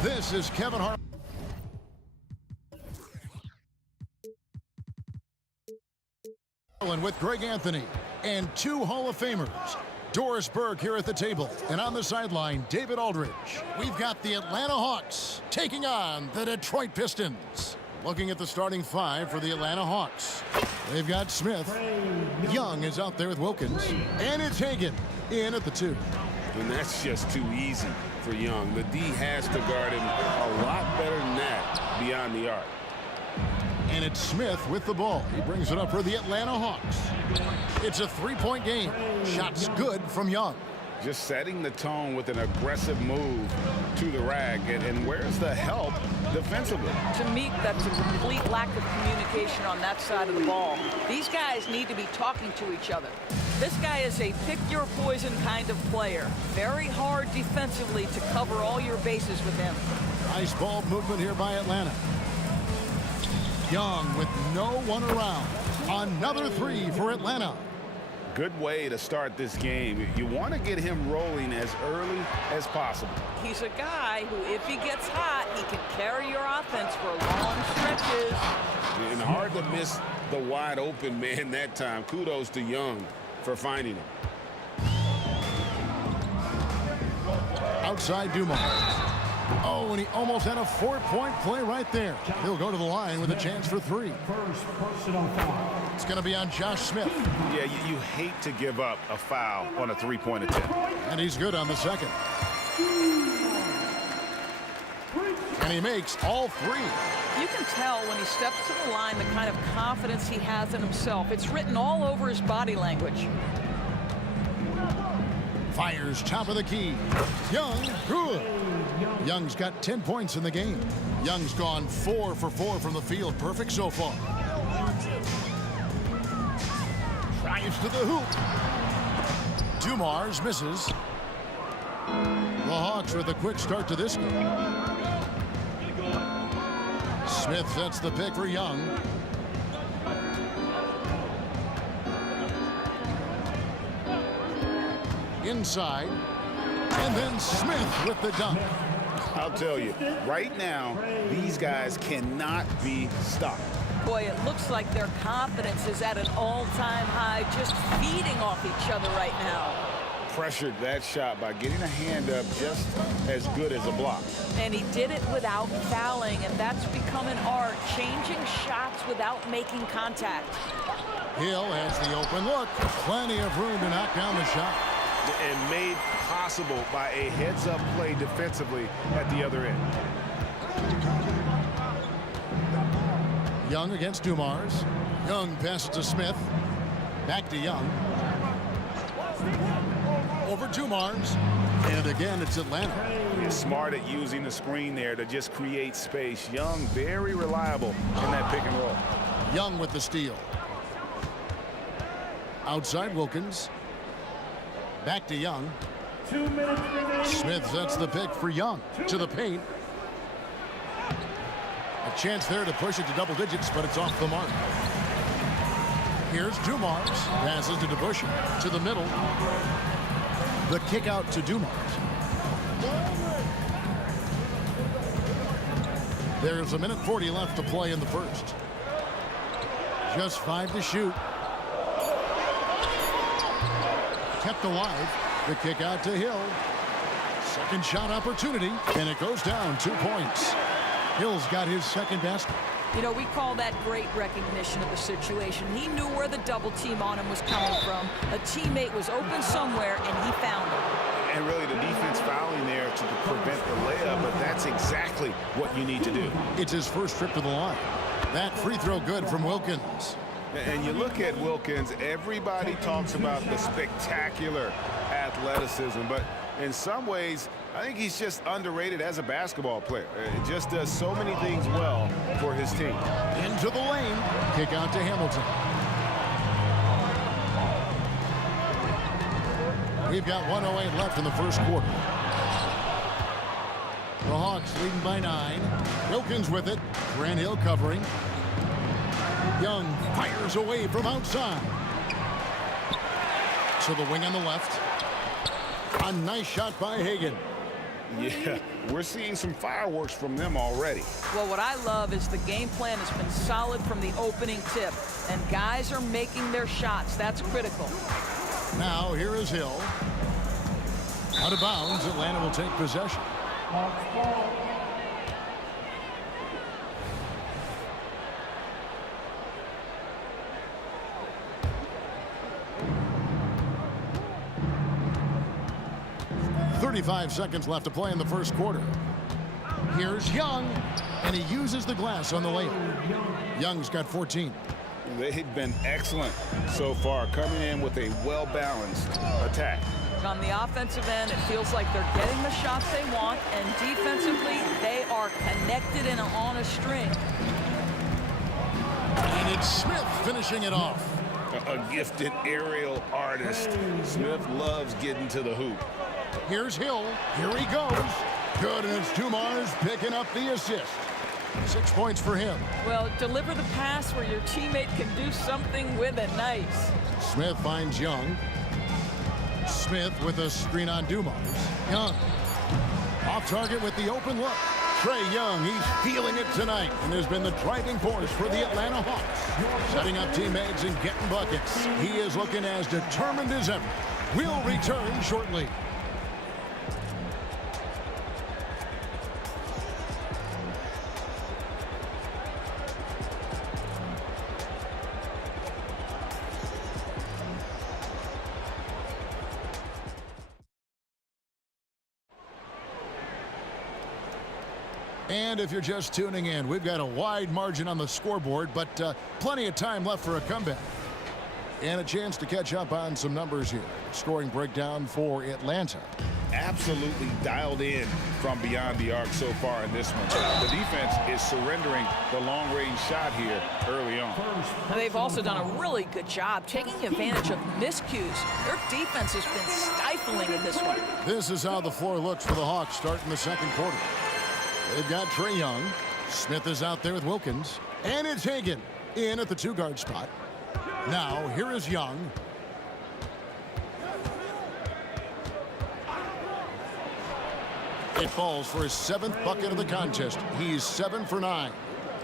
This is Kevin Hart. With Greg Anthony and two Hall of Famers. Doris Burke here at the table, and on the sideline, David Aldridge. We've got the Atlanta Hawks taking on the Detroit Pistons. Looking at the starting five for the Atlanta Hawks. They've got Smith. Young is out there with Wilkins. And it's Hagan in at the 2. And that's just too easy for Young. The D has to guard him a lot better than that beyond the arc. And it's Smith with the ball. He brings it up for the Atlanta Hawks. It's a 3-point game. Shots good from Young. Just setting the tone with an aggressive move to the rack. And where's the help defensively? To me, that's a complete lack of communication on that side of the ball. These guys need to be talking to each other. This guy is a pick-your-poison kind of player. Very hard defensively to cover all your bases with him. Nice ball movement here by Atlanta. Young with no one around. Another 3 for Atlanta. Good way to start this game. You want to get him rolling as early as possible. He's a guy who, if he gets hot, he can carry your offense for long stretches. And hard to miss the wide open man that time. Kudos to Young for finding him. Outside Dumars. Oh, and he almost had a 4-point play right there. He'll go to the line with a chance for 3. First personal foul. It's going to be on Josh Smith. Yeah, you hate to give up a foul on a 3-point attempt. And he's good on the second. And he makes all 3. You can tell when he steps to the line the kind of confidence he has in himself. It's written all over his body language. Fires top of the key. Young, good. Young's got 10 points in the game. Young's gone 4 for 4 from the field. Perfect so far. Drives to the hoop. Dumars misses. The Hawks with a quick start to this game. Smith sets the pick for Young. Inside. And then Smith with the dunk. I'll tell you, right now, these guys cannot be stopped. Boy, it looks like their confidence is at an all-time high, just feeding off each other right now. Pressured that shot by getting a hand up just as good as a block. And he did it without fouling, and that's become an art, changing shots without making contact. Hill has the open look. Plenty of room to knock down the shot. And made possible by a heads-up play defensively at the other end. Young against Dumars. Young passes to Smith. Back to Young. Over Dumars. And again, it's Atlanta. He's smart at using the screen there to just create space. Young, very reliable in that pick and roll. Young with the steal. Outside Wilkins. Back to Young. 2 minutes remaining. Smith sets the pick for Young to the paint. A chance there to push it to double digits, but it's off the mark. Here's Dumars. Passes to DeBusschere to the middle. The kick out to Dumars. There's a minute 40 left to play in the first. Just 5 to shoot. Kept alive. The kick out to Hill. Second shot opportunity, and it goes down 2 points. Hill's got his second basket. You know, we call that great recognition of the situation. He knew where the double team on him was coming from. A teammate was open somewhere, and he found it. And really the defense fouling there to prevent the layup, but that's exactly what you need to do. It's his first trip to the line. That free throw good from Wilkins. And you look at Wilkins, everybody talks about the spectacular athleticism, but in some ways, I think he's just underrated as a basketball player. It just does so many things well for his team. Into the lane. Kick out to Hamilton. We've got 1:08 left in the first quarter. The Hawks leading by 9. Wilkins with it. Grant Hill covering. Young fires away from outside. To the wing on the left. A nice shot by Hagan. Yeah, we're seeing some fireworks from them already. Well, what I love is the game plan has been solid from the opening tip, and guys are making their shots. That's critical. Now here is Hill. Out of bounds, Atlanta will take possession. .35 seconds left to play in the first quarter. Here's Young, and he uses the glass on the layup. Young's got 14. They've been excellent so far, coming in with a well-balanced attack. On the offensive end, it feels like they're getting the shots they want, and defensively, they are connected and on a string. And it's Smith finishing it off. A gifted aerial artist. Smith loves getting to the hoop. Here's Hill. Here he goes. Good, and it's Dumars picking up the assist. 6 points for him. Well, deliver the pass where your teammate can do something with it. Nice. Smith finds Young. Smith with a screen on Dumars. Young off target with the open look. Trae Young, he's feeling it tonight and has been the driving force for the Atlanta Hawks. Setting up teammates and getting buckets. He is looking as determined as ever. We'll return shortly. And if you're just tuning in, we've got a wide margin on the scoreboard, but plenty of time left for a comeback. And a chance to catch up on some numbers here. Scoring breakdown for Atlanta. Absolutely dialed in from beyond the arc so far in this one. The defense is surrendering the long-range shot here early on. They've also done a really good job taking advantage of miscues. Their defense has been stifling in this one. This is how the floor looks for the Hawks starting the second quarter. They've got Trae Young. Smith is out there with Wilkins. And it's Hagan in at the two-guard spot. Now, here is Young. It falls for his 7th bucket of the contest. He's 7 for 9.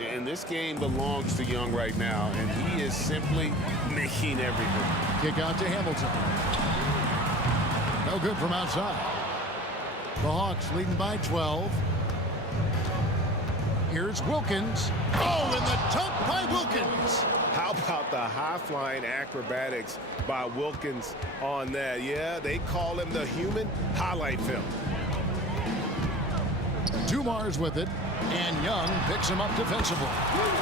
And this game belongs to Young right now, and he is simply making everything. Kick out to Hamilton. No good from outside. The Hawks leading by 12. Here's Wilkins. Oh, and the dunk by Wilkins. How about the high-flying acrobatics by Wilkins on that? Yeah, they call him the human highlight film. Dumars with it, and Young picks him up defensively.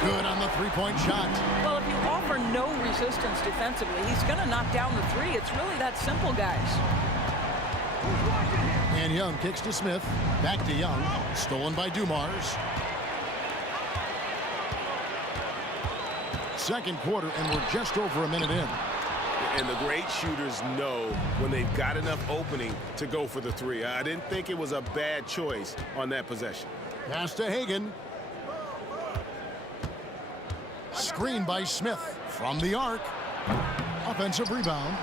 Good on the three-point shot. Well, if you offer no resistance defensively, he's going to knock down the three. It's really that simple, guys. And Young kicks to Smith. Back to Young. Stolen by Dumars. Second quarter, and we're just over a minute in. And the great shooters know when they've got enough opening to go for the three. I didn't think it was a bad choice on that possession. Pass to Hagan. Screen by Smith from the arc. Offensive rebound.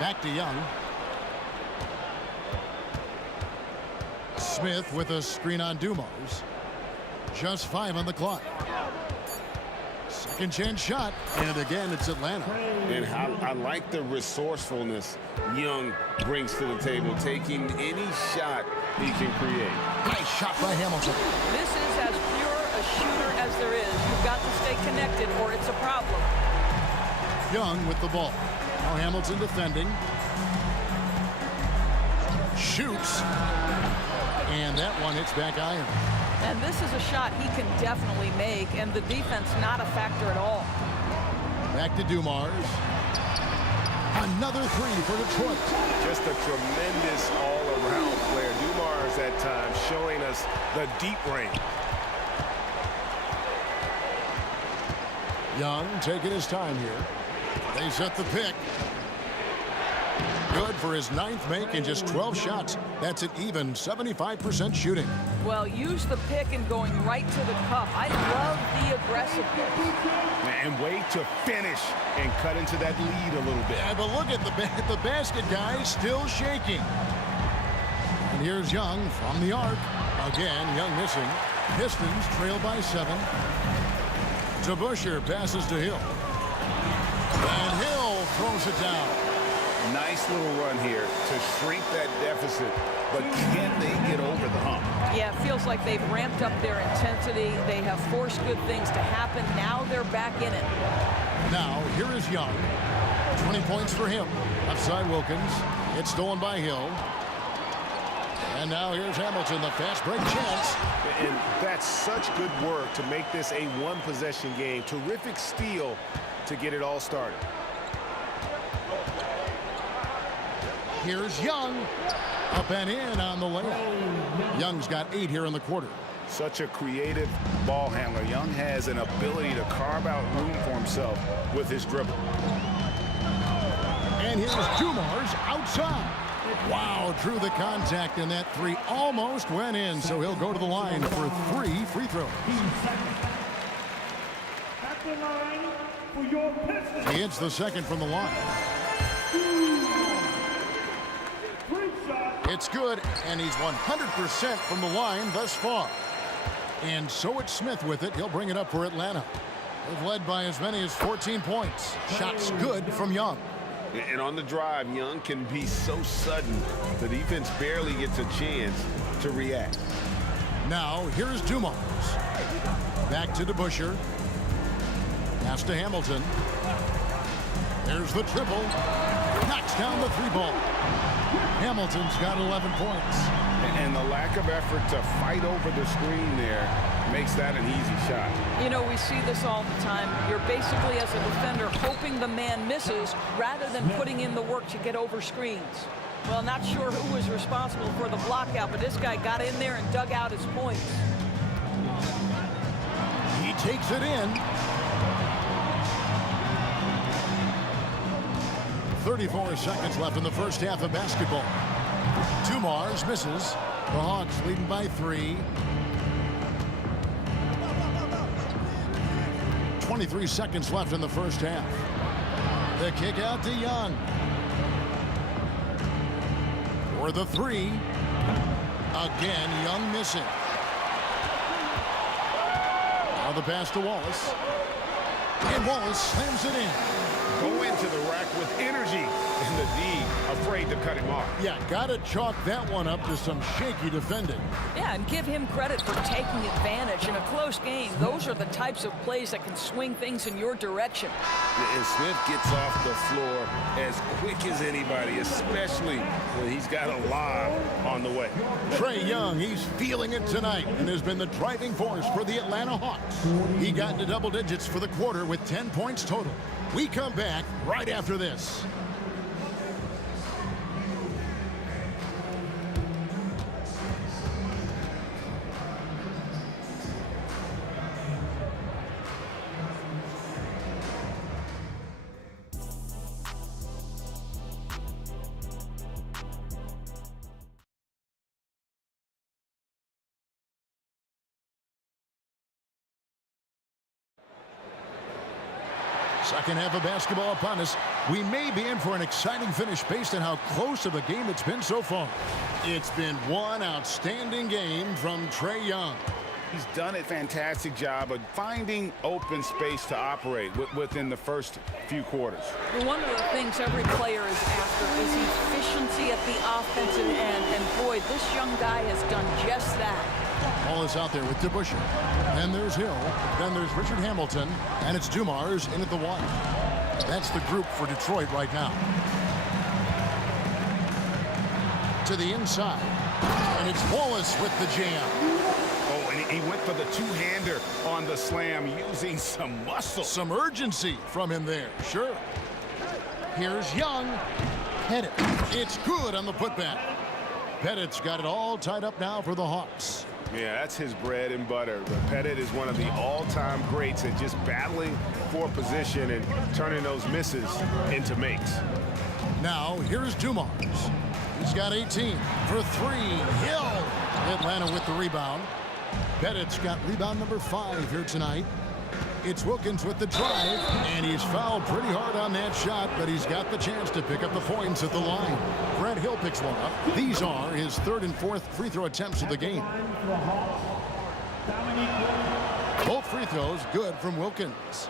Back to Young. Smith with a screen on Dumars. Just 5 on the clock. Second chance shot, and again it's Atlanta. And how I like the resourcefulness Young brings to the table, taking any shot he can create. Nice shot by Hamilton. This is as pure a shooter as there is. You've got to stay connected or it's a problem. Young with the ball. Now Hamilton defending. Shoots. And that one hits back iron. And this is a shot he can definitely make, and the defense not a factor at all. Back to Dumars. Another three for Detroit. Just a tremendous all-around player. Dumars at times showing us the deep range. Young taking his time here. They set the pick. Good for his 9th make and just 12 shots. That's an even 75% shooting. Well, use the pick and going right to the cup. I love the aggressiveness. And wait to finish and cut into that lead a little bit. Yeah, but look at the basket, guys, still shaking. And here's Young from the arc. Again, Young missing. Pistons trail by 7. DeBusschere passes to Hill. And Hill throws it down. Nice little run here to shrink that deficit, but can they get over the hump? Yeah, it feels like they've ramped up their intensity. They have forced good things to happen. Now they're back in it. Now, here is Young. 20 points for him. Outside Wilkins. It's stolen by Hill. And now here's Hamilton, the fast break chance. And that's such good work to make this a one-possession game. Terrific steal to get it all started. Here's Young. Up and in on the layup. Young's got 8 here in the quarter. Such a creative ball handler. Young has an ability to carve out room for himself with his dribble. And here's Dumars outside. Wow, drew the contact, and that 3 almost went in, so he'll go to the line for 3 free throws. At the line for your Pistons. He hits the second from the line. It's good, and he's 100% from the line thus far. And so it's Smith with it. He'll bring it up for Atlanta. They've led by as many as 14 points. Shots good from Young. And on the drive, Young can be so sudden. The defense barely gets a chance to react. Now, here's Dumars. Back to DeBusschere. Pass to Hamilton. There's the triple. Knocks down the 3-ball. Hamilton's got 11 points. And the lack of effort to fight over the screen there makes that an easy shot. You know, we see this all the time. You're basically, as a defender, hoping the man misses rather than putting in the work to get over screens. Well, not sure who was responsible for the block out, but this guy got in there and dug out his points. He takes it in. 34 seconds left in the first half of basketball. Dumars misses. The Hawks leading by 3. 23 seconds left in the first half. The kick out to Young. For the 3. Again, Young missing. Now the pass to Wallace. And Wallace slams it in. Go into the rack with energy, and the D afraid to cut him off. Yeah, gotta chalk that one up to some shaky defending. Yeah, and give him credit for taking advantage in a close game. Those are the types of plays that can swing things in your direction. And Smith gets off the floor as quick as anybody, especially when he's got a lob on the way. Trae Young, he's feeling it tonight and has been the driving force for the Atlanta Hawks. He got into double digits for the quarter with 10 points total. We come back right after this. Second half of basketball upon us. We may be in for an exciting finish based on how close of a game it's been so far. It's been one outstanding game from Trae Young. He's done a fantastic job of finding open space to operate within the first few quarters. One of the things every player is after is efficiency at the offensive end. And boy, this young guy has done just that. Ball is out there with DeBusschere. Then there's Hill. Then there's Richard Hamilton. And it's Dumars in at the 1. That's the group for Detroit right now. To the inside. And it's Wallace with the jam. Oh, and he went for the two-hander on the slam using some muscle. Some urgency from him there. Sure. Here's Young. Pettit. It's good on the putback. Pettit's got it all tied up now for the Hawks. Yeah, that's his bread and butter. Pettit is one of the all-time greats at just battling for position and turning those misses into makes. Now, here's Dumars. He's got 18 for 3. Hill. Atlanta with the rebound. Pettit's got rebound number 5 here tonight. It's Wilkins with the drive, and he's fouled pretty hard on that shot, but he's got the chance to pick up the points at the line. Grant Hill picks one up. These are his third and fourth free throw attempts of the game. Both free throws good from Wilkins.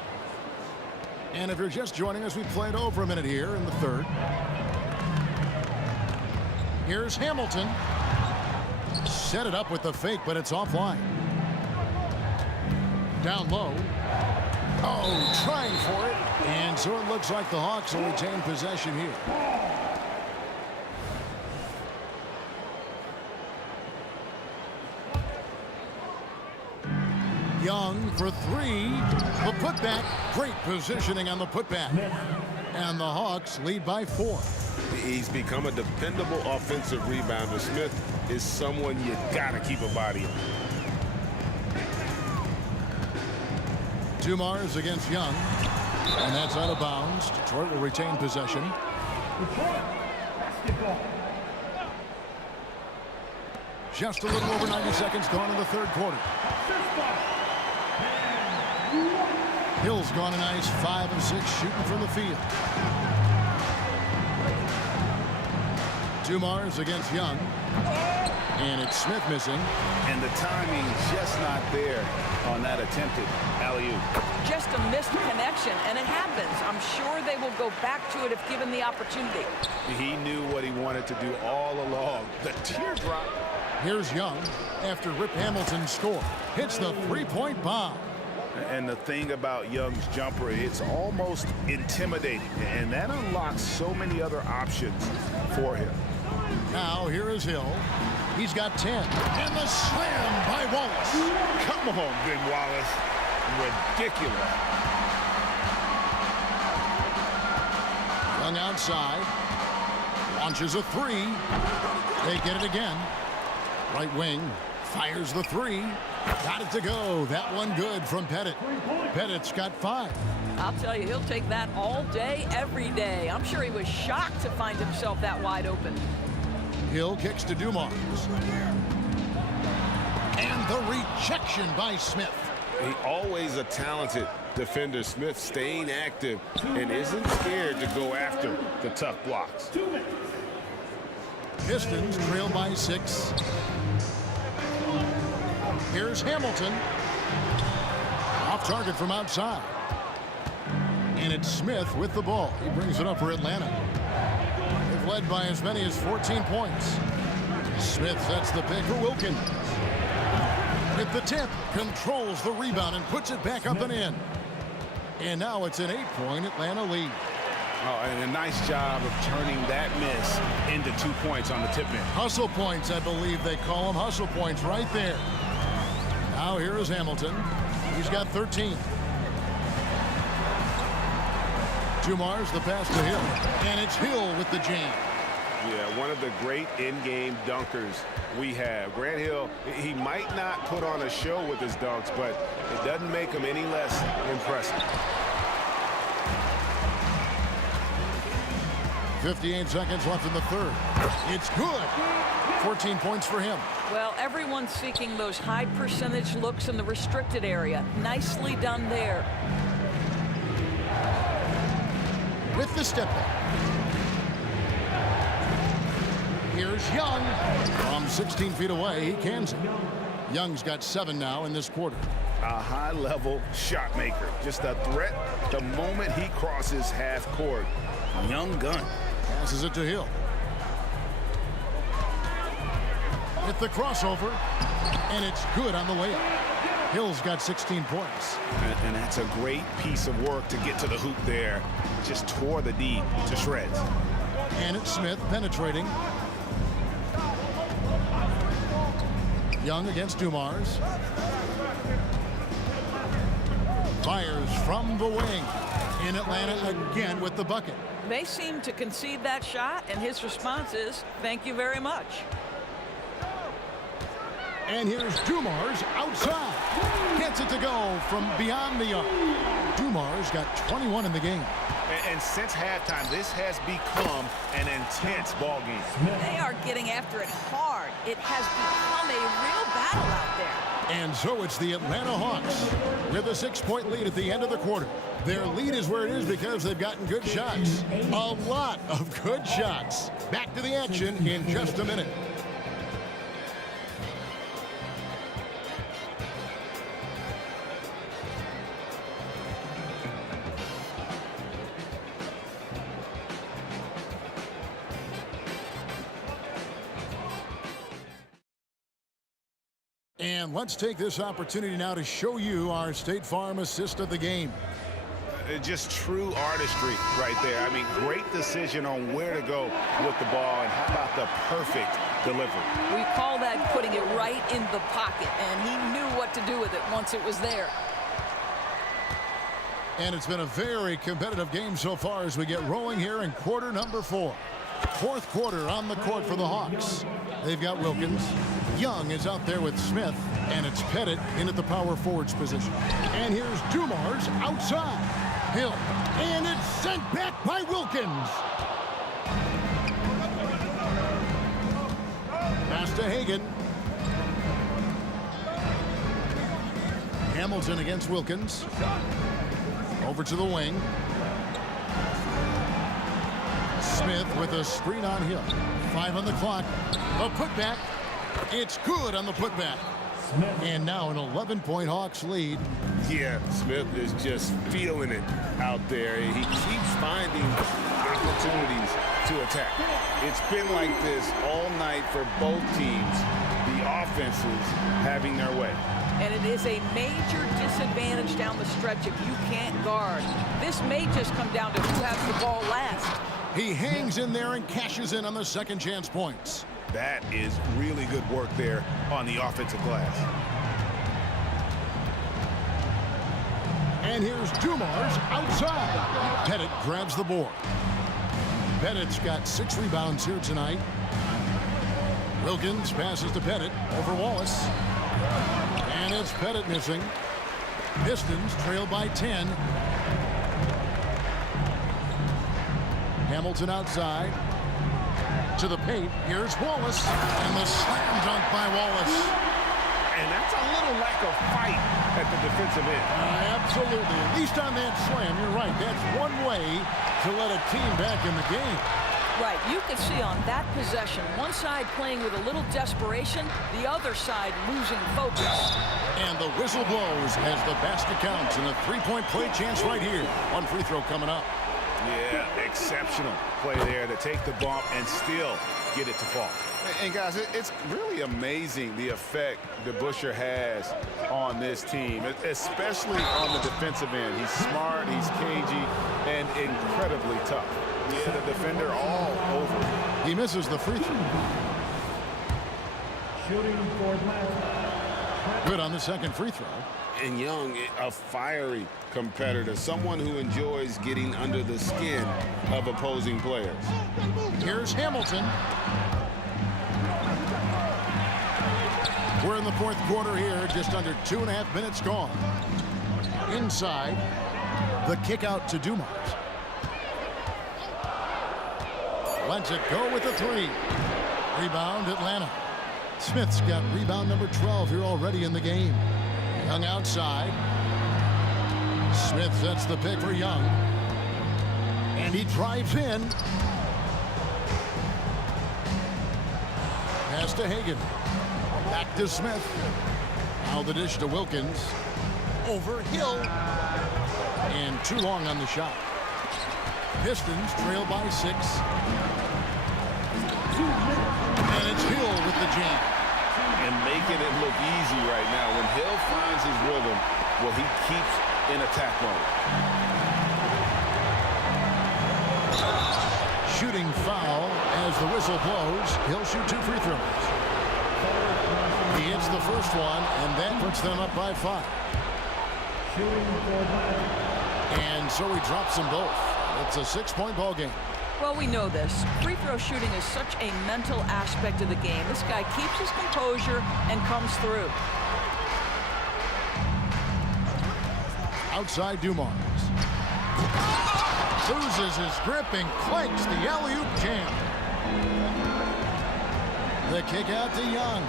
And if you're just joining us, we played over a minute here in the third. Here's Hamilton. Set it up with the fake, but it's offline. Down low. Oh, trying for it. And so it looks like the Hawks will retain possession here. Young for three. The putback. Great positioning on the putback. And the Hawks lead by 4. He's become a dependable offensive rebounder. Smith is someone you gotta keep a body on. Dumars against Young. And that's out of bounds. Detroit will retain possession. Just a little over 90 seconds gone in the third quarter. Hill's gone a nice 5 of 6 shooting from the field. Dumars against Young. And it's Smith missing. And the timing just not there on that attempted alley-oop. Just a missed connection, and it happens. I'm sure they will go back to it if given the opportunity. He knew what he wanted to do all along. The teardrop. Here's Young after Rip Hamilton's score. Hits the three-point bomb. And the thing about Young's jumper, it's almost intimidating. And that unlocks so many other options for him. Now here is Hill. He's got 10. And the slam by Wallace. Come on, Ben Wallace. Ridiculous. Young outside. Launches a three. They get it again. Right wing. Fires the three. Got it to go. That one good from Pettit. Pettit's got 5. I'll tell you, he'll take that all day, every day. I'm sure he was shocked to find himself that wide open. Hill kicks to Dumars. And the rejection by Smith. He always a talented defender. Smith staying active and isn't scared to go after the tough blocks. Pistons trail by 6. Here's Hamilton. Off target from outside. And it's Smith with the ball. He brings it up for Atlanta. They've led by as many as 14 points. Smith sets the pick for Wilkins. With the tip, controls the rebound and puts it back up and in. And now it's an 8-point Atlanta lead. Oh, and a nice job of turning that miss into 2 points on the tip in. Hustle points, I believe they call them. Hustle points right there. Now here is Hamilton. He's got 13. Dumars the pass to Hill. And it's Hill with the jam. Yeah, one of the great in-game dunkers we have. Grant Hill, he might not put on a show with his dunks, but it doesn't make him any less impressive. 58 seconds left in the third. It's good. 14 points for him. Well, everyone's seeking those high percentage looks in the restricted area. Nicely done there. With the step back. Here's Young. From 16 feet away, he cans it. Young's got 7 now in this quarter. A high-level shot maker. Just a threat the moment he crosses half court. Young gun. Passes it to Hill. With the crossover. And it's good on the way up. Hill's got 16 points. And that's a great piece of work to get to the hoop there. Just tore the D to shreds. And it's Smith penetrating. Young against Dumars. Fires from the wing. In Atlanta again with the bucket. They seem to concede that shot, and his response is, thank you very much. And here's Dumars outside. Gets it to go from beyond the arc. Dumars got 21 in the game. And since halftime, this has become an intense ball game. They are getting after it hard. It has become a real battle out there. And so it's the Atlanta Hawks with a 6-point lead at the end of the quarter. Their lead is where it is because they've gotten good shots. A lot of good shots. Back to the action in just a minute. And let's take this opportunity now to show you our State Farm assist of the game. Just true artistry right there. I mean, great decision on where to go with the ball, and how about the perfect delivery? We call that putting it right in the pocket, and he knew what to do with it once it was there. And it's been a very competitive game so far as we get rolling here in quarter number 4. Fourth quarter on the court for the Hawks. They've got Wilkins. Young is out there with Smith, and it's Pettit in at the power forwards position. And here's Dumars outside. Hill, and it's sent back by Wilkins. Pass to Hagan. Hamilton against Wilkins. Over to the wing. Smith with a screen on Hill. 5 on the clock. A putback. It's good on the putback. And now an 11-point Hawks lead. Yeah, Smith is just feeling it out there. He keeps finding opportunities to attack. It's been like this all night for both teams. The offenses having their way. And it is a major disadvantage down the stretch if you can't guard. This may just come down to who has the ball last. He hangs in there and cashes in on the second chance points. That is really good work there on the offensive glass. And here's Dumars outside. Pettit grabs the board. Pettit's got 6 rebounds here tonight. Wilkins passes to Pettit over Wallace. And it's Pettit missing. Pistons trail by 10. Hamilton outside. To the paint. Here's Wallace. And the slam dunk by Wallace. And that's a little lack of fight at the defensive end. Absolutely. At least on that slam, you're right. That's one way to let a team back in the game. Right. You can see on that possession, one side playing with a little desperation, the other side losing focus. And the whistle blows as the basket counts, and a 3-point play chance right here. One free throw coming up. Yeah, exceptional play there to take the bump and still get it to fall. And guys, it's really amazing the effect DeBusschere has on this team, especially on the defensive end. He's smart, he's cagey, and incredibly tough. Yeah, the defender all over him. He misses the free throw. Shooting for Atlanta. Good on the second free throw. And Young, a fiery competitor, someone who enjoys getting under the skin of opposing players. Here's Hamilton. We're in the fourth quarter here, just under 2.5 minutes gone. Inside, the kick out to Dumars. Lets it go with the 3. Rebound, Atlanta. Smith's got rebound number 12 here already in the game. Young outside. Smith sets the pick for Young. And he drives in. Pass to Hagan. Back to Smith. Now the dish to Wilkins. Over Hill. And too long on the shot. Pistons trail by 6. And it's Hill with the jam. And making it look easy right now. When Hill finds his rhythm, well, he keeps in attack mode. Shooting foul as the whistle blows. He'll shoot 2 free throws. He hits the first one, and that puts them up by 5. And so he drops them both. It's a 6-point ball game. Well, we know this. Free throw shooting is such a mental aspect of the game. This guy keeps his composure and comes through. Outside Dumars. Loses his grip and clanks the alley-oop jam. The kick out to Young.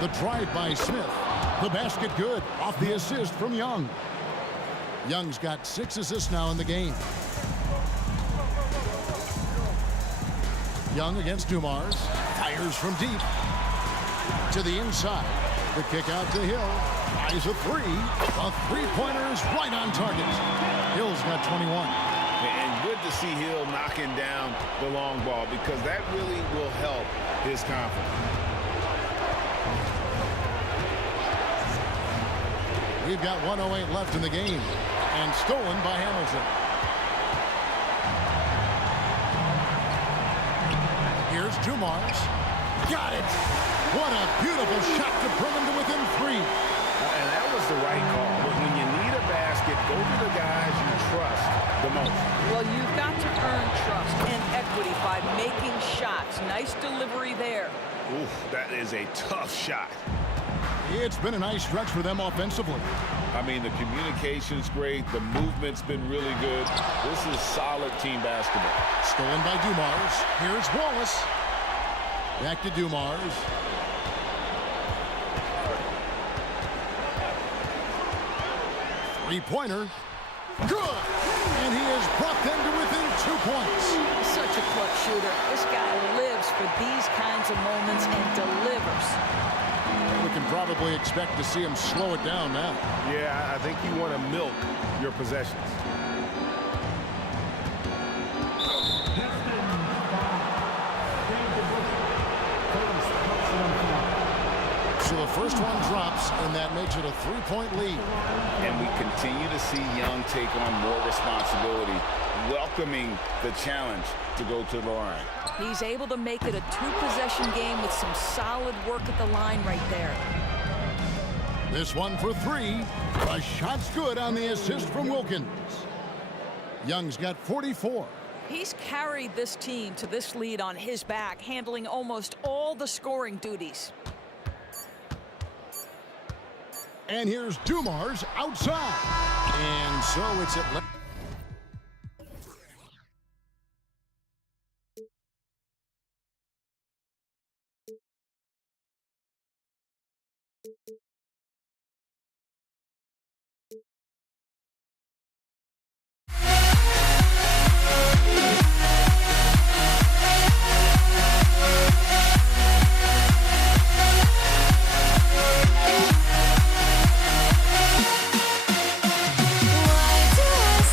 The drive by Smith. The basket good off the assist from Young. Young's got 6 assists now in the game. Young against Dumars. Fires from deep. To the inside. The kick out to Hill. Tries a 3. A three-pointer is right on target. Hill's got 21. And good to see Hill knocking down the long ball because that really will help his confidence. We've got 1:08 left in the game. And stolen by Hamilton. Here's Dumars. Got it. What a beautiful shot to bring him to within 3. And that was the right call. When you need a basket, go to the guys you trust the most. Well, you've got to earn trust and equity by making shots. Nice delivery there. Oof, that is a tough shot. It's been a nice stretch for them offensively. I mean, the communication's great. The movement's been really good. This is solid team basketball. Stolen by Dumars. Here's Wallace. Back to Dumars. Three-pointer. Good! And he has brought them to within 2 points. Such a clutch shooter. This guy lives for these kinds of moments and delivers. We can probably expect to see him slow it down now. Yeah, I think you want to milk your possessions. So the first one drops, and that makes it a 3-point lead. And we continue to see Young take on more responsibility, welcoming the challenge to go to the line. He's able to make it a 2-possession game with some solid work at the line right there. This one for 3. A shot's good on the assist from Wilkins. Young's got 44. He's carried this team to this lead on his back, handling almost all the scoring duties. And here's Dumars outside. And so it's at Why do I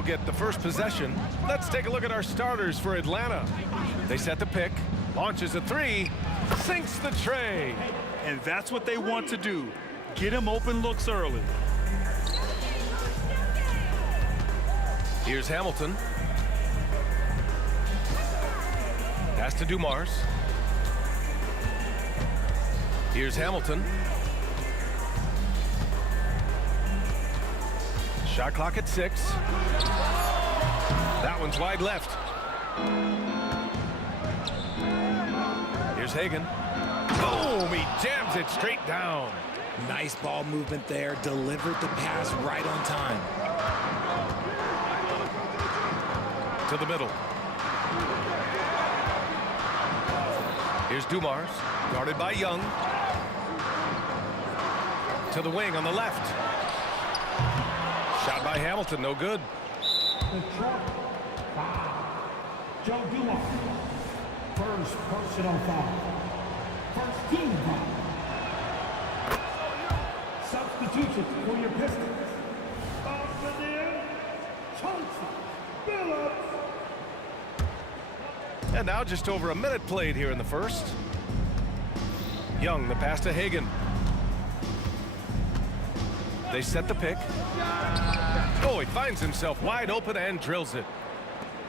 will get the first possession. Let's take a look at our starters for Atlanta. They set the pick, launches a three, sinks the tray. And that's what they want to do. Get him open looks early. Here's Hamilton. Pass to Dumars. Here's Hamilton. Shot clock at 6. That one's wide left. Here's Hagan. Boom! He jams it straight down. Nice ball movement there. Delivered the pass right on time. To the middle. Here's Dumars, guarded by Young. To the wing on the left. Shot by Hamilton, no good. The truck, foul. Joe Dumars, first personal foul. First team foul. Substitution for your Pistons. And now just over a minute played here in the first. Young, the pass to Hagan. They set the pick. Oh, he finds himself wide open and drills it.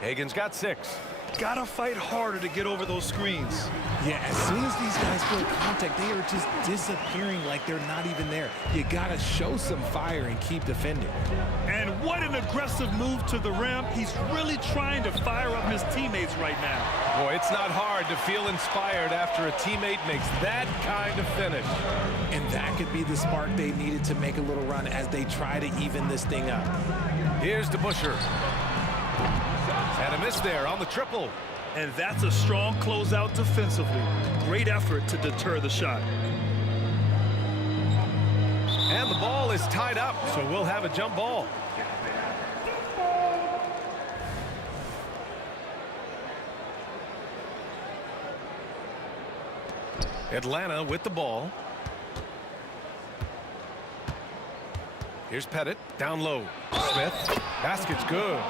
Hagan's got 6. Gotta fight harder to get over those screens. Yeah, as soon as these guys feel contact, they are just disappearing like they're not even there. You gotta show some fire and keep defending. And what an aggressive move to the rim. He's really trying to fire up his teammates right now. Boy, it's not hard to feel inspired after a teammate makes that kind of finish. And that could be the spark they needed to make a little run as they try to even this thing up. Here's DeBusschere. And a miss there on the triple. And that's a strong closeout defensively. Great effort to deter the shot. And the ball is tied up, so we'll have a jump ball. Atlanta with the ball. Here's Pettit, down low. Smith, basket's good.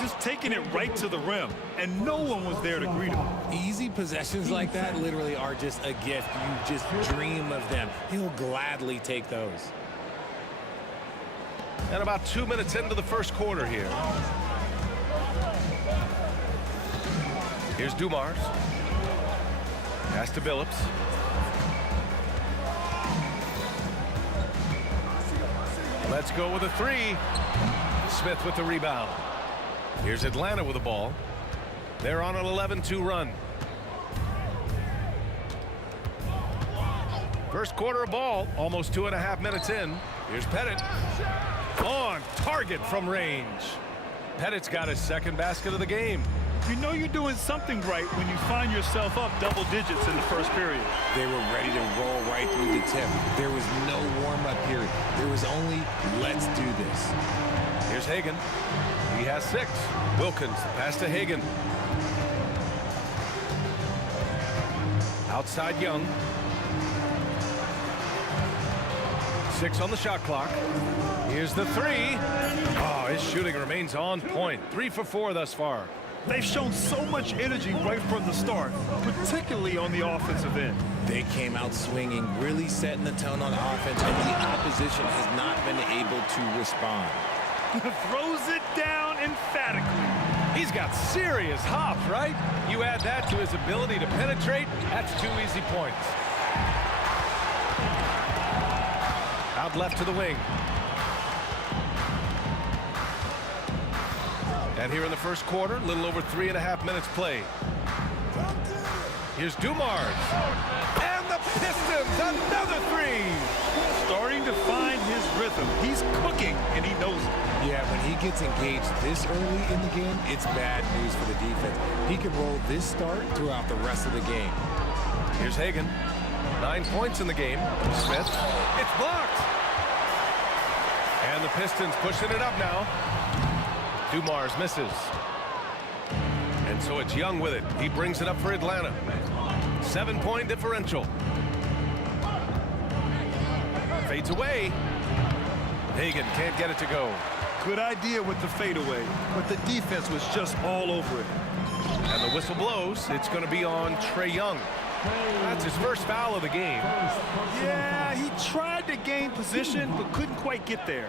Just taking it right to the rim, and no one was there to greet him. Easy possessions like that literally are just a gift. You just dream of them. He'll gladly take those. And about 2 minutes into the first quarter here. Here's Dumars. Pass to Billups. Let's go with a 3. Smith with the rebound. Here's Atlanta with the ball. They're on an 11-2 run. First quarter of ball, almost 2.5 minutes in. Here's Pettit. On target from range. Pettit's got his second basket of the game. You know you're doing something right when you find yourself up double digits in the first period. They were ready to roll right through the tip. There was no warm-up period. There was only, let's do this. Here's Hagan. He has 6. Wilkins, the pass to Hagan. Outside Young. 6 on the shot clock. Here's the 3. Oh, his shooting remains on point. 3 for 4 thus far. They've shown so much energy right from the start, particularly on the offensive end. They came out swinging, really setting the tone on offense, and the opposition has not been able to respond. Throws it down emphatically. He's got serious hops, right? You add that to his ability to penetrate, that's 2 easy points. Out left to the wing. And here in the first quarter, a little over 3.5 minutes played. Here's Dumars. And the Pistons, another 3. Starting to find his rhythm. He's cooking, and he knows it. Yeah, when he gets engaged this early in the game, it's bad news for the defense. He can roll this start throughout the rest of the game. Here's Hagan. 9 points in the game. Smith. It's blocked. And the Pistons pushing it up now. Dumars misses. And so it's Young with it. He brings it up for Atlanta. 7-point differential. Fades away. Hagan can't get it to go. Good idea with the fadeaway, but the defense was just all over it. And the whistle blows. It's going to be on Trae Young. That's his first foul of the game. Yeah, he tried to gain position, but couldn't quite get there.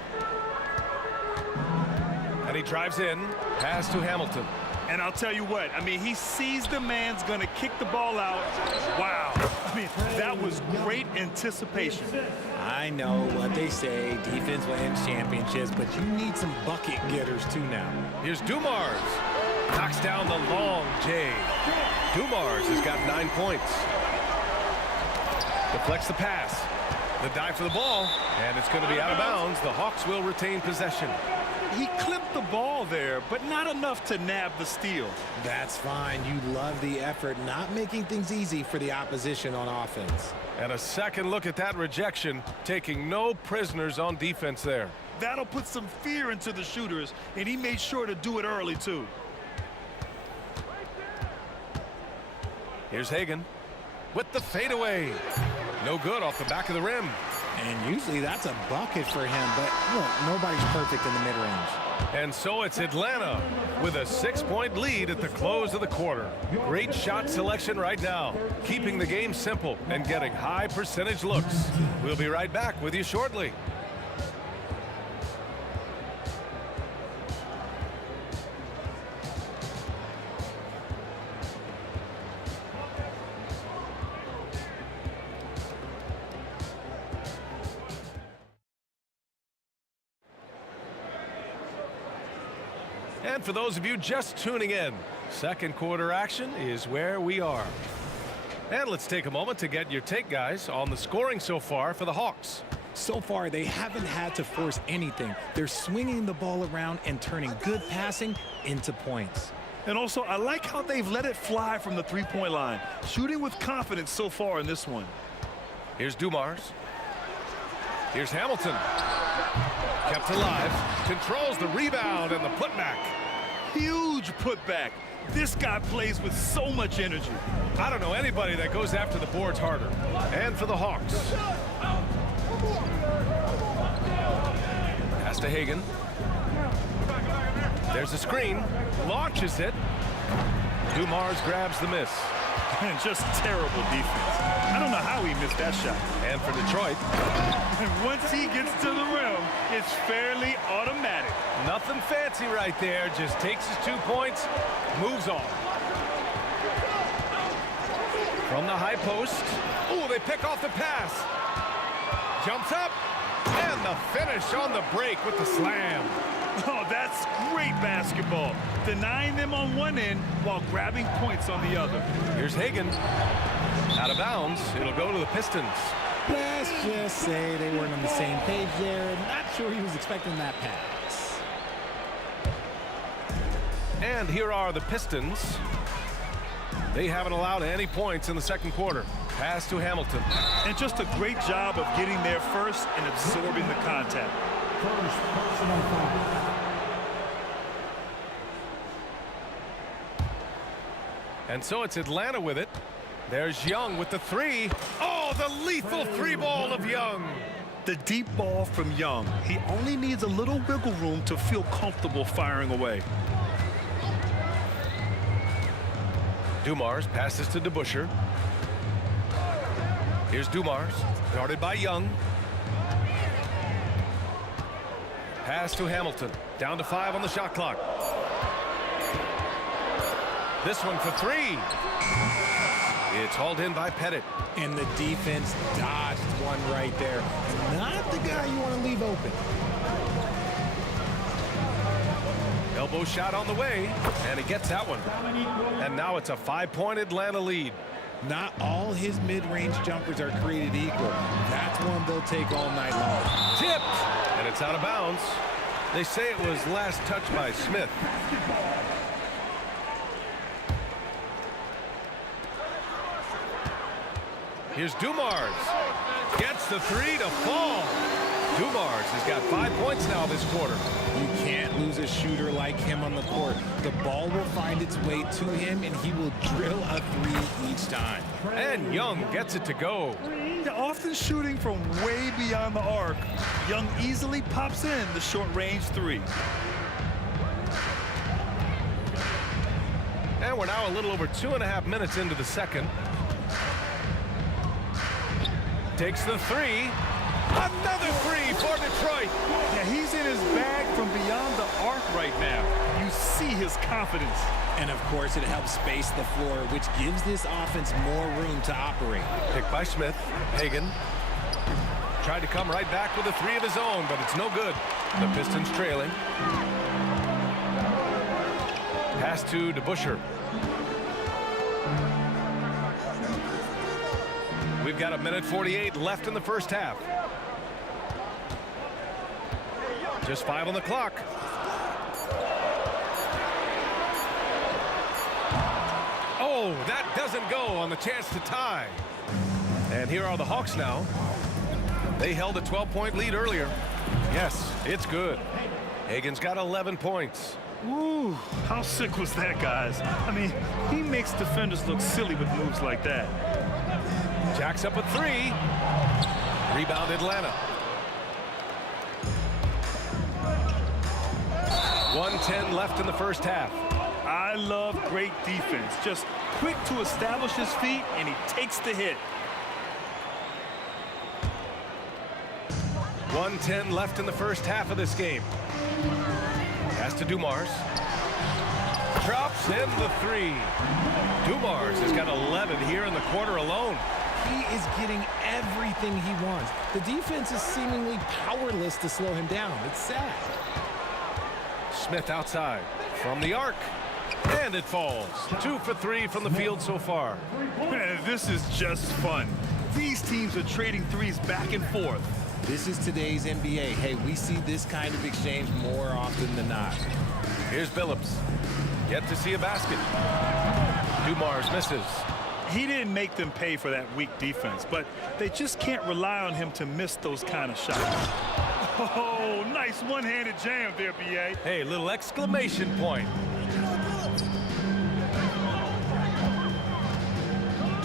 And he drives in, pass to Hamilton. And I'll tell you what, I mean, he sees the man's going to kick the ball out. Wow. I mean, that was great anticipation. I know what they say, defense wins championships, but you need some bucket getters too now. Here's Dumars. Knocks down the long J. Dumars has got 9 points. Deflects the pass. The dive for the ball, and it's going to be out of bounds. The Hawks will retain possession. He clipped the ball there, but not enough to nab the steal. That's fine. You love the effort, not making things easy for the opposition on offense. And a second look at that rejection, taking no prisoners on defense there. That'll put some fear into the shooters, and he made sure to do it early, too. Here's Hagan with the fadeaway. No good off the back of the rim. And usually that's a bucket for him, but look, nobody's perfect in the mid-range. And so it's Atlanta with a 6-point lead at the close of the quarter. Great shot selection right now, keeping the game simple and getting high percentage looks. We'll be right back with you shortly. And for those of you just tuning in, second quarter action is where we are. And let's take a moment to get your take, guys, on the scoring so far for the Hawks. So far, they haven't had to force anything. They're swinging the ball around and turning good passing into points. And also, I like how they've let it fly from the three-point line, shooting with confidence so far in this one. Here's Dumars. Here's Hamilton. Kept alive. Controls the rebound and the putback. Huge putback. This guy plays with so much energy. I don't know anybody that goes after the boards harder. And for the Hawks. Pass to Hagan. There's a screen. Launches it. Dumars grabs the miss. And just terrible defense. I don't know how he missed that shot. And for Detroit. And once he gets to the rim, it's fairly automatic. Nothing fancy right there. Just takes his 2 points, moves on. From the high post. Oh, they pick off the pass. Jumps up. And the finish on the break with the slam. Oh, that's great basketball. Denying them on one end while grabbing points on the other. Here's Hagan. Out of bounds. It'll go to the Pistons. Let's just say they weren't on the same page there. Not sure he was expecting that pass. And here are the Pistons. They haven't allowed any points in the second quarter. Pass to Hamilton. And just a great job of getting there first and absorbing the contact. First personal foul. And so it's Atlanta with it. There's Young with the three. Oh, the lethal three ball of Young. The deep ball from Young. He only needs a little wiggle room to feel comfortable firing away. Dumars passes to DeBusschere. Here's Dumars, guarded by Young. Pass to Hamilton. Down to 5 on the shot clock. This one for 3. It's hauled in by Pettit. And the defense dodged one right there. Not the guy you want to leave open. Elbow shot on the way, and he gets that one. And now it's a 5-point Atlanta lead. Not all his mid-range jumpers are created equal. That's one they'll take all night long. Tipped, and it's out of bounds. They say it was last touched by Smith. Here's Dumars. Gets the 3 to fall. Dumars has got 5 points now this quarter. You can't lose a shooter like him on the court. The ball will find its way to him, and he will drill a three each time. And Young gets it to go. Yeah, often shooting from way beyond the arc, Young easily pops in the short-range three. And we're now a little over 2.5 minutes into the second. Takes the three. Another three for Detroit. Yeah, he's in his bag from beyond the arc right now. You see his confidence. And of course, it helps space the floor, which gives this offense more room to operate. Picked by Smith. Hagan tried to come right back with a three of his own, but it's no good. The Pistons trailing. Pass to DeBusschere. We've got 1:48 left in the first half. Just 5 on the clock. Oh, that doesn't go on the chance to tie. And here are the Hawks now. They held a 12-point lead earlier. Yes, it's good. Hagan's got 11 points. Ooh, how sick was that, guys? I mean, he makes defenders look silly with moves like that. Jacks up a three. Rebound Atlanta. 1:10 left in the first half. I love great defense. Just quick to establish his feet, and he takes the hit. 1:10 left in the first half of this game. Pass to Dumars. Drops in the three. Dumars has got 11 here in the quarter alone. He is getting everything he wants. The defense is seemingly powerless to slow him down. It's sad. Smith outside from the arc. And it falls. 2 for 3 from the field so far. Man, this is just fun. These teams are trading threes back and forth. This is today's NBA. Hey, we see this kind of exchange more often than not. Here's Billups. Yet to see a basket. Dumars misses. He didn't make them pay for that weak defense, but they just can't rely on him to miss those kind of shots. Oh, nice one-handed jam there, B.A. Hey, little exclamation point.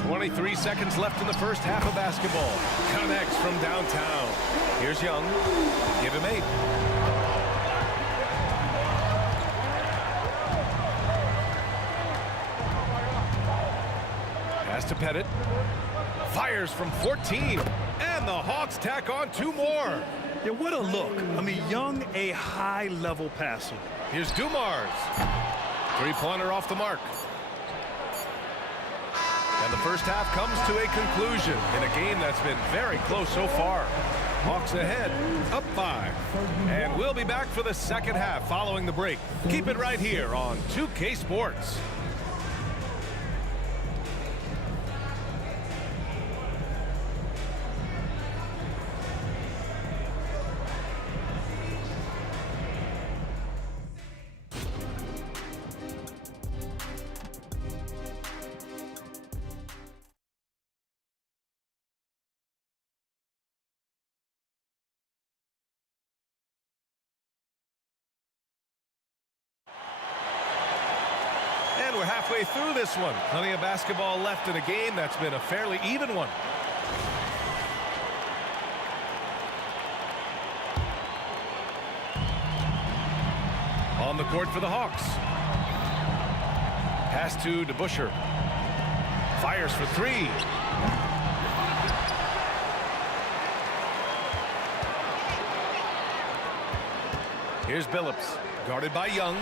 23 seconds left in the first half of basketball. Connects from downtown. Here's Young. Give him 8. Pass to Pettit. Fires from 14. And the Hawks tack on 2 more. Yeah, what a look. I mean, Young, a high-level passer. Here's Dumars. Three-pointer off the mark. And the first half comes to a conclusion in a game that's been very close so far. Hawks ahead, up 5. And we'll be back for the second half following the break. Keep it right here on 2K Sports. And we're halfway through this one. Plenty of basketball left in a game that's been a fairly even one. On the court for the Hawks. Pass to DeBusschere. Fires for 3. Here's Billups, guarded by Young.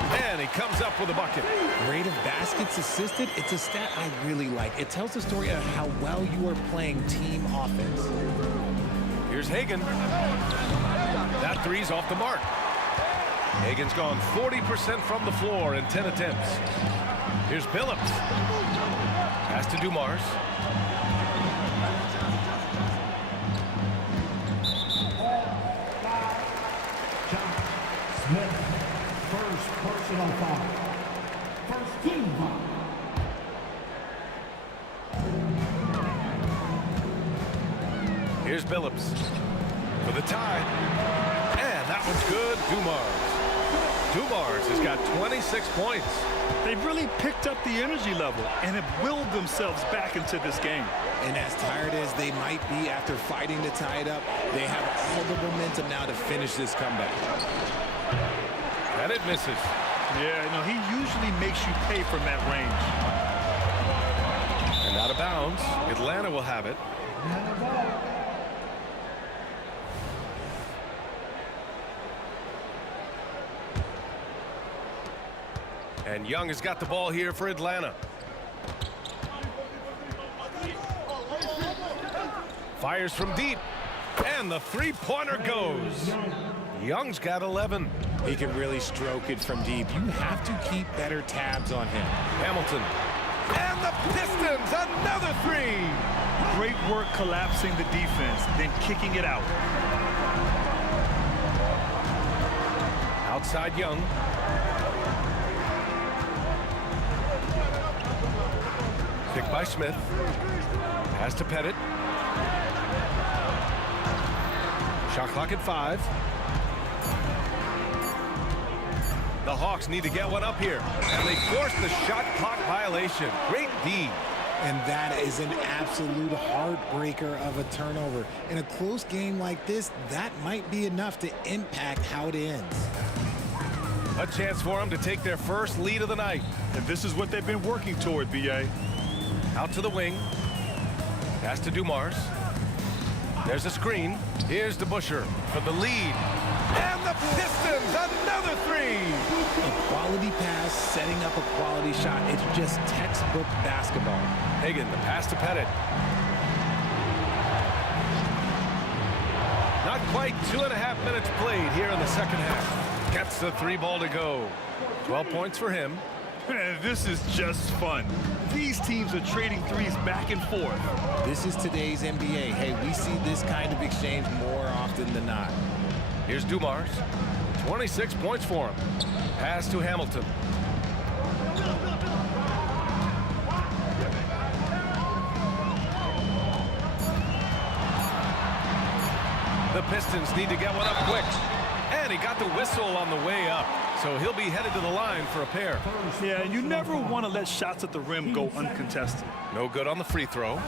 And he comes up with a bucket. Rate of baskets assisted, it's a stat I really like. It tells the story of how well you are playing team offense. Here's Hagan. That three's off the mark. Hagan's gone 40% from the floor in 10 attempts. Here's Billups. Pass to Dumars. Smith. First personal foul. First team foul. Here's Billups. for the tie. And that one's good. Dumars has got 26 points. They've really picked up the energy level and have willed themselves back into this game. And as tired as they might be after fighting to tie it up, they have all the momentum now to finish this comeback. And it misses. Yeah, no, he usually makes you pay from that range. And out of bounds. Atlanta will have it. And Young has got the ball here for Atlanta. Fires from deep. And the three-pointer goes. Young's got 11. He can really stroke it from deep. You have to keep better tabs on him. Hamilton. And the Pistons, another three. Great work collapsing the defense, then kicking it out. Outside Young. Picked by Smith. Pass to Pettit. Shot clock at 5. The Hawks need to get one up here. And they force the shot clock violation. Great D. And that is an absolute heartbreaker of a turnover. In a close game like this, that might be enough to impact how it ends. A chance for them to take their first lead of the night. And this is what they've been working toward, B.A. Out to the wing. Pass to Dumars. There's a screen. Here's DeBusschere for the lead. And the Pistons, another three. A quality pass, setting up a quality shot. It's just textbook basketball. Hagan, the pass to Pettit. Not quite 2.5 minutes played here in the second half. Gets the 3 ball to go. 12 points for him. Man, this is just fun. These teams are trading threes back and forth. This is today's NBA. Hey, we see this kind of exchange more often than not. Here's Dumars. 26 points for him. Pass to Hamilton. The Pistons need to get one up quick. And he got the whistle on the way up. So he'll be headed to the line for a pair. Yeah, you never want to let shots at the rim go uncontested. No good on the free throw.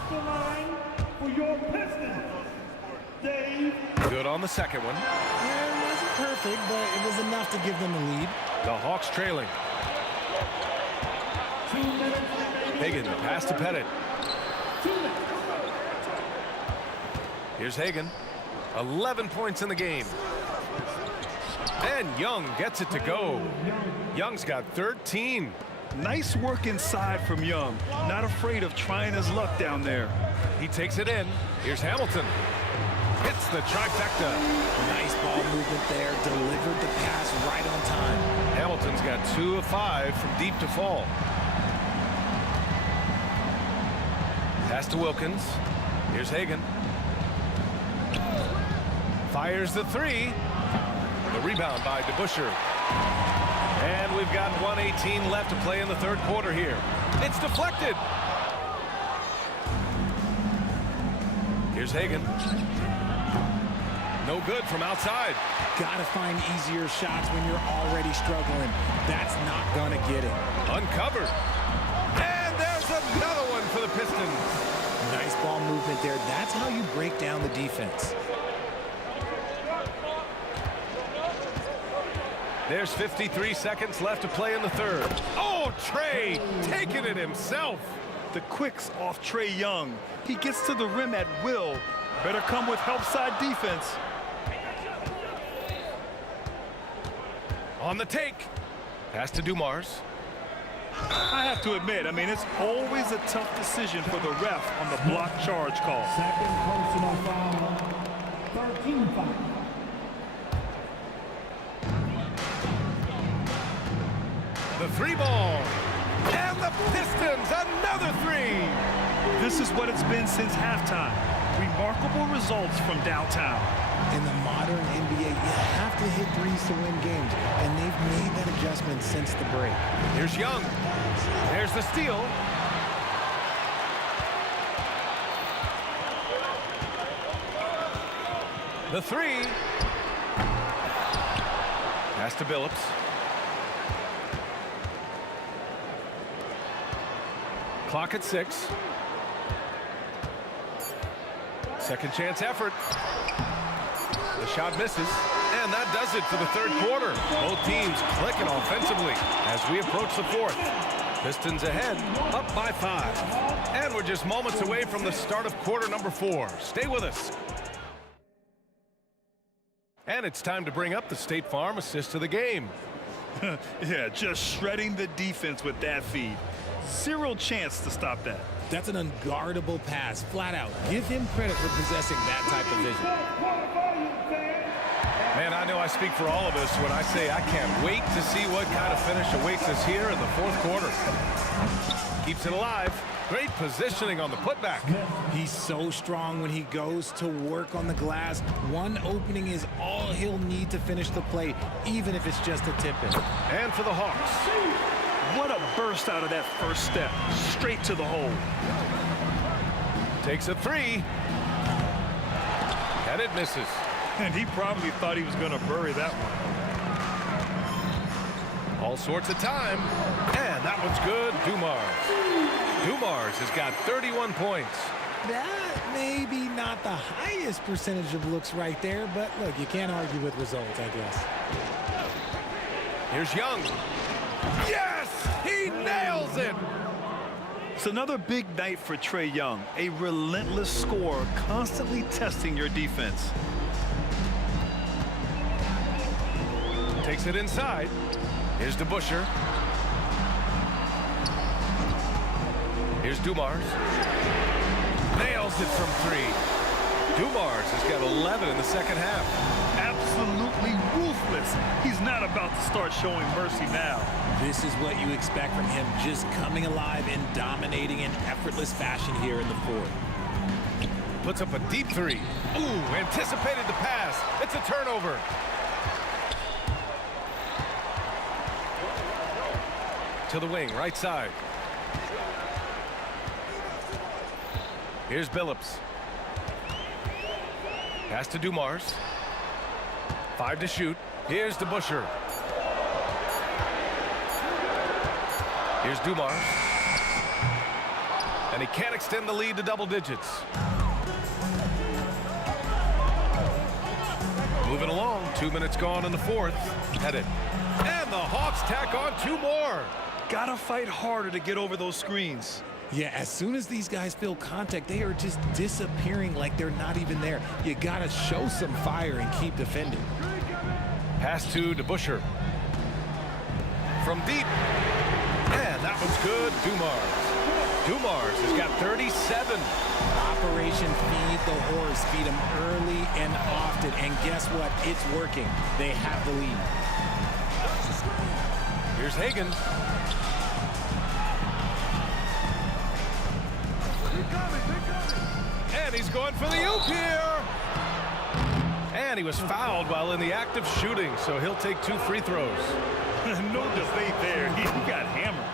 Good on the second one. Yeah, it wasn't perfect, but it was enough to give them a lead. The Hawks trailing. Hagan, the pass to Pettit. Here's Hagan. 11 points in the game. And Young gets it to go. Young's got 13. Nice work inside from Young. Not afraid of trying his luck down there. He takes it in. Here's Hamilton. Hits the trifecta. Nice ball movement there. Delivered the pass right on time. Hamilton's got 2 of 5 from deep to fall. Pass to Wilkins. Here's Hagan. Fires the 3. The rebound by DeBusschere. And we've got 1:18 left to play in the third quarter here. It's deflected. Here's Hagan. No good from outside. Gotta find easier shots when you're already struggling. That's not gonna get it. Uncovered. And there's another one for the Pistons. Nice ball movement there. That's how you break down the defense. There's 53 seconds left to play in the third. Oh, Trey taking it himself. The quicks off Trey Young. He gets to the rim at will. Better come with help side defense. On the take. Pass to Dumars. I have to admit, it's always a tough decision for the ref on the block charge call. Second personal foul. 13 foul. The 3 ball. And the Pistons, another 3. This is what it's been since halftime. Remarkable results from downtown. In the modern NBA, you have to hit threes to win games, and they've made that adjustment since the break. Here's Young. There's the steal. The three. Pass to Billups. Clock at 6. Second chance effort. The shot misses. And that does it for the third quarter. Both teams clicking offensively as we approach the fourth. Pistons ahead, up by 5. And we're just moments away from the start of quarter number 4. Stay with us. And it's time to bring up the State Farm assist of the game. Yeah, just shredding the defense with that feed. Zero chance to stop that. That's an unguardable pass, flat out. Give him credit for possessing that type of vision. Man, I know I speak for all of us when I say I can't wait to see what kind of finish awaits us here in the fourth quarter. Keeps it alive. Great positioning on the putback. He's so strong when he goes to work on the glass. One opening is all he'll need to finish the play, even if it's just a tip-in. And for the Hawks. What a burst out of that first step. Straight to the hole. Takes a three. And it misses. And he probably thought he was going to bury that one. All sorts of time. And that one's good. Dumars has got 31 points. That may be not the highest percentage of looks right there, but look, you can't argue with results, I guess. Here's Young. Yes! He nails it! It's another big night for Trae Young. A relentless scorer, constantly testing your defense. Takes it inside. Here's DeBusschere. Here's Dumars. Nails it from 3. Dumars has got 11 in the second half. Absolutely ruthless. He's not about to start showing mercy now. This is what you expect from him, just coming alive and dominating in effortless fashion here in the fourth. Puts up a deep 3. Ooh, anticipated the pass. It's a turnover. To the wing, right side. Here's Billups. Pass to Dumars. 5 to shoot. Here's DeBusschere. Here's Dumars. And he can't extend the lead to double digits. Moving along. 2 minutes gone in the fourth. Headed. And the Hawks tack on 2 more. Gotta fight harder to get over those screens. Yeah, as soon as these guys feel contact, they are just disappearing like they're not even there. You gotta show some fire and keep defending. Pass to DeBusschere. From deep. And that one's good. Dumars has got 37. Operation Feed the Horse. Feed them early and often. And guess what? It's working. They have the lead. Here's Hagan. And he's going for the oop here. And he was fouled while in the act of shooting, so he'll take 2 free throws. No debate there. He got hammered.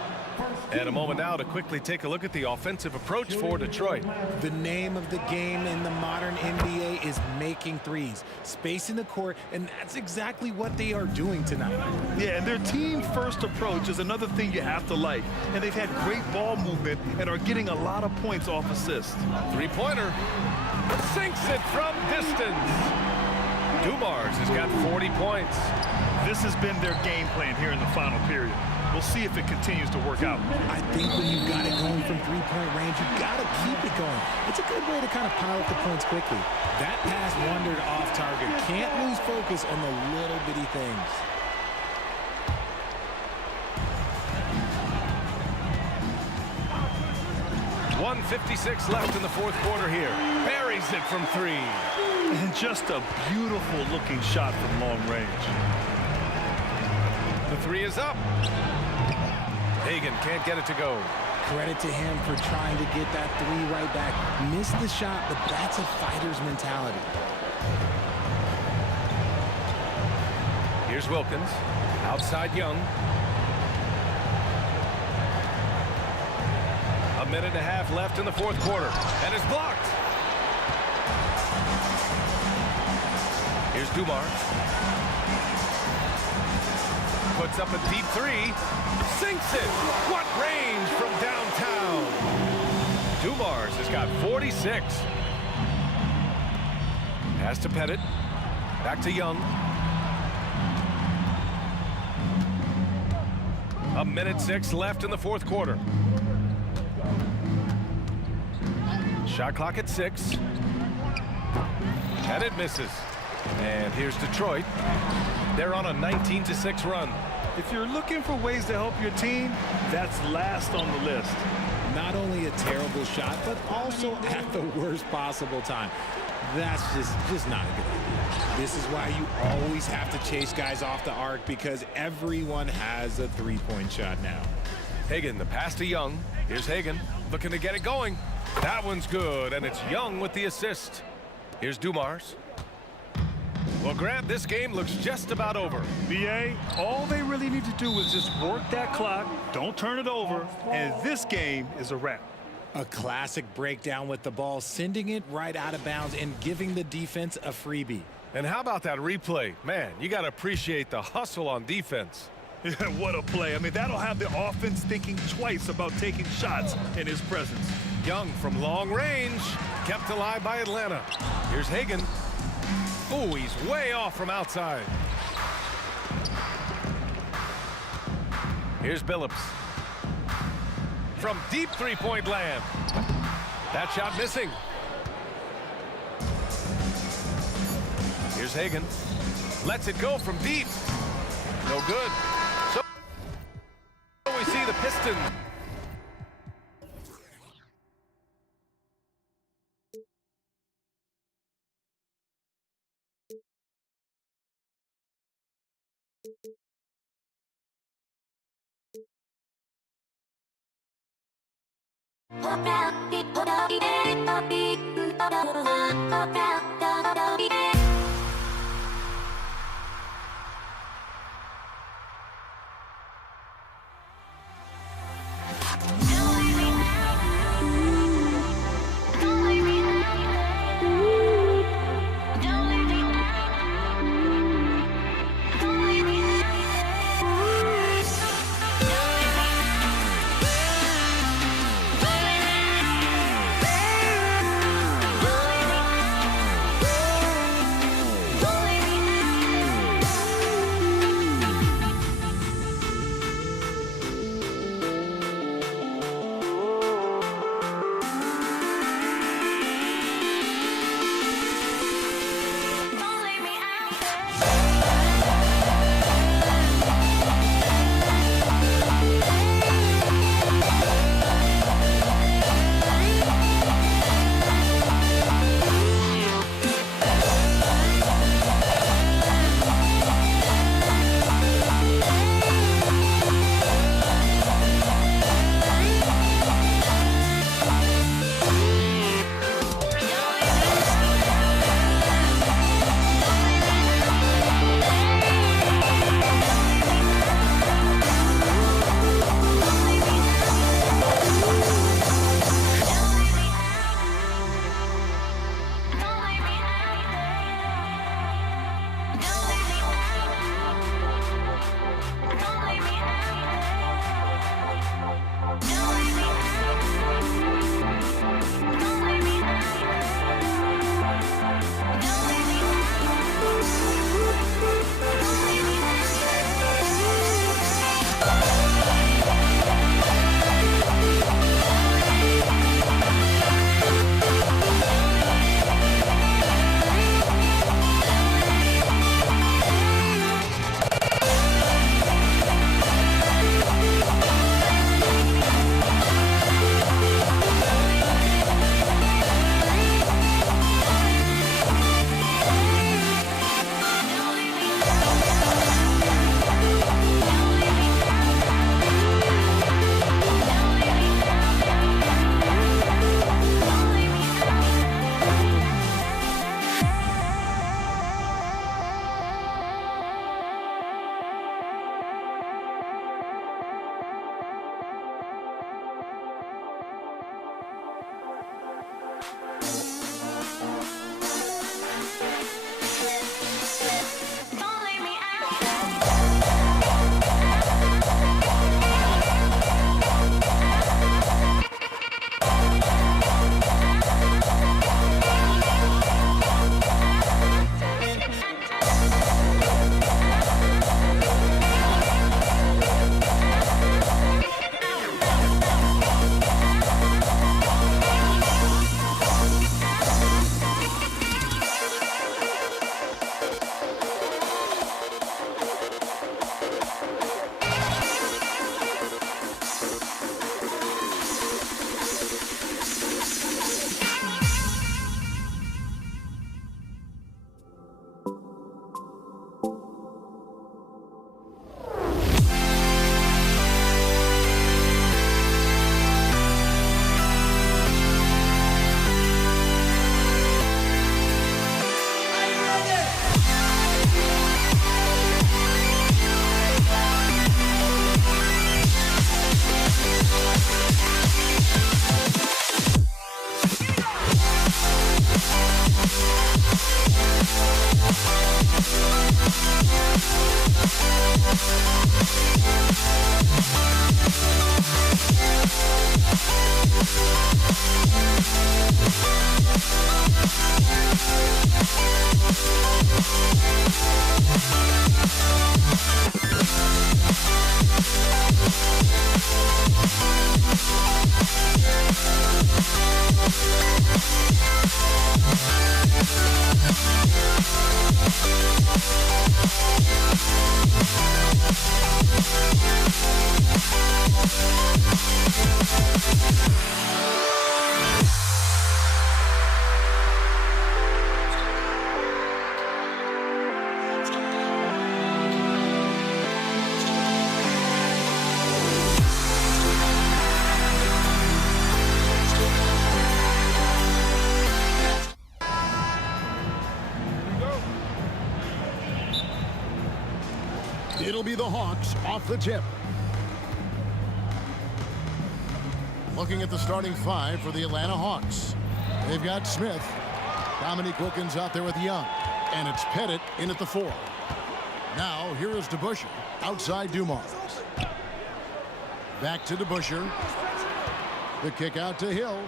And a moment now to quickly take a look at the offensive approach for Detroit. The name of the game in the modern NBA is making threes. Space in the court, and that's exactly what they are doing tonight. Yeah, and their team-first approach is another thing you have to like. And they've had great ball movement and are getting a lot of points off assists. Three-pointer. Sinks it from distance. Dumars has got 40 points. This has been their game plan here in the final period. We'll see if it continues to work out. I think when you've got it going from three-point range, you've got to keep it going. It's a good way to kind of pile up the points quickly. That pass wandered off target. Can't lose focus on the little bitty things. .156 left in the fourth quarter here. Buries it from 3. And just a beautiful looking shot from long range. The 3 is up. Hagan can't get it to go. Credit to him for trying to get that 3 right back. Missed the shot, but that's a fighter's mentality. Here's Wilkins. Outside Young. A minute and a half left in the fourth quarter. And it's blocked. Here's Dumars. Puts up a deep three. Sinks it. What range from downtown. Dumars has got 46. Pass to Pettit. Back to Young. 1:06 left in the fourth quarter. Shot clock at 6. And it misses. And here's Detroit. They're on a 19-6 run. If you're looking for ways to help your team, that's last on the list. Not only a terrible shot, but also at the worst possible time. That's just not a good idea. This is why you always have to chase guys off the arc, because everyone has a three-point shot now. Hagan, the pass to Young. Here's Hagan looking to get it going. That one's good, and it's Young with the assist. Here's Dumars. Well, Grant, this game looks just about over. BA, all they really need to do is just work that clock, don't turn it over, and this game is a wrap. A classic breakdown with the ball, sending it right out of bounds and giving the defense a freebie. And how about that replay? Man, you got to appreciate the hustle on defense. Yeah, what a play. I mean, that'll have the offense thinking twice about taking shots in his presence. Young from long range, kept alive by Atlanta. Here's Hagan. Oh, he's way off from outside. Here's Billups. From deep three-point land. That shot missing. Here's Hagan. Lets it go from deep. No good. So we see the Pistons. It'll be the Hawks off the tip. Looking at the starting five for the Atlanta Hawks. They've got Smith. Dominique Wilkins out there with Young. And it's Pettit in at the 4. Now, here is DeBusschere. Outside Dumars. Back to DeBusschere. The kick out to Hill.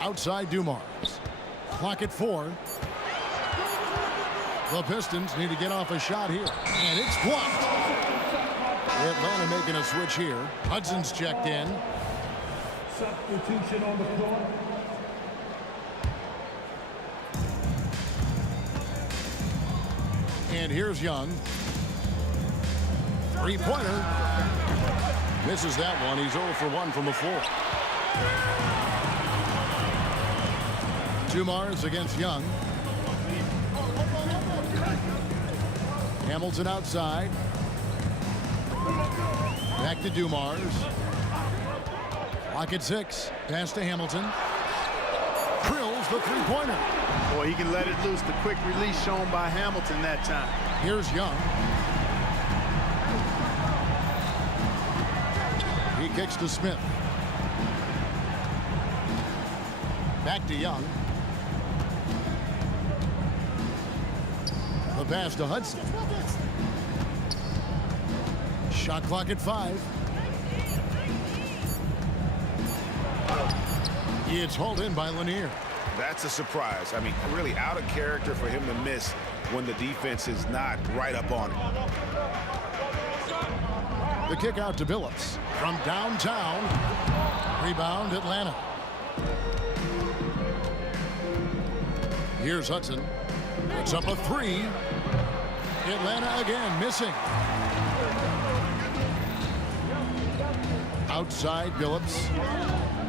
Outside Dumars. Clock at 4. The Pistons need to get off a shot here. And it's blocked. Atlanta making a switch here. Hudson's checked in. Substitution on the floor. And here's Young. Three-pointer. Misses that one. He's 0 for 1 from the floor. Dumars against Young. Hamilton outside. Back to Dumars. Clock at 6. Pass to Hamilton. Drills the three-pointer. Boy, he can let it loose. The quick release shown by Hamilton that time. Here's Young. He kicks to Smith. Back to Young. The pass to Hudson. Shot clock at 5. It's hauled in by Lanier. That's a surprise. I mean, really out of character for him to miss when the defense is not right up on him. The kick out to Billups from downtown. Rebound Atlanta. Here's Hudson. Puts up a 3. Atlanta again missing. Outside Billups.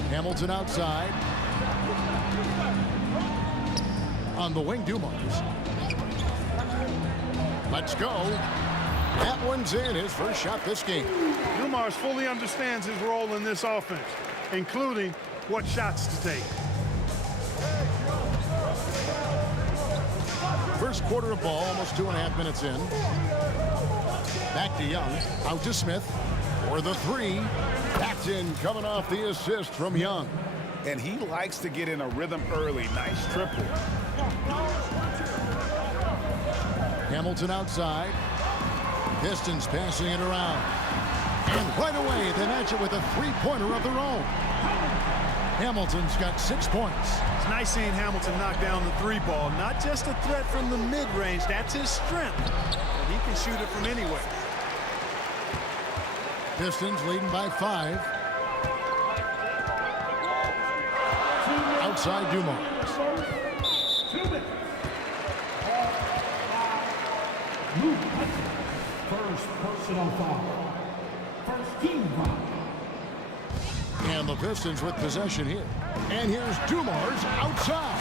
Hamilton outside. On the wing, Dumars. Let's go. That one's in. His first shot this game. Dumars fully understands his role in this offense, including what shots to take. First quarter of ball, almost 2.5 minutes in. Back to Young. Out to Smith for the 3. Paxton coming off the assist from Young. and he likes to get in a rhythm early. Nice triple. Hamilton outside. Pistons passing it around. And right away, they match it with a three-pointer of their own. Hamilton's got 6 points. It's nice seeing Hamilton knock down the three ball. Not just a threat from the mid-range. That's his strength. And he can shoot it from anywhere. Pistons leading by 5. Outside Dumars. First personal foul. First team foul. And the Pistons with possession here. And here's Dumars outside.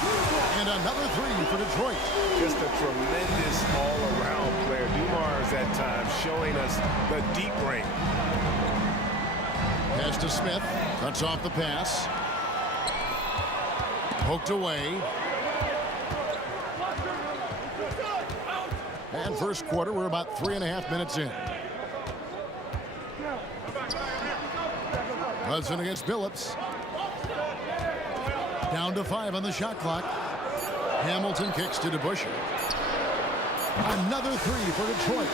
And another three for Detroit. Just a tremendous all-around player. Dumars at times showing us the deep range. Pass to Smith. Cuts off the pass. Poked away. And first quarter, we're about 3.5 minutes in. Hudson against Billups. Down to 5 on the shot clock. Hamilton kicks to DeBusschere. Another three for Detroit.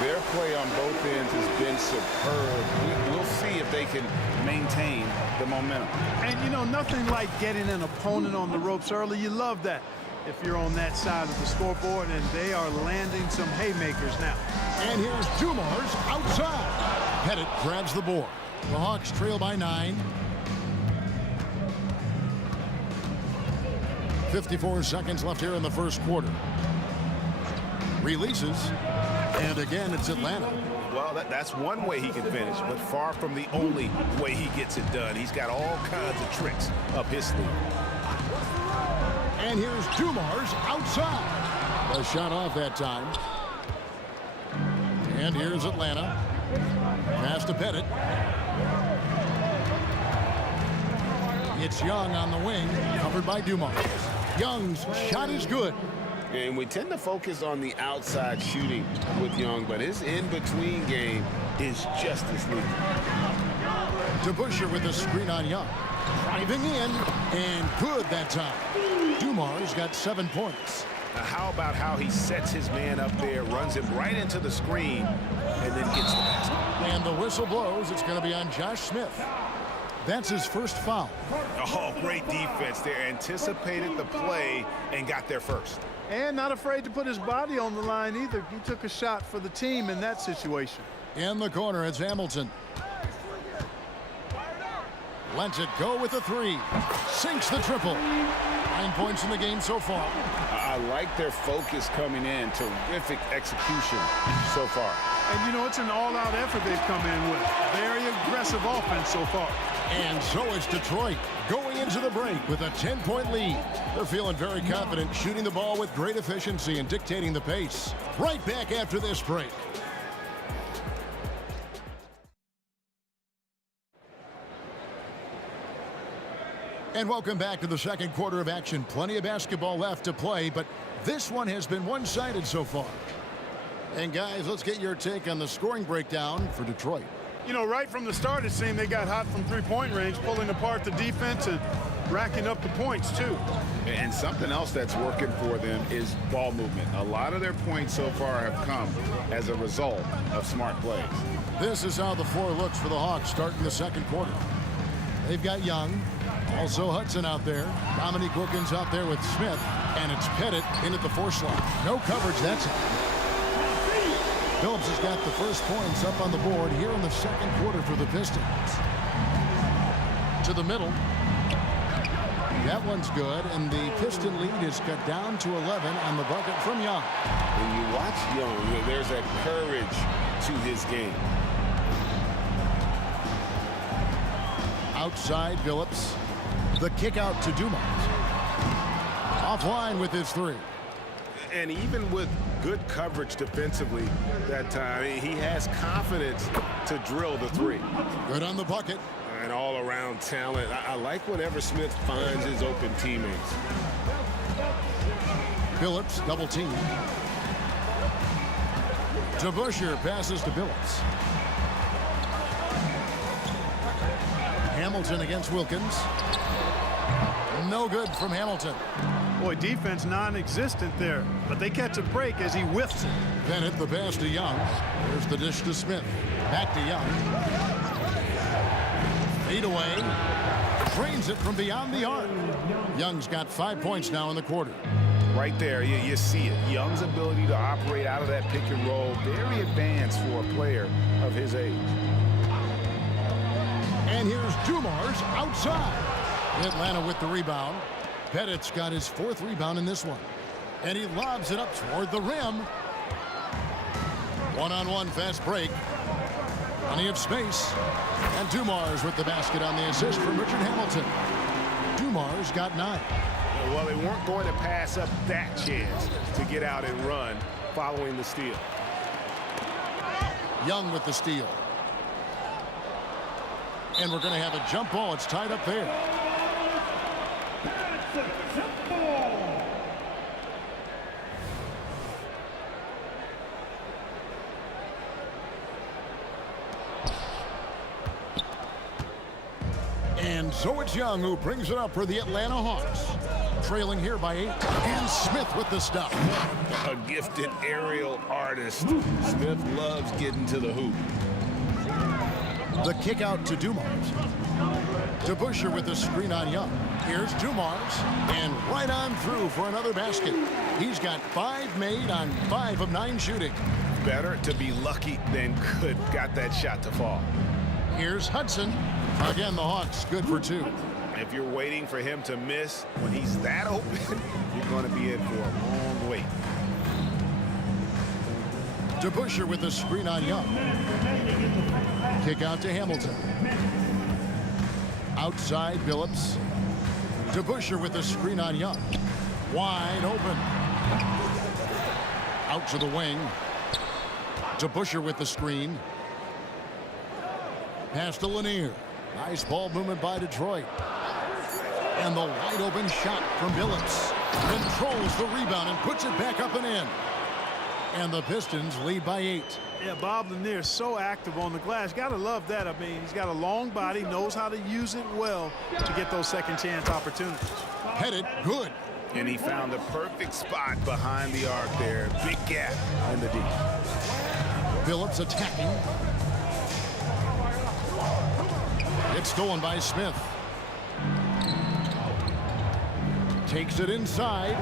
Their play on both ends has been superb. We'll see if they can maintain the momentum. And, you know, nothing like getting an opponent on the ropes early. You love that if you're on that side of the scoreboard, and they are landing some haymakers now. And here's Dumars outside. Pettit grabs the board. The Hawks trail by 9. 54 seconds left here in the first quarter. Releases. And again, it's Atlanta. Well, that's one way he can finish, but far from the only way he gets it done. He's got all kinds of tricks up his sleeve. And here's Dumars outside. A shot off that time. And here's Atlanta. Pass to Pettit. It's Young on the wing, covered by Dumars. Young's shot is good. And we tend to focus on the outside shooting with Young, but his in-between game is just as lethal. DeBusschere with the screen on Young. Driving in, and good that time. Dumars got 7 points. Now how about how he sets his man up there, runs him right into the screen, and then gets the basket. And the whistle blows. It's going to be on Josh Smith. That's his first foul. Oh, great defense there. Anticipated the play and got there first. And not afraid to put his body on the line either. He took a shot for the team in that situation. In the corner, it's Hamilton. Lets it go with a three. Sinks the triple. 9 points in the game so far. I like their focus coming in. Terrific execution so far. And, you know, it's an all-out effort they've come in with. Very aggressive offense so far. And so is Detroit going into the break with a 10-point lead. They're feeling very confident, shooting the ball with great efficiency and dictating the pace. Right back after this break. And welcome back to the second quarter of action. Plenty of basketball left to play, but this one has been one-sided so far. And guys, let's get your take on the scoring breakdown for Detroit. You know, right from the start, it seemed they got hot from three-point range, pulling apart the defense and racking up the points, too. And something else that's working for them is ball movement. A lot of their points so far have come as a result of smart plays. This is how the floor looks for the Hawks starting the second quarter. They've got Young, also Hudson out there. Dominique Wilkins out there with Smith, and it's Pettit in at the 4 slot. No coverage that time. Phillips has got the first points up on the board here in the second quarter for the Pistons. To the middle. That one's good, and the Piston lead is cut down to 11 on the bucket from Young. When you watch Young, there's a courage to his game. Outside Phillips. The kick out to Dumars. Offline with his three. And even with good coverage defensively that time, he has confidence to drill the three. Good on the bucket. And all-around talent. I like whenever Smith finds his open teammates. Phillips double team. DeBusschere passes to Phillips. Hamilton against Wilkins. No good from Hamilton. Boy, defense non-existent there, but they catch a break as he whiffs it. Bennett, the pass to Young. There's the dish to Smith. Back to Young. Fade away. Drains it from beyond the arc. Young's got 5 points now in the quarter. Right there, you see it. Young's ability to operate out of that pick and roll, very advanced for a player of his age. And here's Dumars outside. Atlanta with the rebound. Pettit's got his 4th rebound in this one. And he lobs it up toward the rim. One-on-one fast break. Plenty of space. And Dumars with the basket on the assist from Richard Hamilton. Dumars got 9. Well, they weren't going to pass up that chance to get out and run following the steal. Young with the steal. And we're going to have a jump ball. It's tied up there. And so it's Young who brings it up for the Atlanta Hawks. Trailing here by 8. And Smith with the stop. A gifted aerial artist. Smith loves getting to the hoop. The kick out to Dumars. To Busher with the screen on Young. Here's Dumars. And right on through for another basket. He's got 5 made on 5 of 9 shooting. Better to be lucky than good. Got that shot to fall. Here's Hudson. Again, the Hawks good for 2. If you're waiting for him to miss when he's that open, you're going to be in for a long wait. To Busher with the screen on Young. Kick out to Hamilton. Outside Billups. To Busher with the screen on Young. Wide open. Out to the wing. To Busher with the screen. Pass to Lanier. Nice ball movement by Detroit. And the wide open shot from Billups. Controls the rebound and puts it back up and in. And the Pistons lead by 8. Yeah, Bob Lanier is so active on the glass. Got to love that. I mean, he's got a long body, knows how to use it well to get those second chance opportunities. Pettit, good. And he found the perfect spot behind the arc there. Big gap in the D. Billups attacking. It's stolen by Smith. Takes it inside.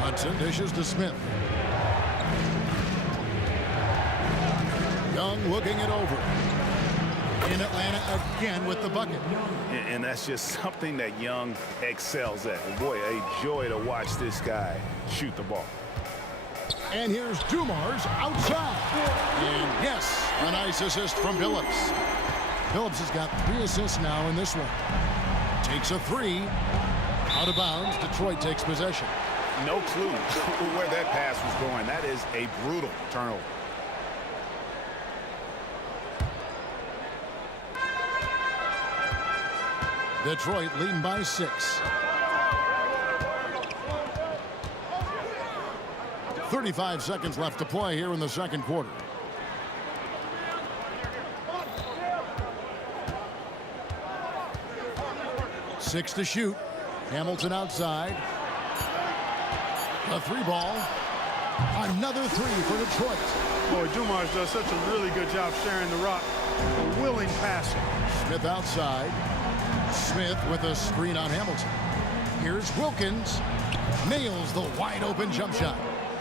Hudson dishes to Smith. Young looking it over. In Atlanta again with the bucket. And that's just something that Young excels at. And boy, a joy to watch this guy shoot the ball. And here's Dumars outside. And yes, a nice assist from Billups. Billups has got 3 assists now in this one. Takes a 3. Out of bounds. Detroit takes possession. No clue where that pass was going. That is a brutal turnover. Detroit leading by 6. 35 seconds left to play here in the second quarter. Six to shoot. Hamilton outside. A 3 ball. Another 3 for Detroit. Boy, Dumars does such a really good job sharing the rock. A willing passer. Smith outside. Smith with a screen on Hamilton. Here's Wilkins. Nails the wide open jump shot.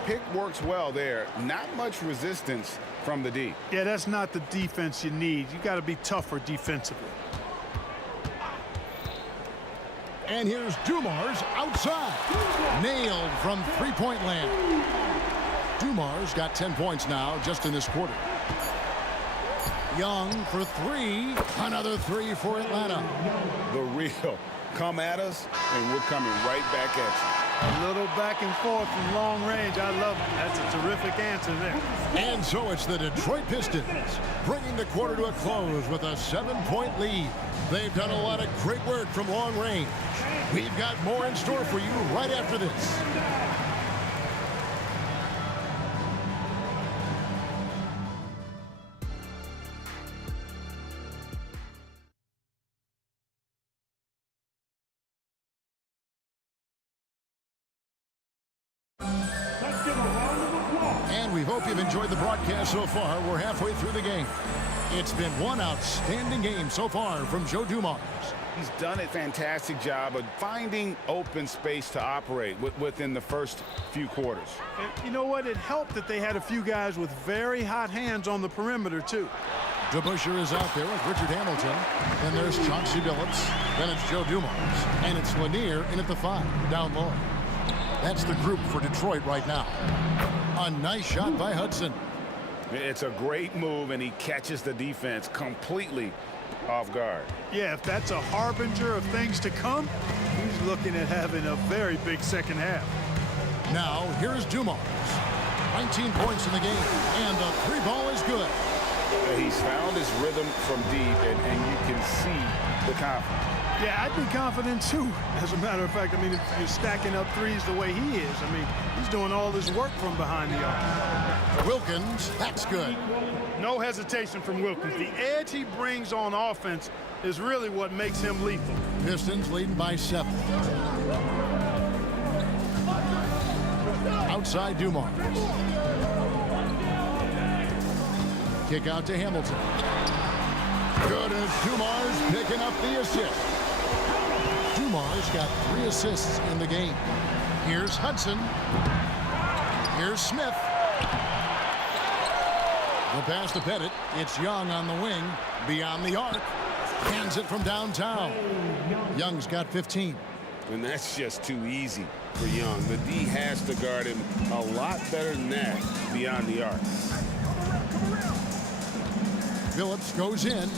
Pick works well there. Not much resistance from the D. Yeah, that's not the defense you need. You got to be tougher defensively. And here's Dumars outside. Nailed from three-point land. Dumars got 10 points now just in this quarter. Young for 3. Another 3 for Atlanta. The real. Come at us, and we're coming right back at you. A little back and forth from long range. I love it. That's a terrific answer there. And so it's the Detroit Pistons bringing the quarter to a close with a 7-point lead. They've done a lot of great work from long range. We've got more in store for you right after this. We hope you've enjoyed the broadcast so far. We're halfway through the game. It's been one outstanding game so far from Joe Dumars. He's done a fantastic job of finding open space to operate within the first few quarters. And you know what? It helped that they had a few guys with very hot hands on the perimeter, too. DeBusschere is out there with Richard Hamilton. Then there's Chauncey Billups. Then it's Joe Dumars. And it's Lanier in at the 5, down low. That's the group for Detroit right now. A nice shot by Hudson. It's a great move, and he catches the defense completely off guard. Yeah, if that's a harbinger of things to come, he's looking at having a very big second half. Now, here's Dumars. 19 points in the game, and the 3 ball is good. He's found his rhythm from deep, and you can see the confidence. Yeah, I'd be confident, too. As a matter of fact, I mean, if you're stacking up threes the way he is, I mean, he's doing all this work from behind the arc. Wilkins, that's good. No hesitation from Wilkins. The edge he brings on offense is really what makes him lethal. Pistons leading by 7. Outside Dumars. Kick out to Hamilton. Good as Dumars picking up the assist. Dumars got 3 assists in the game. Here's Hudson. Here's Smith. The pass to Pettit. It's Young on the wing. Beyond the arc. Hands it from downtown. Young's got 15. And that's just too easy for Young. The D has to guard him a lot better than that beyond the arc. Phillips goes in.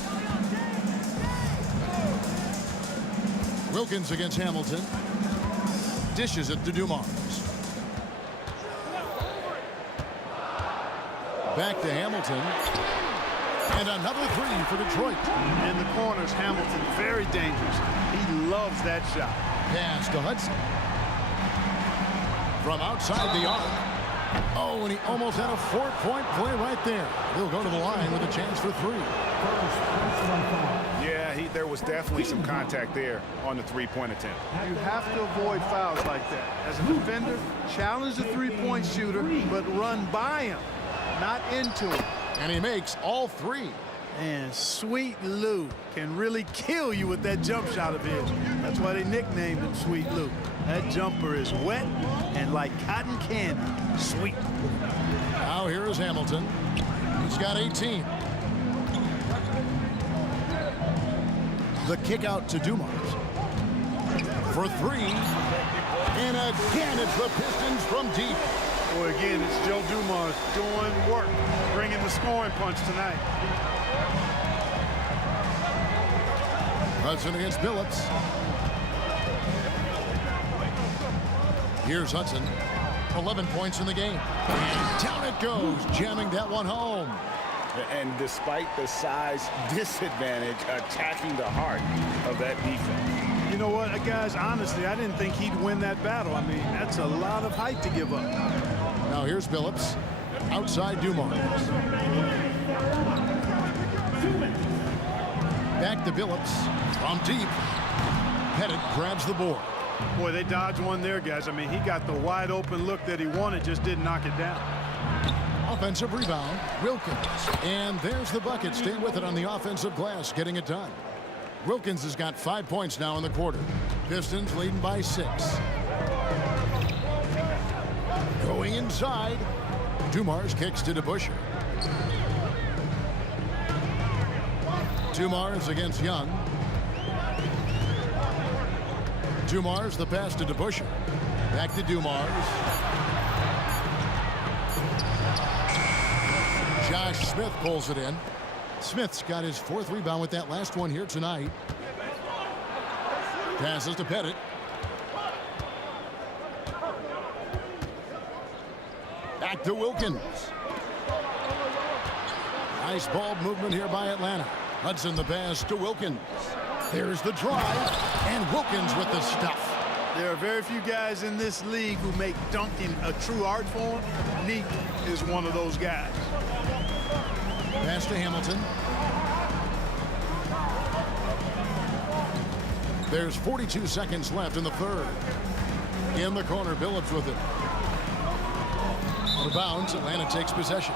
Wilkins against Hamilton. Dishes it to Dumars. Back to Hamilton. And another 3 for Detroit. In the corners, Hamilton very dangerous. He loves that shot. Pass to Hudson. From outside the arc. Oh, and he almost had a 4-point play right there. He'll go to the line with a chance for 3. Yeah, there was definitely some contact there on the 3-point attempt. You have to avoid fouls like that. As a defender, challenge the 3-point shooter, but run by him, not into him. And he makes all 3. And Sweet Lou can really kill you with that jump shot of his. That's why they nicknamed him Sweet Lou. That jumper is wet and like cotton candy. Sweet. Now here is Hamilton. He's got 18. The kick out to Dumars. For 3. And again, it's the Pistons from deep. Boy, again, it's Joe Dumars doing work, bringing the scoring punch tonight. Hudson against Billups. Here's Hudson. 11 points in the game. And down it goes, jamming that one home. And despite the size disadvantage, attacking the heart of that defense. You know what, guys, honestly, I didn't think he'd win that battle. I mean, that's a lot of height to give up. Now here's Billups. Outside Dumars. Back to Billups. From deep. Pettit grabs the board. Boy, they dodged one there, guys. I mean, he got the wide open look that he wanted, just didn't knock it down. Offensive rebound, Wilkins. And there's the bucket. Stay with it on the offensive glass, getting it done. Wilkins has got 5 points now in the quarter. Pistons leading by 6. Going inside. Dumars kicks to DeBusschere. Dumars against Young. Dumars, the pass to DeBusschere. Back to Dumars. Josh Smith pulls it in. Smith's got his 4th rebound with that last one here tonight. Passes to Pettit. Back to Wilkins. Nice ball movement here by Atlanta. Hudson the pass to Wilkins. There's the drive, and Wilkins with the stuff. There are very few guys in this league who make dunking a true art form. Neek is one of those guys. Pass to Hamilton. There's 42 seconds left in the 3rd. In the corner, Billups with it. Out of bounds, Atlanta takes possession.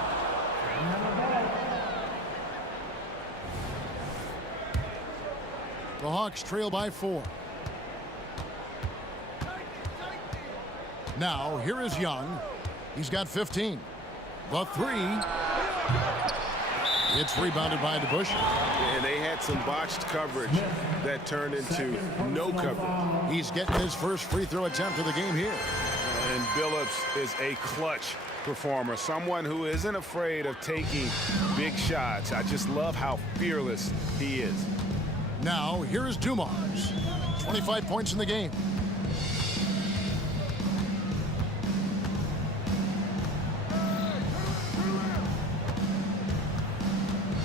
The Hawks trail by 4. Now, here is Young. He's got 15. The 3. It's rebounded by DeBusschere. And they had some botched coverage that turned into no coverage. He's getting his first free throw attempt of the game here. And Billups is a clutch performer, someone who isn't afraid of taking big shots. I just love how fearless he is. Now, here is Dumars. 25 points in the game.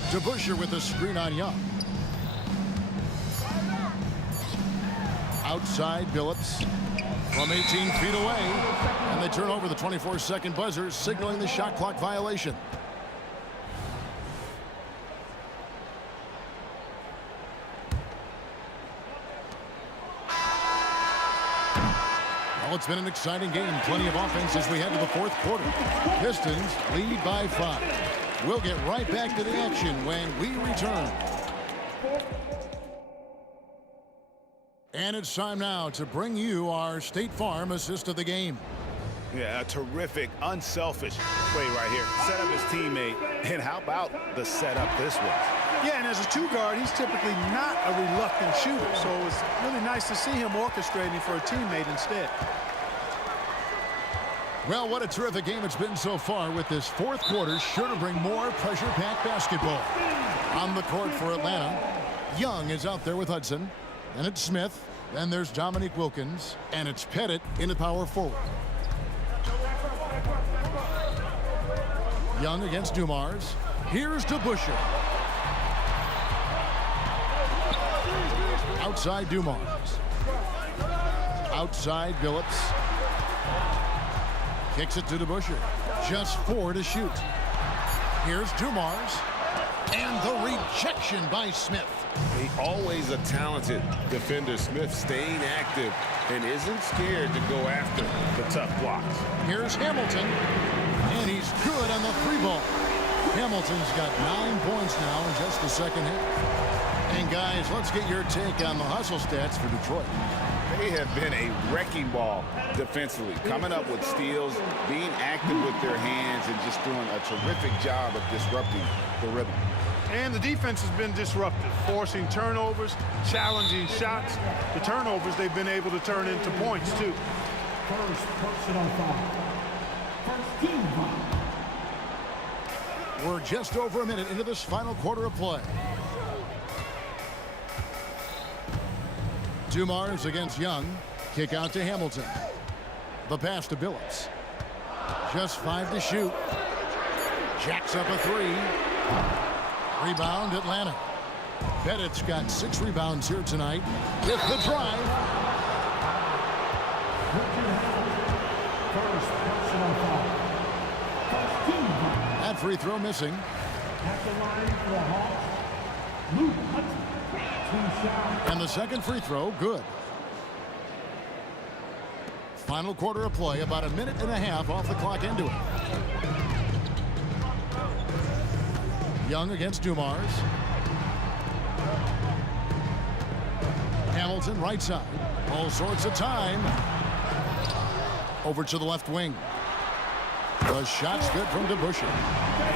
DeBusschere with a screen on Young. Outside Billups from 18 feet away. And they turn over the 24-second buzzer, signaling the shot clock violation. Well, it's been an exciting game. Plenty of offense as we head to the fourth quarter. Pistons lead by 5. We'll get right back to the action when we return. And it's time now to bring you our State Farm assist of the game. Yeah, a terrific, unselfish play right here. Set up his teammate. And how about the setup this was? Yeah, and as a 2-guard, he's typically not a reluctant shooter. So it was really nice to see him orchestrating for a teammate instead. Well, what a terrific game it's been so far, with this fourth quarter sure to bring more pressure-packed basketball. On the court for Atlanta, Young is out there with Hudson. Then it's Smith. Then there's Dominique Wilkins. And it's Pettit in the power forward. Young against Dumars. Here's DeBusschere. Outside Dumars. Outside Billups. Kicks it to DeBusschere. Just 4 to shoot. Here's Dumars. And the rejection by Smith. Always a talented defender. Smith staying active and isn't scared to go after the tough blocks. Here's Hamilton. And he's good on the 3-ball. Hamilton's got 9 points now in just the second half. And guys, let's get your take on the hustle stats for Detroit. They have been a wrecking ball defensively, coming up with steals, being active with their hands, and just doing a terrific job of disrupting the rhythm. And the defense has been disruptive, forcing turnovers, challenging shots. The turnovers they've been able to turn into points, too. First personal foul. First team foul. We're just over a minute into this final quarter of play. Dumars against Young. Kick out to Hamilton. The pass to Billups. Just 5 to shoot. Jacks up a 3. Rebound Atlanta. Pettit's got 6 rebounds here tonight. With the drive. First personal foul. First team foul. That free throw missing. At the line for the Hawks, Luke Hudson. 2 shots. And the second free throw, good. Final quarter of play, about a minute and a half off the clock into it. Young against Dumars. Hamilton right side. All sorts of time. Over to the left wing. The shot's good from DeBusschere.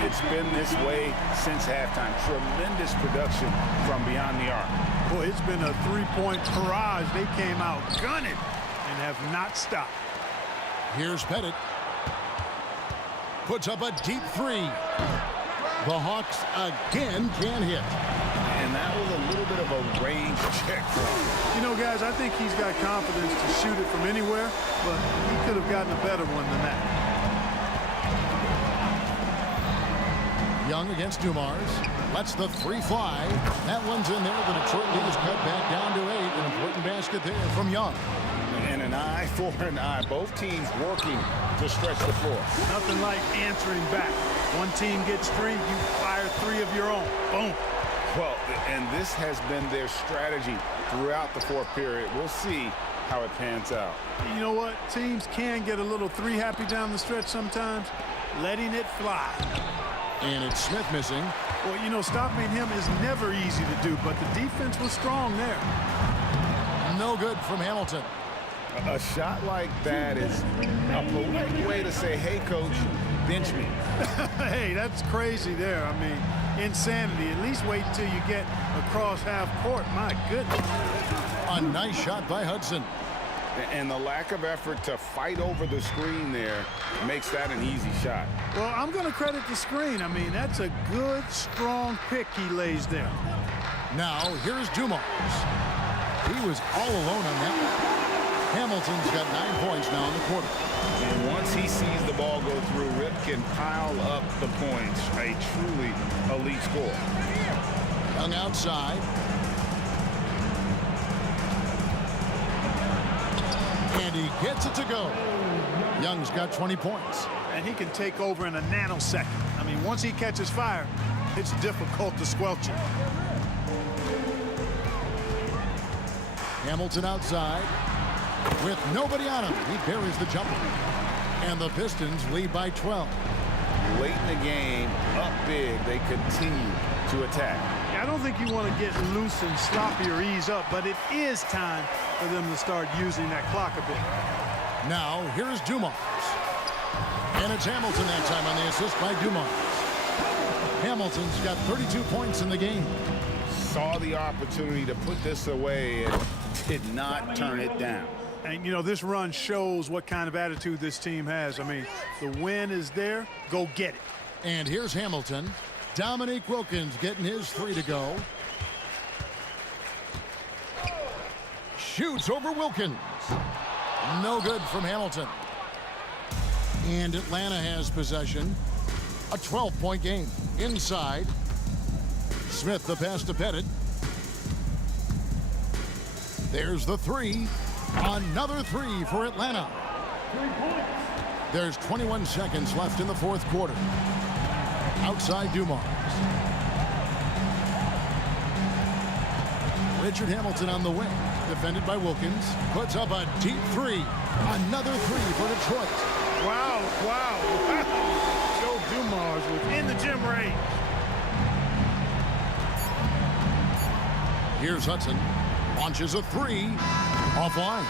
It's been this way since halftime. Tremendous production from beyond the arc. Boy, it's been a 3-point barrage. They came out gunning and have not stopped. Here's Pettit. Puts up a deep 3. The Hawks again can't hit. And that was a little bit of a range check for him. You know, guys, I think he's got confidence to shoot it from anywhere, but he could have gotten a better one than that. Young against Dumars. Lets the 3 fly. That one's in there. The Detroit lead is cut back down to 8. An important basket there from Young. And an eye for an eye. Both teams working to stretch the floor. Nothing like answering back. One team gets 3, you fire 3 of your own. Boom. Well, and this has been their strategy throughout the fourth period. We'll see how it pans out. You know what? Teams can get a little 3 happy down the stretch sometimes. letting it fly. And it's Smith missing. Well, you know, stopping him is never easy to do, but the defense was strong there. No good from Hamilton. A shot like that is a polite way to say, hey, coach, bench me. Hey, that's crazy there. I mean, insanity. At least wait until you get across half court. My goodness. A nice shot by Hudson. And the lack of effort to fight over the screen there makes that an easy shot. Well, I'm going to credit the screen. I mean, that's a good, strong pick he lays there. Now, here's Dumars. He was all alone on that one. Hamilton's got 9 points now in the quarter. And once he sees the ball go through, Rip can pile up the points. A truly elite score. Young outside. And he gets it to go. Young's got 20 points. And he can take over in a nanosecond. I mean, once he catches fire, it's difficult to squelch it. Hamilton outside. With nobody on him, he buries the jumper. And the Pistons lead by 12. Late in the game, up big, they continue to attack. I don't think you want to get loose and sloppy or ease up, but it is time for them to start using that clock a bit. Now, here's Dumars. And it's Hamilton that time on the assist by Dumars. Hamilton's got 32 points in the game. Saw the opportunity to put this away and did not turn it down. And, you know, this run shows what kind of attitude this team has. I mean, the win is there. Go get it. And here's Hamilton. Dominique Wilkins getting his 3 to go. Shoots over Wilkins. No good from Hamilton. And Atlanta has possession. A 12-point game. Inside. Smith the pass to Pettit. There's the 3. Another 3 for Atlanta. There's 21 seconds left in the fourth quarter. Outside Dumars. Richard Hamilton on the wing. Defended by Wilkins. Puts up a deep 3. Another 3 for Detroit. Wow, wow. Joe Dumars within the gym range. Here's Hudson. Launches a 3. Offline.